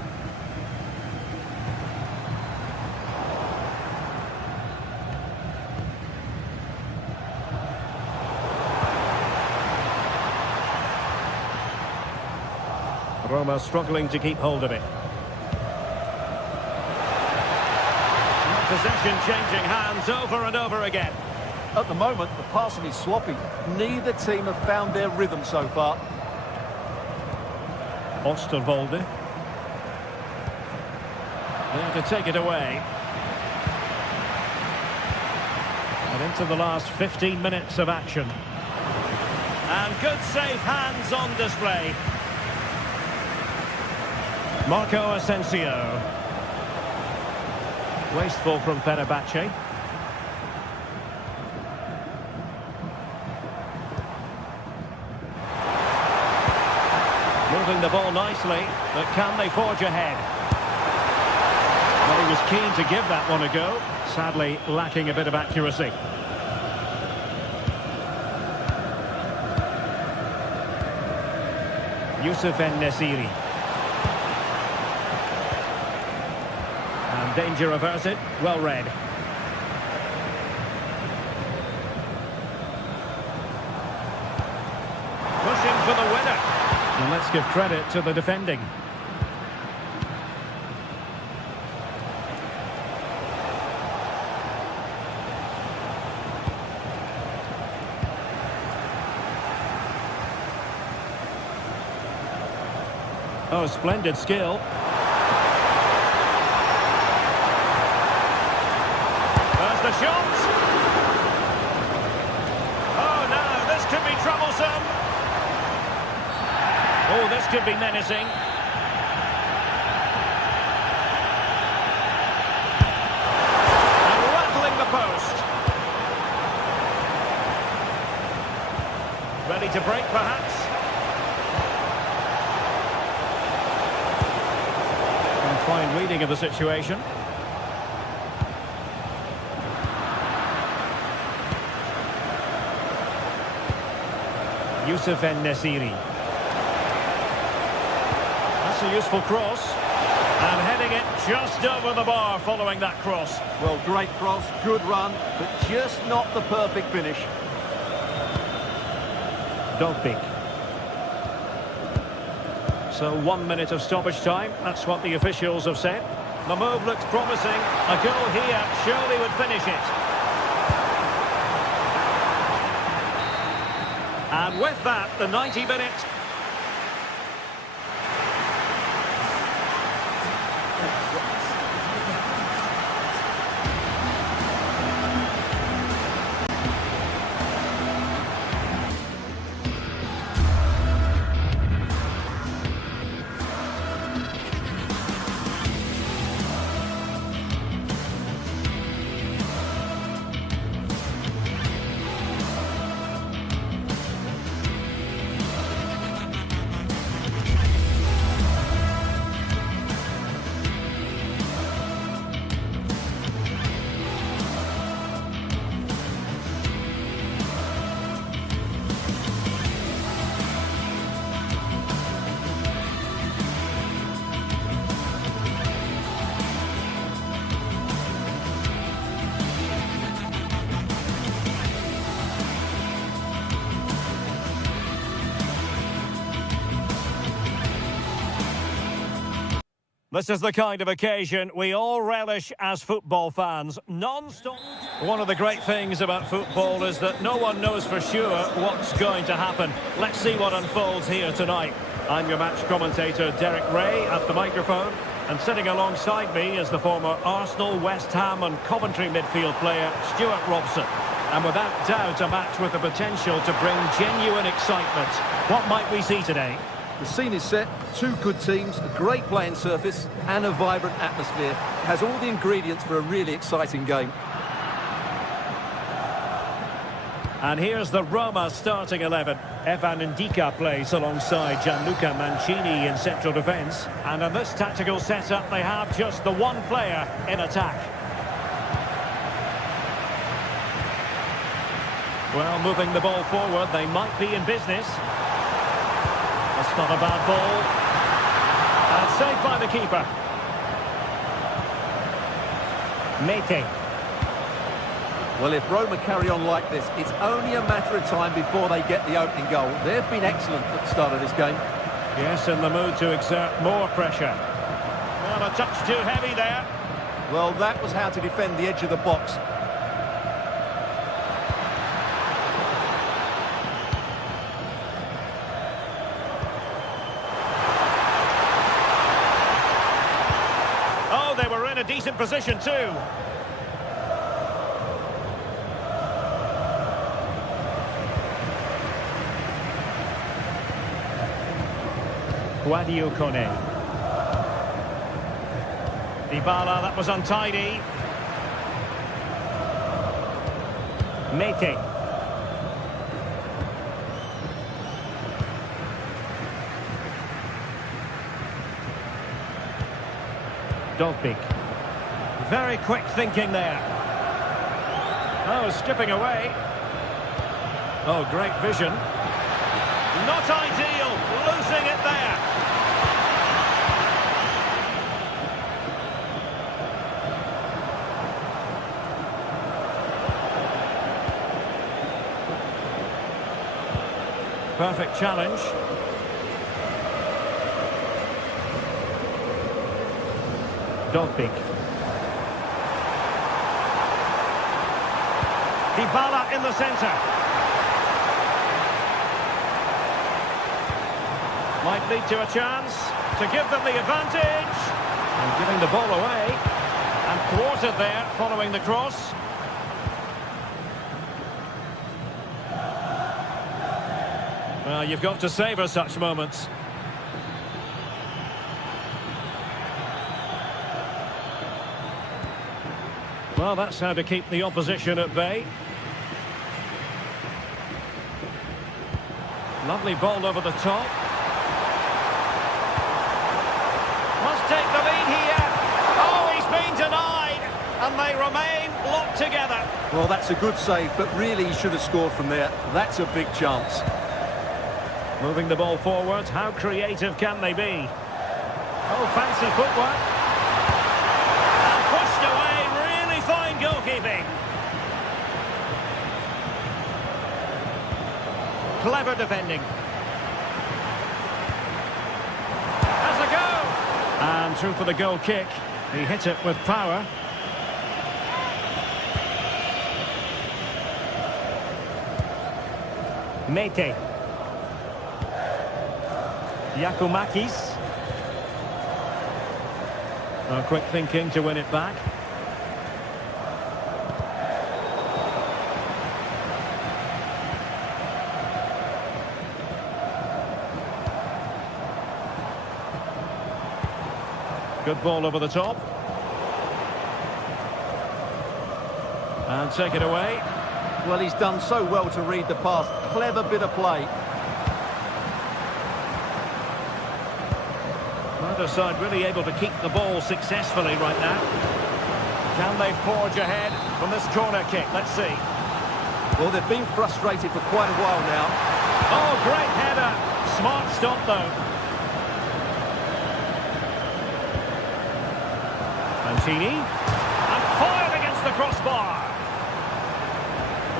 Roma struggling to keep hold of it. Possession changing hands over and over again. At the moment, the passing is sloppy. Neither team have found their rhythm so far. Osterwolde. There to take it away. And into the last 15 minutes of action. And good safe hands on display. Marco Asensio. Wasteful from Fenerbahce. Moving the ball nicely, but can they forge ahead? Well, he was keen to give that one a go, sadly lacking a bit of accuracy. Youssef En-Nesyri. And danger averted, well read. Pushing for the winner. And let's give credit to the defending. Oh, splendid skill. There's the shot. Oh, no, this could be troublesome. Oh, this could be menacing. And rattling the post. Ready to break, perhaps? And fine reading of the situation. Youssef En-Nesyri. A useful cross, and heading it just over the bar following that cross. Well, great cross, good run, but just not the perfect finish. Dogbik. So 1 minute of stoppage time, that's what the officials have said. The move looks promising. A goal here surely would finish it. And with that, the 90 minutes. This is the kind of occasion we all relish as football fans. Non-stop. One of the great things about football is that no one knows for sure what's going to happen. Let's see what unfolds here tonight. I'm your match commentator, Derek Ray, at the microphone. And sitting alongside me is the former Arsenal, West Ham and Coventry midfield player, Stuart Robson. And without doubt, a match with the potential to bring genuine excitement. What might we see today? The scene is set, two good teams, a great playing surface and a vibrant atmosphere. It has all the ingredients for a really exciting game. And here's the Roma starting 11. Evan Ndika plays alongside Gianluca Mancini in central defence. And in this tactical setup, they have just the one player in attack. Well, moving the ball forward, they might be in business. That's not a bad ball. And saved by the keeper. Mete. Well, if Roma carry on like this, it's only a matter of time before they get the opening goal. They've been excellent at the start of this game. Yes, in the mood to exert more pressure. Well, a touch too heavy there. Well, that was how to defend the edge of the box. Oh, they were in a decent position too. Guadio Kone. Dybala, that was untidy. Mete. Dolpik. Very quick thinking there. Oh, skipping away. Oh, great vision. Not ideal, losing it there. Perfect challenge. Dolpik. Dybala in the centre. Might lead to a chance to give them the advantage. And giving the ball away. And thwarted there following the cross. Well, you've got to savour such moments. Well, that's how to keep the opposition at bay. Lovely ball over the top. Must take the lead here. Oh, he's been denied. And they remain locked together. Well, that's a good save, but really he should have scored from there. That's a big chance. Moving the ball forward, how creative can they be? Oh, fancy footwork. And pushed away, really fine goalkeeping. Clever defending. Has a go. And through for the goal kick. He hit it with power. Mete. Yakumakis. Oh, quick thinking to win it back. Good ball over the top. And take it away. Well, he's done so well to read the pass. Clever bit of play. Neither side really able to keep the ball successfully right now. Can they forge ahead from this corner kick? Let's see. Well, they've been frustrated for quite a while now. Oh, great header. Smart stop, though. Mancini. And fired against the crossbar.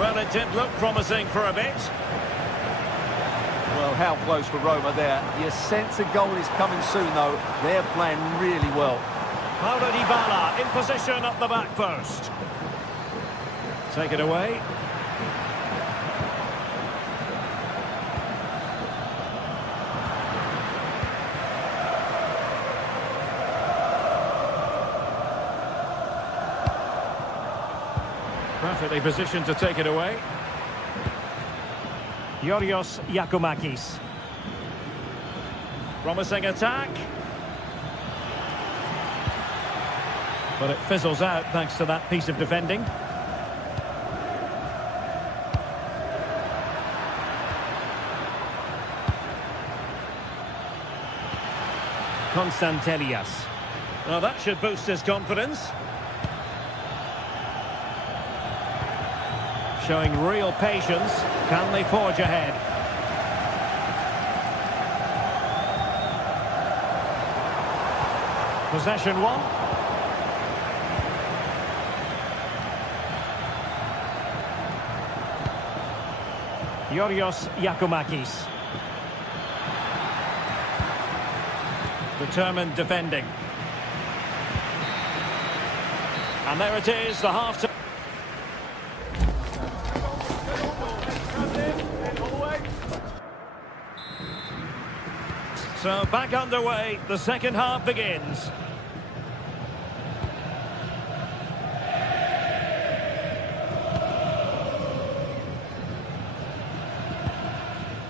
Well, it did look promising for a bit. Well, how close for Roma there. You sense a goal is coming soon, though. They're playing really well. Paulo Dybala in position at the back post. Take it away. Perfectly positioned to take it away. Yorios Yakumakis. Promising attack. But it fizzles out thanks to that piece of defending. Konstantelias. Now that should boost his confidence. Showing real patience. Can they forge ahead? Possession one. Yorios Yakumakis. Determined defending. And there it is, the half-time. So back underway, the second half begins.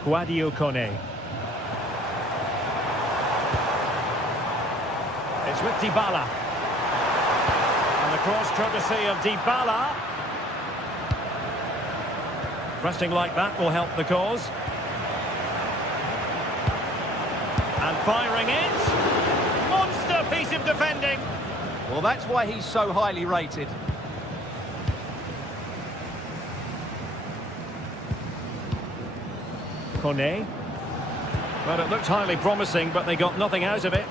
Guadio Kone. It's with Dybala. And the cross courtesy of Dybala. Pressing like that will help the cause. And firing it. Monster piece of defending. Well, that's why he's so highly rated. Kone. Well, it looked highly promising, but they got nothing out of it.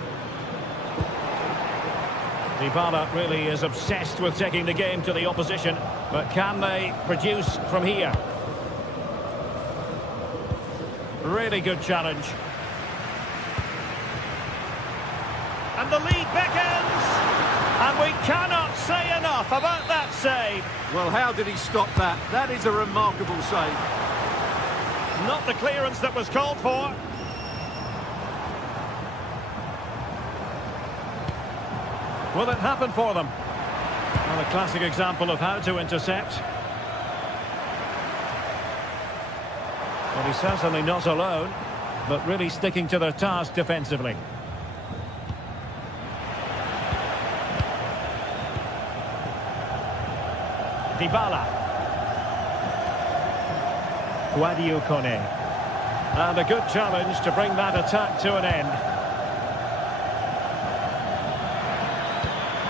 Dybala really is obsessed with taking the game to the opposition, but can they produce from here? Really good challenge. And the lead beckons, and we cannot say enough about that save. Well, how did he stop that? That is a remarkable save. Not the clearance that was called for. Will it happen for them? Well, a classic example of how to intercept. Well, he's certainly not alone, but really sticking to their task defensively. Dybala. Guadio Kone. And a good challenge to bring that attack to an end.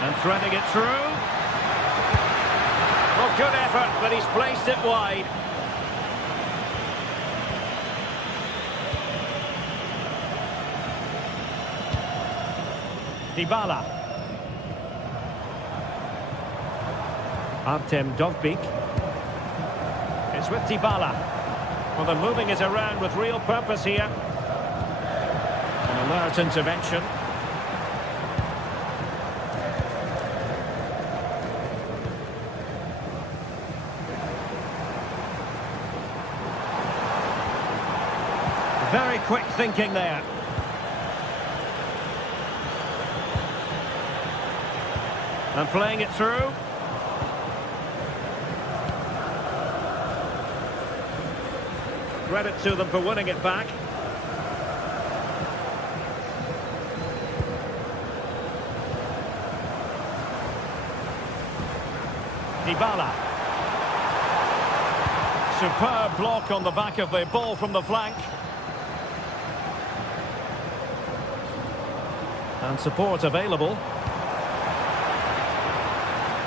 And threading it through. Well, good effort, but he's placed it wide. Dybala. Artem Dovbyk. It's with Dybala. Well, they're moving it around with real purpose here. An alert intervention. Very quick thinking there. And playing it through. Credit to them for winning it back. Dybala. Superb block on the back of the ball from the flank. And support available.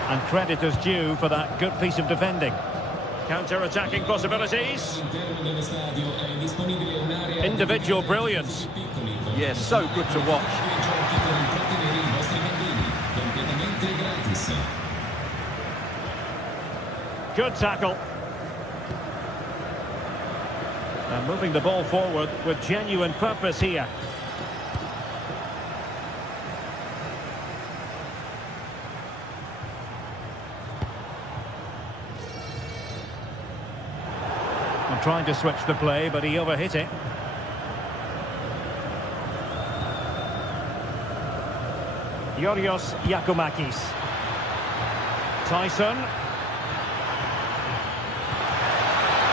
And credit is due for that good piece of defending. Counter-attacking possibilities. Individual brilliance. Yes, so good to watch. Good tackle. And moving the ball forward with genuine purpose here. I'm trying to switch the play, but he overhit it. Yorios Yakumakis. Tyson.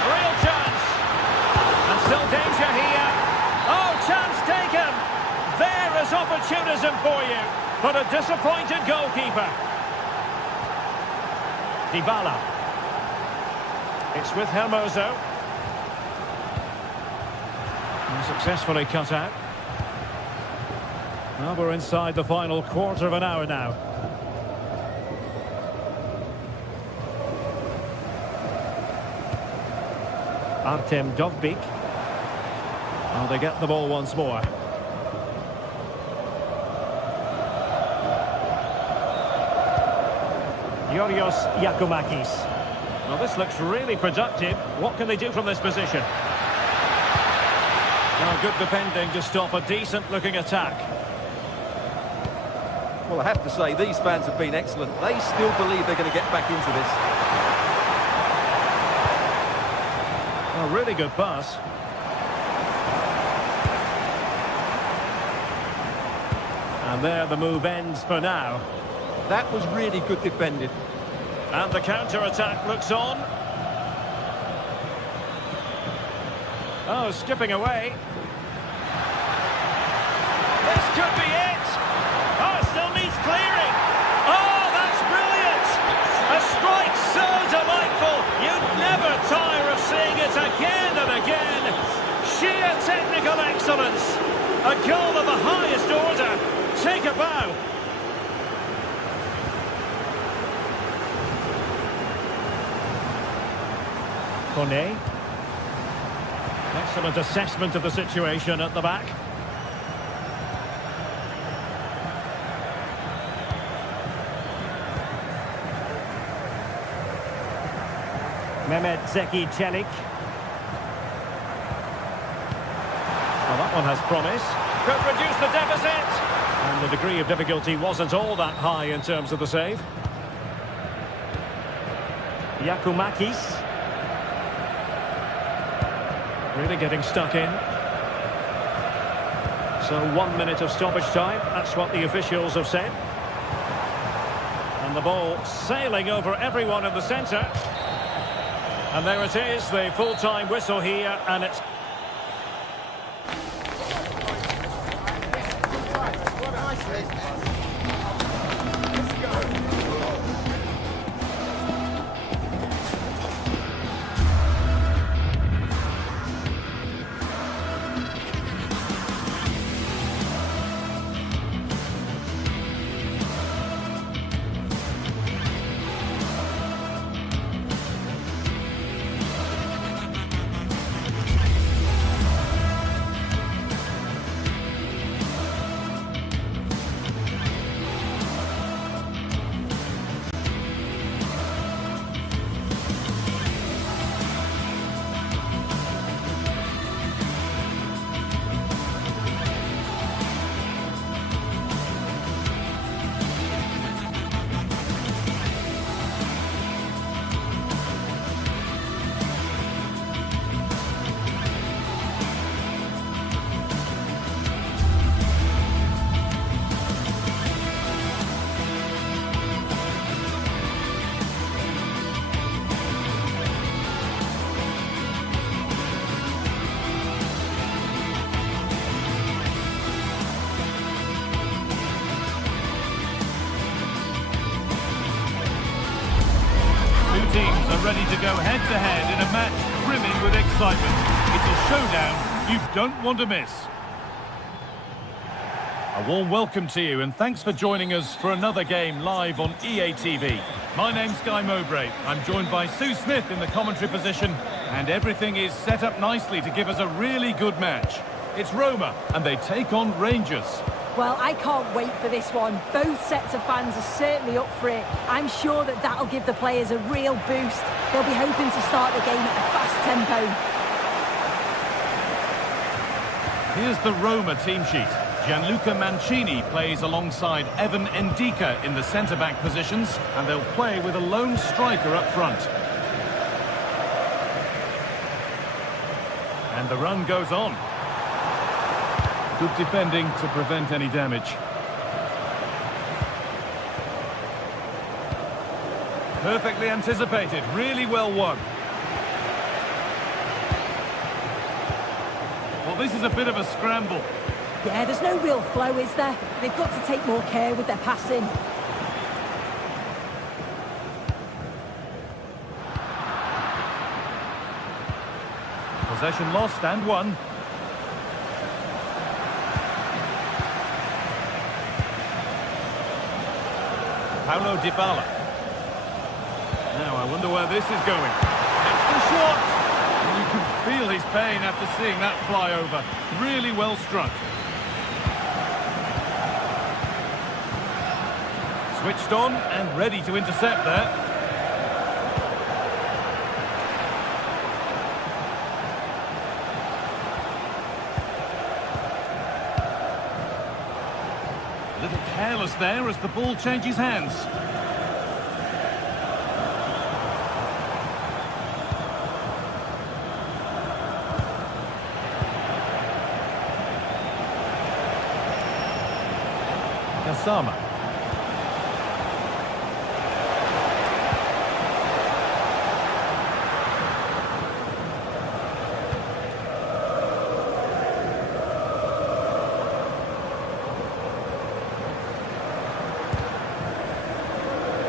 Real chance. And still danger here. Oh, chance taken. There is opportunism for you. But a disappointed goalkeeper. Dybala. It's with Hermoso. And successfully cut out. Well, we're inside the final quarter of an hour now. Artem Dovbyk. Well, they get the ball once more. Yorios Yakumakis. Well, this looks really productive. What can they do from this position? Well, good defending to stop a decent-looking attack. Well, I have to say, these fans have been excellent. They still believe they're going to get back into this. A really good pass. And there the move ends for now. That was really good defending. And the counter-attack looks on. Oh, skipping away. This could be it. Oh, it still needs clearing. Oh, that's brilliant. A strike so delightful. You'd never tire of seeing it again and again. Sheer technical excellence. A goal of the highest order. Take a bow. Kone. Excellent assessment of the situation at the back. Mehmet Zeki Çelik. Well, that one has promise. Could reduce the deficit. And the degree of difficulty wasn't all that high in terms of the save. Yakumakis. Really getting stuck in. So 1 minute of stoppage time. That's what the officials have said. And the ball sailing over everyone in the centre. And there it is, the full-time whistle here, and it's... Teams are ready to go head-to-head in a match brimming with excitement. It's a showdown you don't want to miss. A warm welcome to you and thanks for joining us for another game live on EA TV. My name's Guy Mowbray. I'm joined by Sue Smith in the commentary position and everything is set up nicely to give us a really good match. It's Roma and they take on Rangers. Well, I can't wait for this one. Both sets of fans are certainly up for it. I'm sure that that'll give the players a real boost. They'll be hoping to start the game at a fast tempo. Here's the Roma team sheet. Gianluca Mancini plays alongside Evan Ndika in the centre-back positions, and they'll play with a lone striker up front. And the run goes on. Good defending to prevent any damage. Perfectly anticipated, really well won. Well, this is a bit of a scramble. Yeah, there's no real flow, is there? They've got to take more care with their passing. Possession lost and won. Paulo Dybala. Now I wonder where this is going. It's the shot! And you can feel his pain after seeing that fly over. Really well struck. Switched on and ready to intercept there. A little careless there as the ball changes hands. Kasama.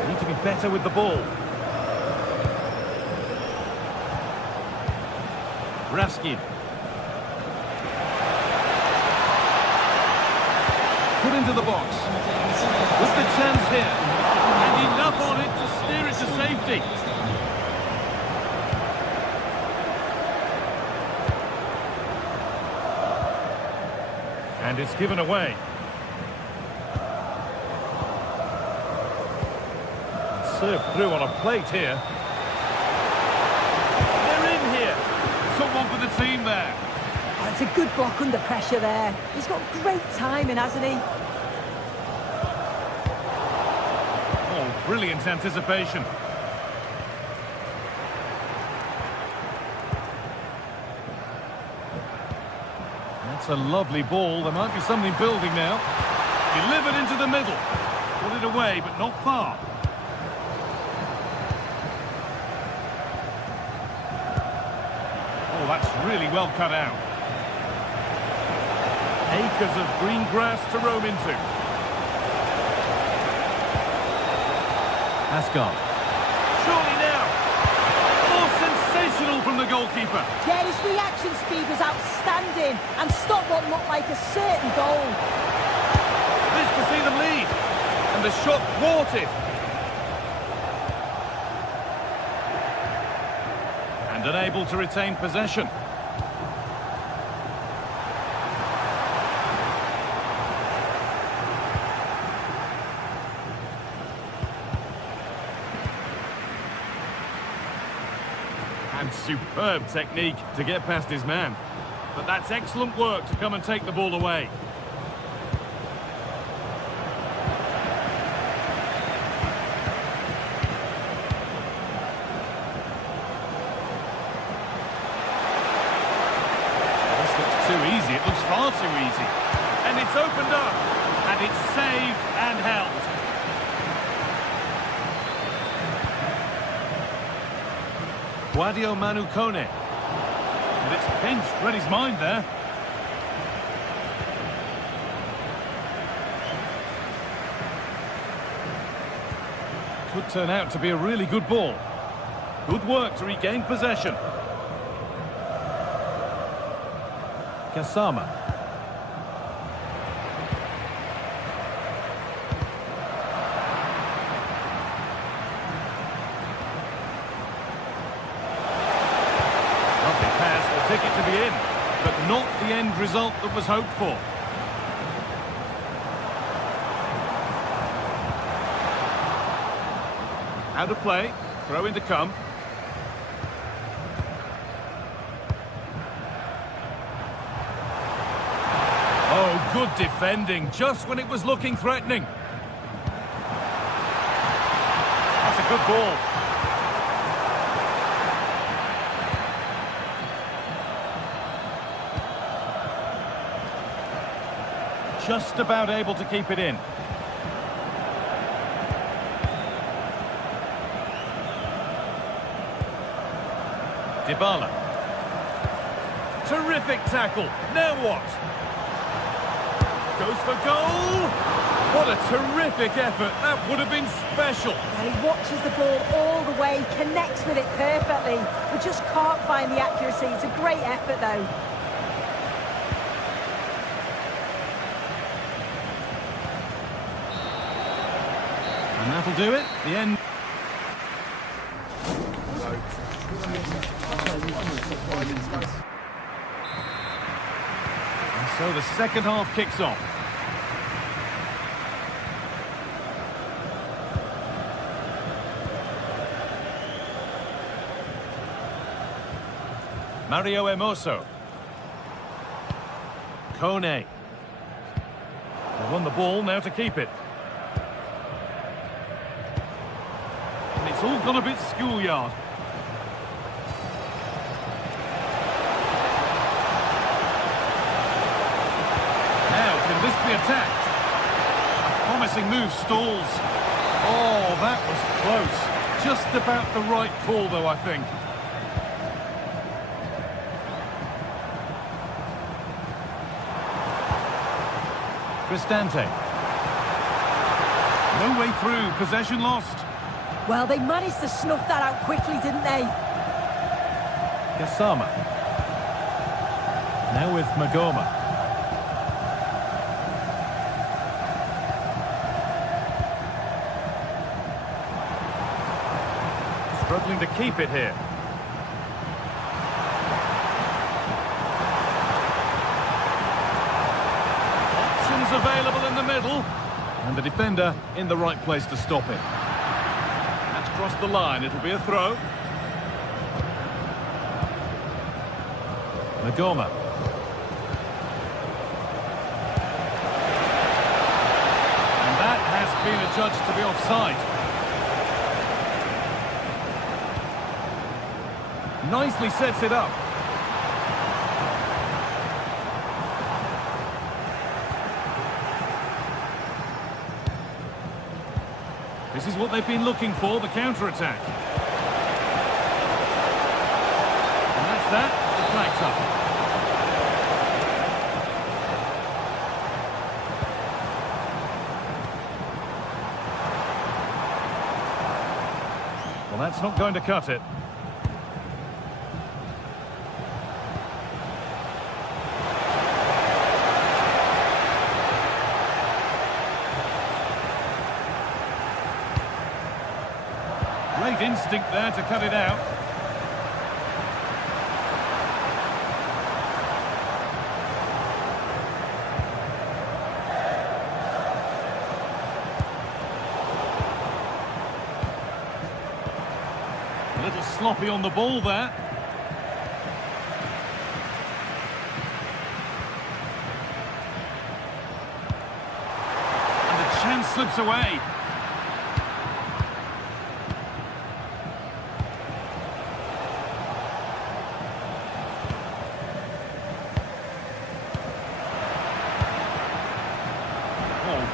Need to be better with the ball. Raskin. Put into the box. With the chance here. And enough on it to steer it to safety. And it's given away. Served through on a plate here. They're in here. Someone for the team there. Oh, it's a good block under pressure there. He's got great timing, hasn't he? Oh, brilliant anticipation. That's a lovely ball. There might be something building now. Delivered into the middle. Got it away, but not far. Oh, that's really well cut out. Acres of green grass to roam into. Asgard. Surely now. Oh, sensational from the goalkeeper. Yeah, his reaction speed was outstanding and stopped what looked like a certain goal. This to see them lead. And the shot thwarted. And unable to retain possession. And superb technique to get past his man. But that's excellent work to come and take the ball away. This looks too easy. It looks far too easy. And it's opened up. And it's saved and held. Guadio Manu Kone. And it's pinched. Read his mind there. Could turn out to be a really good ball. Good work to regain possession. Kasama. Ticket to be in, but not the end result that was hoped for. Out of play, throw in to come. Good defending, just when it was looking threatening. That's a good ball. Just about able to keep it in. Dybala. Terrific tackle. Now what? Goes for goal. What a terrific effort. That would have been special. And he watches the ball all the way, connects with it perfectly. We just can't find the accuracy. It's a great effort, though. And that'll do it. The end. And so the second half kicks off. Mario Hermoso. Kone. They won the ball, now to keep it. And it's all gone a bit schoolyard. Now, can this be attacked? A promising move stalls. Oh, that was close. Just about the right call, though, I think. Cristante. No way through, possession lost. Well, they managed to snuff that out quickly, didn't they? Gassama. Now with Magoma. Struggling to keep it here. Options available in the middle. And the defender in the right place to stop it. That's crossed the line. It'll be a throw. Magoma. And that has been adjudged to be offside. Nicely sets it up. This is what they've been looking for, the counter-attack. And that's that. The flag's up. Well, that's not going to cut it. Great instinct there to cut it out. A little sloppy on the ball there. And the chance slips away.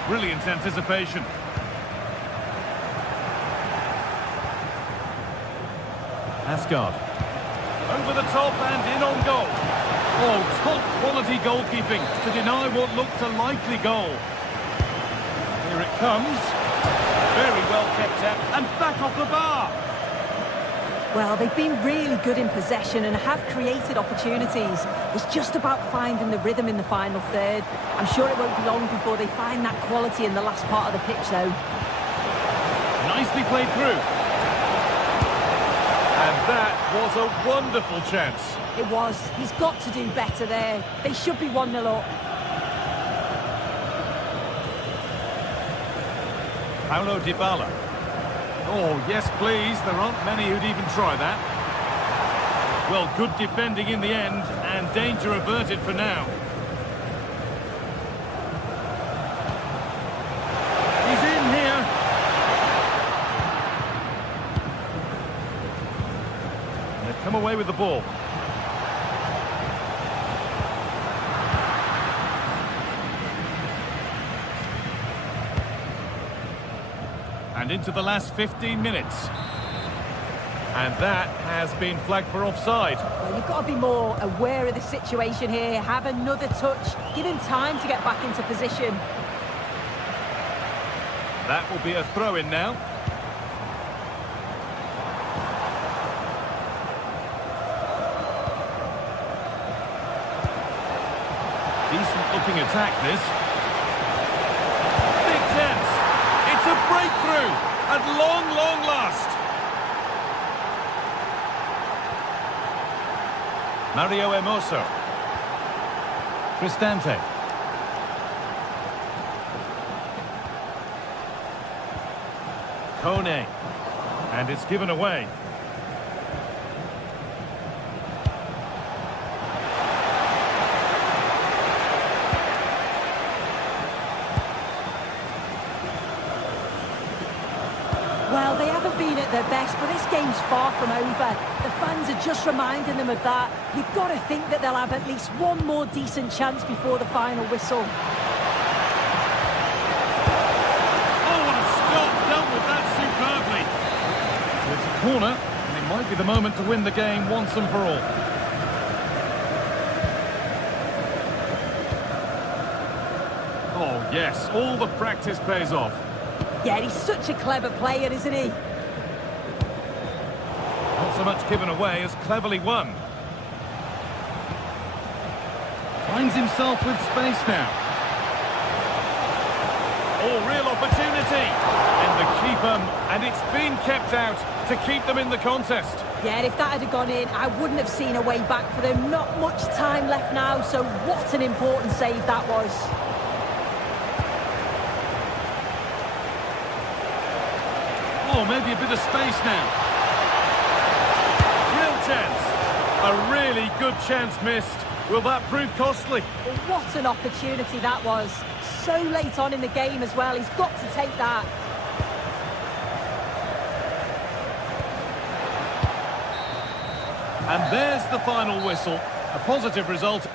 Brilliant anticipation. Asgard. Over the top and in on goal. Oh, top quality goalkeeping to deny what looked a likely goal. Here it comes. Very well kept out and back off the bar. Well, they've been really good in possession and have created opportunities. It's just about finding the rhythm in the final third. I'm sure it won't be long before they find that quality in the last part of the pitch, though. Nicely played through. And that was a wonderful chance. It was. He's got to do better there. They should be 1-0 up. Paulo Dybala. Oh, yes, please. There aren't many who'd even try that. Well, good defending in the end, and danger averted for now. away with the ball. And into the last 15 minutes. And that has been flagged for offside. Well, you've got to be more aware of the situation here. Have another touch. Give him time to get back into position. That will be a throw-in now. Decent-looking attack, this. Big chance. It's a breakthrough at long, long last. Mario Hermoso. Cristante. Kone. And it's given away. Well, they haven't been at their best, but this game's far from over. The fans are just reminding them of that. You've got to think that they'll have at least one more decent chance before the final whistle. Oh, what a stop! Dealt with that superbly. So it's a corner, and it might be the moment to win the game once and for all. Oh, yes, all the practice pays off. Yeah, he's such a clever player, isn't he? Not so much given away as cleverly won. Finds himself with space now. Oh, real opportunity. And the keeper, and it's been kept out to keep them in the contest. Yeah, if that had gone in, I wouldn't have seen a way back for them. Not much time left now, so what an important save that was. Oh, maybe a bit of space now. Real chance. A really good chance missed. Will that prove costly? Well, what an opportunity that was. So late on in the game as well. He's got to take that. And there's the final whistle. A positive result.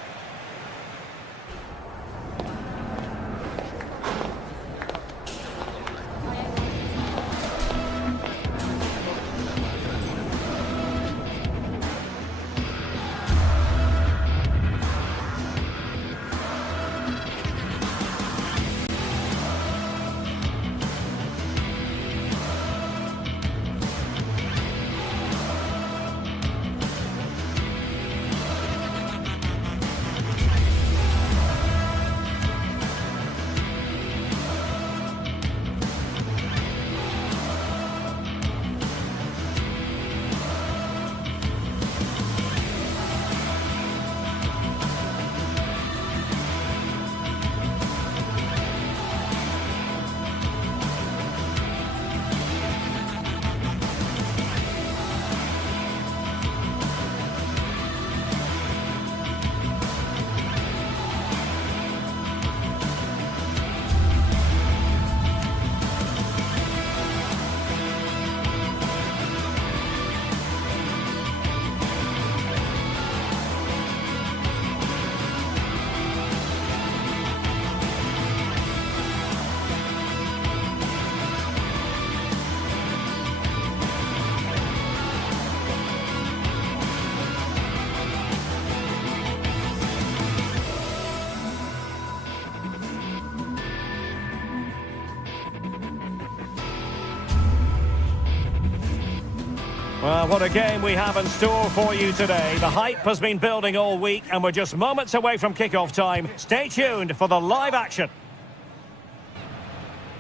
Well, what a game we have in store for you today. The hype has been building all week and we're just moments away from kickoff time. Stay tuned for the live action.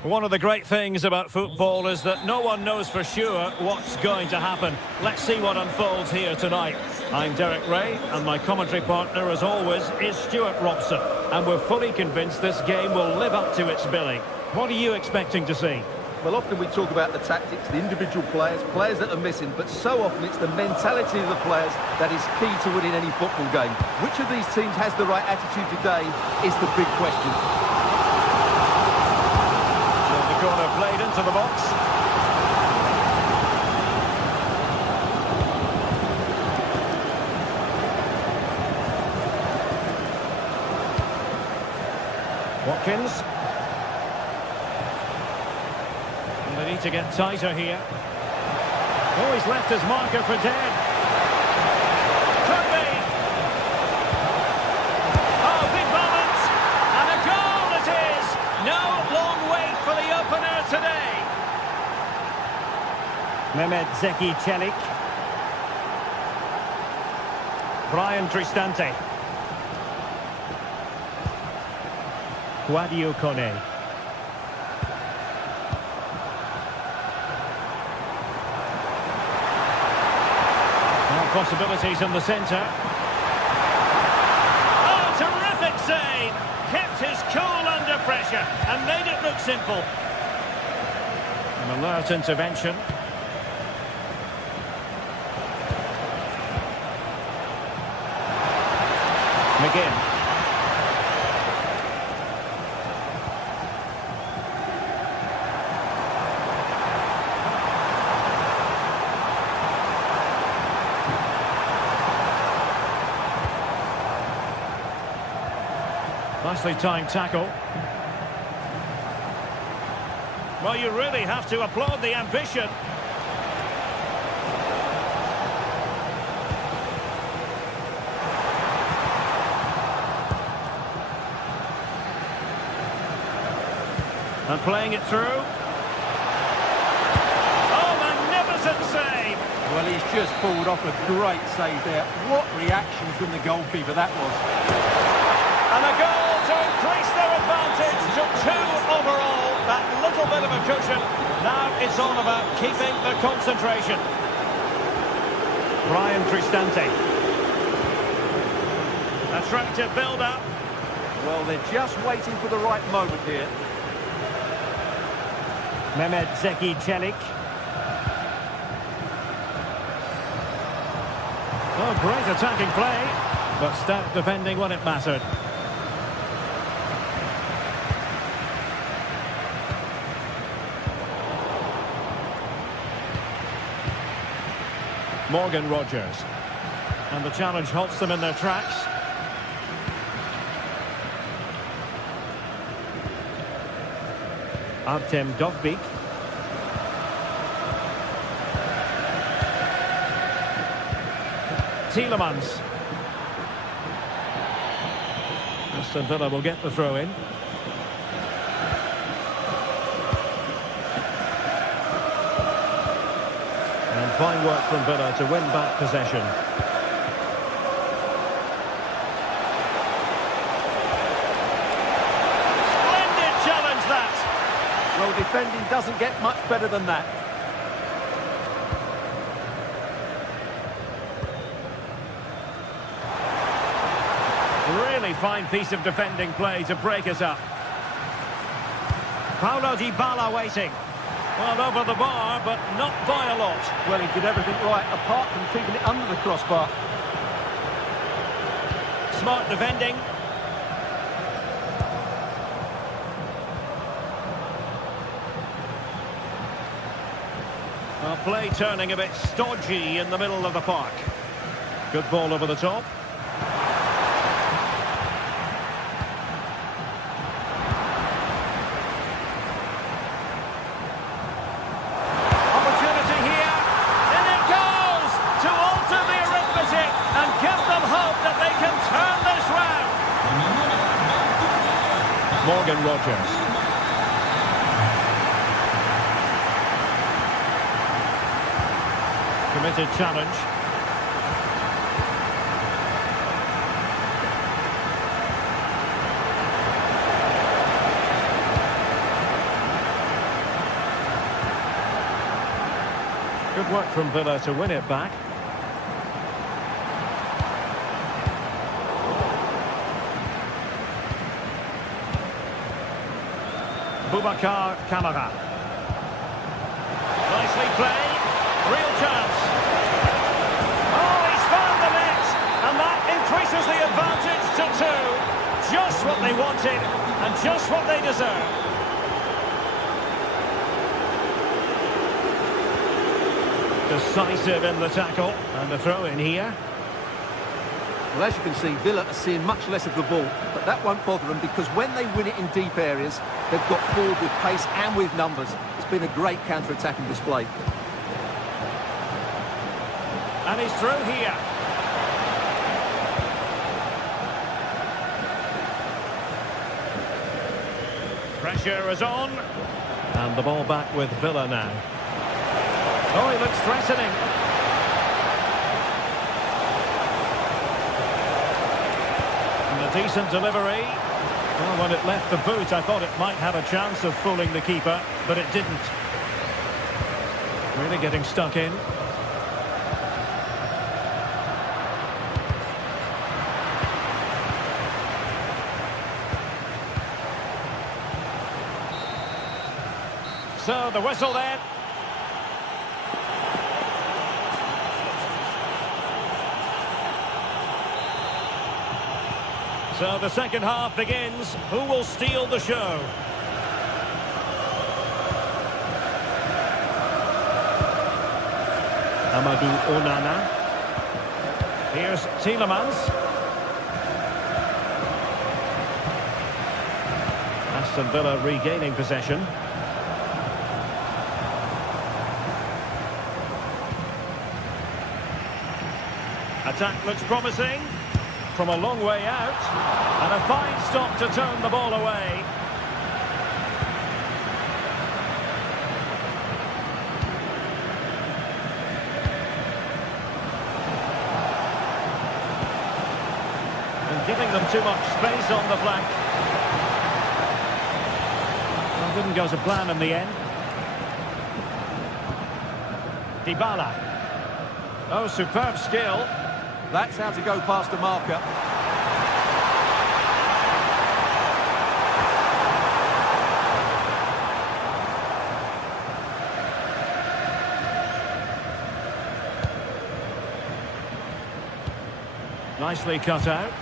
One of the great things about football is that no one knows for sure what's going to happen. Let's see what unfolds here tonight. I'm Derek Ray and my commentary partner as always is Stuart Robson. And we're fully convinced this game will live up to its billing. What are you expecting to see? Well, often we talk about the tactics, the individual players that are missing, but so often it's the mentality of the players that is key to winning any football game. Which of these teams has the right attitude today is the big question. So the corner played into the box. Watkins. And they need to get tighter here. Oh, he's left his marker for dead. Could be. Oh, big moment. And a goal it is. No long wait for the opener today. Mehmet Zeki Çelik. Brian Cristante. Guadio Kone. Possibilities in the centre. Oh, terrific save! Kept his cool under pressure and made it look simple. An alert intervention. McGinn. Nicely timed tackle. Well, you really have to applaud the ambition. And playing it through. Oh, magnificent save! Well, he's just pulled off a great save there. What reaction from the goalkeeper that was. And a goal to increase their advantage to 2 overall. That little bit of a cushion. Now it's all about keeping the concentration. Brian Cristante. Attractive build-up. Well, they're just waiting for the right moment here. Mehmet Zeki Çelik. Oh, great attacking play, but stout defending when it mattered. Morgan Rogers. And the challenge halts them in their tracks. Artem Dovbyk. Tielemans. Aston Villa will get the throw in. And fine work from Villa to win back possession. Splendid challenge that! Well, defending doesn't get much better than that. Really fine piece of defending play to break us up. Paulo Dybala waiting. Well, over the bar, but not by a lot. Well, he did everything right, apart from keeping it under the crossbar. Smart defending. Well, play turning a bit stodgy in the middle of the park. Good ball over the top. Morgan Rogers. Committed challenge. Good work from Villa to win it back. Boubacar Kamara. Nicely played. Real chance. Oh, he's found the net. And that increases the advantage to 2. Just what they wanted and just what they deserve. Decisive in the tackle. And the throw in here. Well, as you can see, Villa are seeing much less of the ball, but that won't bother them because when they win it in deep areas, they've got forward with pace and with numbers. It's been a great counter-attacking display. And he's through here. Pressure is on. And the ball back with Villa now. Oh, he looks threatening. And a decent delivery. Well, when it left the boot, I thought it might have a chance of fooling the keeper, but it didn't. Really getting stuck in. So the whistle then. So the second half begins. Who will steal the show? Amadou Onana. Here's Tielemans. Aston Villa regaining possession. Attack looks promising from a long way out, and a fine stop to turn the ball away. And giving them too much space on the flank. Well, didn't go to plan in the end. Dybala. Oh, superb skill. That's how to go past the marker. Nicely cut out.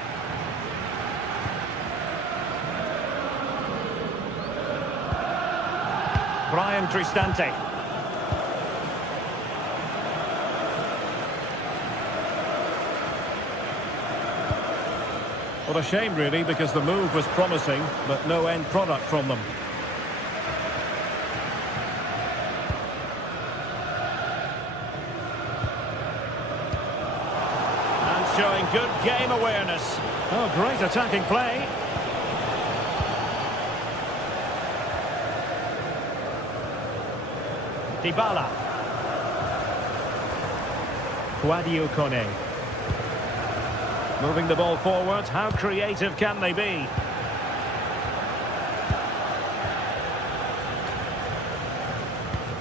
Brian Cristante. What a shame, really, because the move was promising, but no end product from them. And showing good game awareness. Oh, great attacking play. Dybala. Sadio Kone. Moving the ball forward, how creative can they be?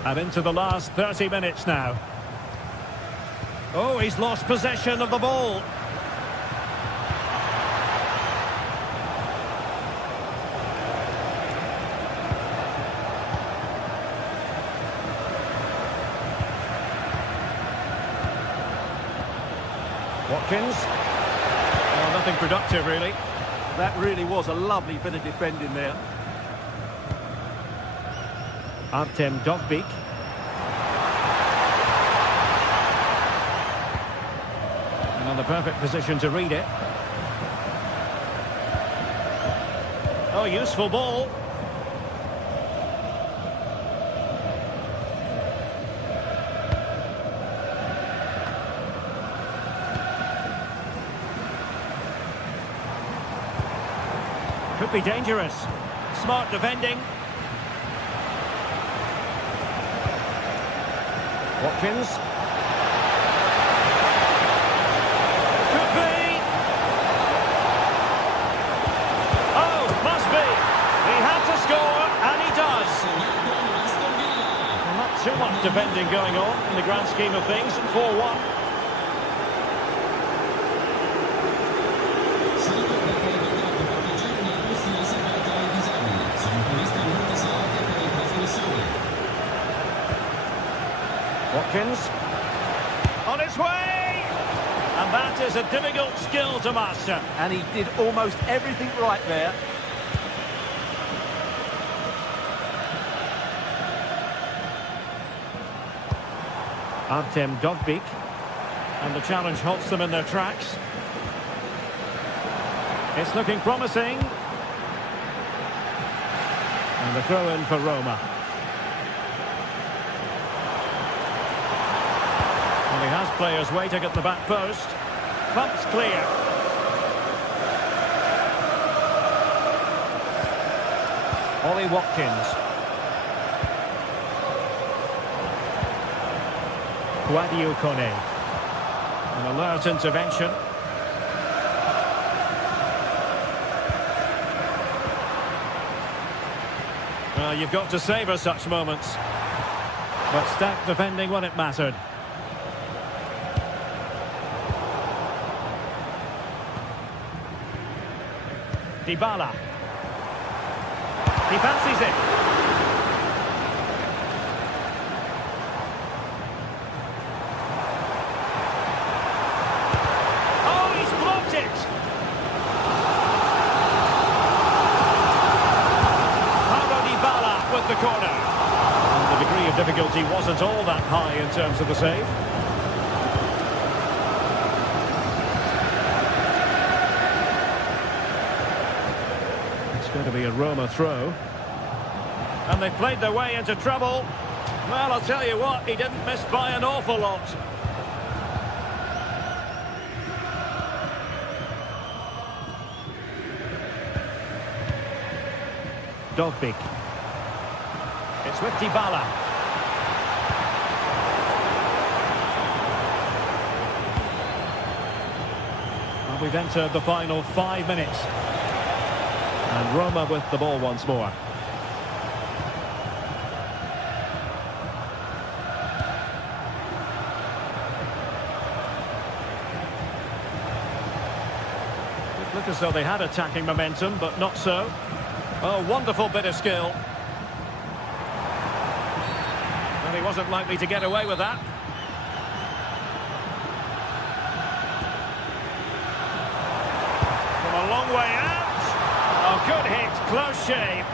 And into the last 30 minutes now. Oh, he's lost possession of the ball. Watkins. Nothing productive, really. That really was a lovely bit of defending there. Artem Dovbyk. Another perfect position to read it. Oh, useful ball. Could be dangerous. Smart defending. Watkins. Could be. Oh, must be. He had to score, and he does. Well, not too much defending going on in the grand scheme of things. 4-1. Watkins on his way, and that is a difficult skill to master. And he did almost everything right there. Artem Dovbyk, and the challenge halts them in their tracks. It's looking promising. And the throw in for Roma. Well, he has players waiting at the back post. Bumps clear. Ollie Watkins. Guadio Kone. An alert intervention. Well, you've got to savour such moments. But stacked defending when it mattered. Dybala. He fancies it. Oh, he's blocked it. Paulo Dybala with the corner. And the degree of difficulty wasn't all that high in terms of the save. Going to be a Roma throw. And they've played their way into trouble. Well, I'll tell you what, he didn't miss by an awful lot. Dogbik. It's with Dybala. Well, we've entered the final 5 minutes. And Roma with the ball once more. It looked as though they had attacking momentum, but not so. Oh, wonderful bit of skill. And he wasn't likely to get away with that. From a long way out. Oh, good hit, close shave.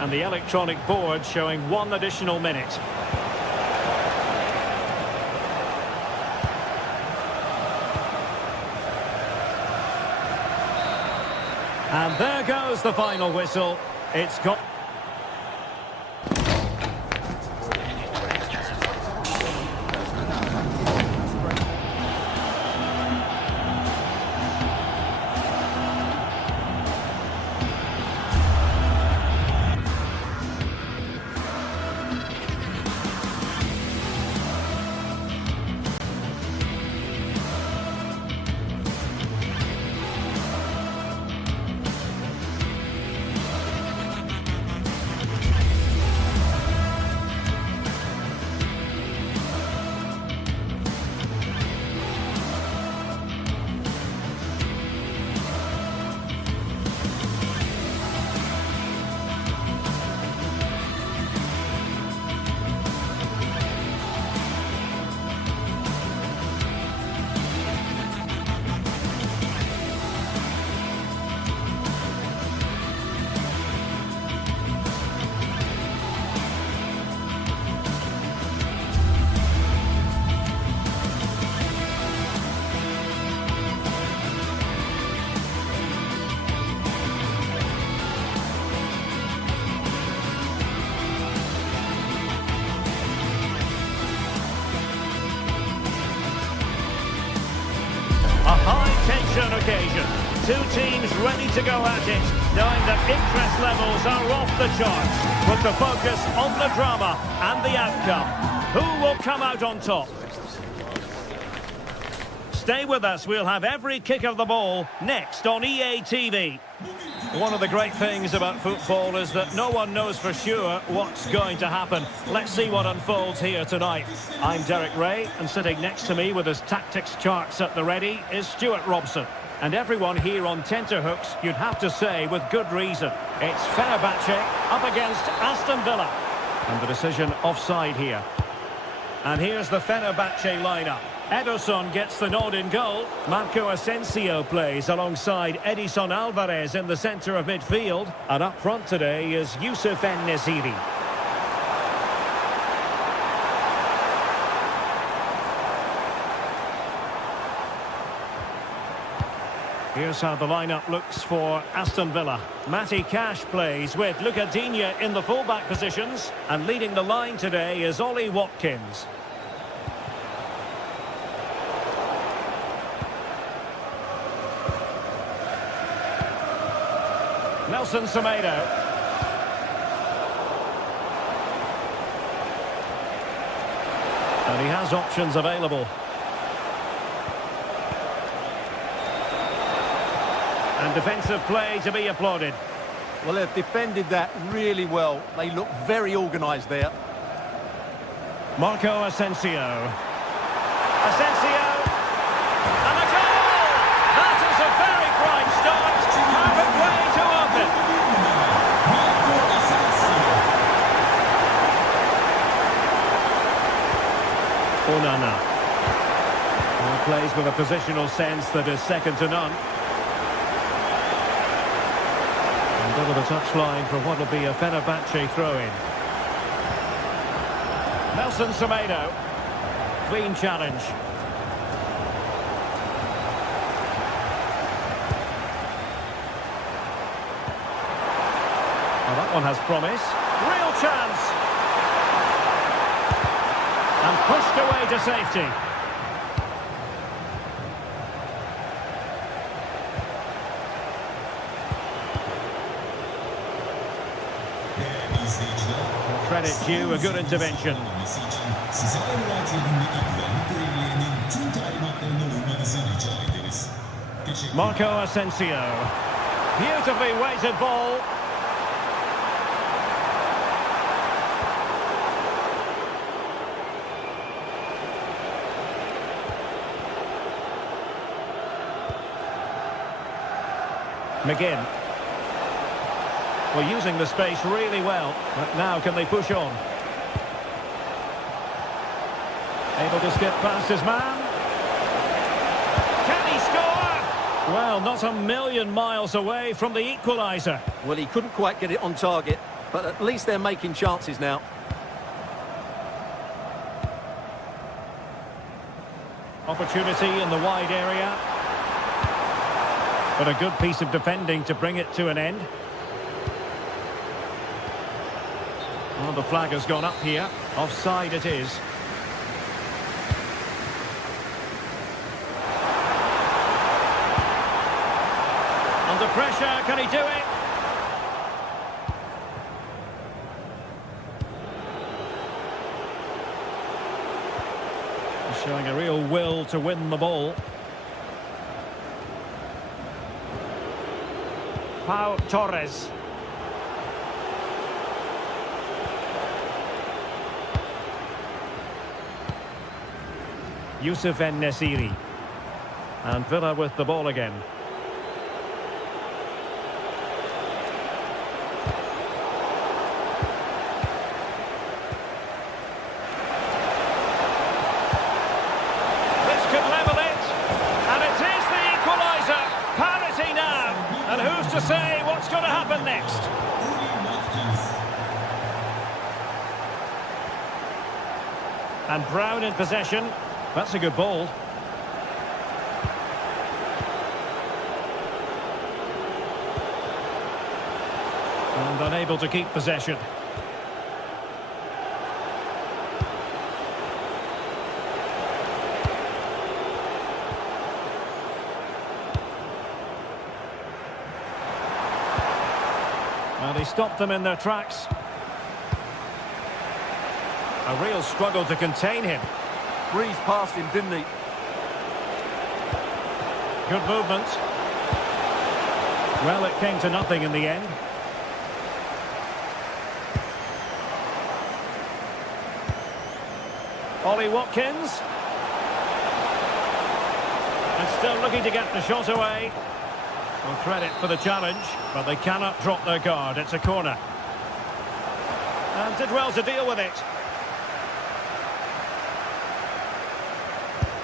And the electronic board showing 1 additional minute. And there goes the final whistle. It's got... high-tension occasion. Two teams ready to go at it, knowing that interest levels are off the charts. But the focus on the drama and the outcome. Who will come out on top? Stay with us, we'll have every kick of the ball next on EA TV. One of the great things about football is that no one knows for sure what's going to happen. Let's see what unfolds here tonight. I'm Derek Ray, and sitting next to me with his tactics charts at the ready is Stuart Robson. And everyone here on tenterhooks, you'd have to say with good reason. It's Fenerbahce up against Aston Villa. And the decision offside here. And here's the Fenerbahce lineup. Ederson gets the nod in goal. Marco Asensio plays alongside Edison Alvarez in the centre of midfield. And up front today is Youssef En-Nesyri. Here's how the lineup looks for Aston Villa. Matty Cash plays with Luca Digne in the full-back positions. And leading the line today is Ollie Watkins. Nelson Semedo. And he has options available. And defensive play to be applauded. Well, they've defended that really well. They look very organised there. Marco Asensio. Asensio. And a goal! That is a very bright start. Perfect way to open. Onana. He plays with a positional sense that is second to none. Over the touchline for what will be a Fenerbahce throw-in. Nelson Semedo. Clean challenge. Well, that one has promise. Real chance. And pushed away to safety. Credit due, a good intervention. Marco Asensio. Beautifully weighted ball. McGinn. Well, using the space really well, but now can they push on? Able to skip past his man. Can he score? Well, not a million miles away from the equaliser. Well, he couldn't quite get it on target, but at least they're making chances now. Opportunity in the wide area. But a good piece of defending to bring it to an end. Well, the flag has gone up here. Offside it is. Under pressure, can he do it? He's showing a real will to win the ball. Pau Torres. Youssef En-Nesyri. And Villa with the ball again. This could level it. And it is the equaliser. Parity now. And who's to say what's going to happen next? And Brown in possession. That's a good ball. And unable to keep possession. Well, he stopped them in their tracks. A real struggle to contain him. Breezed past him, didn't he? Good movement. Well, it came to nothing in the end. Ollie Watkins. And still looking to get the shot away. Well, credit for the challenge, but they cannot drop their guard. It's a corner. And did well to deal with it.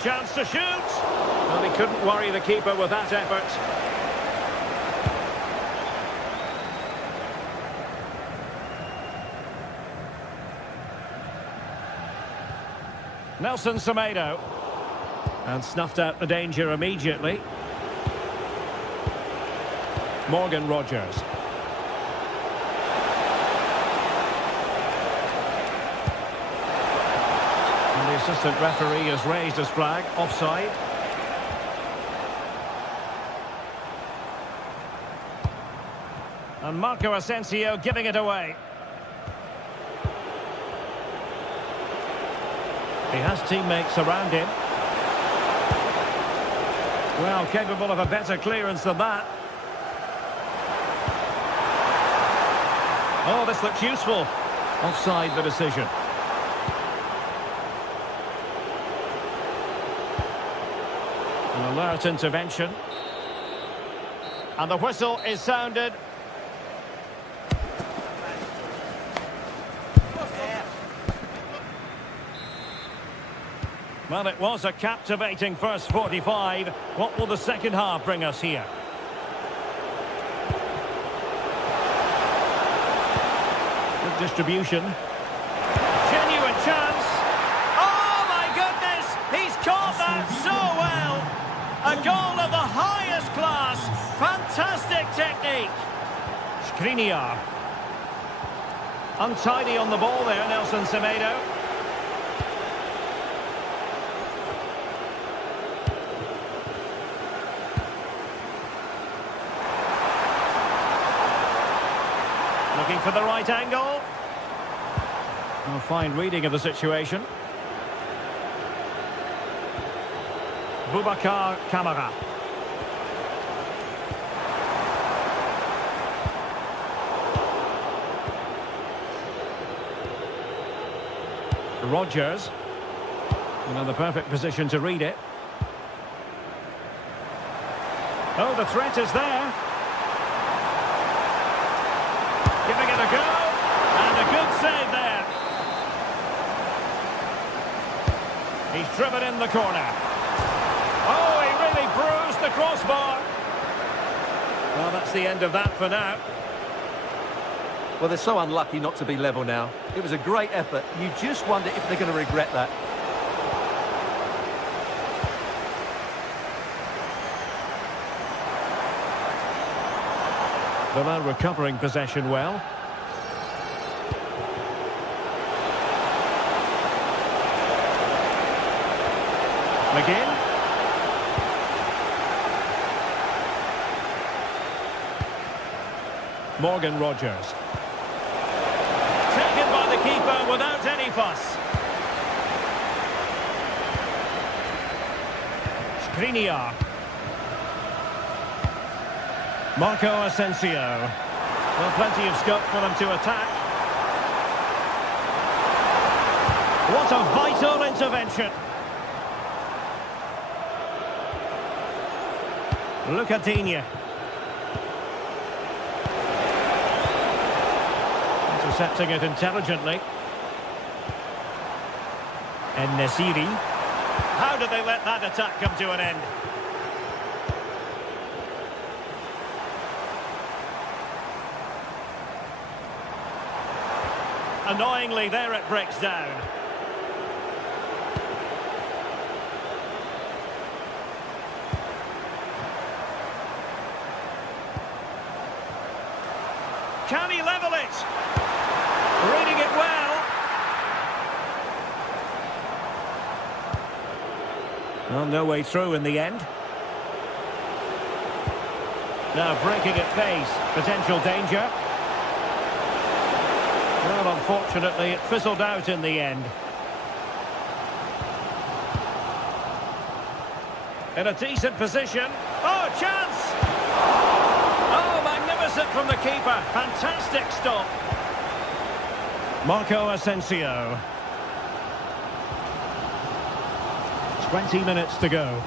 Chance to shoot. Well, he couldn't worry the keeper with that effort. Nelson Semedo. And snuffed out the danger immediately. Morgan Rogers. And the assistant referee has raised his flag. Offside. And Marco Asensio giving it away. He has teammates around him. Well, capable of a better clearance than that. Oh, this looks useful. Offside the decision. An alert intervention. And the whistle is sounded. Well, it was a captivating first 45. What will the second half bring us here? Good distribution. Genuine chance. Oh, my goodness! He's caught that so well! A goal of the highest class. Fantastic technique. Skriniar. Untidy on the ball there, Nelson Semedo. Looking for the right angle. A fine reading of the situation. Boubacar Kamara. Rogers. Another perfect position to read it. Oh, the threat is there. Giving it a go, and a good save there. He's driven in the corner. Oh, he really bruised the crossbar. Well, that's the end of that for now. Well, they're so unlucky not to be level now. It was a great effort. You just wonder if they're going to regret that. They're now recovering possession well. McGinn. Morgan Rogers. Taken by the keeper without any fuss. Skriniar. Marco Asensio. Well, plenty of scope for them to attack. What a vital intervention. Lucadinha. Intercepting it intelligently. And Nesiri. How did they let that attack come to an end? Annoyingly, there it breaks down. Can he level it? Reading it well. Well, no way through in the end. Now breaking at pace. Potential danger. Well, unfortunately, it fizzled out in the end. In a decent position. Oh, chance! Oh, magnificent from the keeper. Fantastic stop. Marco Asensio. 20 minutes to go.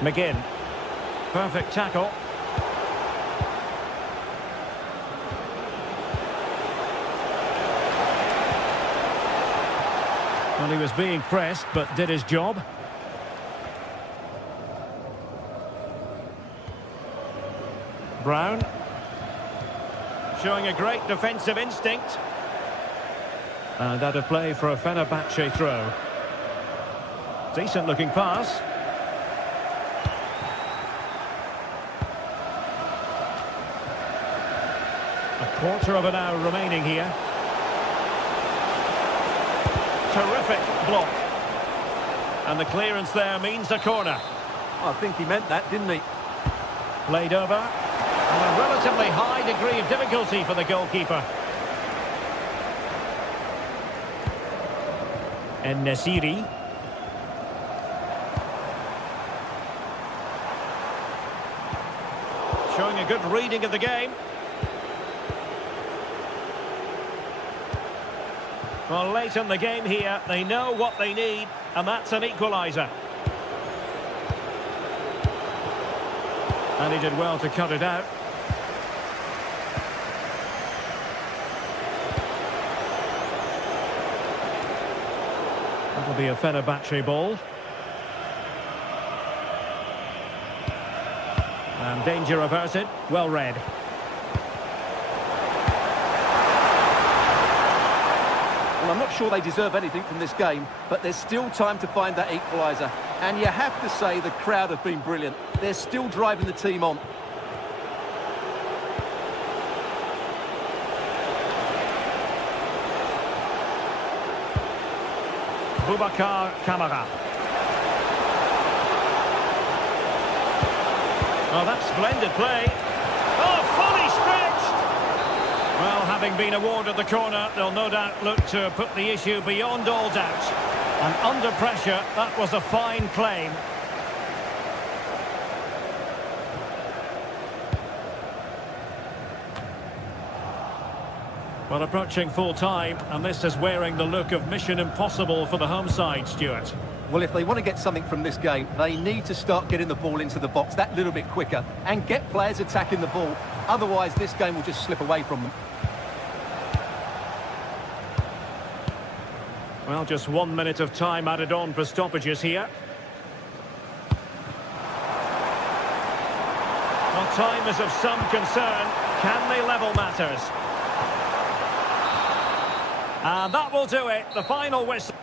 McGinn. Perfect tackle. Well, he was being pressed, but did his job. Brown. Showing a great defensive instinct. And out of play for a Fenerbahce throw. Decent looking pass. A quarter of an hour remaining here. Terrific block. And the clearance there means a corner. I think he meant that, didn't he? Played over. And a relatively high degree of difficulty for the goalkeeper. And Nasiri. Showing a good reading of the game. Well, late in the game here, they know what they need, and that's an equaliser. And he did well to cut it out. That'll be a Fenerbahce ball. And danger averted. Well read. Well, I'm not sure they deserve anything from this game, but there's still time to find that equaliser. And you have to say the crowd have been brilliant. They're still driving the team on. Boubacar Kamara. Oh, that's splendid play. Oh, fully stretched! Well, having been awarded the corner, they'll no doubt look to put the issue beyond all doubt. And under pressure, that was a fine claim. Well, approaching full time, and this is wearing the look of mission impossible for the home side, Stuart. Well, if they want to get something from this game, they need to start getting the ball into the box that little bit quicker and get players attacking the ball. Otherwise, this game will just slip away from them. Well, just 1 minute of time added on for stoppages here. Well, time is of some concern. Can they level matters? And that will do it. The final whistle.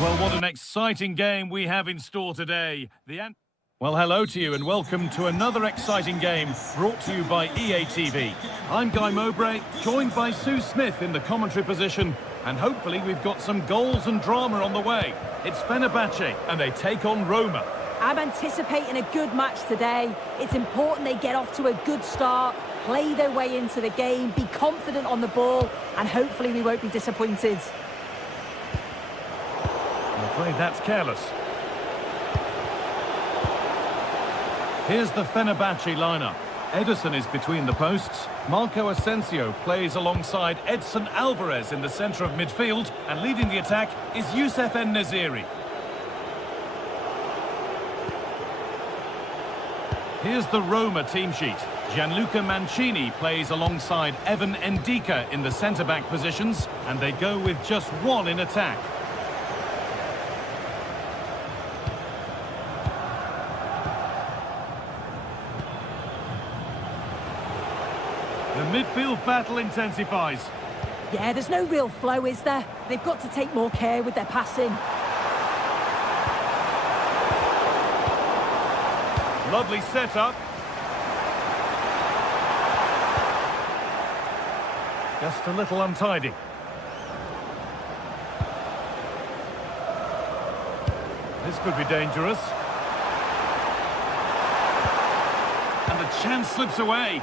Well, what an exciting game we have in store today. Well, hello to you and welcome to another exciting game brought to you by EA TV. I'm Guy Mowbray, joined by Sue Smith in the commentary position, and hopefully we've got some goals and drama on the way. It's Fenerbahce and they take on Roma. I'm anticipating a good match today. It's important they get off to a good start, play their way into the game, be confident on the ball, and hopefully we won't be disappointed. I'm afraid that's careless. Here's the Fenerbahce lineup. Ederson is between the posts. Marco Asensio plays alongside Edson Alvarez in the centre of midfield. And leading the attack is Youssef En-Nesyri. Here's the Roma team sheet. Gianluca Mancini plays alongside Evan Ndika in the centre-back positions. And they go with just one in attack. The midfield battle intensifies. Yeah, there's no real flow, is there? They've got to take more care with their passing. Lovely setup. Just a little untidy. This could be dangerous. And the chance slips away.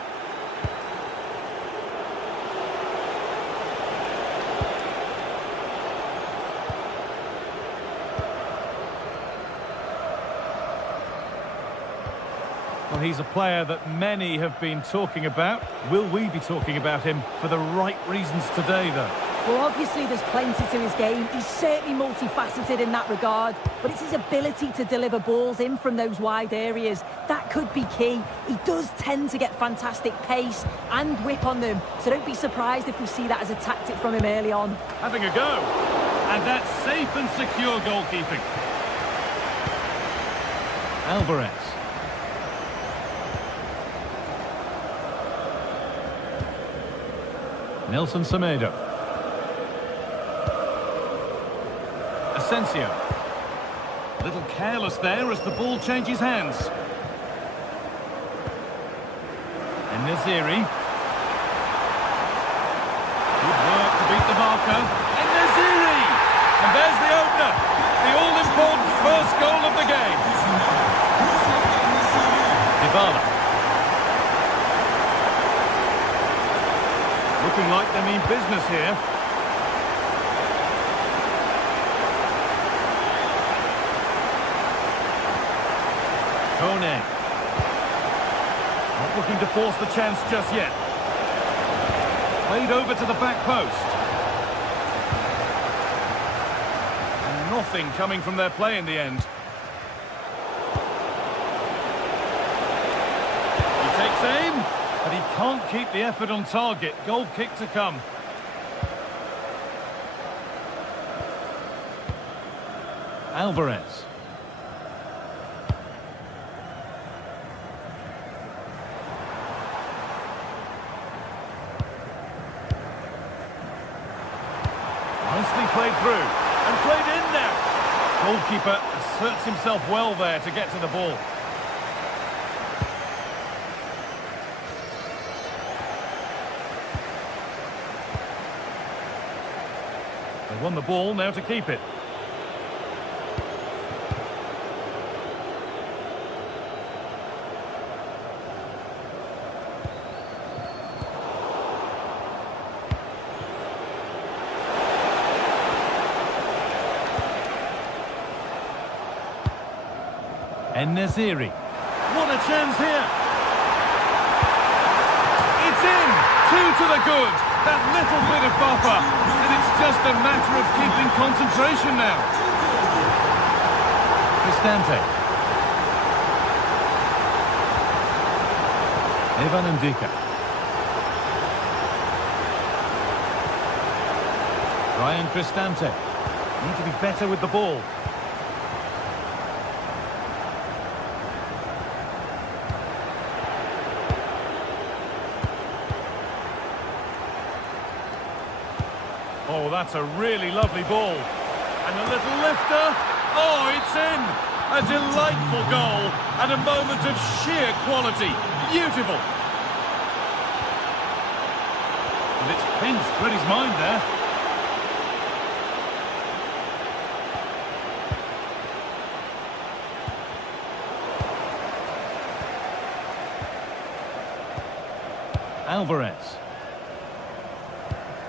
Well, he's a player that many have been talking about. Will we be talking about him for the right reasons today, though? Well, obviously there's plenty to his game. He's certainly multifaceted in that regard, but it's his ability to deliver balls in from those wide areas. That could be key. He does tend to get fantastic pace and whip on them, so don't be surprised if we see that as a tactic from him early on. Having a go. And that's safe and secure goalkeeping. Alvarez. Nelson Semedo. Asensio. A little careless there as the ball changes hands. En-Nesyri. Good work to beat the marker. En-Nesyri! And there's the opener. The all-important first goal of the game. Dybala. Looking like they mean business here. Kone. Not looking to force the chance just yet. Played over to the back post. And nothing coming from their play in the end. He takes aim. But he can't keep the effort on target. Goal kick to come. Alvarez. Nicely played through. And played in now. Goalkeeper asserts himself well there to get to the ball. They won the ball, now to keep it. En-Nesyri. What a chance here! It's in! 2 to the good! That little bit of buffer, and it's just a matter of keeping concentration now. Cristante. Evan Ndika. Ryan Cristante. Need to be better with the ball. Oh, that's a really lovely ball. And a little lifter. Oh, it's in. A delightful goal. And a moment of sheer quality. Beautiful. And it's pinched Reddy's mind there. Alvarez.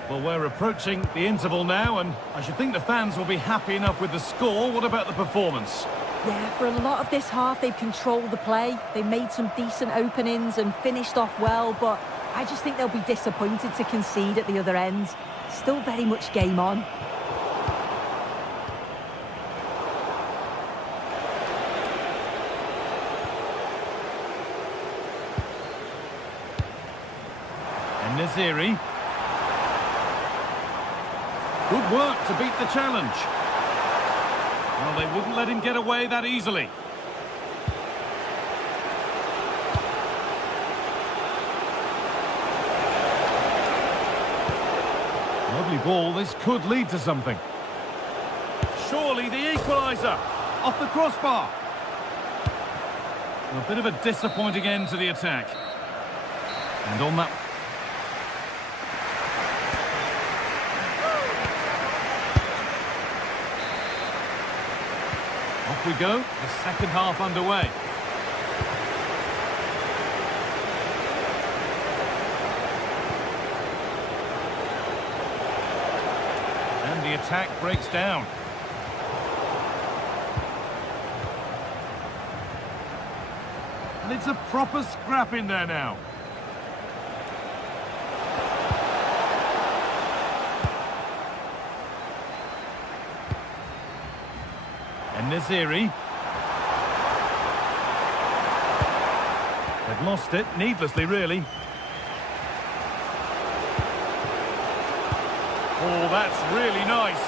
Well, we're approaching the interval now, and I should think the fans will be happy enough with the score. What about the performance? Yeah, for a lot of this half, they've controlled the play. They made some decent openings and finished off well, but I just think they'll be disappointed to concede at the other end. Still very much game on. And Naziri. Good work to beat the challenge. Well, they wouldn't let him get away that easily. Lovely ball, this could lead to something. Surely the equaliser, off the crossbar. A bit of a disappointing end to the attack. And on that... Off we go, the second half underway. And the attack breaks down. And it's a proper scrap in there now. And Naziri. They've lost it, needlessly really. Oh, that's really nice.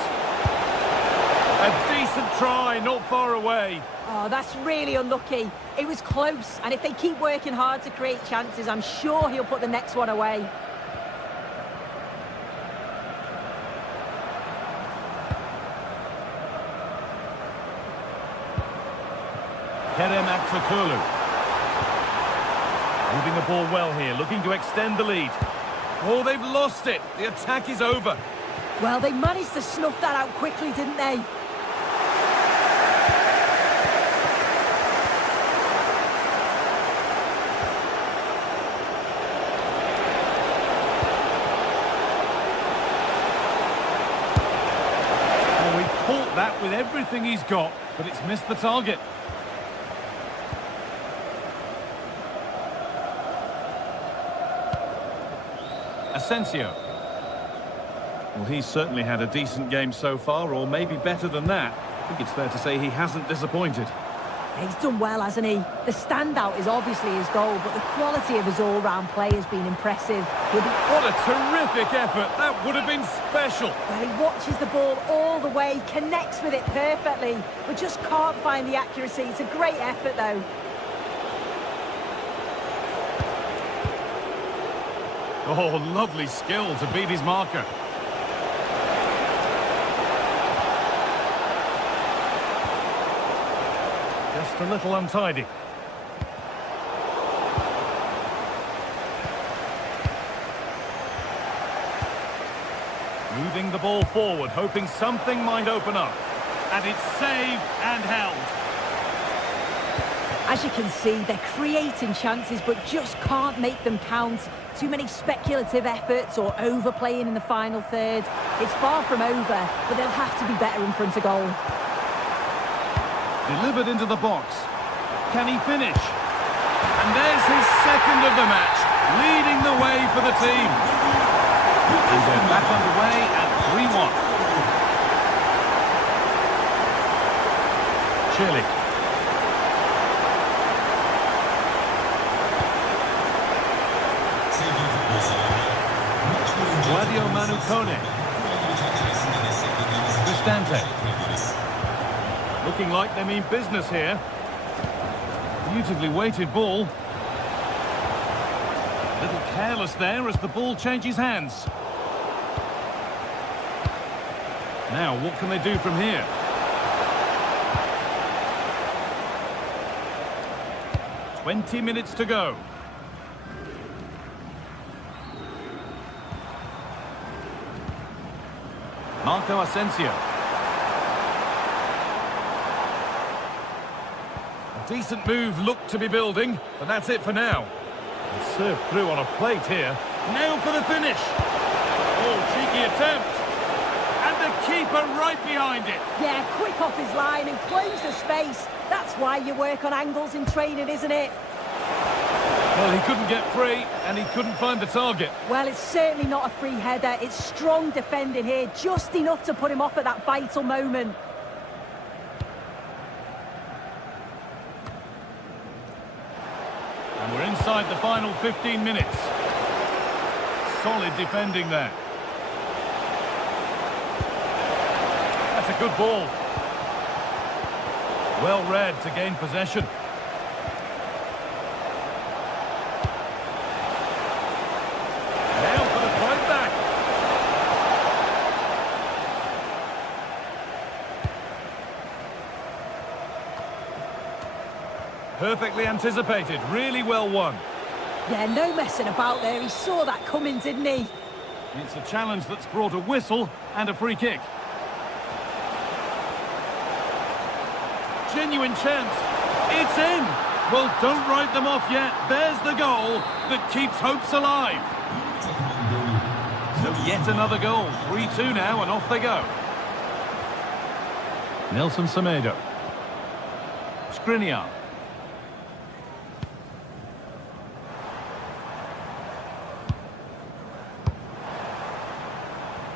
A decent try, not far away. Oh, that's really unlucky. It was close, and if they keep working hard to create chances, I'm sure he'll put the next one away. Kerem Aktürkoğlu. Moving the ball well here, looking to extend the lead. Oh, they've lost it. The attack is over. Well, they managed to snuff that out quickly, didn't they? Oh, he caught that with everything he's got, but it's missed the target. Asensio. Well, he's certainly had a decent game so far, or maybe better than that. I think it's fair to say he hasn't disappointed. He's done well, hasn't he? The standout is obviously his goal, but the quality of his all-round play has been impressive. What a terrific effort. That would have been special. Well, he watches the ball all the way, connects with it perfectly, but just can't find the accuracy. It's a great effort, though. Oh, lovely skill to beat his marker. Just a little untidy. Moving the ball forward, hoping something might open up. And it's saved and held. As you can see, they're creating chances, but just can't make them count. Too many speculative efforts or overplaying in the final third. It's far from over, but they'll have to be better in front of goal. Delivered into the box. Can he finish? And there's his second of the match, leading the way for the team. And they're back underway at 3-1. Chile. Guadio Manu Kone. Cristante. Looking like they mean business here. Beautifully weighted ball. A little careless there as the ball changes hands. Now, what can they do from here? "20 minutes to go. Marco Asensio. A decent move looked to be building, but that's it for now. And served through on a plate here. Now for the finish. Oh, cheeky attempt. And the keeper right behind it. Yeah, quick off his line and close the space. That's why you work on angles in training, isn't it? Well, he couldn't get free, and he couldn't find the target. Well, it's certainly not a free header. It's strong defending here, just enough to put him off at that vital moment. And we're inside the final 15 minutes. Solid defending there. That's a good ball. Well read to gain possession. Now for the fight back. Perfectly anticipated, really well won. Yeah, no messing about there. He saw that coming, didn't he? It's a challenge that's brought a whistle and a free kick. Genuine chance. It's in. Well, don't write them off yet. There's the goal that keeps hopes alive. So yet another goal. 3-2 now, and off they go. Nelson Semedo. Skriniar.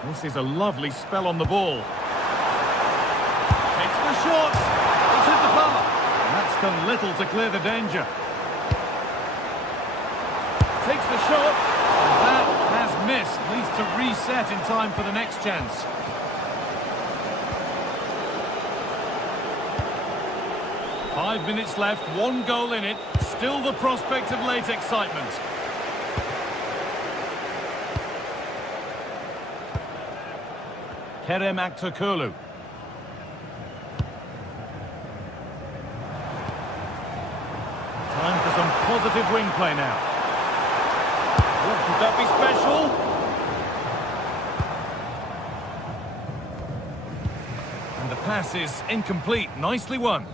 This is a lovely spell on the ball. Takes the shot. It's hit the bar. And that's done little to clear the danger. Takes the shot. And that has missed. Needs to reset in time for the next chance. Five minutes left. One goal in it. Still the prospect of late excitement. Kerem Aktürkoğlu. Time for some positive wing play now. Oh, could that be special? And the pass is incomplete. Nicely won.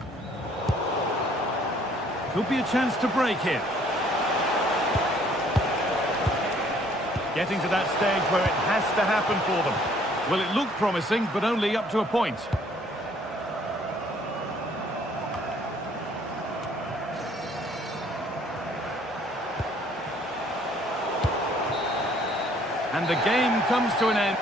Could be a chance to break here. Getting to that stage where it has to happen for them. Well, it looked promising, but only up to a point. And the game comes to an end.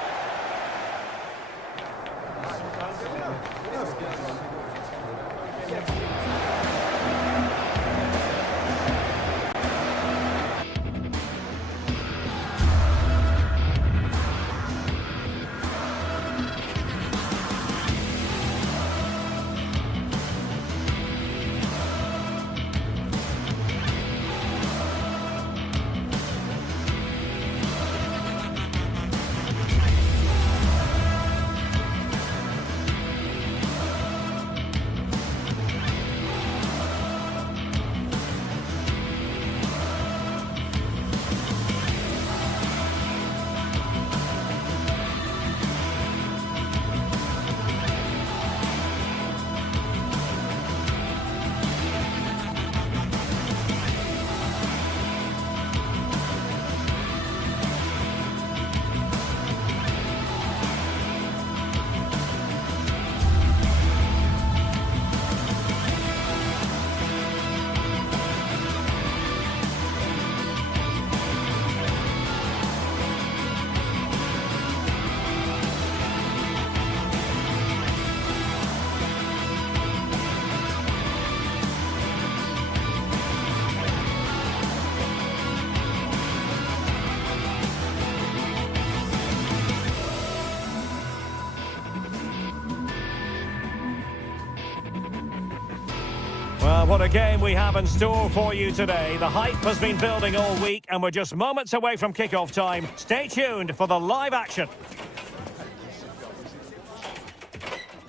Well, what a game we have in store for you today. The hype has been building all week and we're just moments away from kick-off time. Stay tuned for the live action.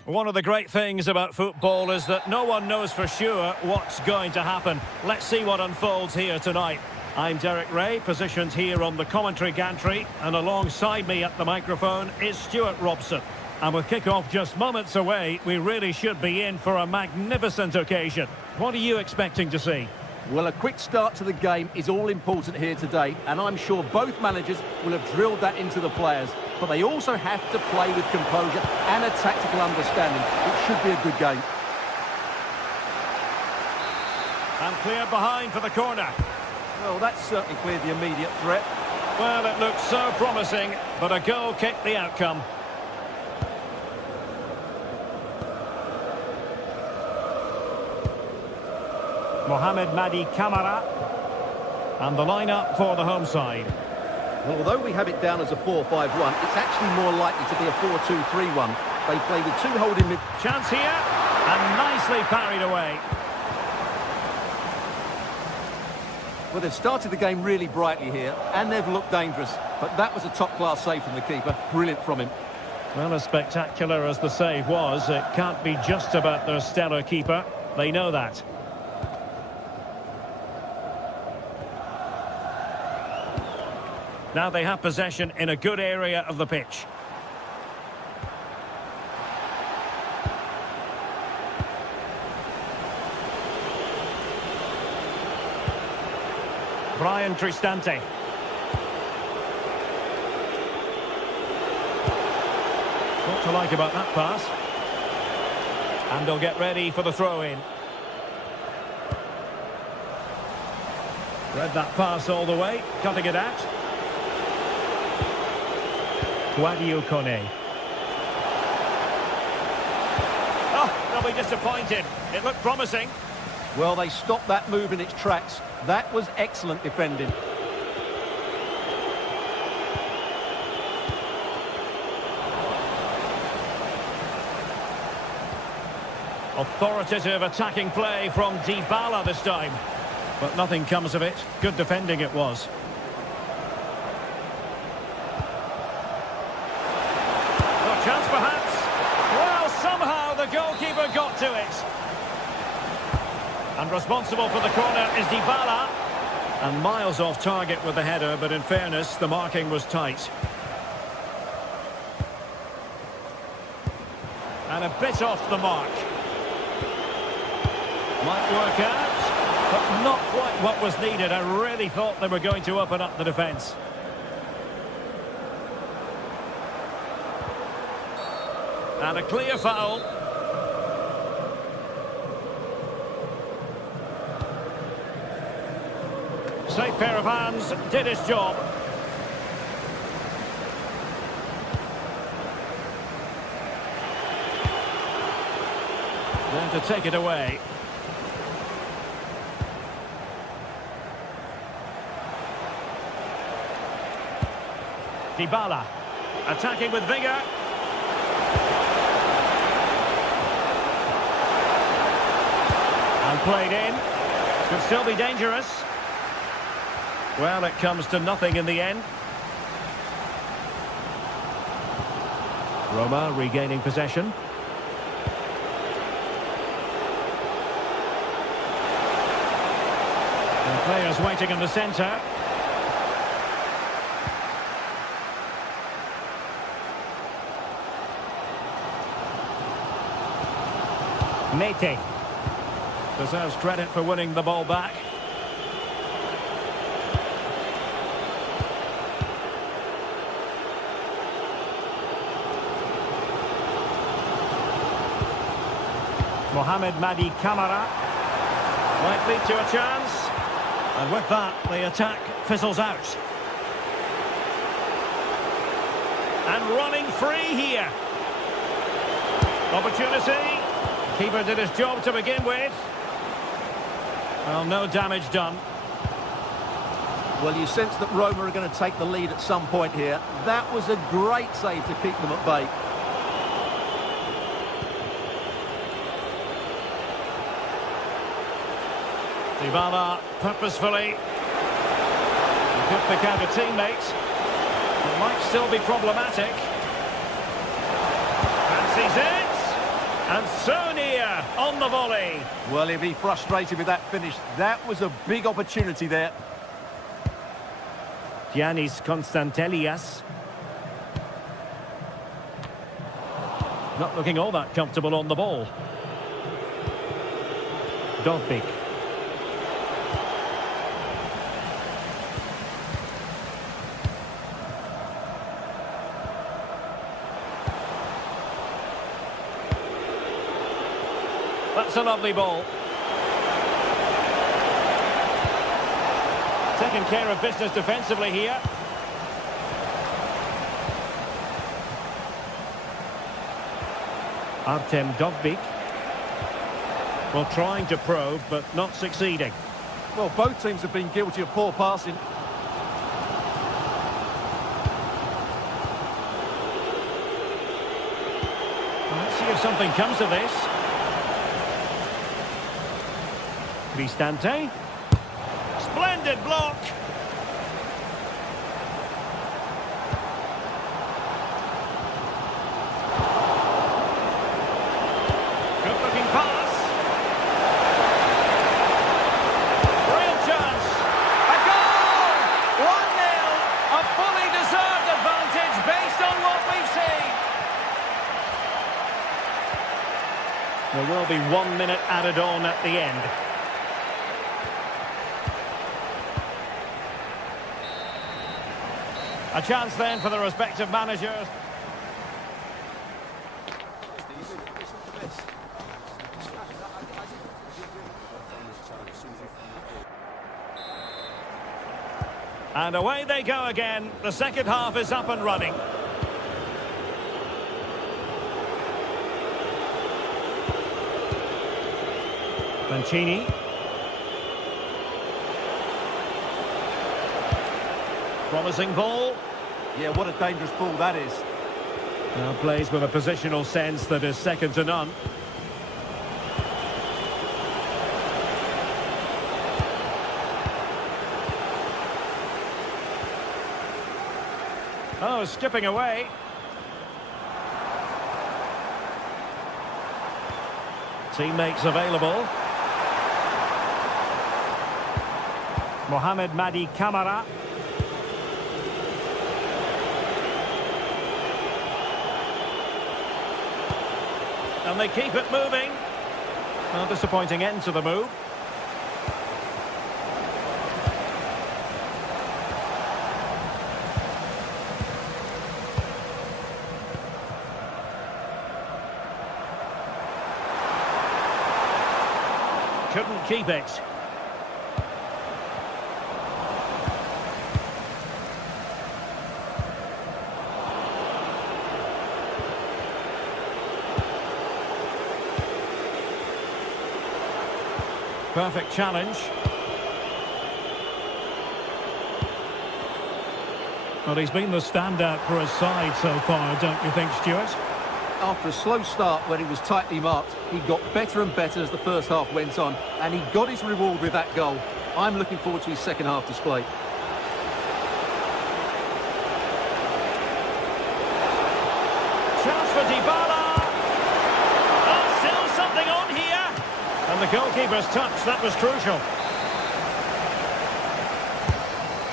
One of the great things about football is that no one knows for sure what's going to happen. Let's see what unfolds here tonight. I'm Derek Ray, positioned here on the commentary gantry, and alongside me at the microphone is Stuart Robson. And with kick-off just moments away, we really should be in for a magnificent occasion. What are you expecting to see? Well, a quick start to the game is all important here today, and I'm sure both managers will have drilled that into the players. but they also have to play with composure and a tactical understanding. It should be a good game. And cleared behind for the corner. Well, that's certainly cleared the immediate threat. Well, it looked so promising, but a goal kicked the outcome. Mohamed Madi Camara. And the lineup for the home side. Well, although we have it down as a 4-5-1, it's actually more likely to be a 4-2-3-1. They play with two holding mid... Chance here, and nicely parried away. Well, they've started the game really brightly here, and they've looked dangerous. But that was a top-class save from the keeper. Brilliant from him. Well, as spectacular as the save was, it can't be just about their stellar keeper. They know that. Now they have possession in a good area of the pitch. Brian Cristante. What to like about that pass? And they'll get ready for the throw-in. Read that pass all the way, cutting it out. Guadio Kone. Oh, they'll be disappointed. It looked promising. Well, they stopped that move in its tracks. That was excellent defending. Authoritative attacking play from Dybala this time. But nothing comes of it. Good defending it was. Chance perhaps. Well, somehow the goalkeeper got to it. And responsible for the corner is Dybala. And miles off target with the header, but in fairness, the marking was tight. And a bit off the mark. Might work out, but not quite what was needed. I really thought they were going to open up the defence. And a clear foul. Safe pair of hands, did his job. Then to take it away. Dybala, attacking with vigour. And played in. Could still be dangerous. Well, it comes to nothing in the end. Roma regaining possession. And players waiting in the centre. Mete deserves credit for winning the ball back. Mohamed Madi Camara might lead to a chance, and with that the attack fizzles out. And running free here. Opportunity. Keeper did his job to begin with. Well, no damage done. Well, you sense that Roma are going to take the lead at some point here. That was a great save to keep them at bay. Dybala purposefully. He could pick out a teammate. It might still be problematic. Fancies it. And so near on the volley. Well, he'll be frustrated with that finish. That was a big opportunity there. Giannis Constantelias. Not looking all that comfortable on the ball. Dovbik. That's a lovely ball. Taking care of business defensively here. Artem Dovbyk. Well, trying to probe, but not succeeding. Well, both teams have been guilty of poor passing. Let's see if something comes of this. Cristante. Splendid block. Good-looking pass. Real chance. A goal! 1-0. A fully deserved advantage based on what we've seen. There will be 1 minute added on at the end. A chance then for the respective managers. And away they go again. The second half is up and running. Mancini. Promising ball. Yeah, what a dangerous ball that is. Now plays with a positional sense that is second to none. Oh, skipping away. Teammates available. Mohamed Madi Camara. And they keep it moving. Well, disappointing end to the move. Couldn't keep it. Perfect challenge. Well, he's been the standout for his side so far, don't you think, Stuart? After a slow start when he was tightly marked, he got better and better as the first half went on, and he got his reward with that goal. I'm looking forward to his second half display. Chance for Dybala. Oh, still something on here. And the goalkeeper's touch, that was crucial.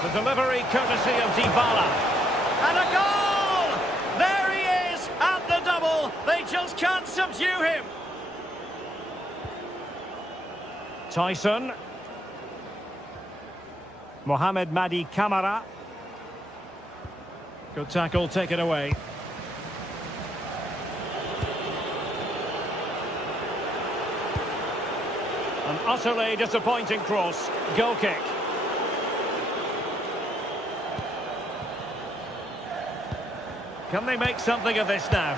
The delivery courtesy of Dybala. And a goal! There he is at the double. They just can't subdue him. Tyson. Mohamed Madi Camara. Good tackle, taken away. An utterly disappointing cross. Goal kick. Can they make something of this now?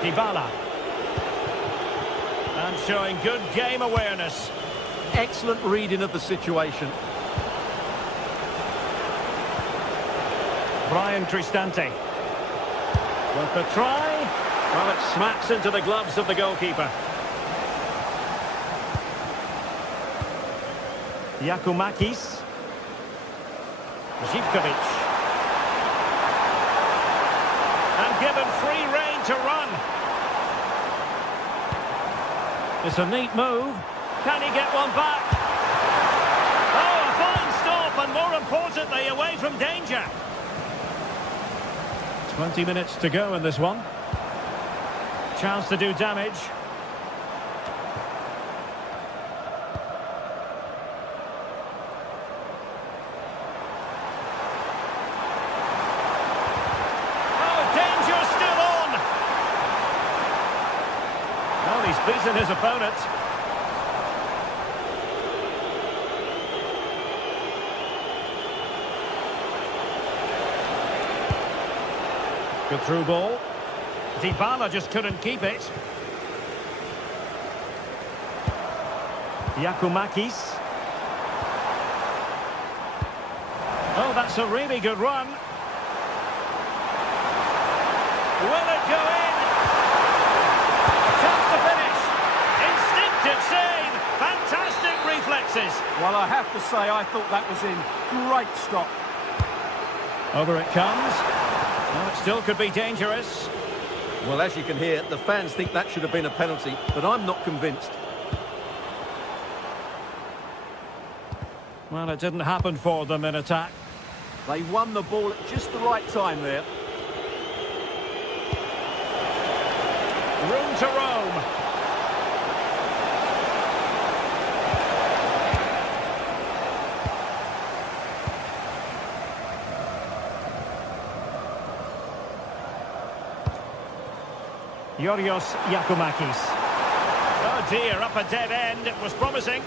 Dybala. And showing good game awareness. Excellent reading of the situation. Brian Cristante. Worth a try. Well, it smacks into the gloves of the goalkeeper. Yakumakis. Zivkovic. And given free rein to run. It's a neat move. Can he get one back? Oh, a fine stop, and more importantly, away from danger. 20 minutes to go in this one. Chance to do damage. Oh, danger still on! Well, he's beaten his opponent. Good through ball. Dybala just couldn't keep it. Giacomakis. Oh, that's a really good run. Will it go in? Chance to finish. Instinctive save. Fantastic reflexes. Well, I have to say, I thought that was in. Great stop. Over it comes. Well, it still could be dangerous. Well, as you can hear, the fans think that should have been a penalty, but I'm not convinced. Well, it didn't happen for them in attack. They won the ball at just the right time there. Room to roam. Yorios Giacomakis. Oh dear, up a dead end. It was promising.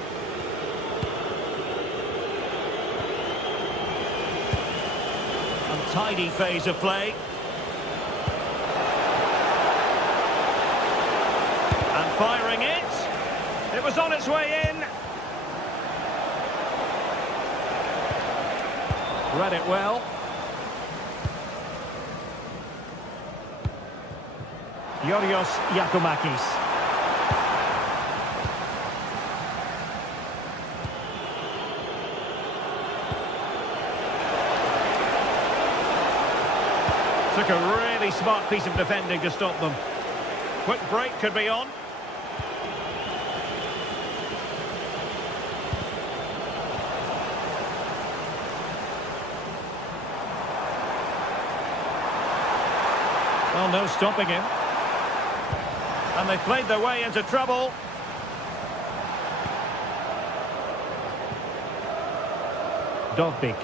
Untidy phase of play. And firing it. It was on its way in. Read it well. Yorios Giacomakis. Took a really smart piece of defending to stop them. Quick break could be on. Well, no stopping him. And they played their way into trouble. Dogbik.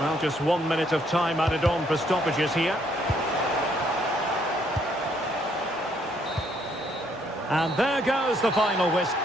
Well, just 1 minute of time added on for stoppages here. And there goes the final whistle.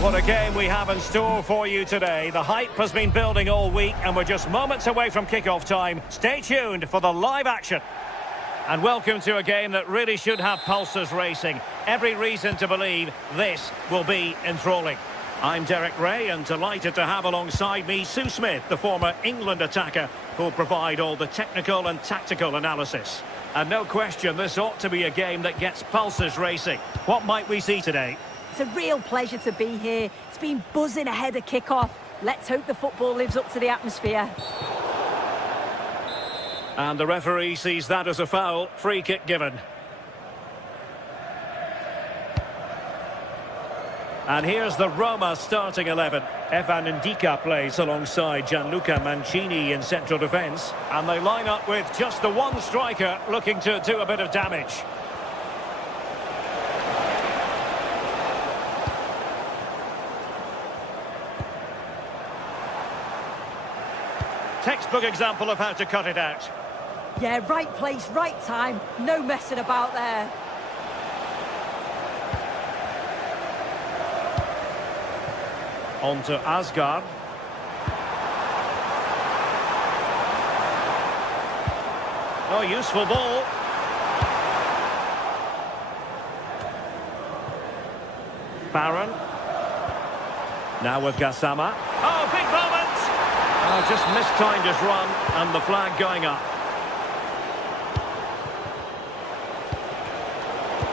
What a game we have in store for you today. The hype has been building all week and we're just moments away from kick-off time. Stay tuned for the live action. And welcome to a game that really should have pulses racing. Every reason to believe this will be enthralling. I'm Derek Ray and delighted to have alongside me Sue Smith, the former England attacker, who'll provide all the technical and tactical analysis. And no question, this ought to be a game that gets pulses racing. What might we see today? It's a real pleasure to be here. It's been buzzing ahead of kick-off. Let's hope the football lives up to the atmosphere. And the referee sees that as a foul. Free kick given. And here's the Roma starting 11. Evan Ndika plays alongside Gianluca Mancini in central defence. And they line up with just the one striker looking to do a bit of damage. Textbook example of how to cut it out. Yeah, right place, right time. No messing about there. On to Asgard. Oh, useful ball. Barron. Now with Gassama. Oh, big moment! Oh, just mistimed his run, and the flag going up.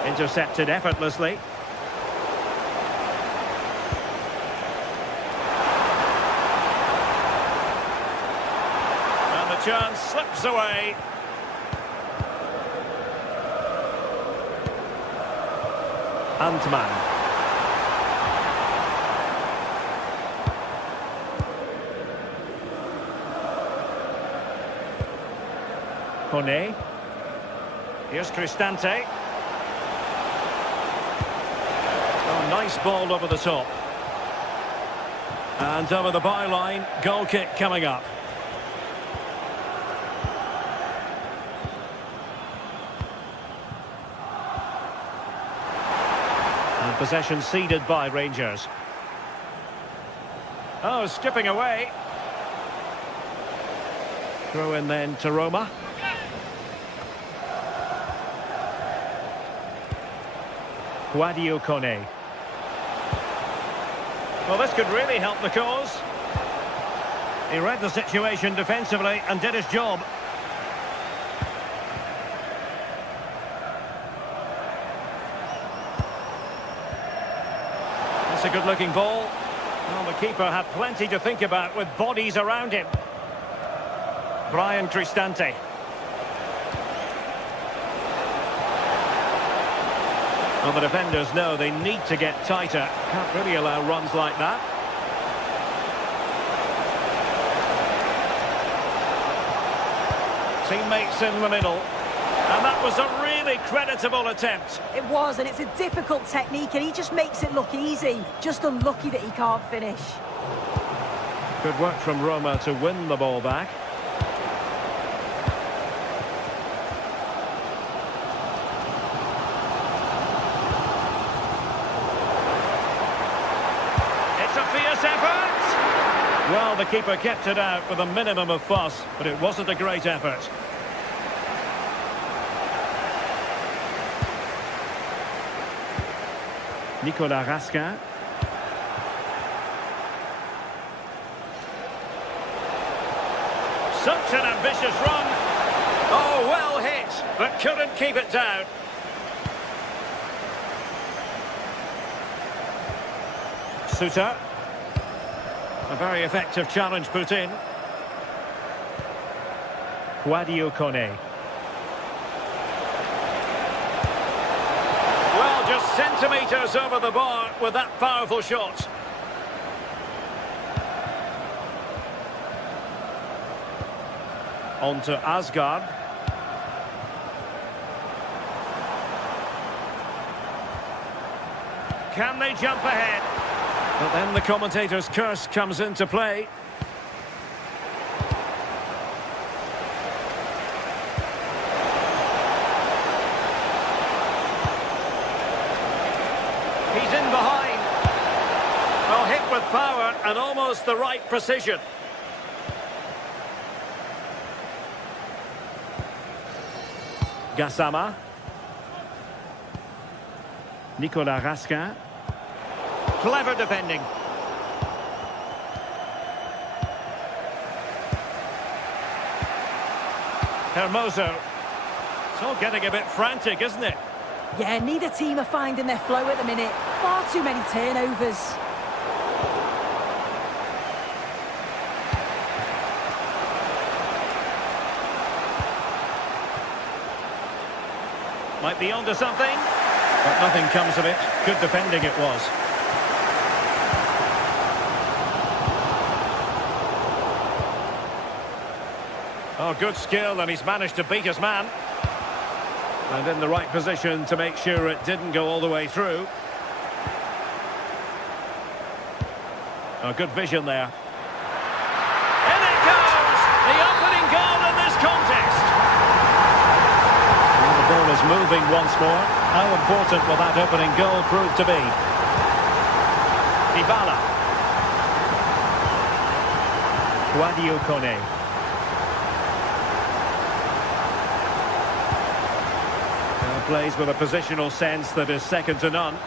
Intercepted effortlessly. And the chance slips away. Antman. Kone. Here's Cristante. Oh, nice ball over the top. And over the byline, goal kick coming up. And possession ceded by Rangers. Oh, skipping away. Throw in then to Roma. Guadio Kone. Well, this could really help the cause. He read the situation defensively and did his job. That's a good-looking ball. Well, the keeper had plenty to think about with bodies around him. Brian Cristante. Well, the defenders know they need to get tighter. Can't really allow runs like that. Teammates in the middle. And that was a really creditable attempt. It was, and it's a difficult technique, and he just makes it look easy. Just unlucky that he can't finish. Good work from Roma to win the ball back. Well, the keeper kept it out with a minimum of fuss, but it wasn't a great effort. Nicolas Raskin. Such an ambitious run. Oh, well hit, but couldn't keep it down. Suter. A very effective challenge put in. Guadio Kone. Well, just centimetres over the bar with that powerful shot. On to Asgard. Can they jump ahead? But then the commentator's curse comes into play. He's in behind. Well, hit with power and almost the right precision. Gassama. Nicolas Raskin. Clever defending. Hermoso. It's all getting a bit frantic, isn't it? Yeah, neither team are finding their flow at the minute. Far too many turnovers. Might be onto something, but nothing comes of it. Good defending it was. Oh, good skill, and he's managed to beat his man. And in the right position to make sure it didn't go all the way through. Oh, good vision there. In it goes! The opening goal in this contest. Well, the ball is moving once more. How important will that opening goal prove to be? Dybala. Guadio Kone. Plays with a positional sense that is second to none.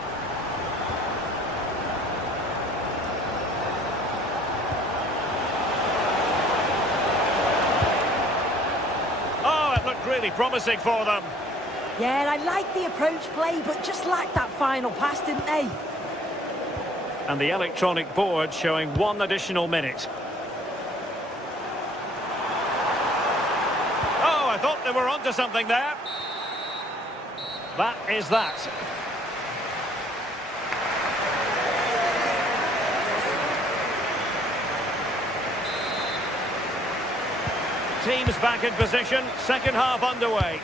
Oh, it looked really promising for them. Yeah, I like the approach play, but just lacked that final pass, didn't they? And the electronic board showing 1 additional minute. Oh, I thought they were onto something there. That is that. Teams back in position, second half underway.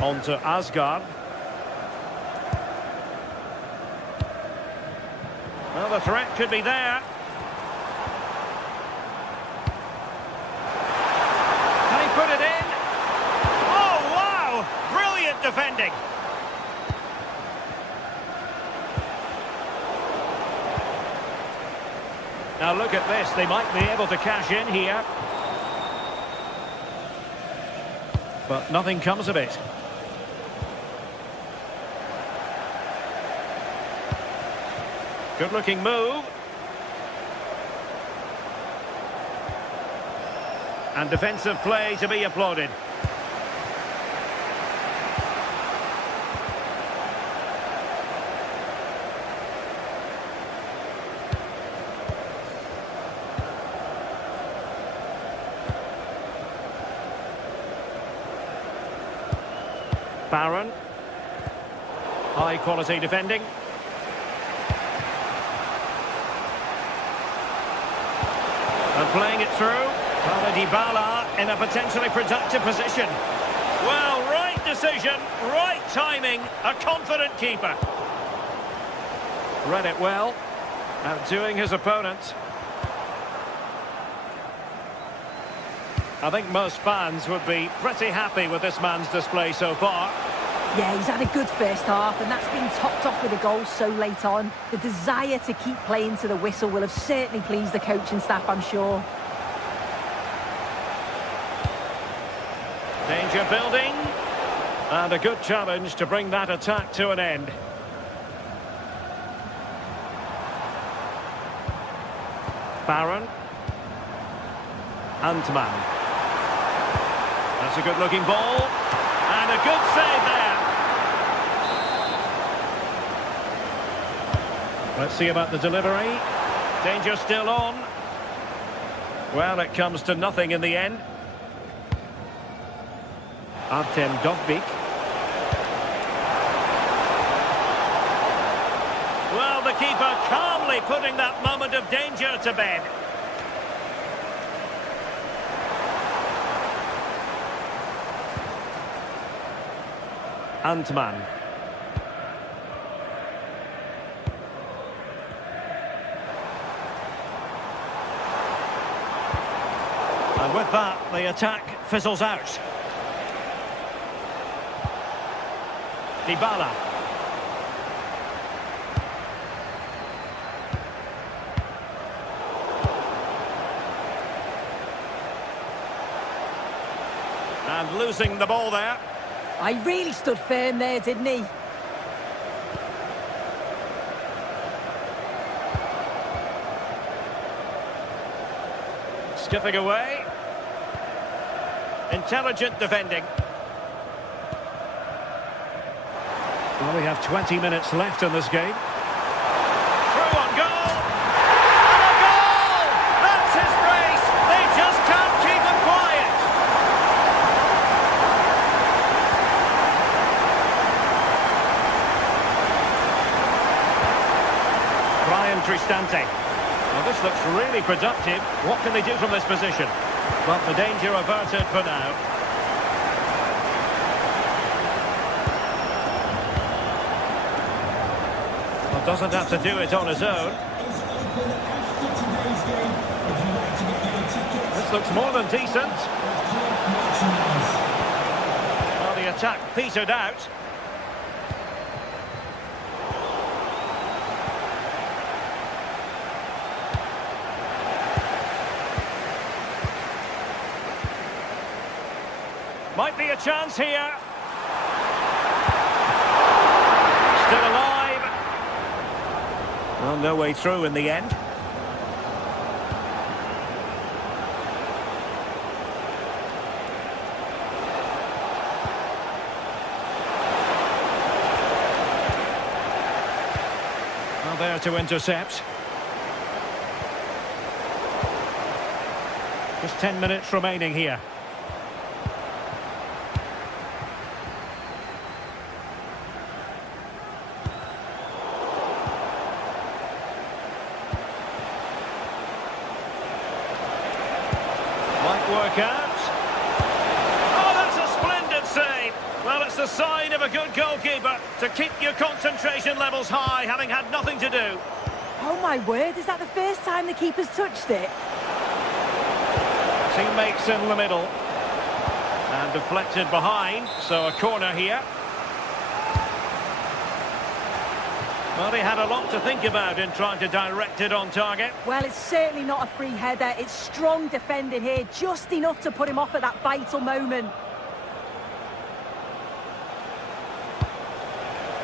On to Asgard. Well, the threat could be there. Put it in. Oh, wow! Brilliant defending. Now look at this. They might be able to cash in here. But nothing comes of it. Good-looking move. And defensive play to be applauded. Barron. High quality defending. And playing it through. Dybala in a potentially productive position. Well, right decision, right timing, a confident keeper. Read it well, outdoing his opponent. I think most fans would be pretty happy with this man's display so far. Yeah, he's had a good first half, and that's been topped off with a goal so late on. The desire to keep playing to the whistle will have certainly pleased the coaching staff, I'm sure. Danger building, and a good challenge to bring that attack to an end. Barron. Antman. That's a good-looking ball, and a good save there. Let's see about the delivery. Danger still on. Well, it comes to nothing in the end. Artem Dovbyk. Well, the keeper calmly putting that moment of danger to bed. Antman. And with that, the attack fizzles out. Dybala. And losing the ball there. I really stood firm there, didn't he? Skipping away. Intelligent defending. Well, we have 20 minutes left in this game. Through on goal! And a goal! That's his brace! They just can't keep him quiet! Brian Cristante. Well, this looks really productive. What can they do from this position? But the danger averted for now. Well, doesn't have to do it on his own. This looks more than decent. Well, the attack petered out. Might be a chance here. Still alive. Well, no way through in the end. Well, there to intercept. Just 10 minutes remaining here. Work out. Oh, that's a splendid save. Well, it's the sign of a good goalkeeper to keep your concentration levels high, having had nothing to do. Oh my word, is that the first time the keeper's touched it? Teammates in the middle. And deflected behind, so a corner here. Well, they had a lot to think about in trying to direct it on target. Well, it's certainly not a free header. It's strong defending here, just enough to put him off at that vital moment.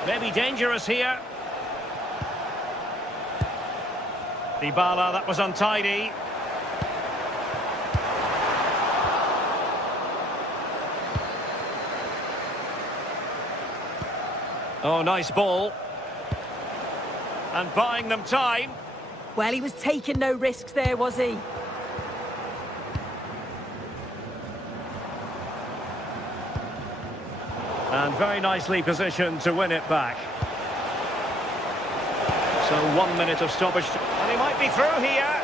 Maybe dangerous here. Dybala, that was untidy. Oh, nice ball. And buying them time. Well, he was taking no risks there, was he? And very nicely positioned to win it back. So 1 minute of stoppage. And he might be through here.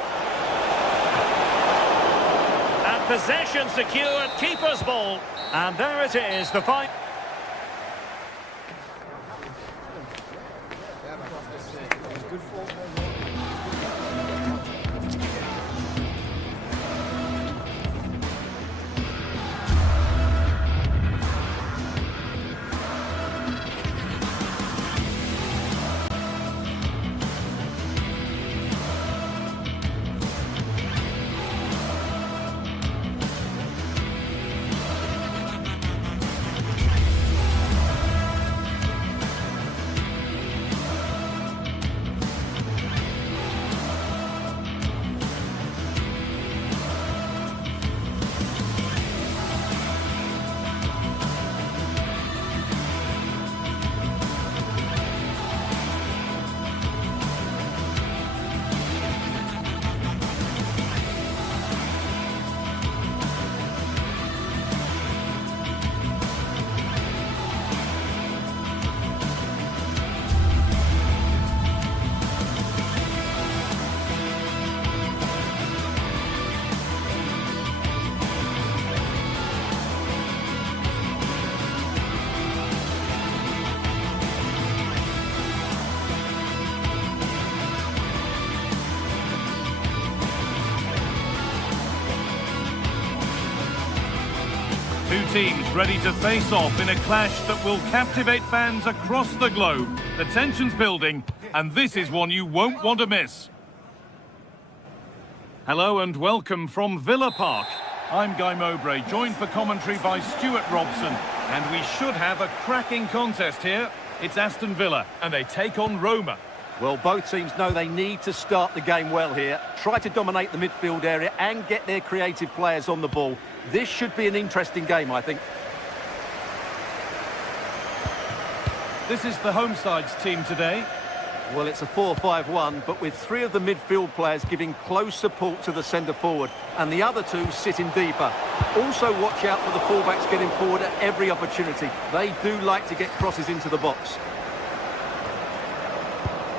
And possession secured, keeper's ball. And there it is, the final. Two teams ready to face off in a clash that will captivate fans across the globe. The tension's building, and this is one you won't want to miss. Hello and welcome from Villa Park. I'm Guy Mowbray, joined for commentary by Stuart Robson, and we should have a cracking contest here. It's Aston Villa, and they take on Roma. Well, both teams know they need to start the game well here. Try to dominate the midfield area and get their creative players on the ball. This should be an interesting game, I think. This is the home side's team today. Well, it's a 4-5-1, but with three of the midfield players giving close support to the centre-forward, and the other two sitting deeper. Also, watch out for the fullbacks getting forward at every opportunity. They do like to get crosses into the box.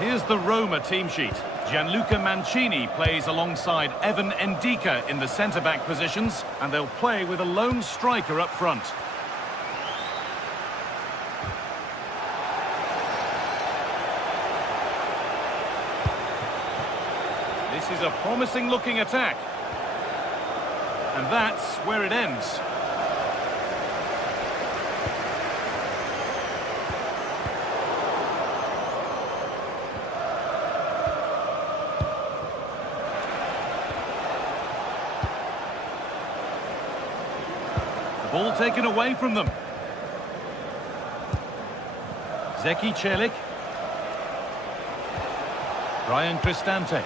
Here's the Roma team sheet. Gianluca Mancini plays alongside Evan Ndika in the centre-back positions, and they'll play with a lone striker up front. This is a promising-looking attack. And that's where it ends. Ball taken away from them. Zeki Celik. Brian Cristante.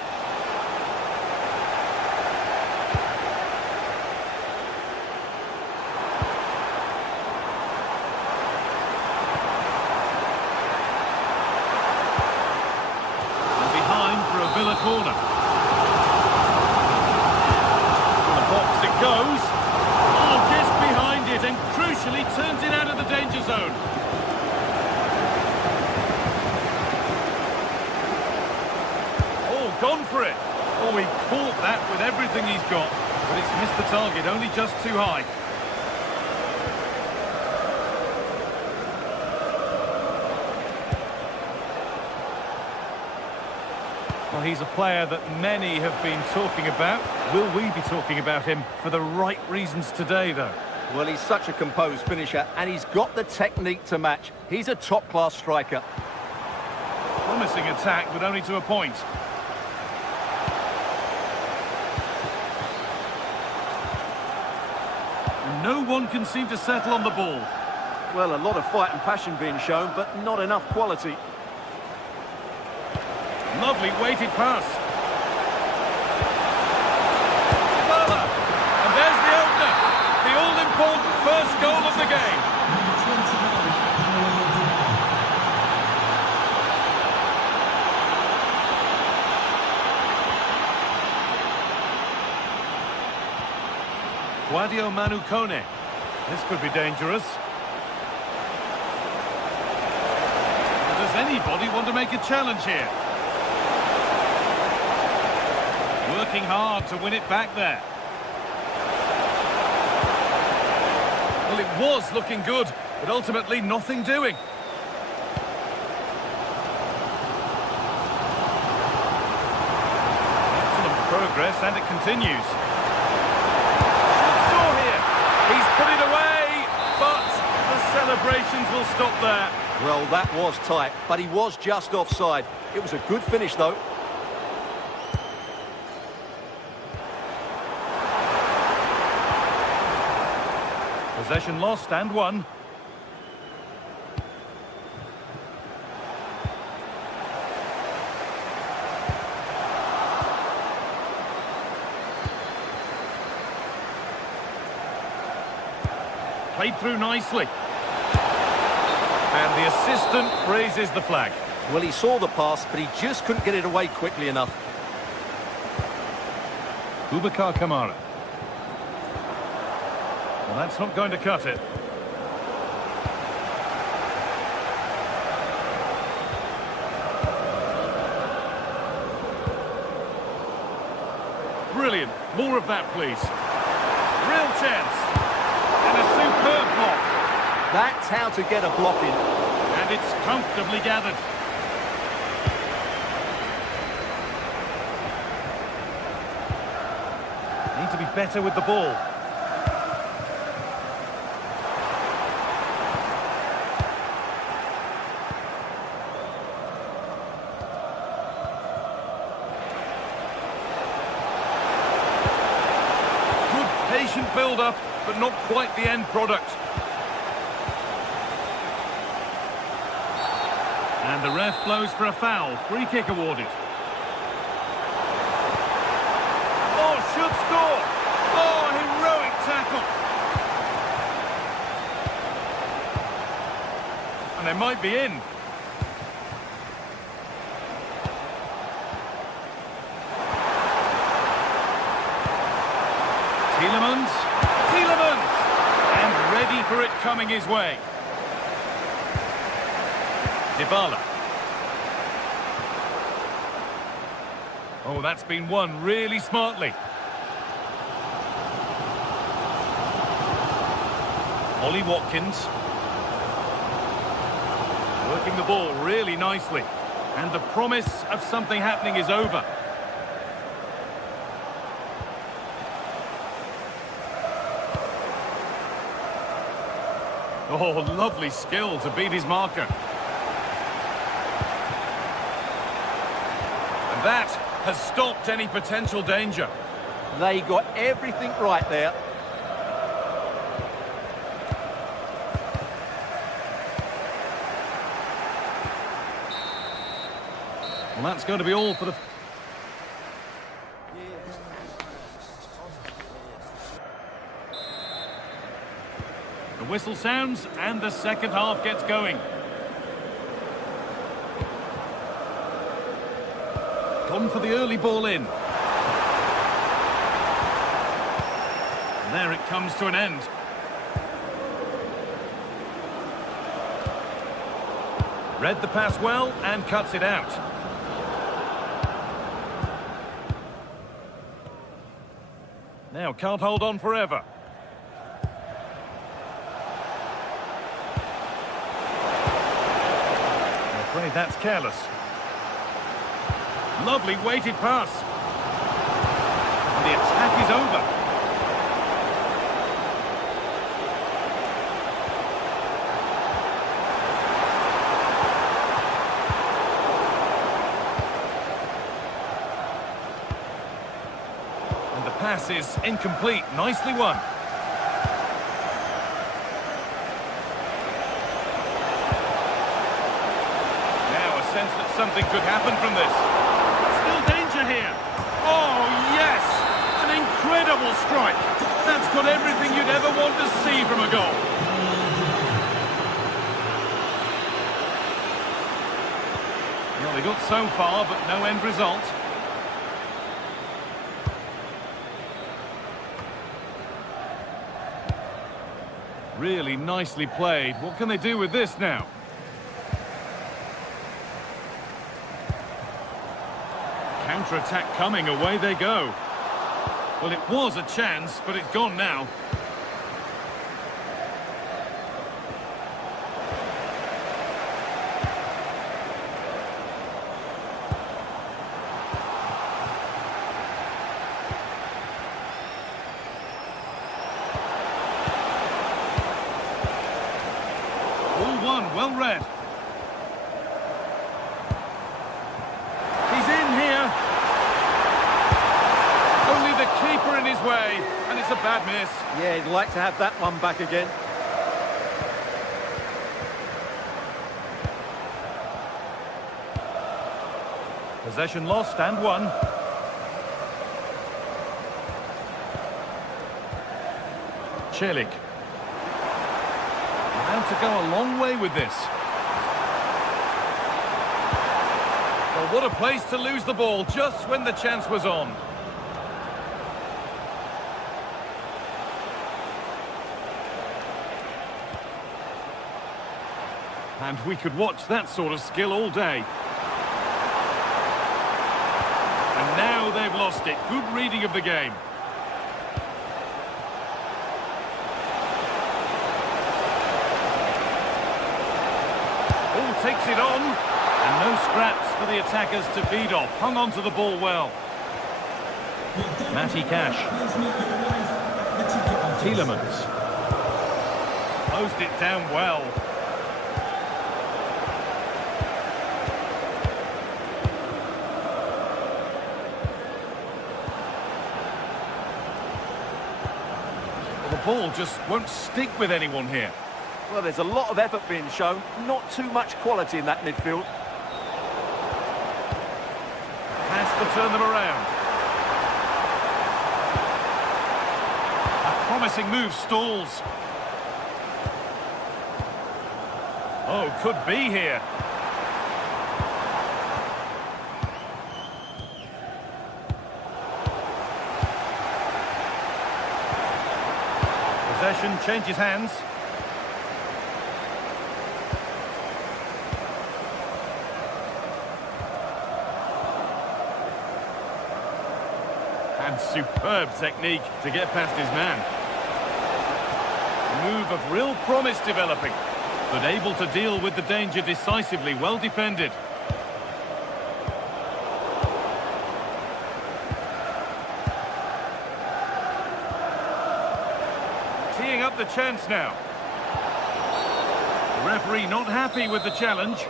And behind for a Villa corner. To the box it goes. And crucially turns it out of the danger zone. Oh, gone for it. Oh, he caught that with everything he's got, but it's missed the target, only just too high. Well, he's a player that many have been talking about. Will we be talking about him for the right reasons today, though? Well, he's such a composed finisher, and he's got the technique to match. He's a top-class striker. Promising attack, but only to a point. And no one can seem to settle on the ball. Well, a lot of fight and passion being shown, but not enough quality. Lovely weighted pass. And there's the opener. The all-important first goal of the game. Guadio Manucone. This could be dangerous. Does anybody want to make a challenge here? Working hard to win it back there. Well, it was looking good, but ultimately nothing doing. Excellent progress, and it continues. Should score here. He's put it away, but the celebrations will stop there. Well, that was tight, but he was just offside. It was a good finish, though. Possession lost and won. Played through nicely. And the assistant raises the flag. Well, he saw the pass, but he just couldn't get it away quickly enough. Boubacar Kamara. Well, that's not going to cut it. Brilliant. More of that, please. Real chance. And a superb block. That's how to get a block in. And it's comfortably gathered. Need to be better with the ball. Patient build-up, but not quite the end product. And the ref blows for a foul. Free kick awarded. Oh, should score! Oh, heroic tackle! And they might be in. Tielemans! And ready for it coming his way. Dybala. Oh, that's been won really smartly. Ollie Watkins. Working the ball really nicely. And the promise of something happening is over. Oh, lovely skill to beat his marker. And that has stopped any potential danger. They got everything right there. Well, that's going to be all for the... The whistle sounds and the second half gets going. Gone for the early ball in. And there it comes to an end. Read the pass well and cuts it out. Now can't hold on forever. I'm afraid that's careless. Lovely weighted pass. And the attack is over. And the pass is incomplete. Nicely won. Now a sense that something could happen from this. Still danger here. Oh, yes! An incredible strike. That's got everything you'd ever want to see from a goal. Well, they got so far, but no end result. Really nicely played. What can they do with this now? Counter-attack coming, away they go. Well, it was a chance, but it's gone now. All one, well read. He's in here. Only the keeper in his way, and it's a bad miss. Yeah, he'd like to have that one back again. Possession lost and won. Celik. About to go a long way with this. Well, what a place to lose the ball just when the chance was on. And we could watch that sort of skill all day. And now they've lost it. Good reading of the game. Oh, takes it on. And no scraps for the attackers to feed off. Hung on to the ball well. Matty Cash. Tielemans. Closed it down well. The ball just won't stick with anyone here. Well, there's a lot of effort being shown, not too much quality in that midfield. Has to turn them around. A promising move stalls. Oh, could be here. Possession changes hands. And superb technique to get past his man. A move of real promise developing, but able to deal with the danger decisively. Well defended. Teeing up the chance now. The referee not happy with the challenge.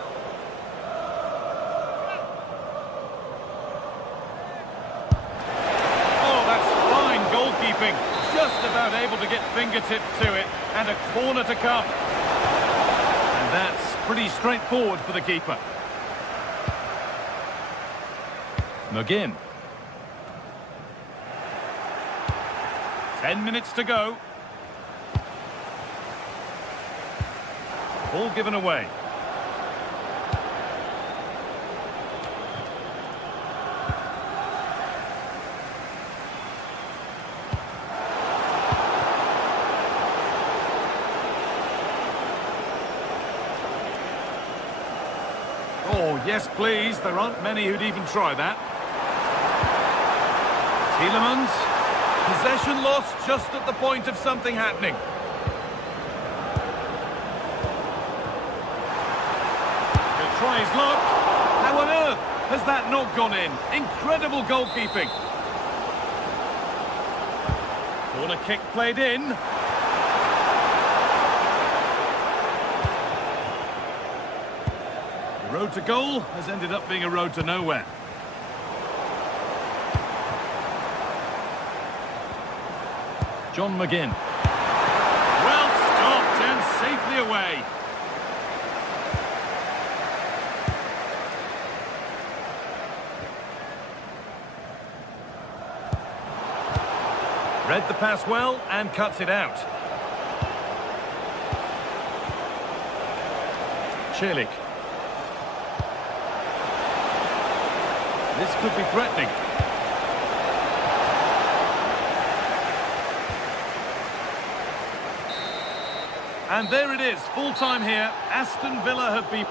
Oh, that's fine goalkeeping. Just about able to get fingertips to it, and a corner to come. And that's pretty straightforward for the keeper. McGinn. 10 minutes to go. Ball given away. Oh, yes, please. There aren't many who'd even try that. Tielemans. Possession lost just at the point of something happening. Try his luck. How on earth has that not gone in? Incredible goalkeeping. Corner kick played in. The road to goal has ended up being a road to nowhere. John McGinn. Well stopped and safely away. Read the pass well and cuts it out. Celik. This could be threatening. And there it is, full time here. Aston Villa have been...